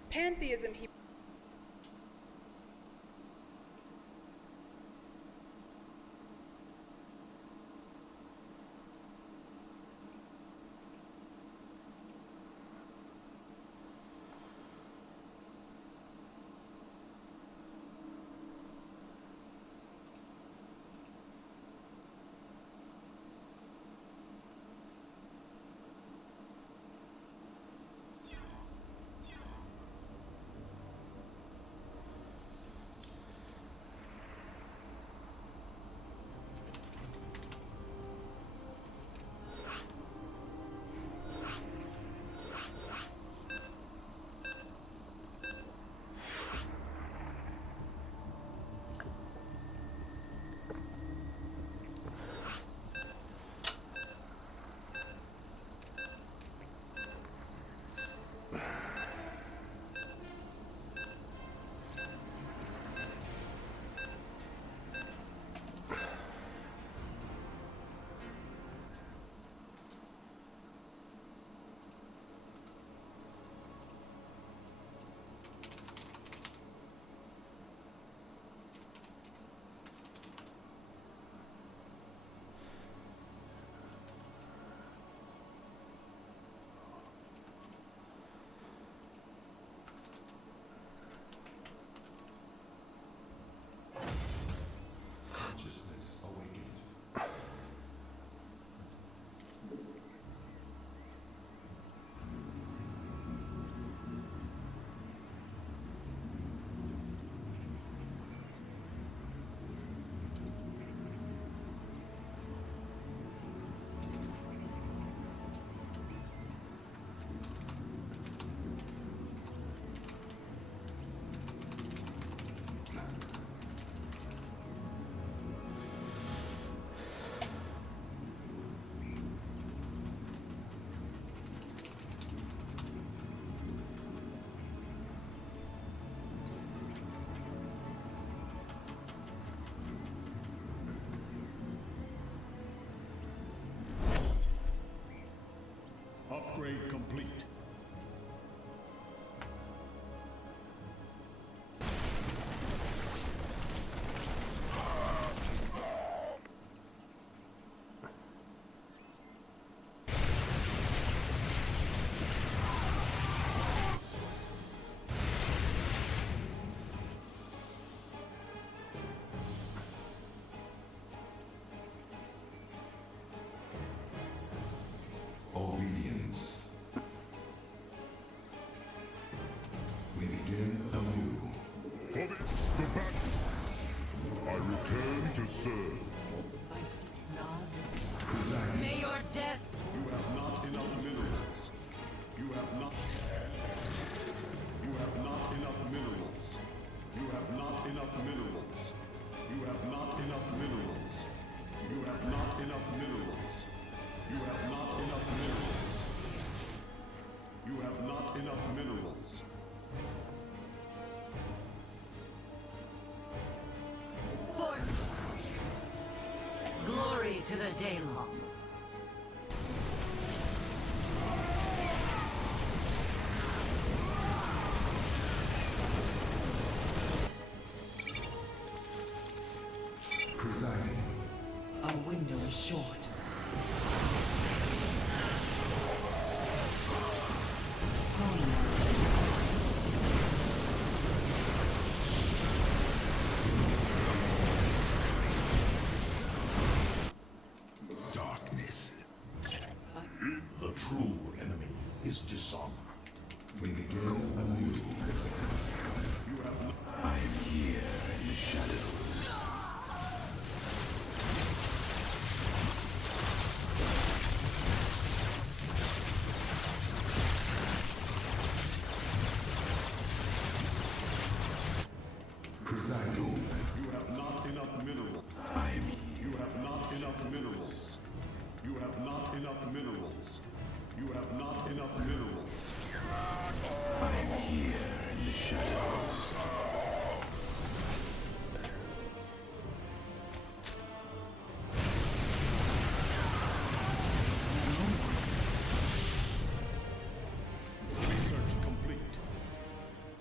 pantheism he Upgrade complete. Obedience. We begin anew. For this, the battle. I return to serve. May your death. You have not enough minerals. You have not. You have not enough minerals. You have not enough minerals. You have not enough minerals. You have not enough minerals. You have not enough minerals. You have not enough minerals. Glory to the Daylong. Presiding. Our window is short. Darkness. The true enemy is dishonor. We begin anew. I am here in the shadows. Presiding. You have not enough minerals. You have not enough minerals. You have not enough minerals. You have not enough minerals. I am here in the shadows. Research complete.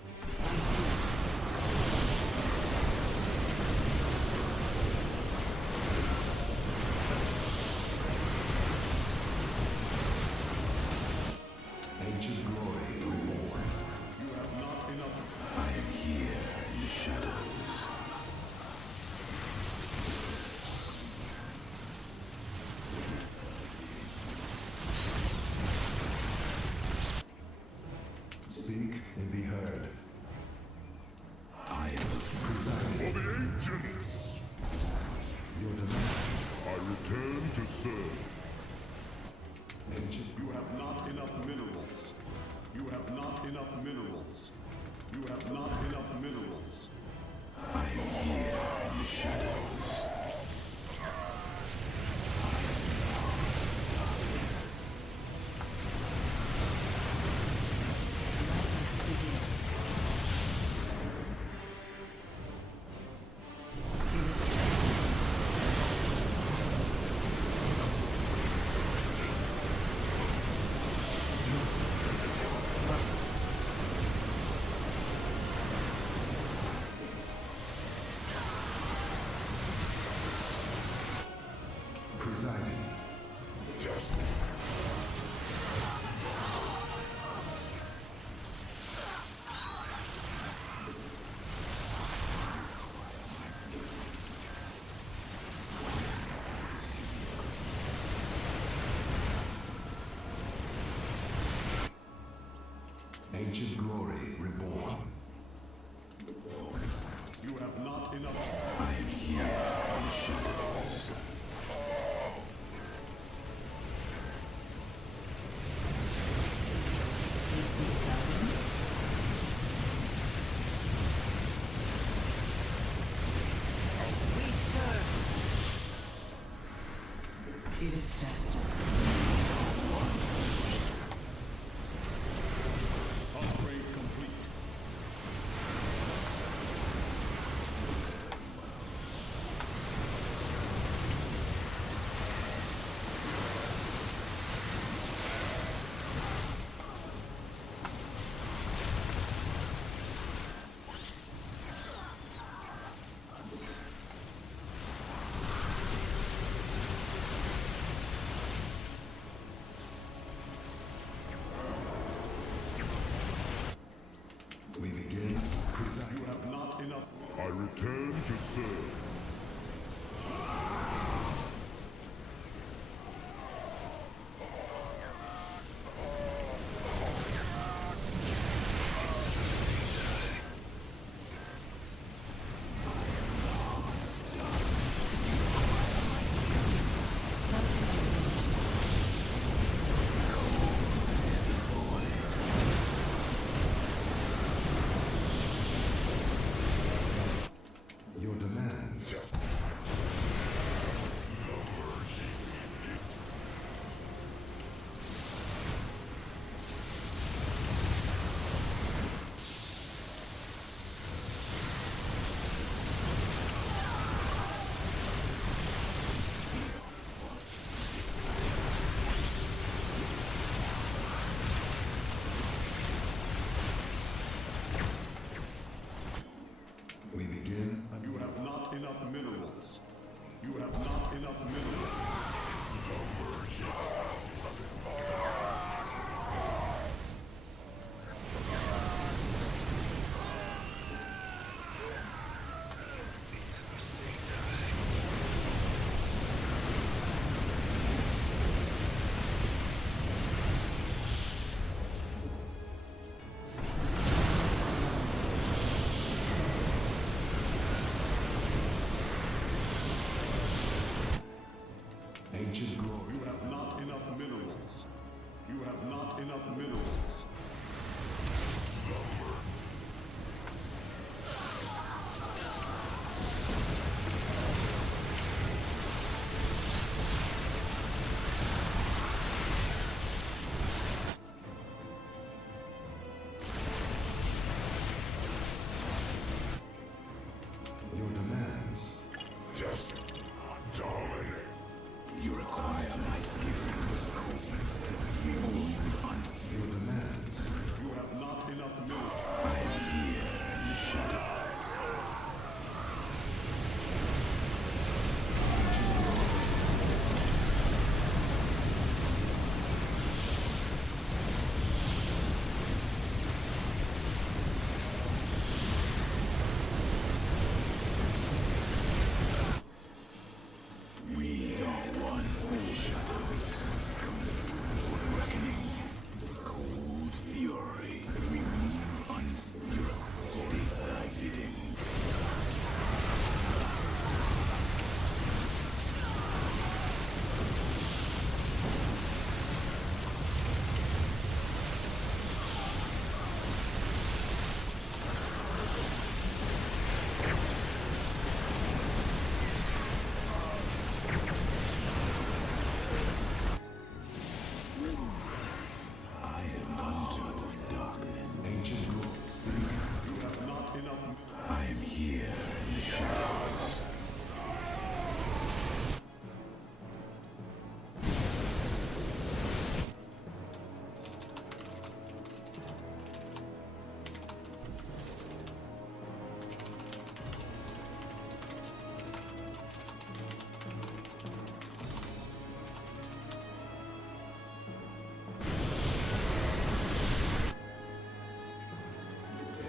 Ancient glory reborn. You have not enough. I am here in the shadows. Speak and be heard. I am presiding. For the ancients! Your demands. I return to serve. Ancient. You have not enough minerals. You have not enough minerals. You have not enough minerals. I am here in the shadows. Presiding. Ancient glory reborn. You have not enough. I am here in the shadows. We serve. It is destined. Upgrade complete.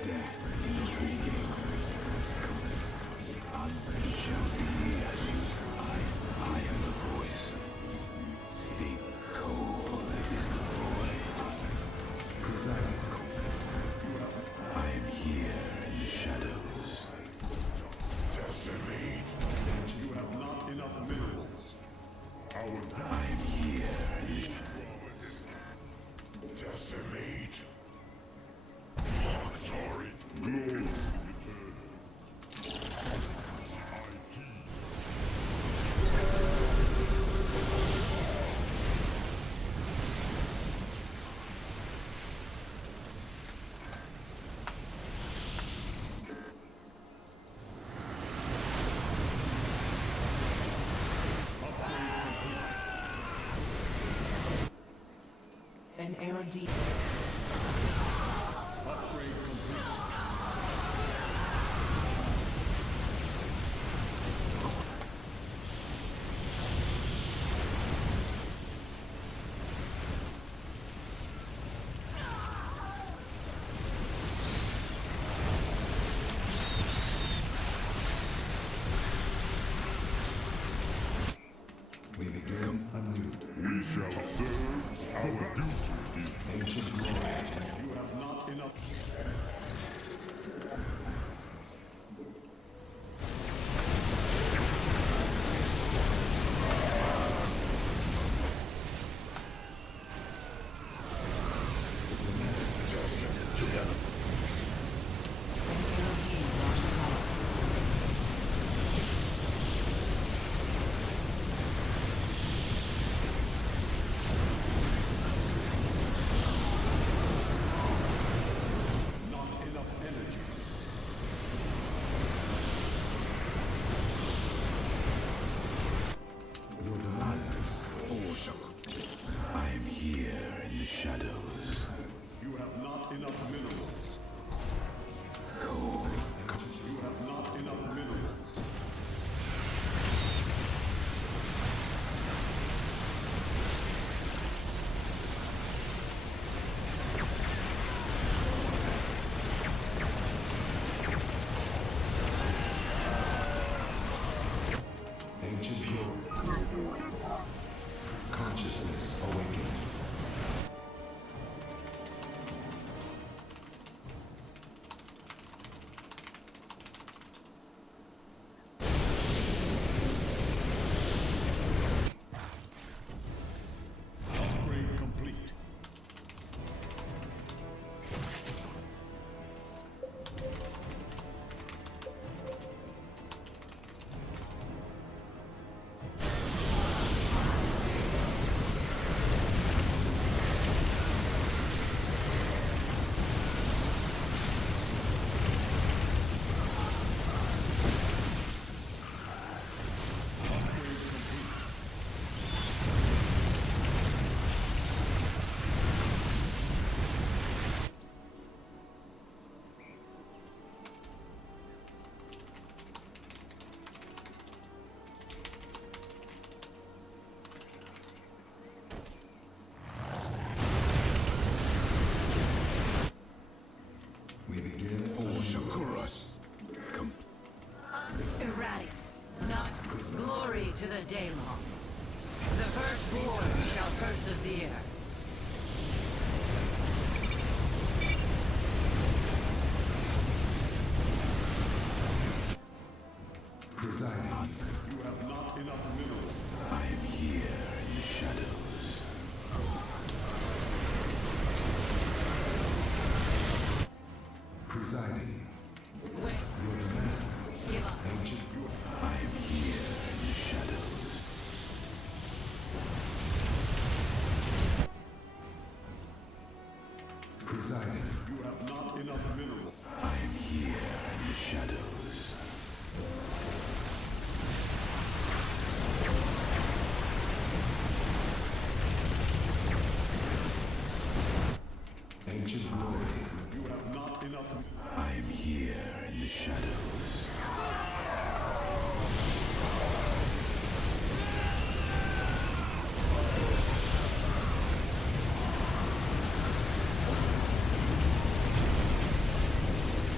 death is regained. It shall be as you thrive. I am the voice. Steep cold is the void. Presiding. I am here in the shadows. Decimate. You have not enough minerals. I am here. Decimate. Glory. Glory. An ARD. We begin anew. We shall serve our duty. Ancient glory. You have not enough. Together. Your demise. I am here in the shadows. You have not enough minerals. Cold. You have not enough minerals. Ancient pure. Consciousness awakened. Upgrade complete. We begin for Shakuras. Erratic, not glory to the Daylong. The firstborn shall persevere. Presiding. You have not enough minerals. I am here in the shadows. Presiding. Your demands. Ancient. I am here in the shadows. Presiding. You have not enough minerals. I am here in the shadows. Ancient glory. You have not enough. I am here in the shadows.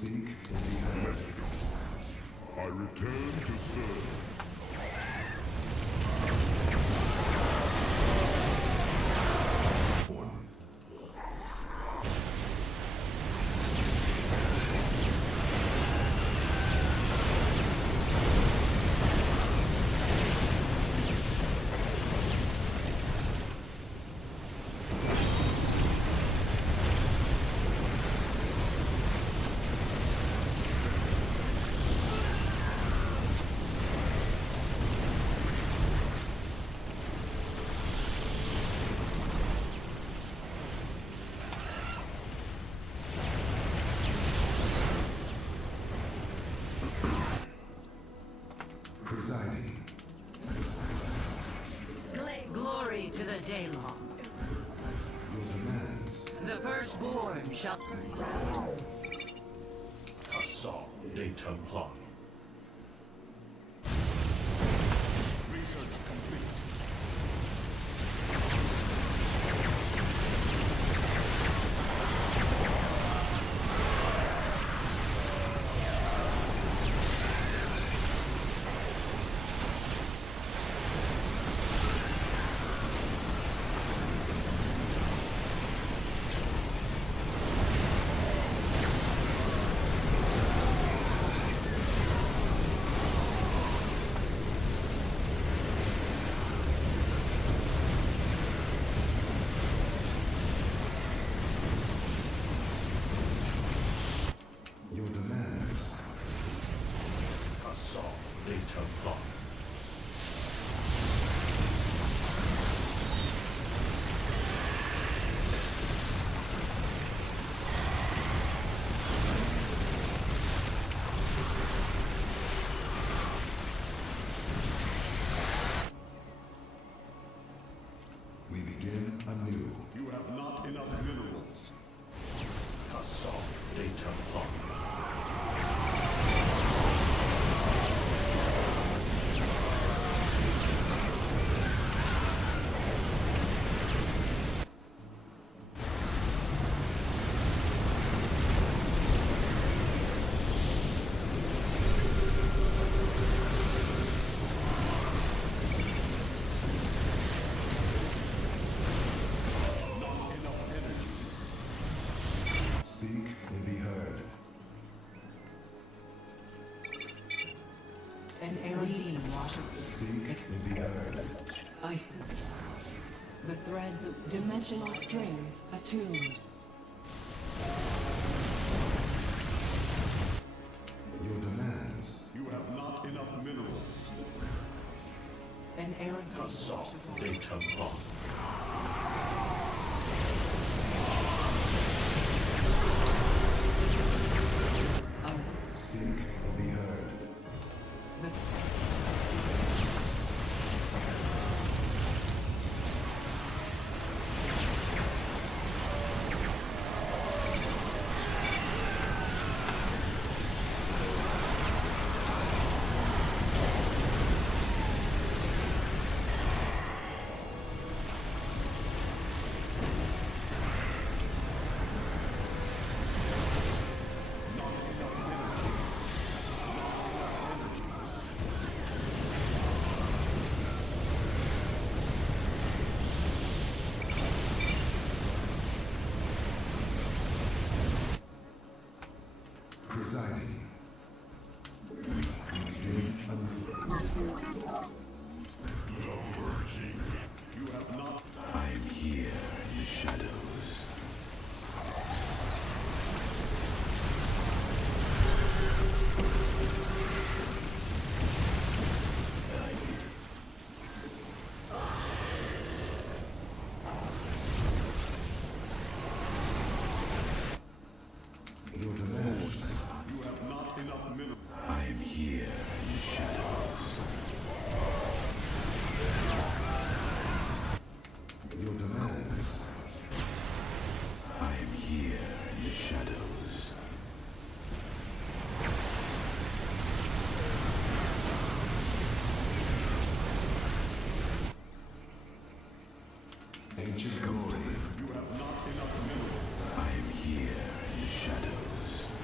Speak and be heard. I return to serve. Presiding. Glory to the Daylong. Your demands. The firstborn shall Assault data plot. Research complete. Your demands. Assault data plot. We begin anew. You have not enough minerals. Assault data plot. Speak and be heard. An LED Washoe Speak and be heard. icy. The threads of dimensional strings attuned. Your demands. You have not enough minerals. An errant Assault data plot. Speak and be heard. Presiding. We begin anew. The Purging. You have not. I am here in the shadows. Your demands. You have not enough minerals. I am here in the shadows. Your demands. I am here in the shadows. Ancient glory. You have not enough minerals. I am here in the shadows.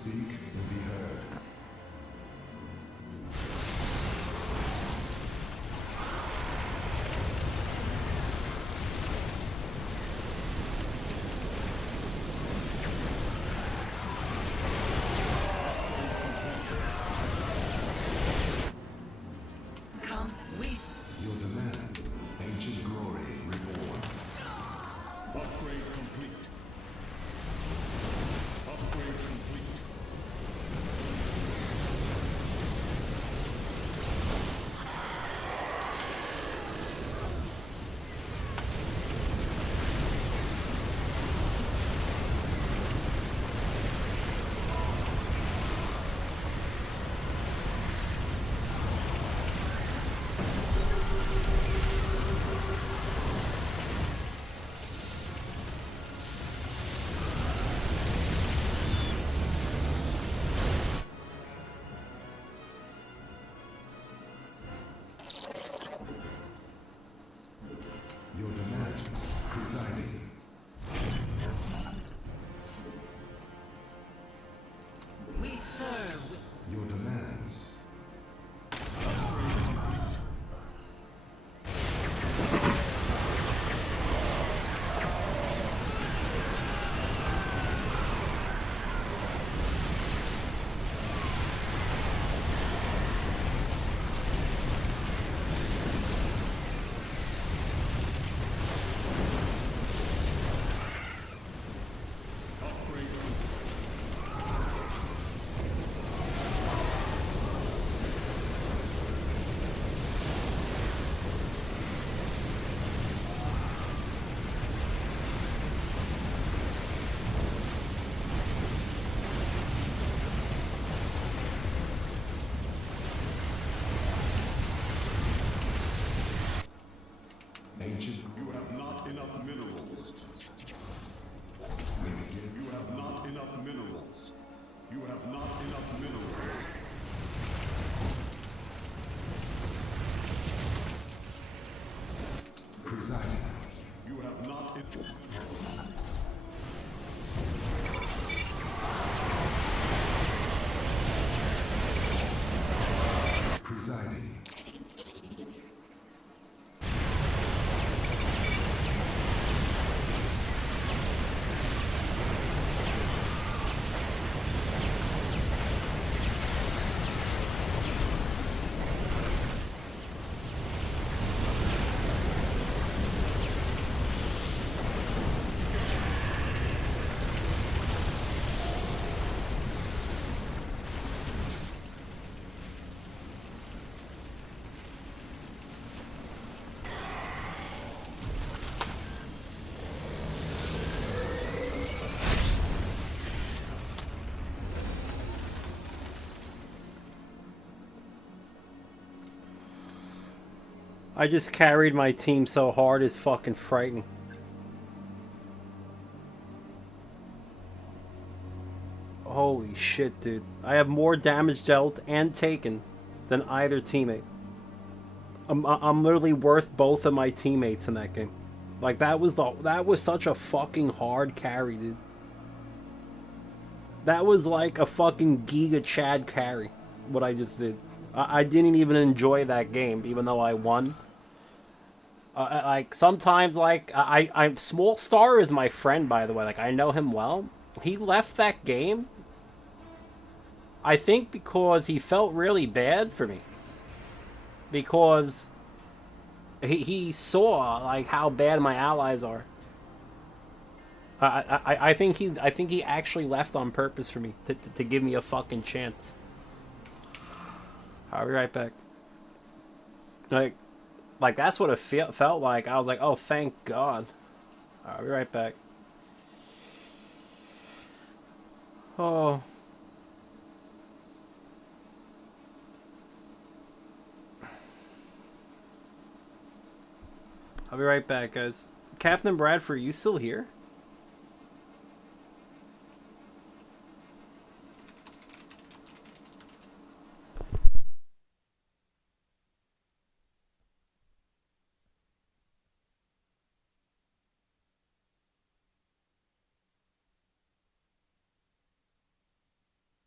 Speak and be heard. Come, we Your demand, ancient glory reborn. Upgrade complete. Upgrade complete. Your demands, presiding. we serve. Your demands. Ancient. You have not enough minerals. You have not enough minerals. You have not enough minerals. Presiding. You have not enough. Presiding. I just carried my team so hard, it's fucking frightening. Holy shit, dude. I have more damage dealt and taken than either teammate. I'm literally worth both of my teammates in that game. Like, that was such a fucking hard carry, dude. That was like a fucking Giga Chad carry, what I just did. I didn't even enjoy that game, even though I won. Like, sometimes, like, Small Star is my friend, by the way. Like, I know him well. He left that game, I think, because he felt really bad for me. Because he saw, like, how bad my allies are. I think he actually left on purpose for me, to give me a fucking chance. I'll be right back. Like that's what it felt like. I was like, oh, thank God. I'll be right back. Oh. I'll be right back, guys. Captain Bradford, you still here?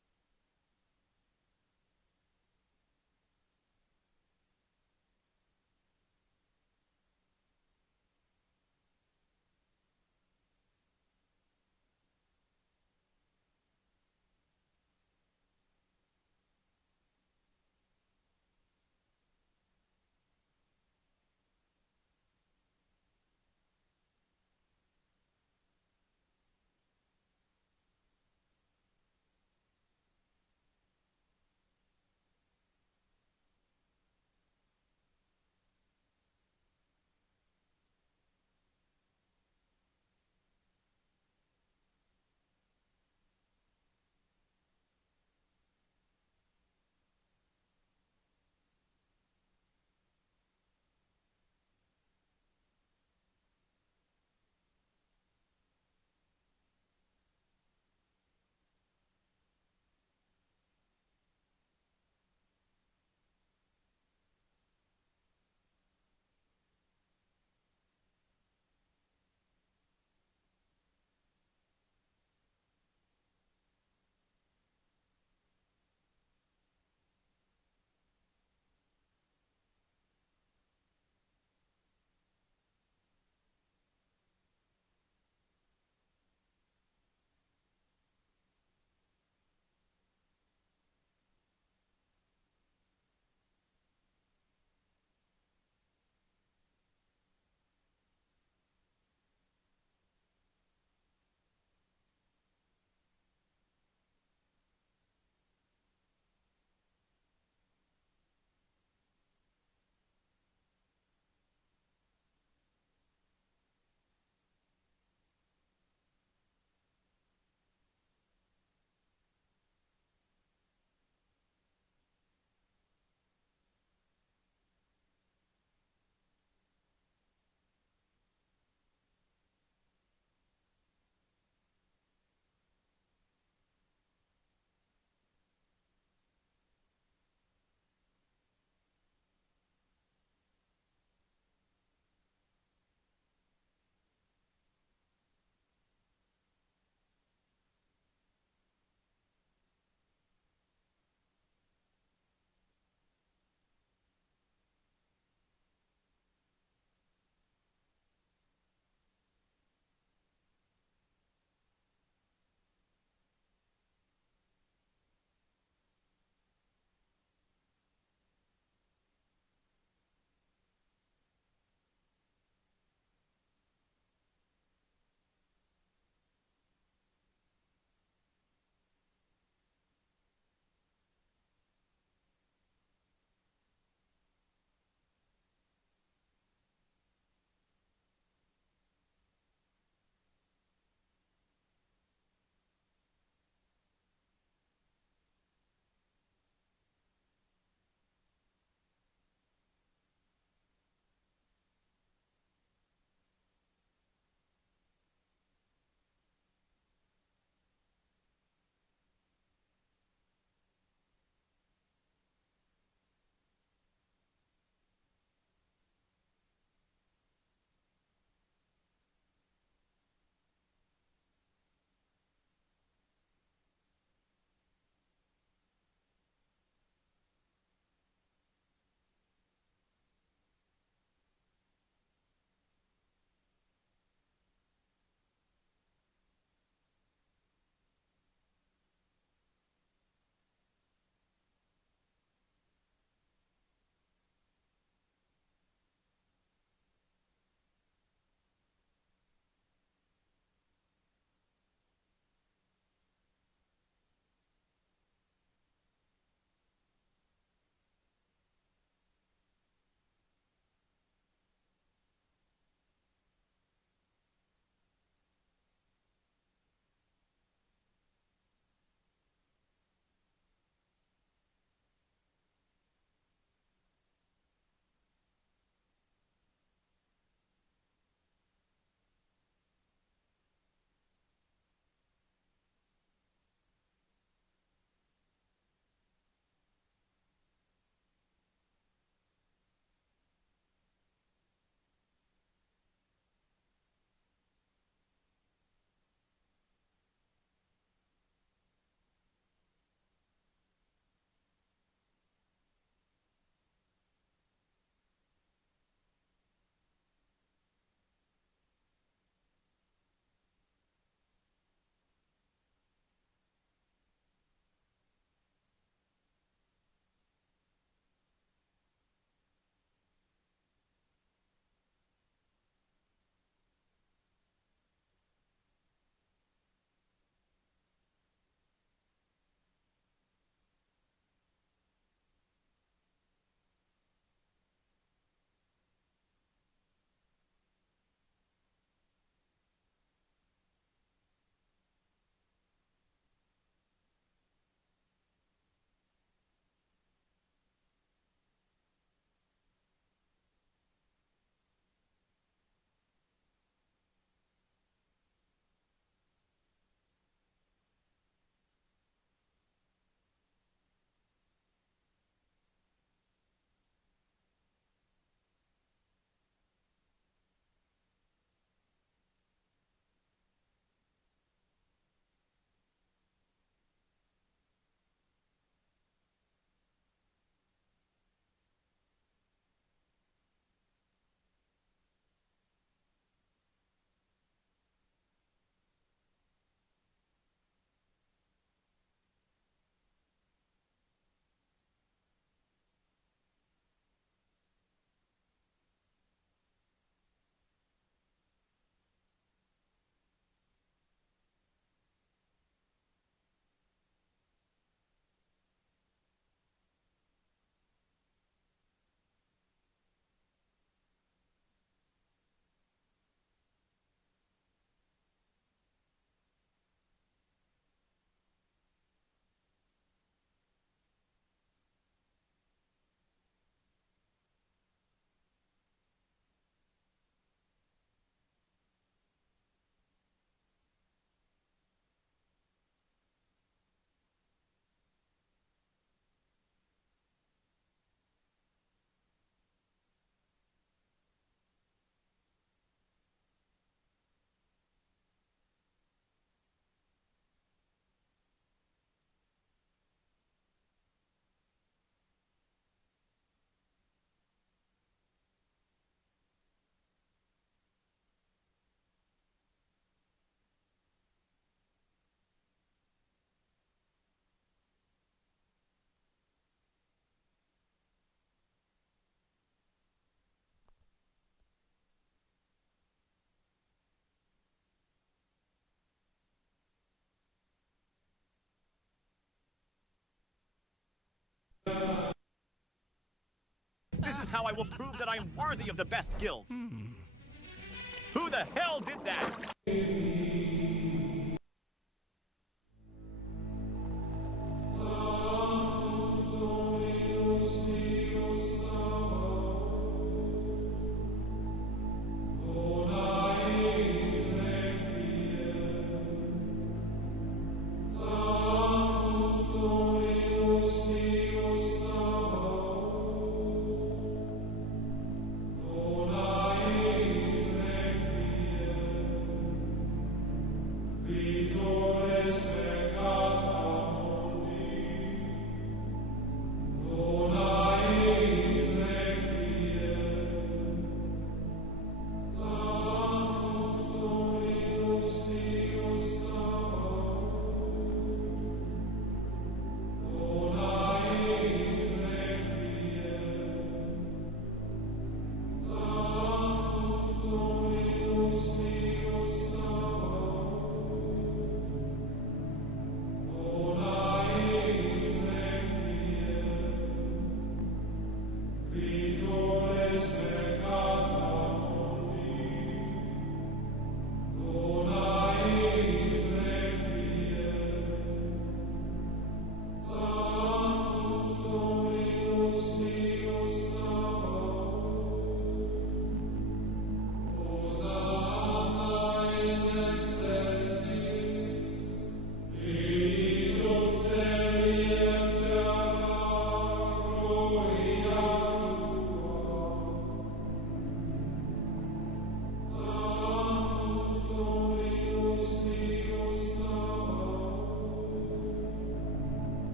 how I will prove that I am worthy of the best guild. Who the hell did that?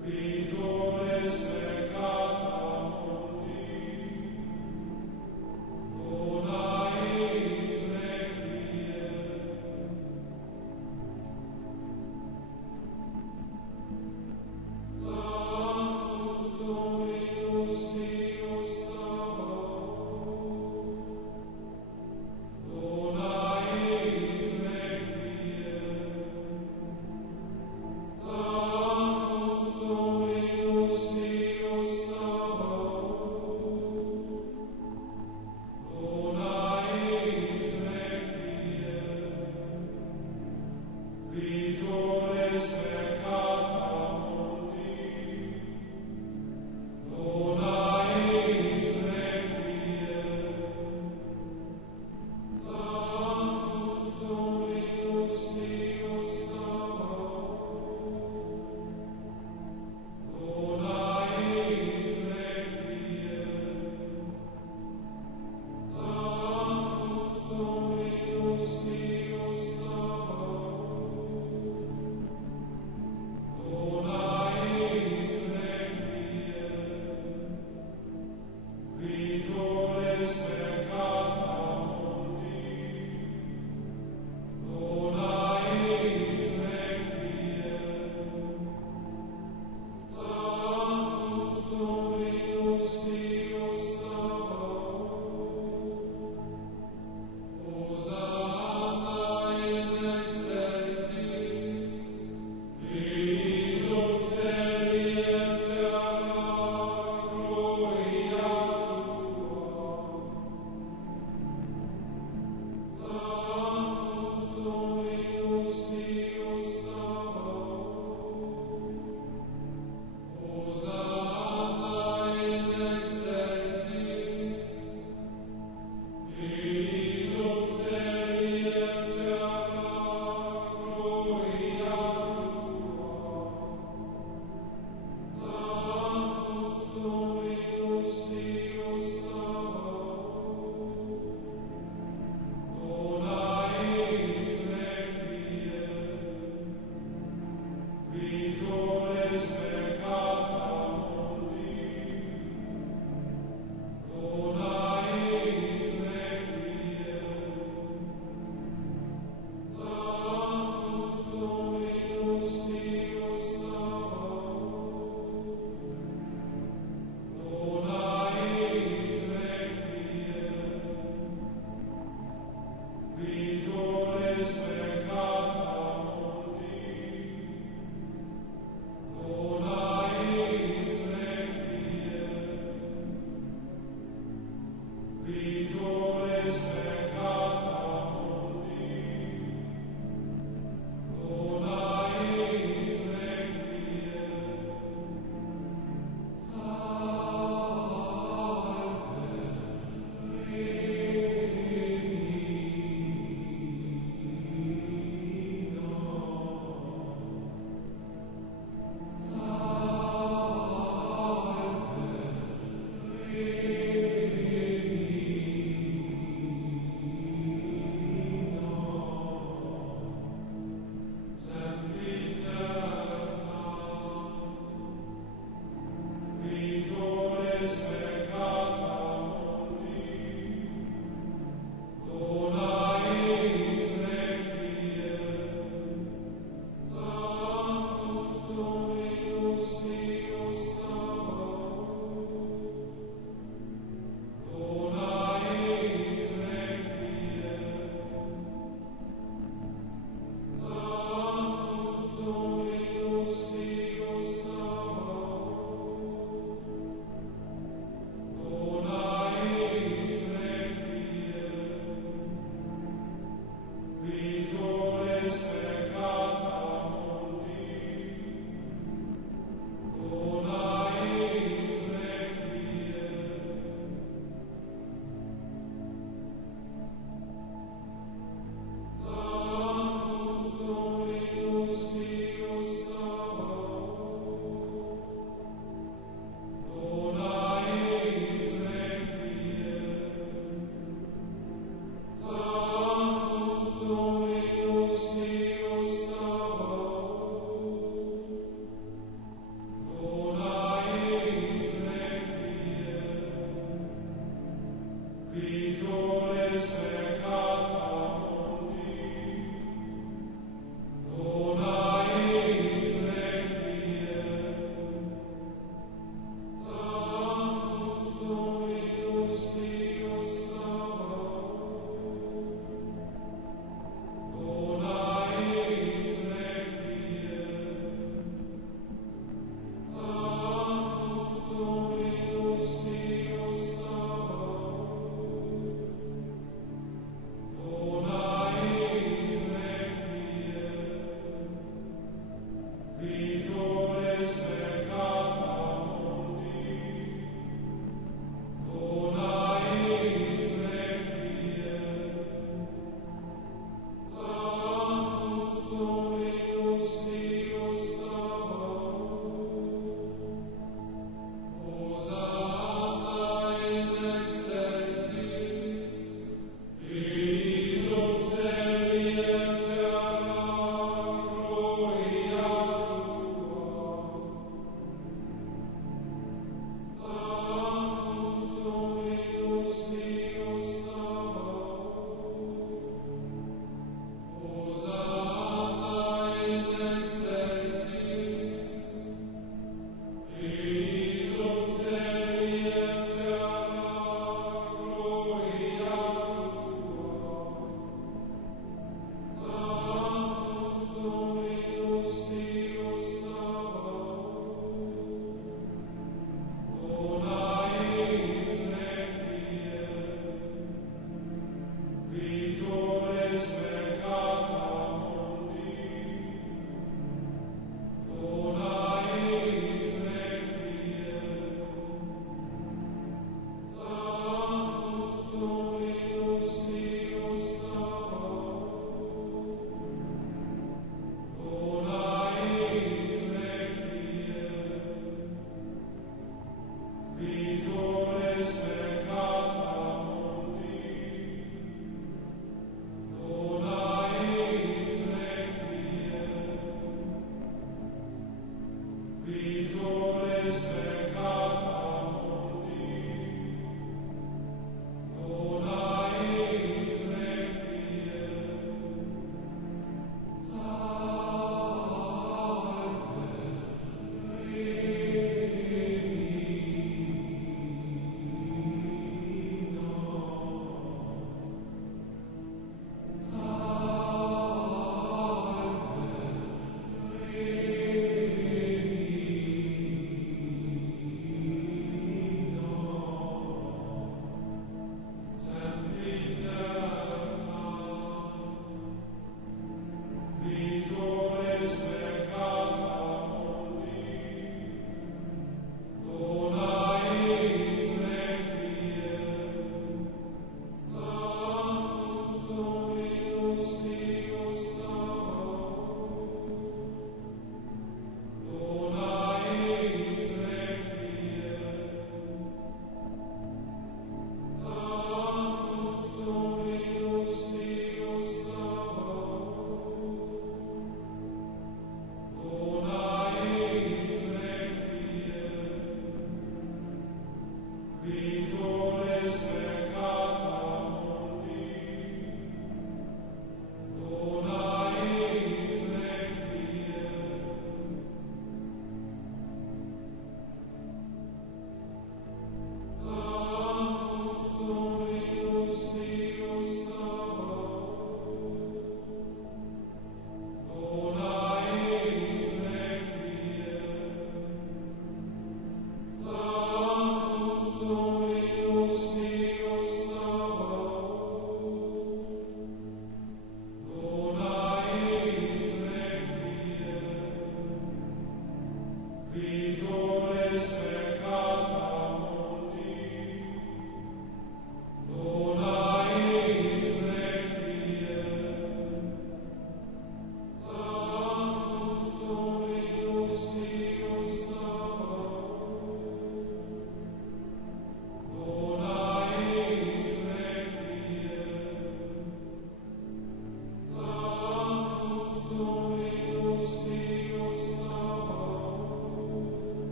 Sanctus Dominus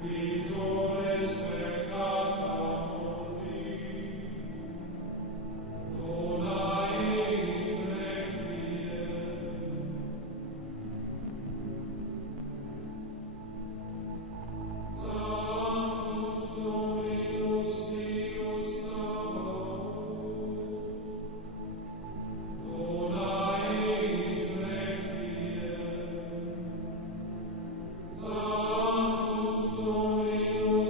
Sanctus Dominus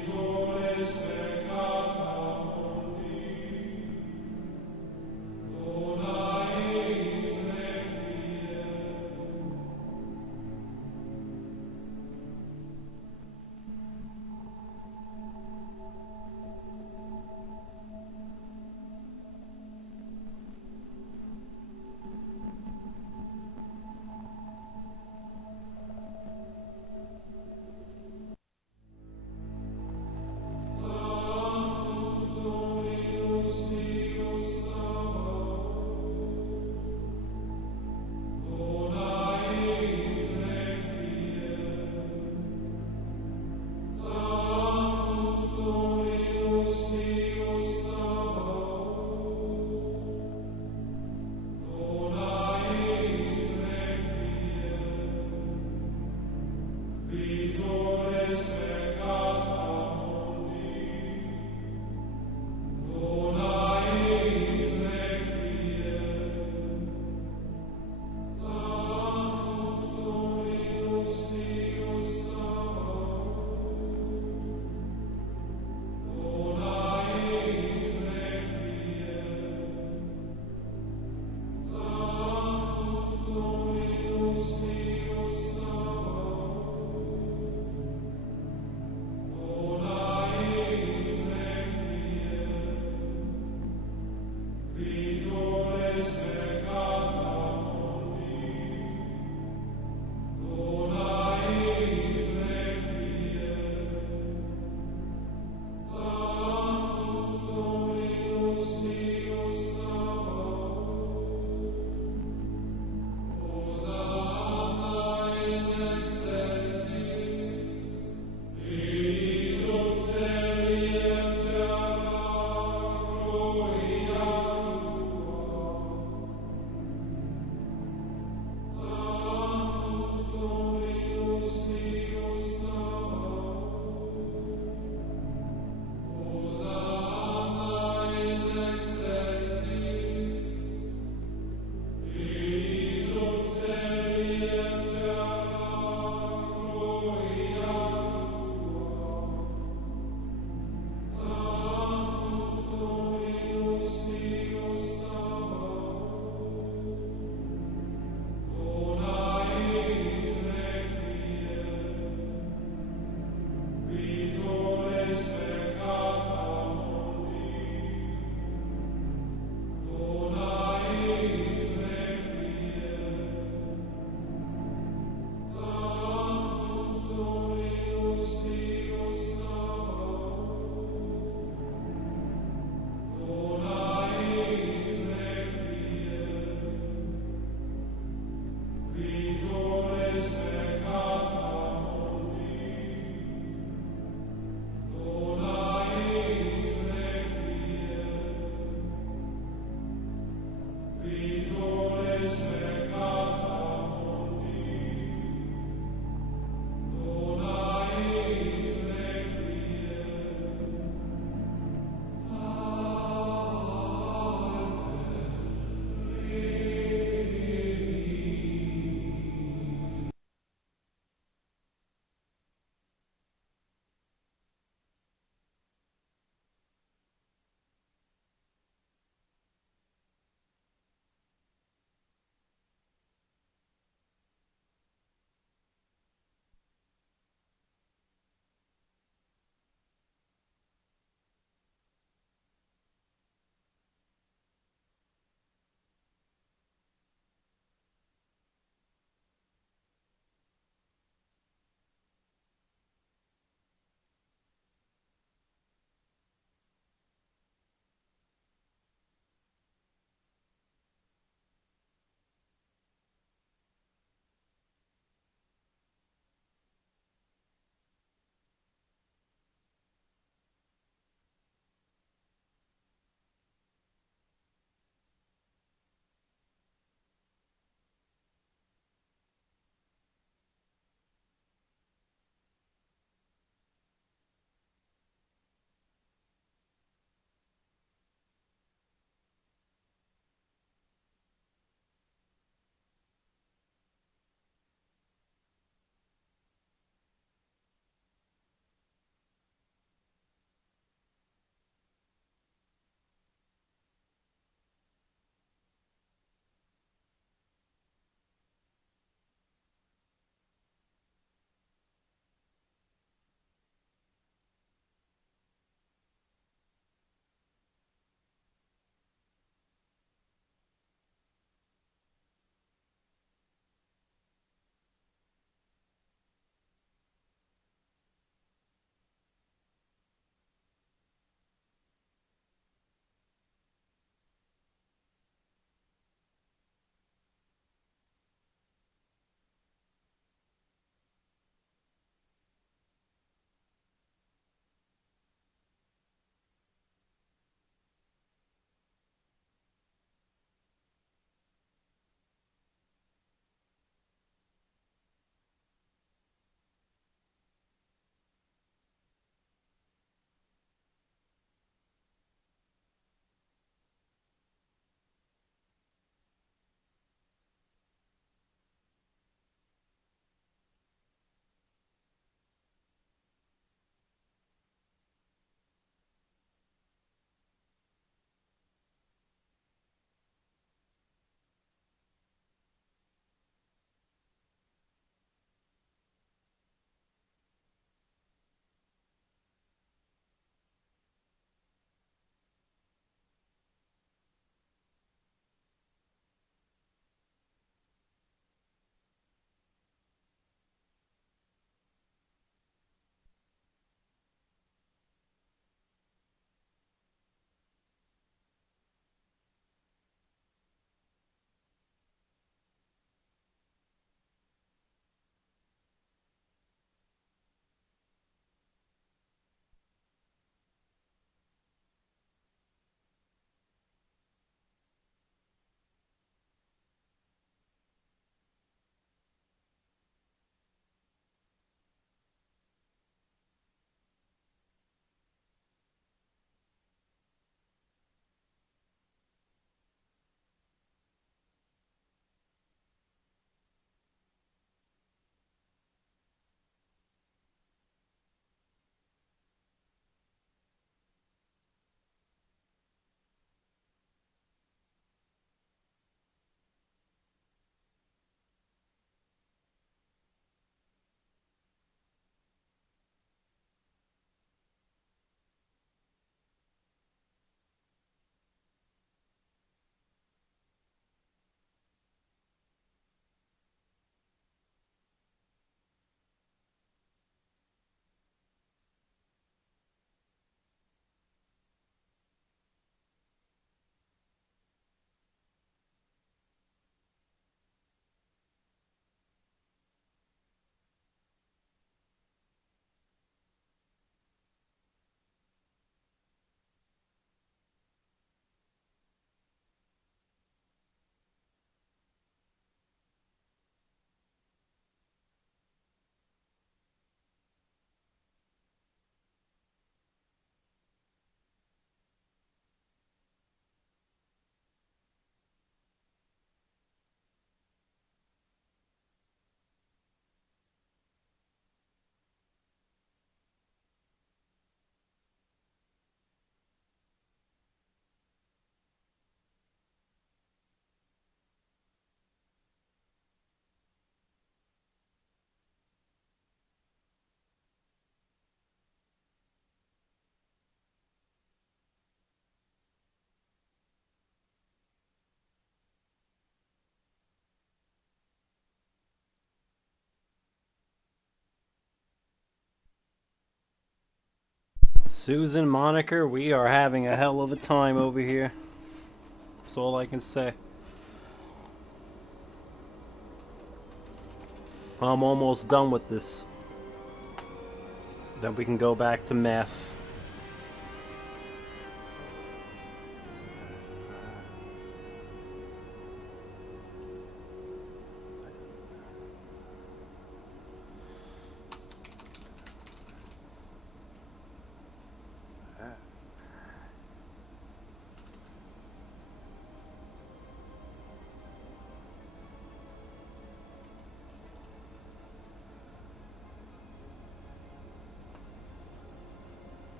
Susan, Moniker, we are having a hell of a time over here. That's all I can say. I'm almost done with this. Then we can go back to math.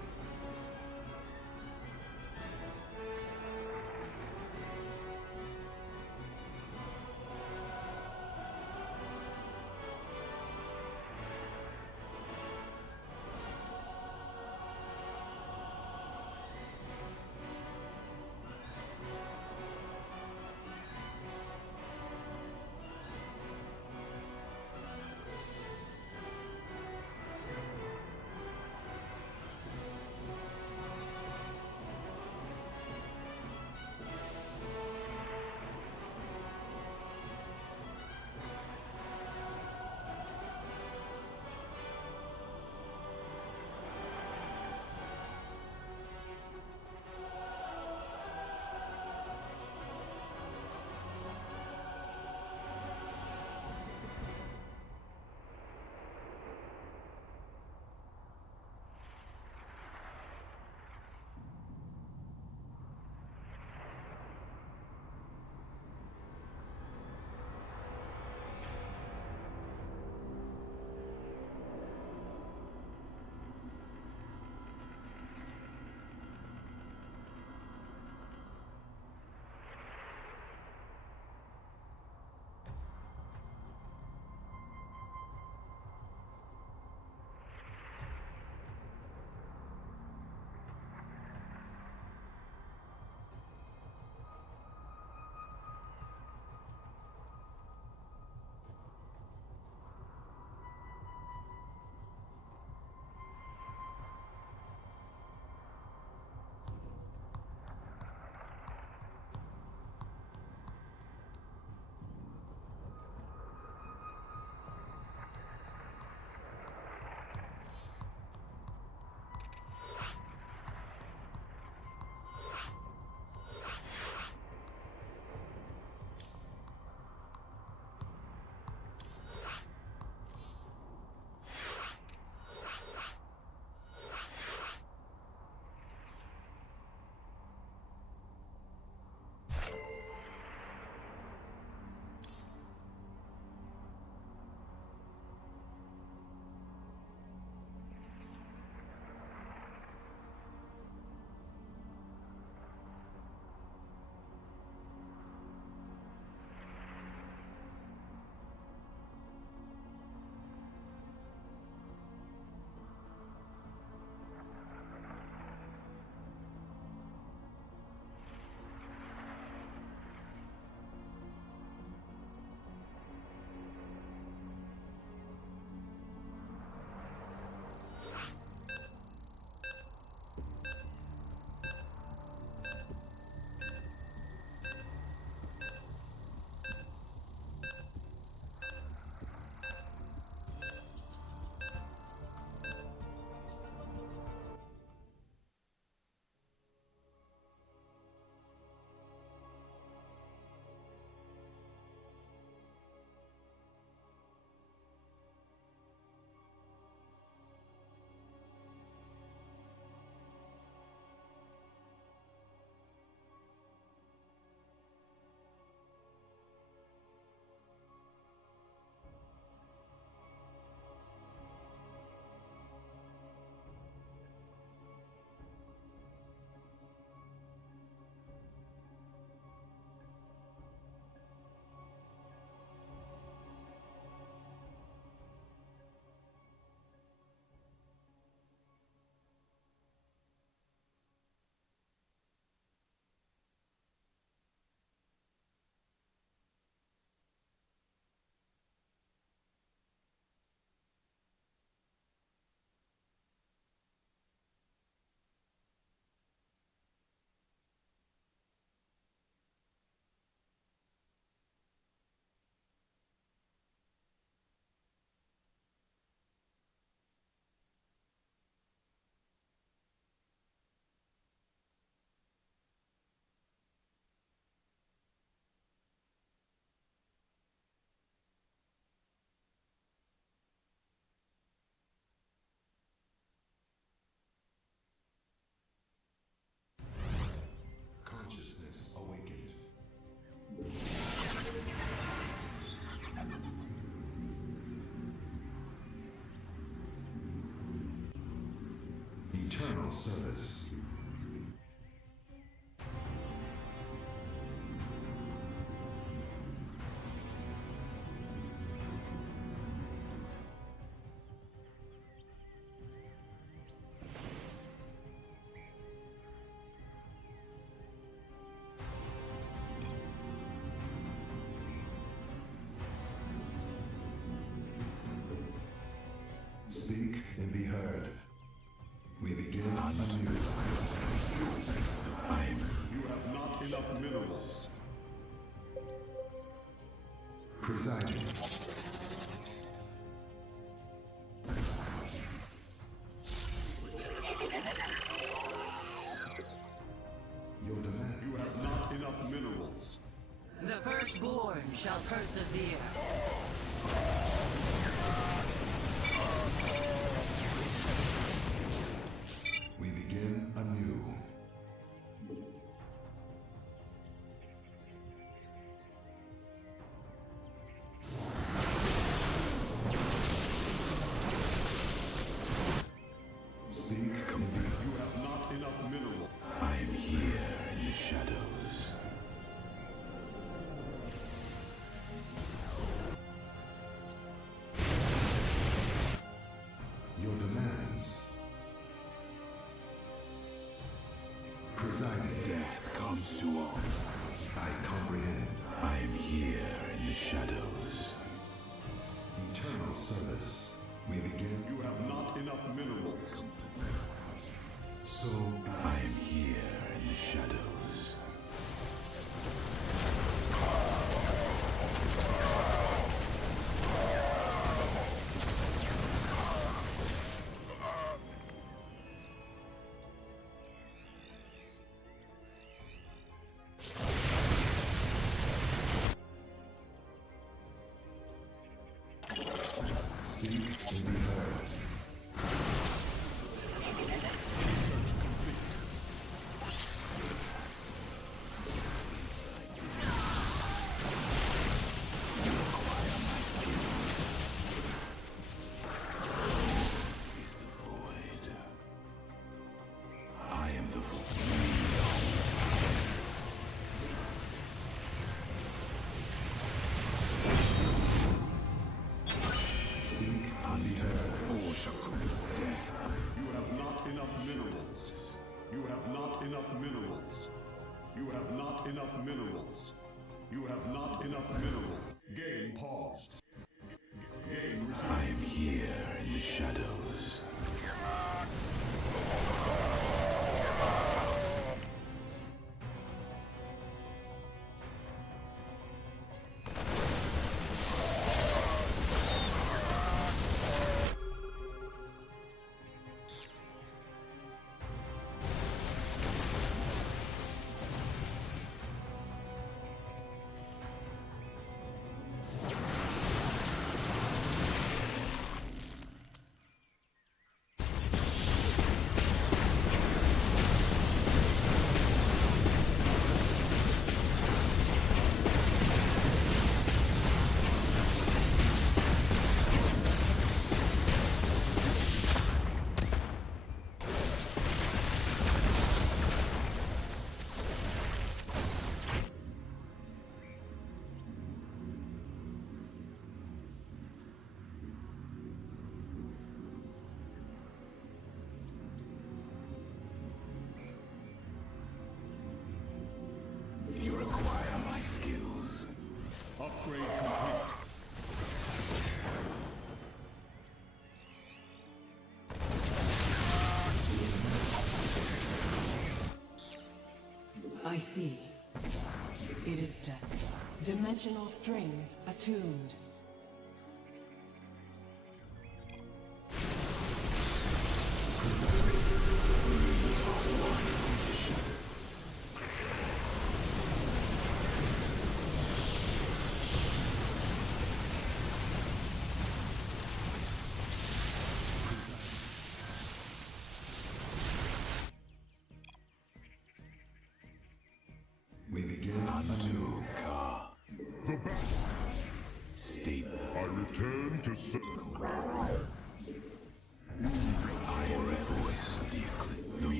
service. Speak and be heard. We begin anew. You have not enough minerals. Presiding. Your demand. You have not enough minerals. The firstborn shall persevere. We begin anew. Speak and be. You have not enough minerals. I am here in the shadows. Your demands. Presiding. Death comes to all. I comprehend. I am here in the shadows. Eternal service. We begin. You have not enough minerals. So I am here in the shadows. Speak and be heard. I am the Speak and be heard. You have not enough minerals. You have not enough minerals. You have not enough minerals. You have not enough minerals. Game paused. Game resumed. I am here in the shadows. You require my skills. Upgrade complete. I see. It is done. Dimensional strings attuned. We begin anew. The battle. State I return to I am the voice of the eclipse. The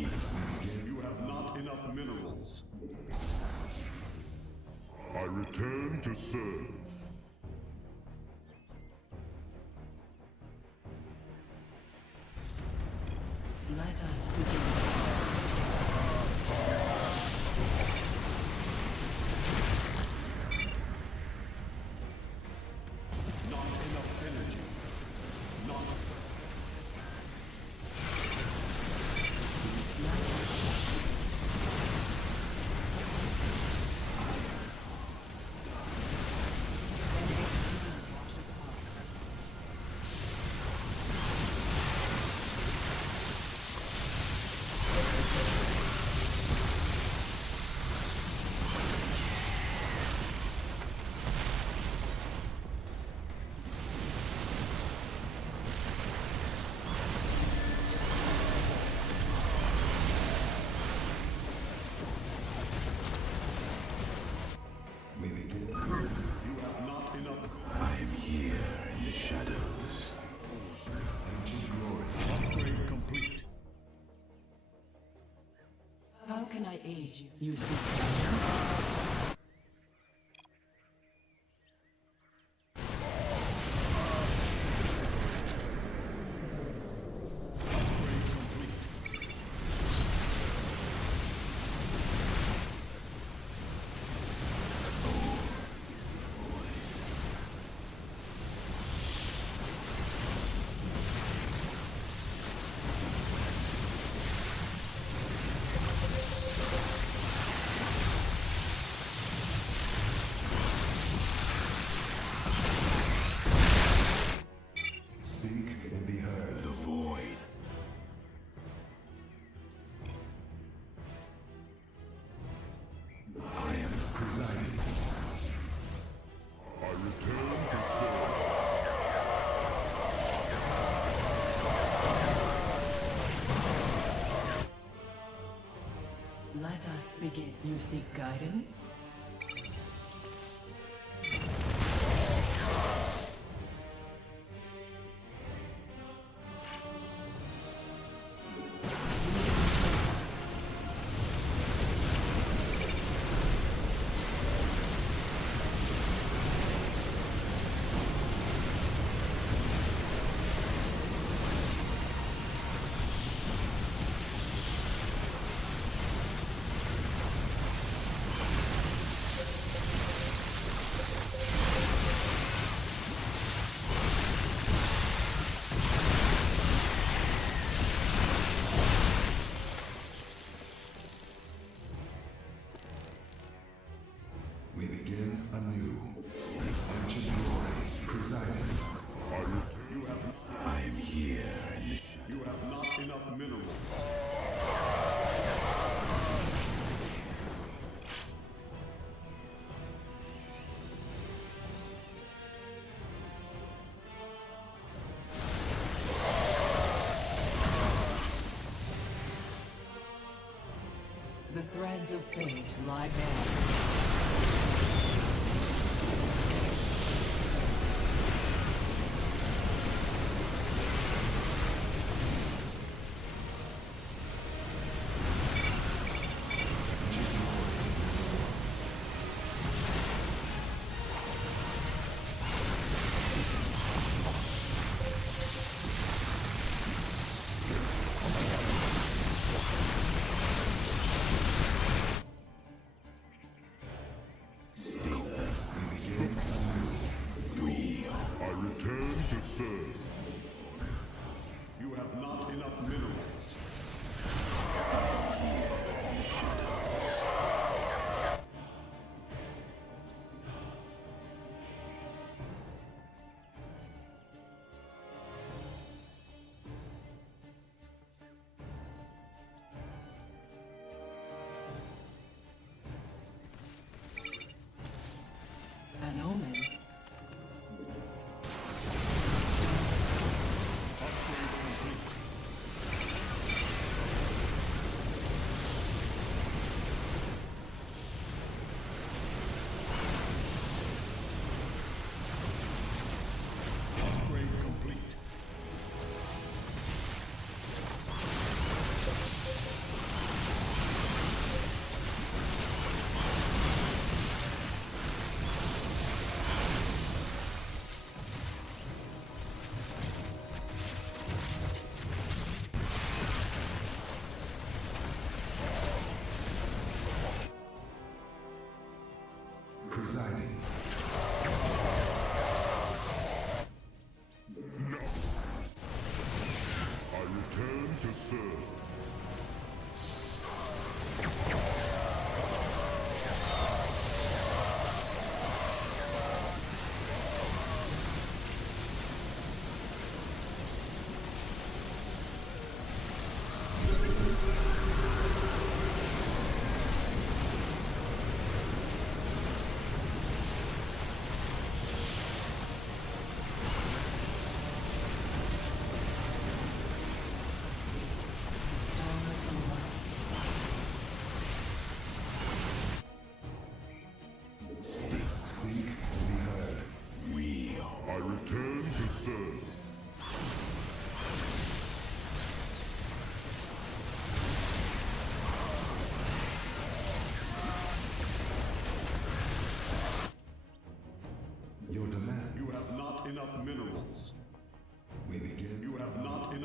enough minerals. I return to serve. Let us begin. Not enough energy. Not. We begin. You have not enough. I am here in the shadows. Ancient glory. Upgrade complete. How can I aid you? You see. Speak and be heard. The void. I am presiding. I return to serve. Let us begin. You seek guidance? We begin anew. Ancient glory presiding. I am here in the shadows. You have not enough minerals. The threads of fate lie bare.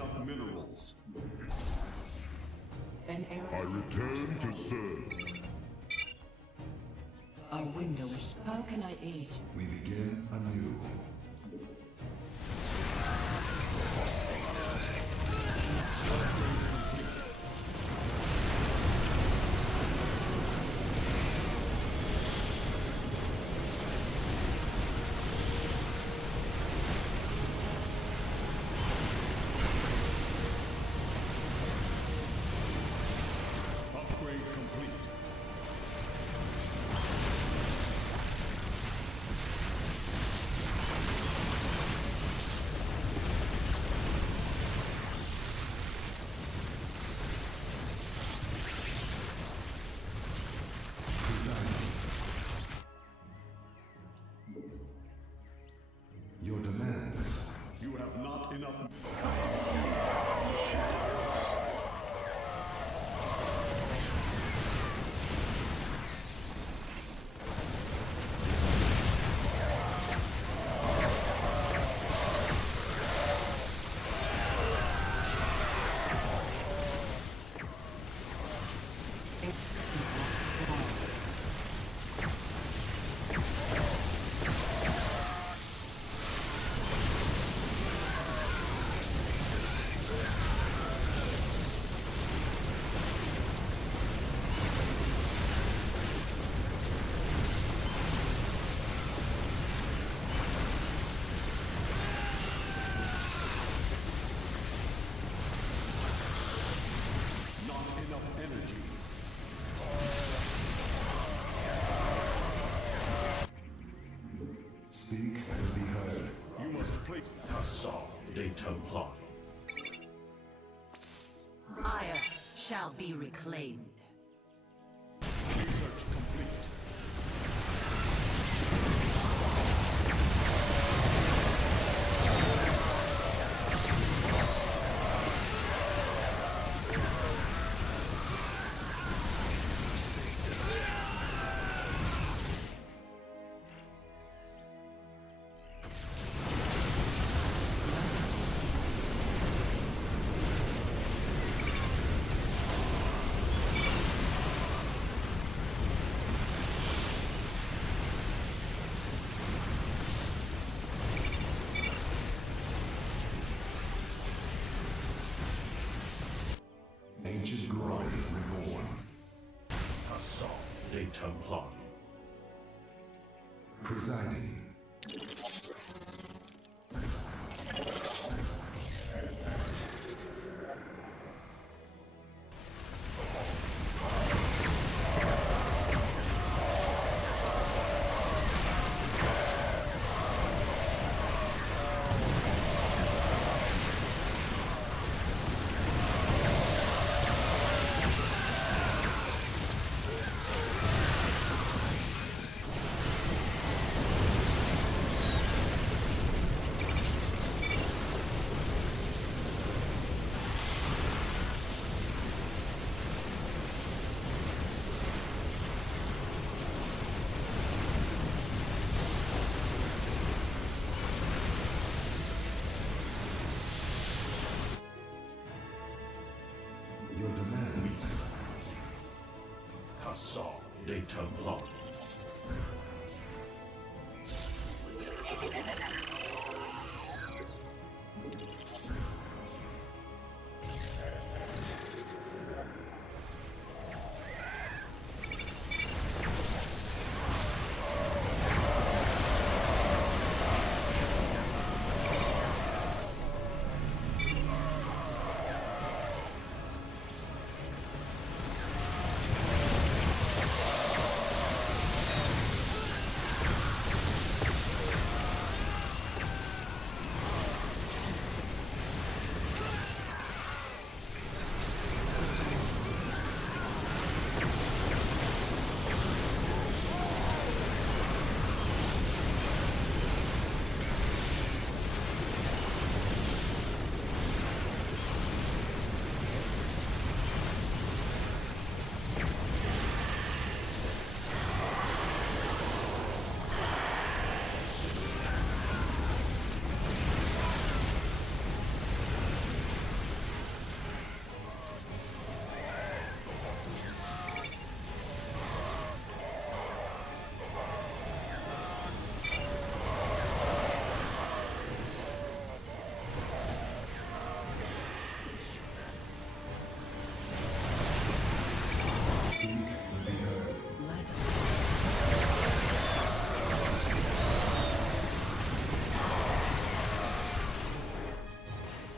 enough minerals. An error. I return to serve. A window. How can I aid? We begin anew. Upgrade complete. Your demands. You have not enough. Not enough energy. Speak and be heard. You must place Assault de Templar. Ire shall be reclaimed. research complete. Ancient glory reborn. Assault de Templar. Presiding. Your demands. Assault de Templar.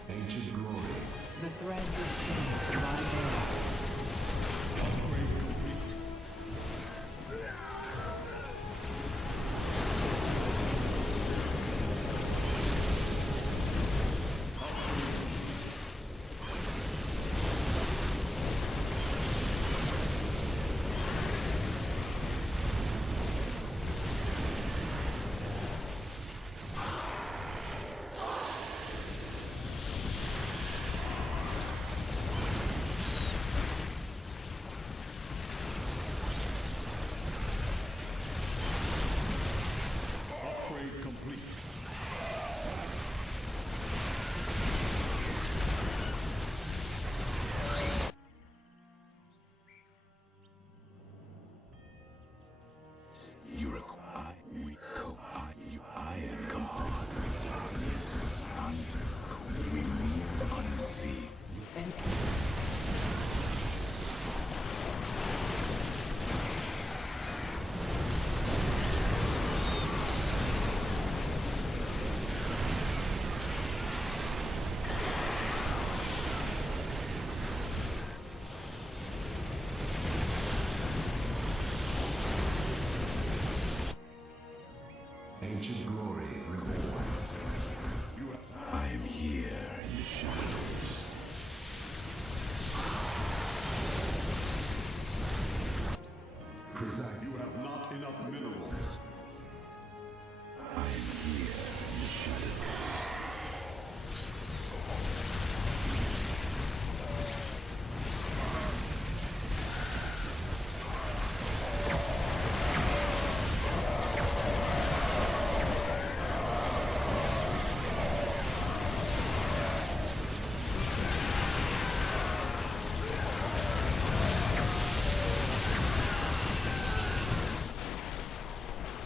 Ancient glory. The threads of fate lie bare. Upgrade complete. Upgrade complete. I am complete. We move unseen. Ancient glory reborn. I am here in the shadows. Preside. You have not enough minerals. I am here in the shadows.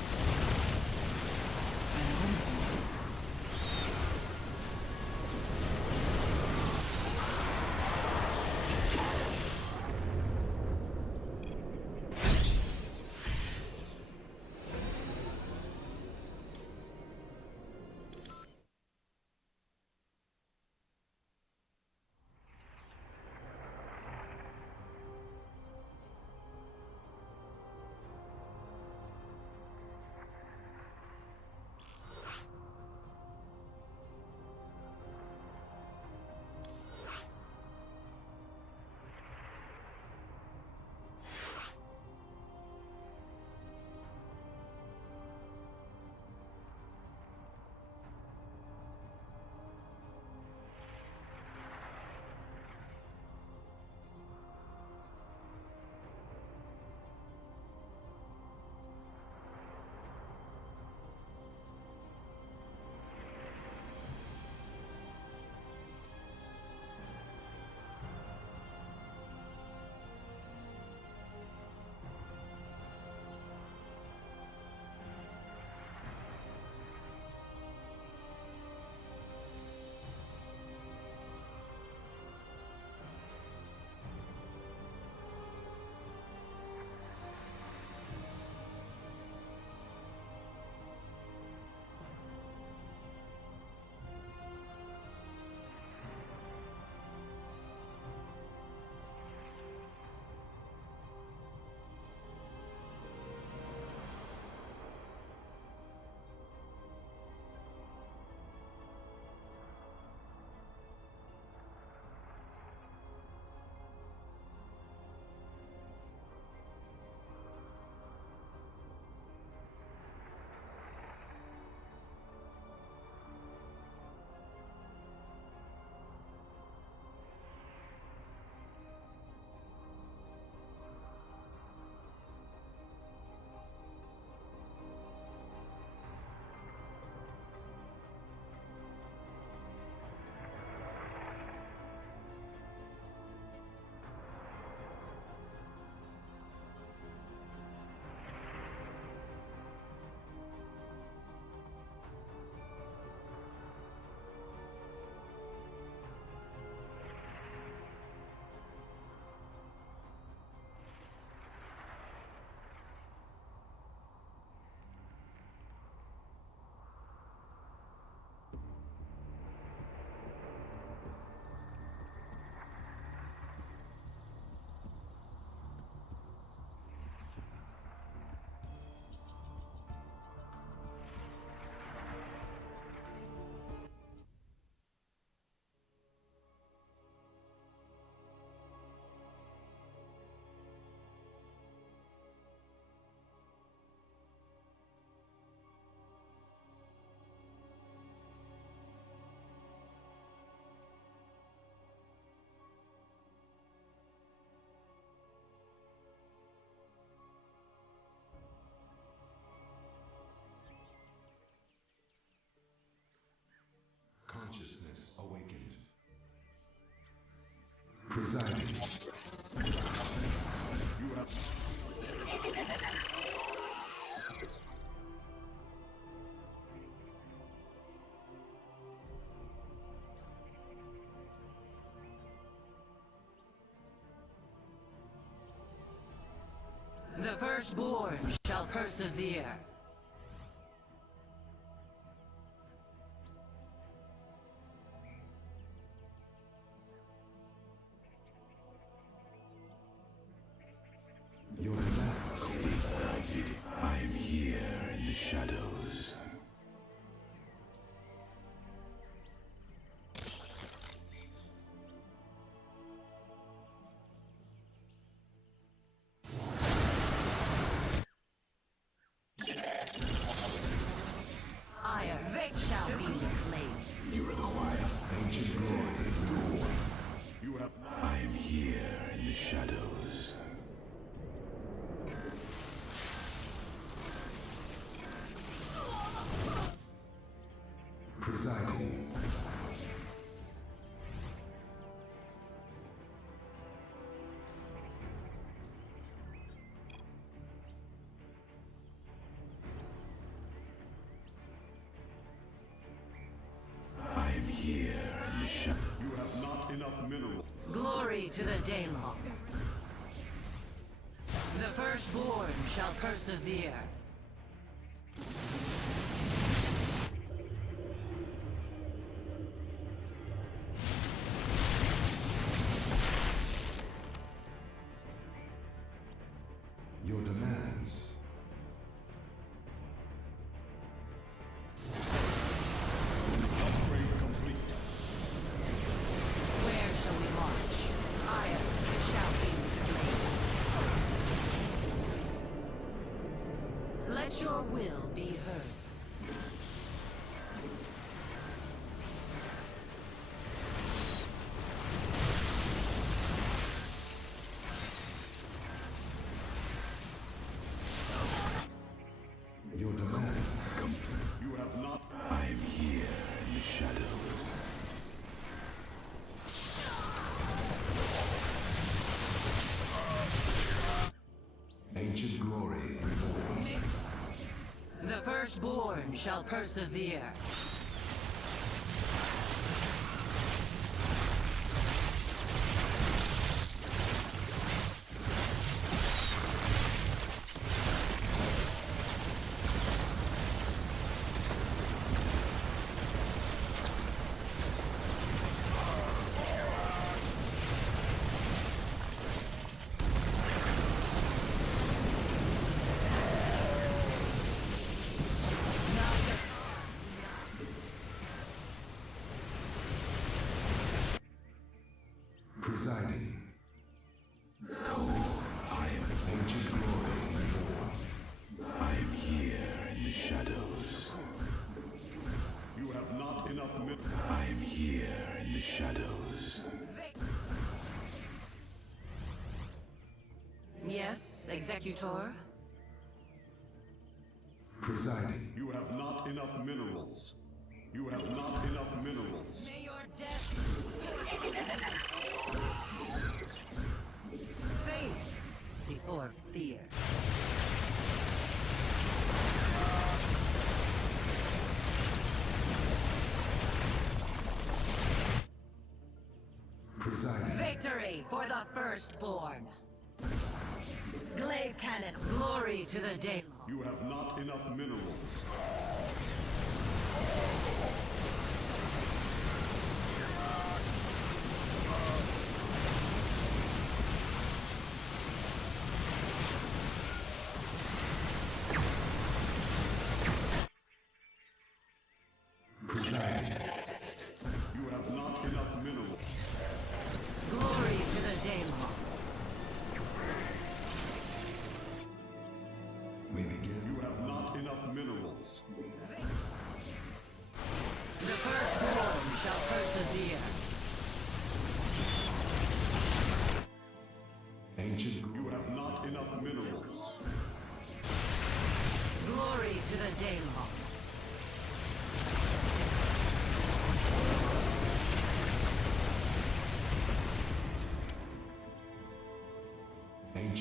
Presiding. You have The firstborn shall persevere. Your I am here in the shadows. Ire shall be reclaimed. You require ancient glory. you have I am here in the shadows. Presiding. I am here in the shadows. you have not enough mineral. Glory to the Daylong. The firstborn shall persevere. Your demands. Upgrade complete. Where shall we march? Ire shall be reclaimed. Let your will be heard. Your demands. You have not. I am here in the shadows. Ancient glory reborn. The firstborn shall persevere. Presiding. I am ancient glory reborn. I am here in the shadows. You have not enough mineral. I am here in the shadows. Yes, Executor? Presiding. You have not enough minerals. You have not enough minerals. May your death... Faith before fear. Presiding. Victory for the firstborn. Glaive cannon, glory to the Daylong. You have not enough minerals. Presiding. You have not enough minerals. Glory to the Daylong. We begin. You have not enough minerals. Victory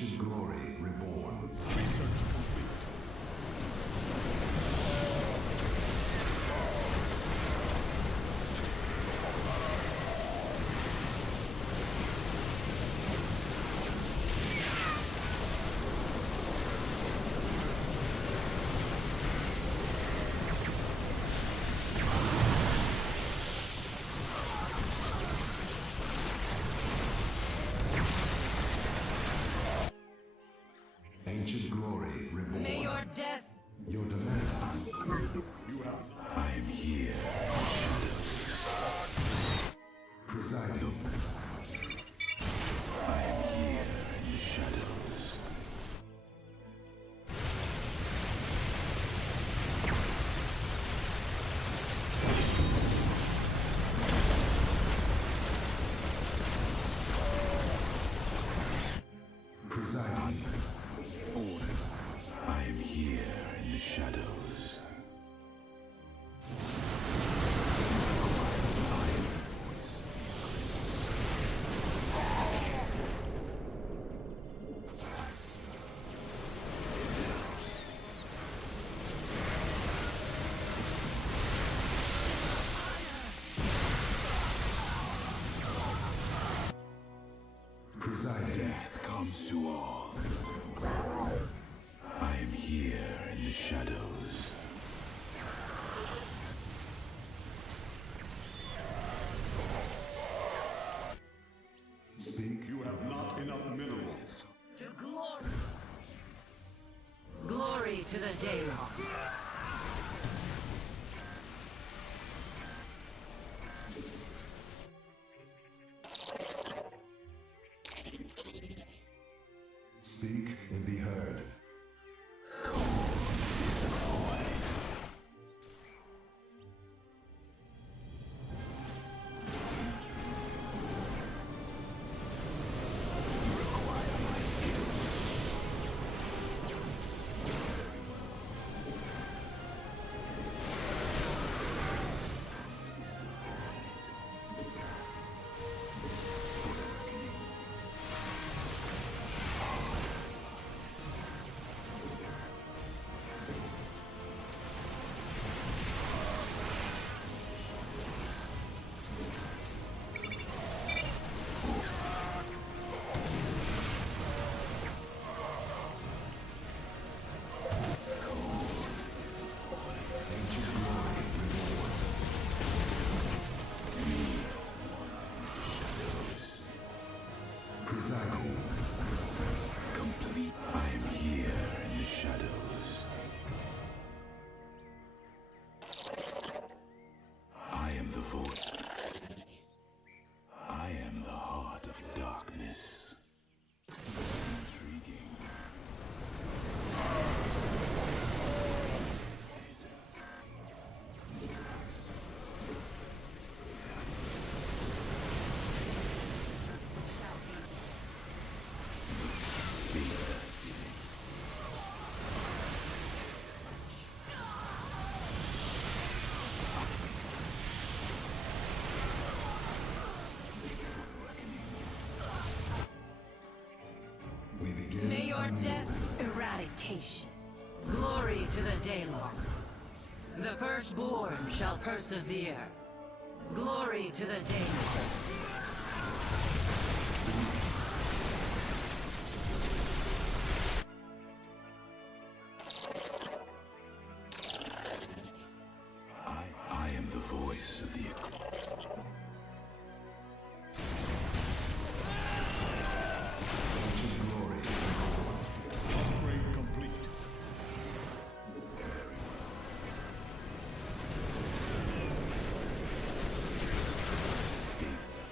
Ancient glory reborn. Research complete. Ancient glory reborn. May your death. Your demands. You have. I am here. Presiding. I am here in the shadows. Presiding. I am here in the shadows. Presiding. Death comes to all. I am here in the shadows. Speak. You have not enough minerals. To glory. Glory to the Daylong. Speak and be heard. Presiding. Complete. I am here in the shadows. I am the voice. I am the heart of darkness. Intriguing. We begin. May your anew. death. Eradication. Glory to the Daylong. The firstborn shall persevere. Glory to the Daylong. I am the voice of the. Ancient glory. Upgrade complete.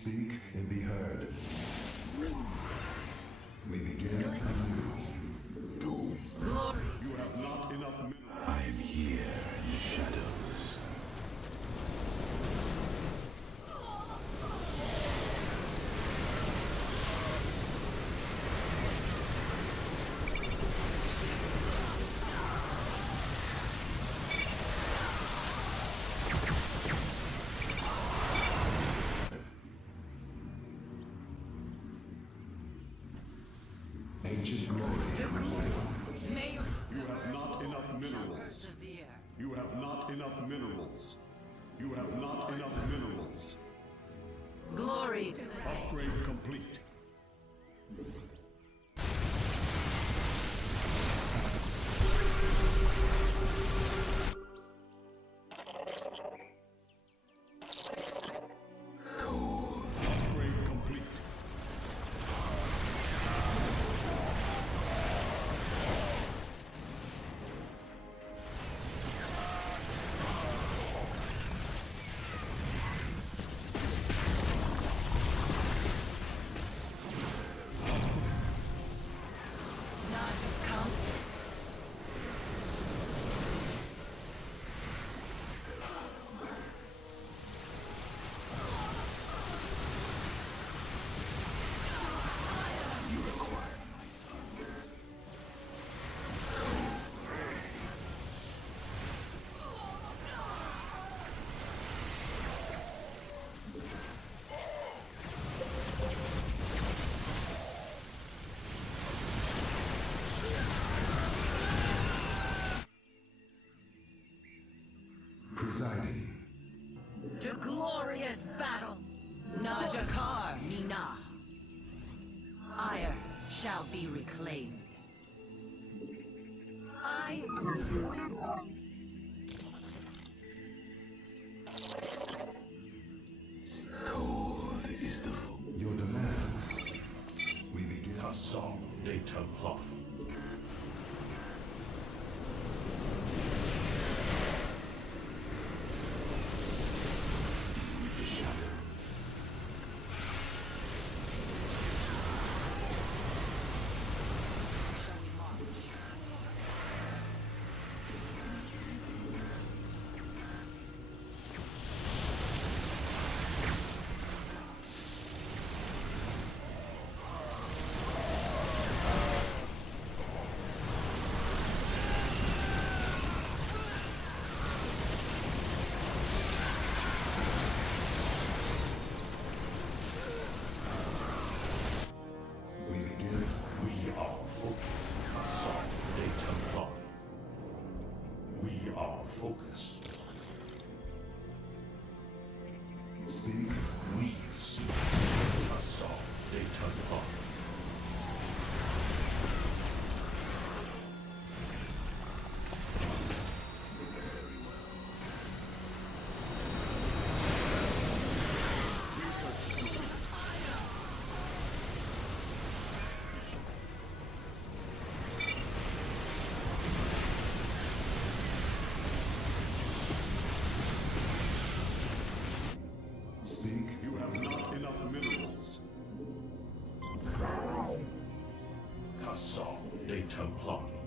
Speak and be heard. We begin anew. Doom. Glory. You have not enough minerals. I am here in the shadows. Ancient glory. May your You have not enough shall minerals. persevere. You have not enough minerals. You have not enough minerals. Glory to the Upgrade complete. Upgrade complete. not come. Presiding. To glorious battle. Najakar Mina. Ire shall be reclaimed. I Cold is the your demands. We begin. Assault data plot. The shadow. We begin. We are focused. Assault data plot. We are focused. Speak. We see. Assault data plot. Speak. You have not enough minerals. Assault data plot.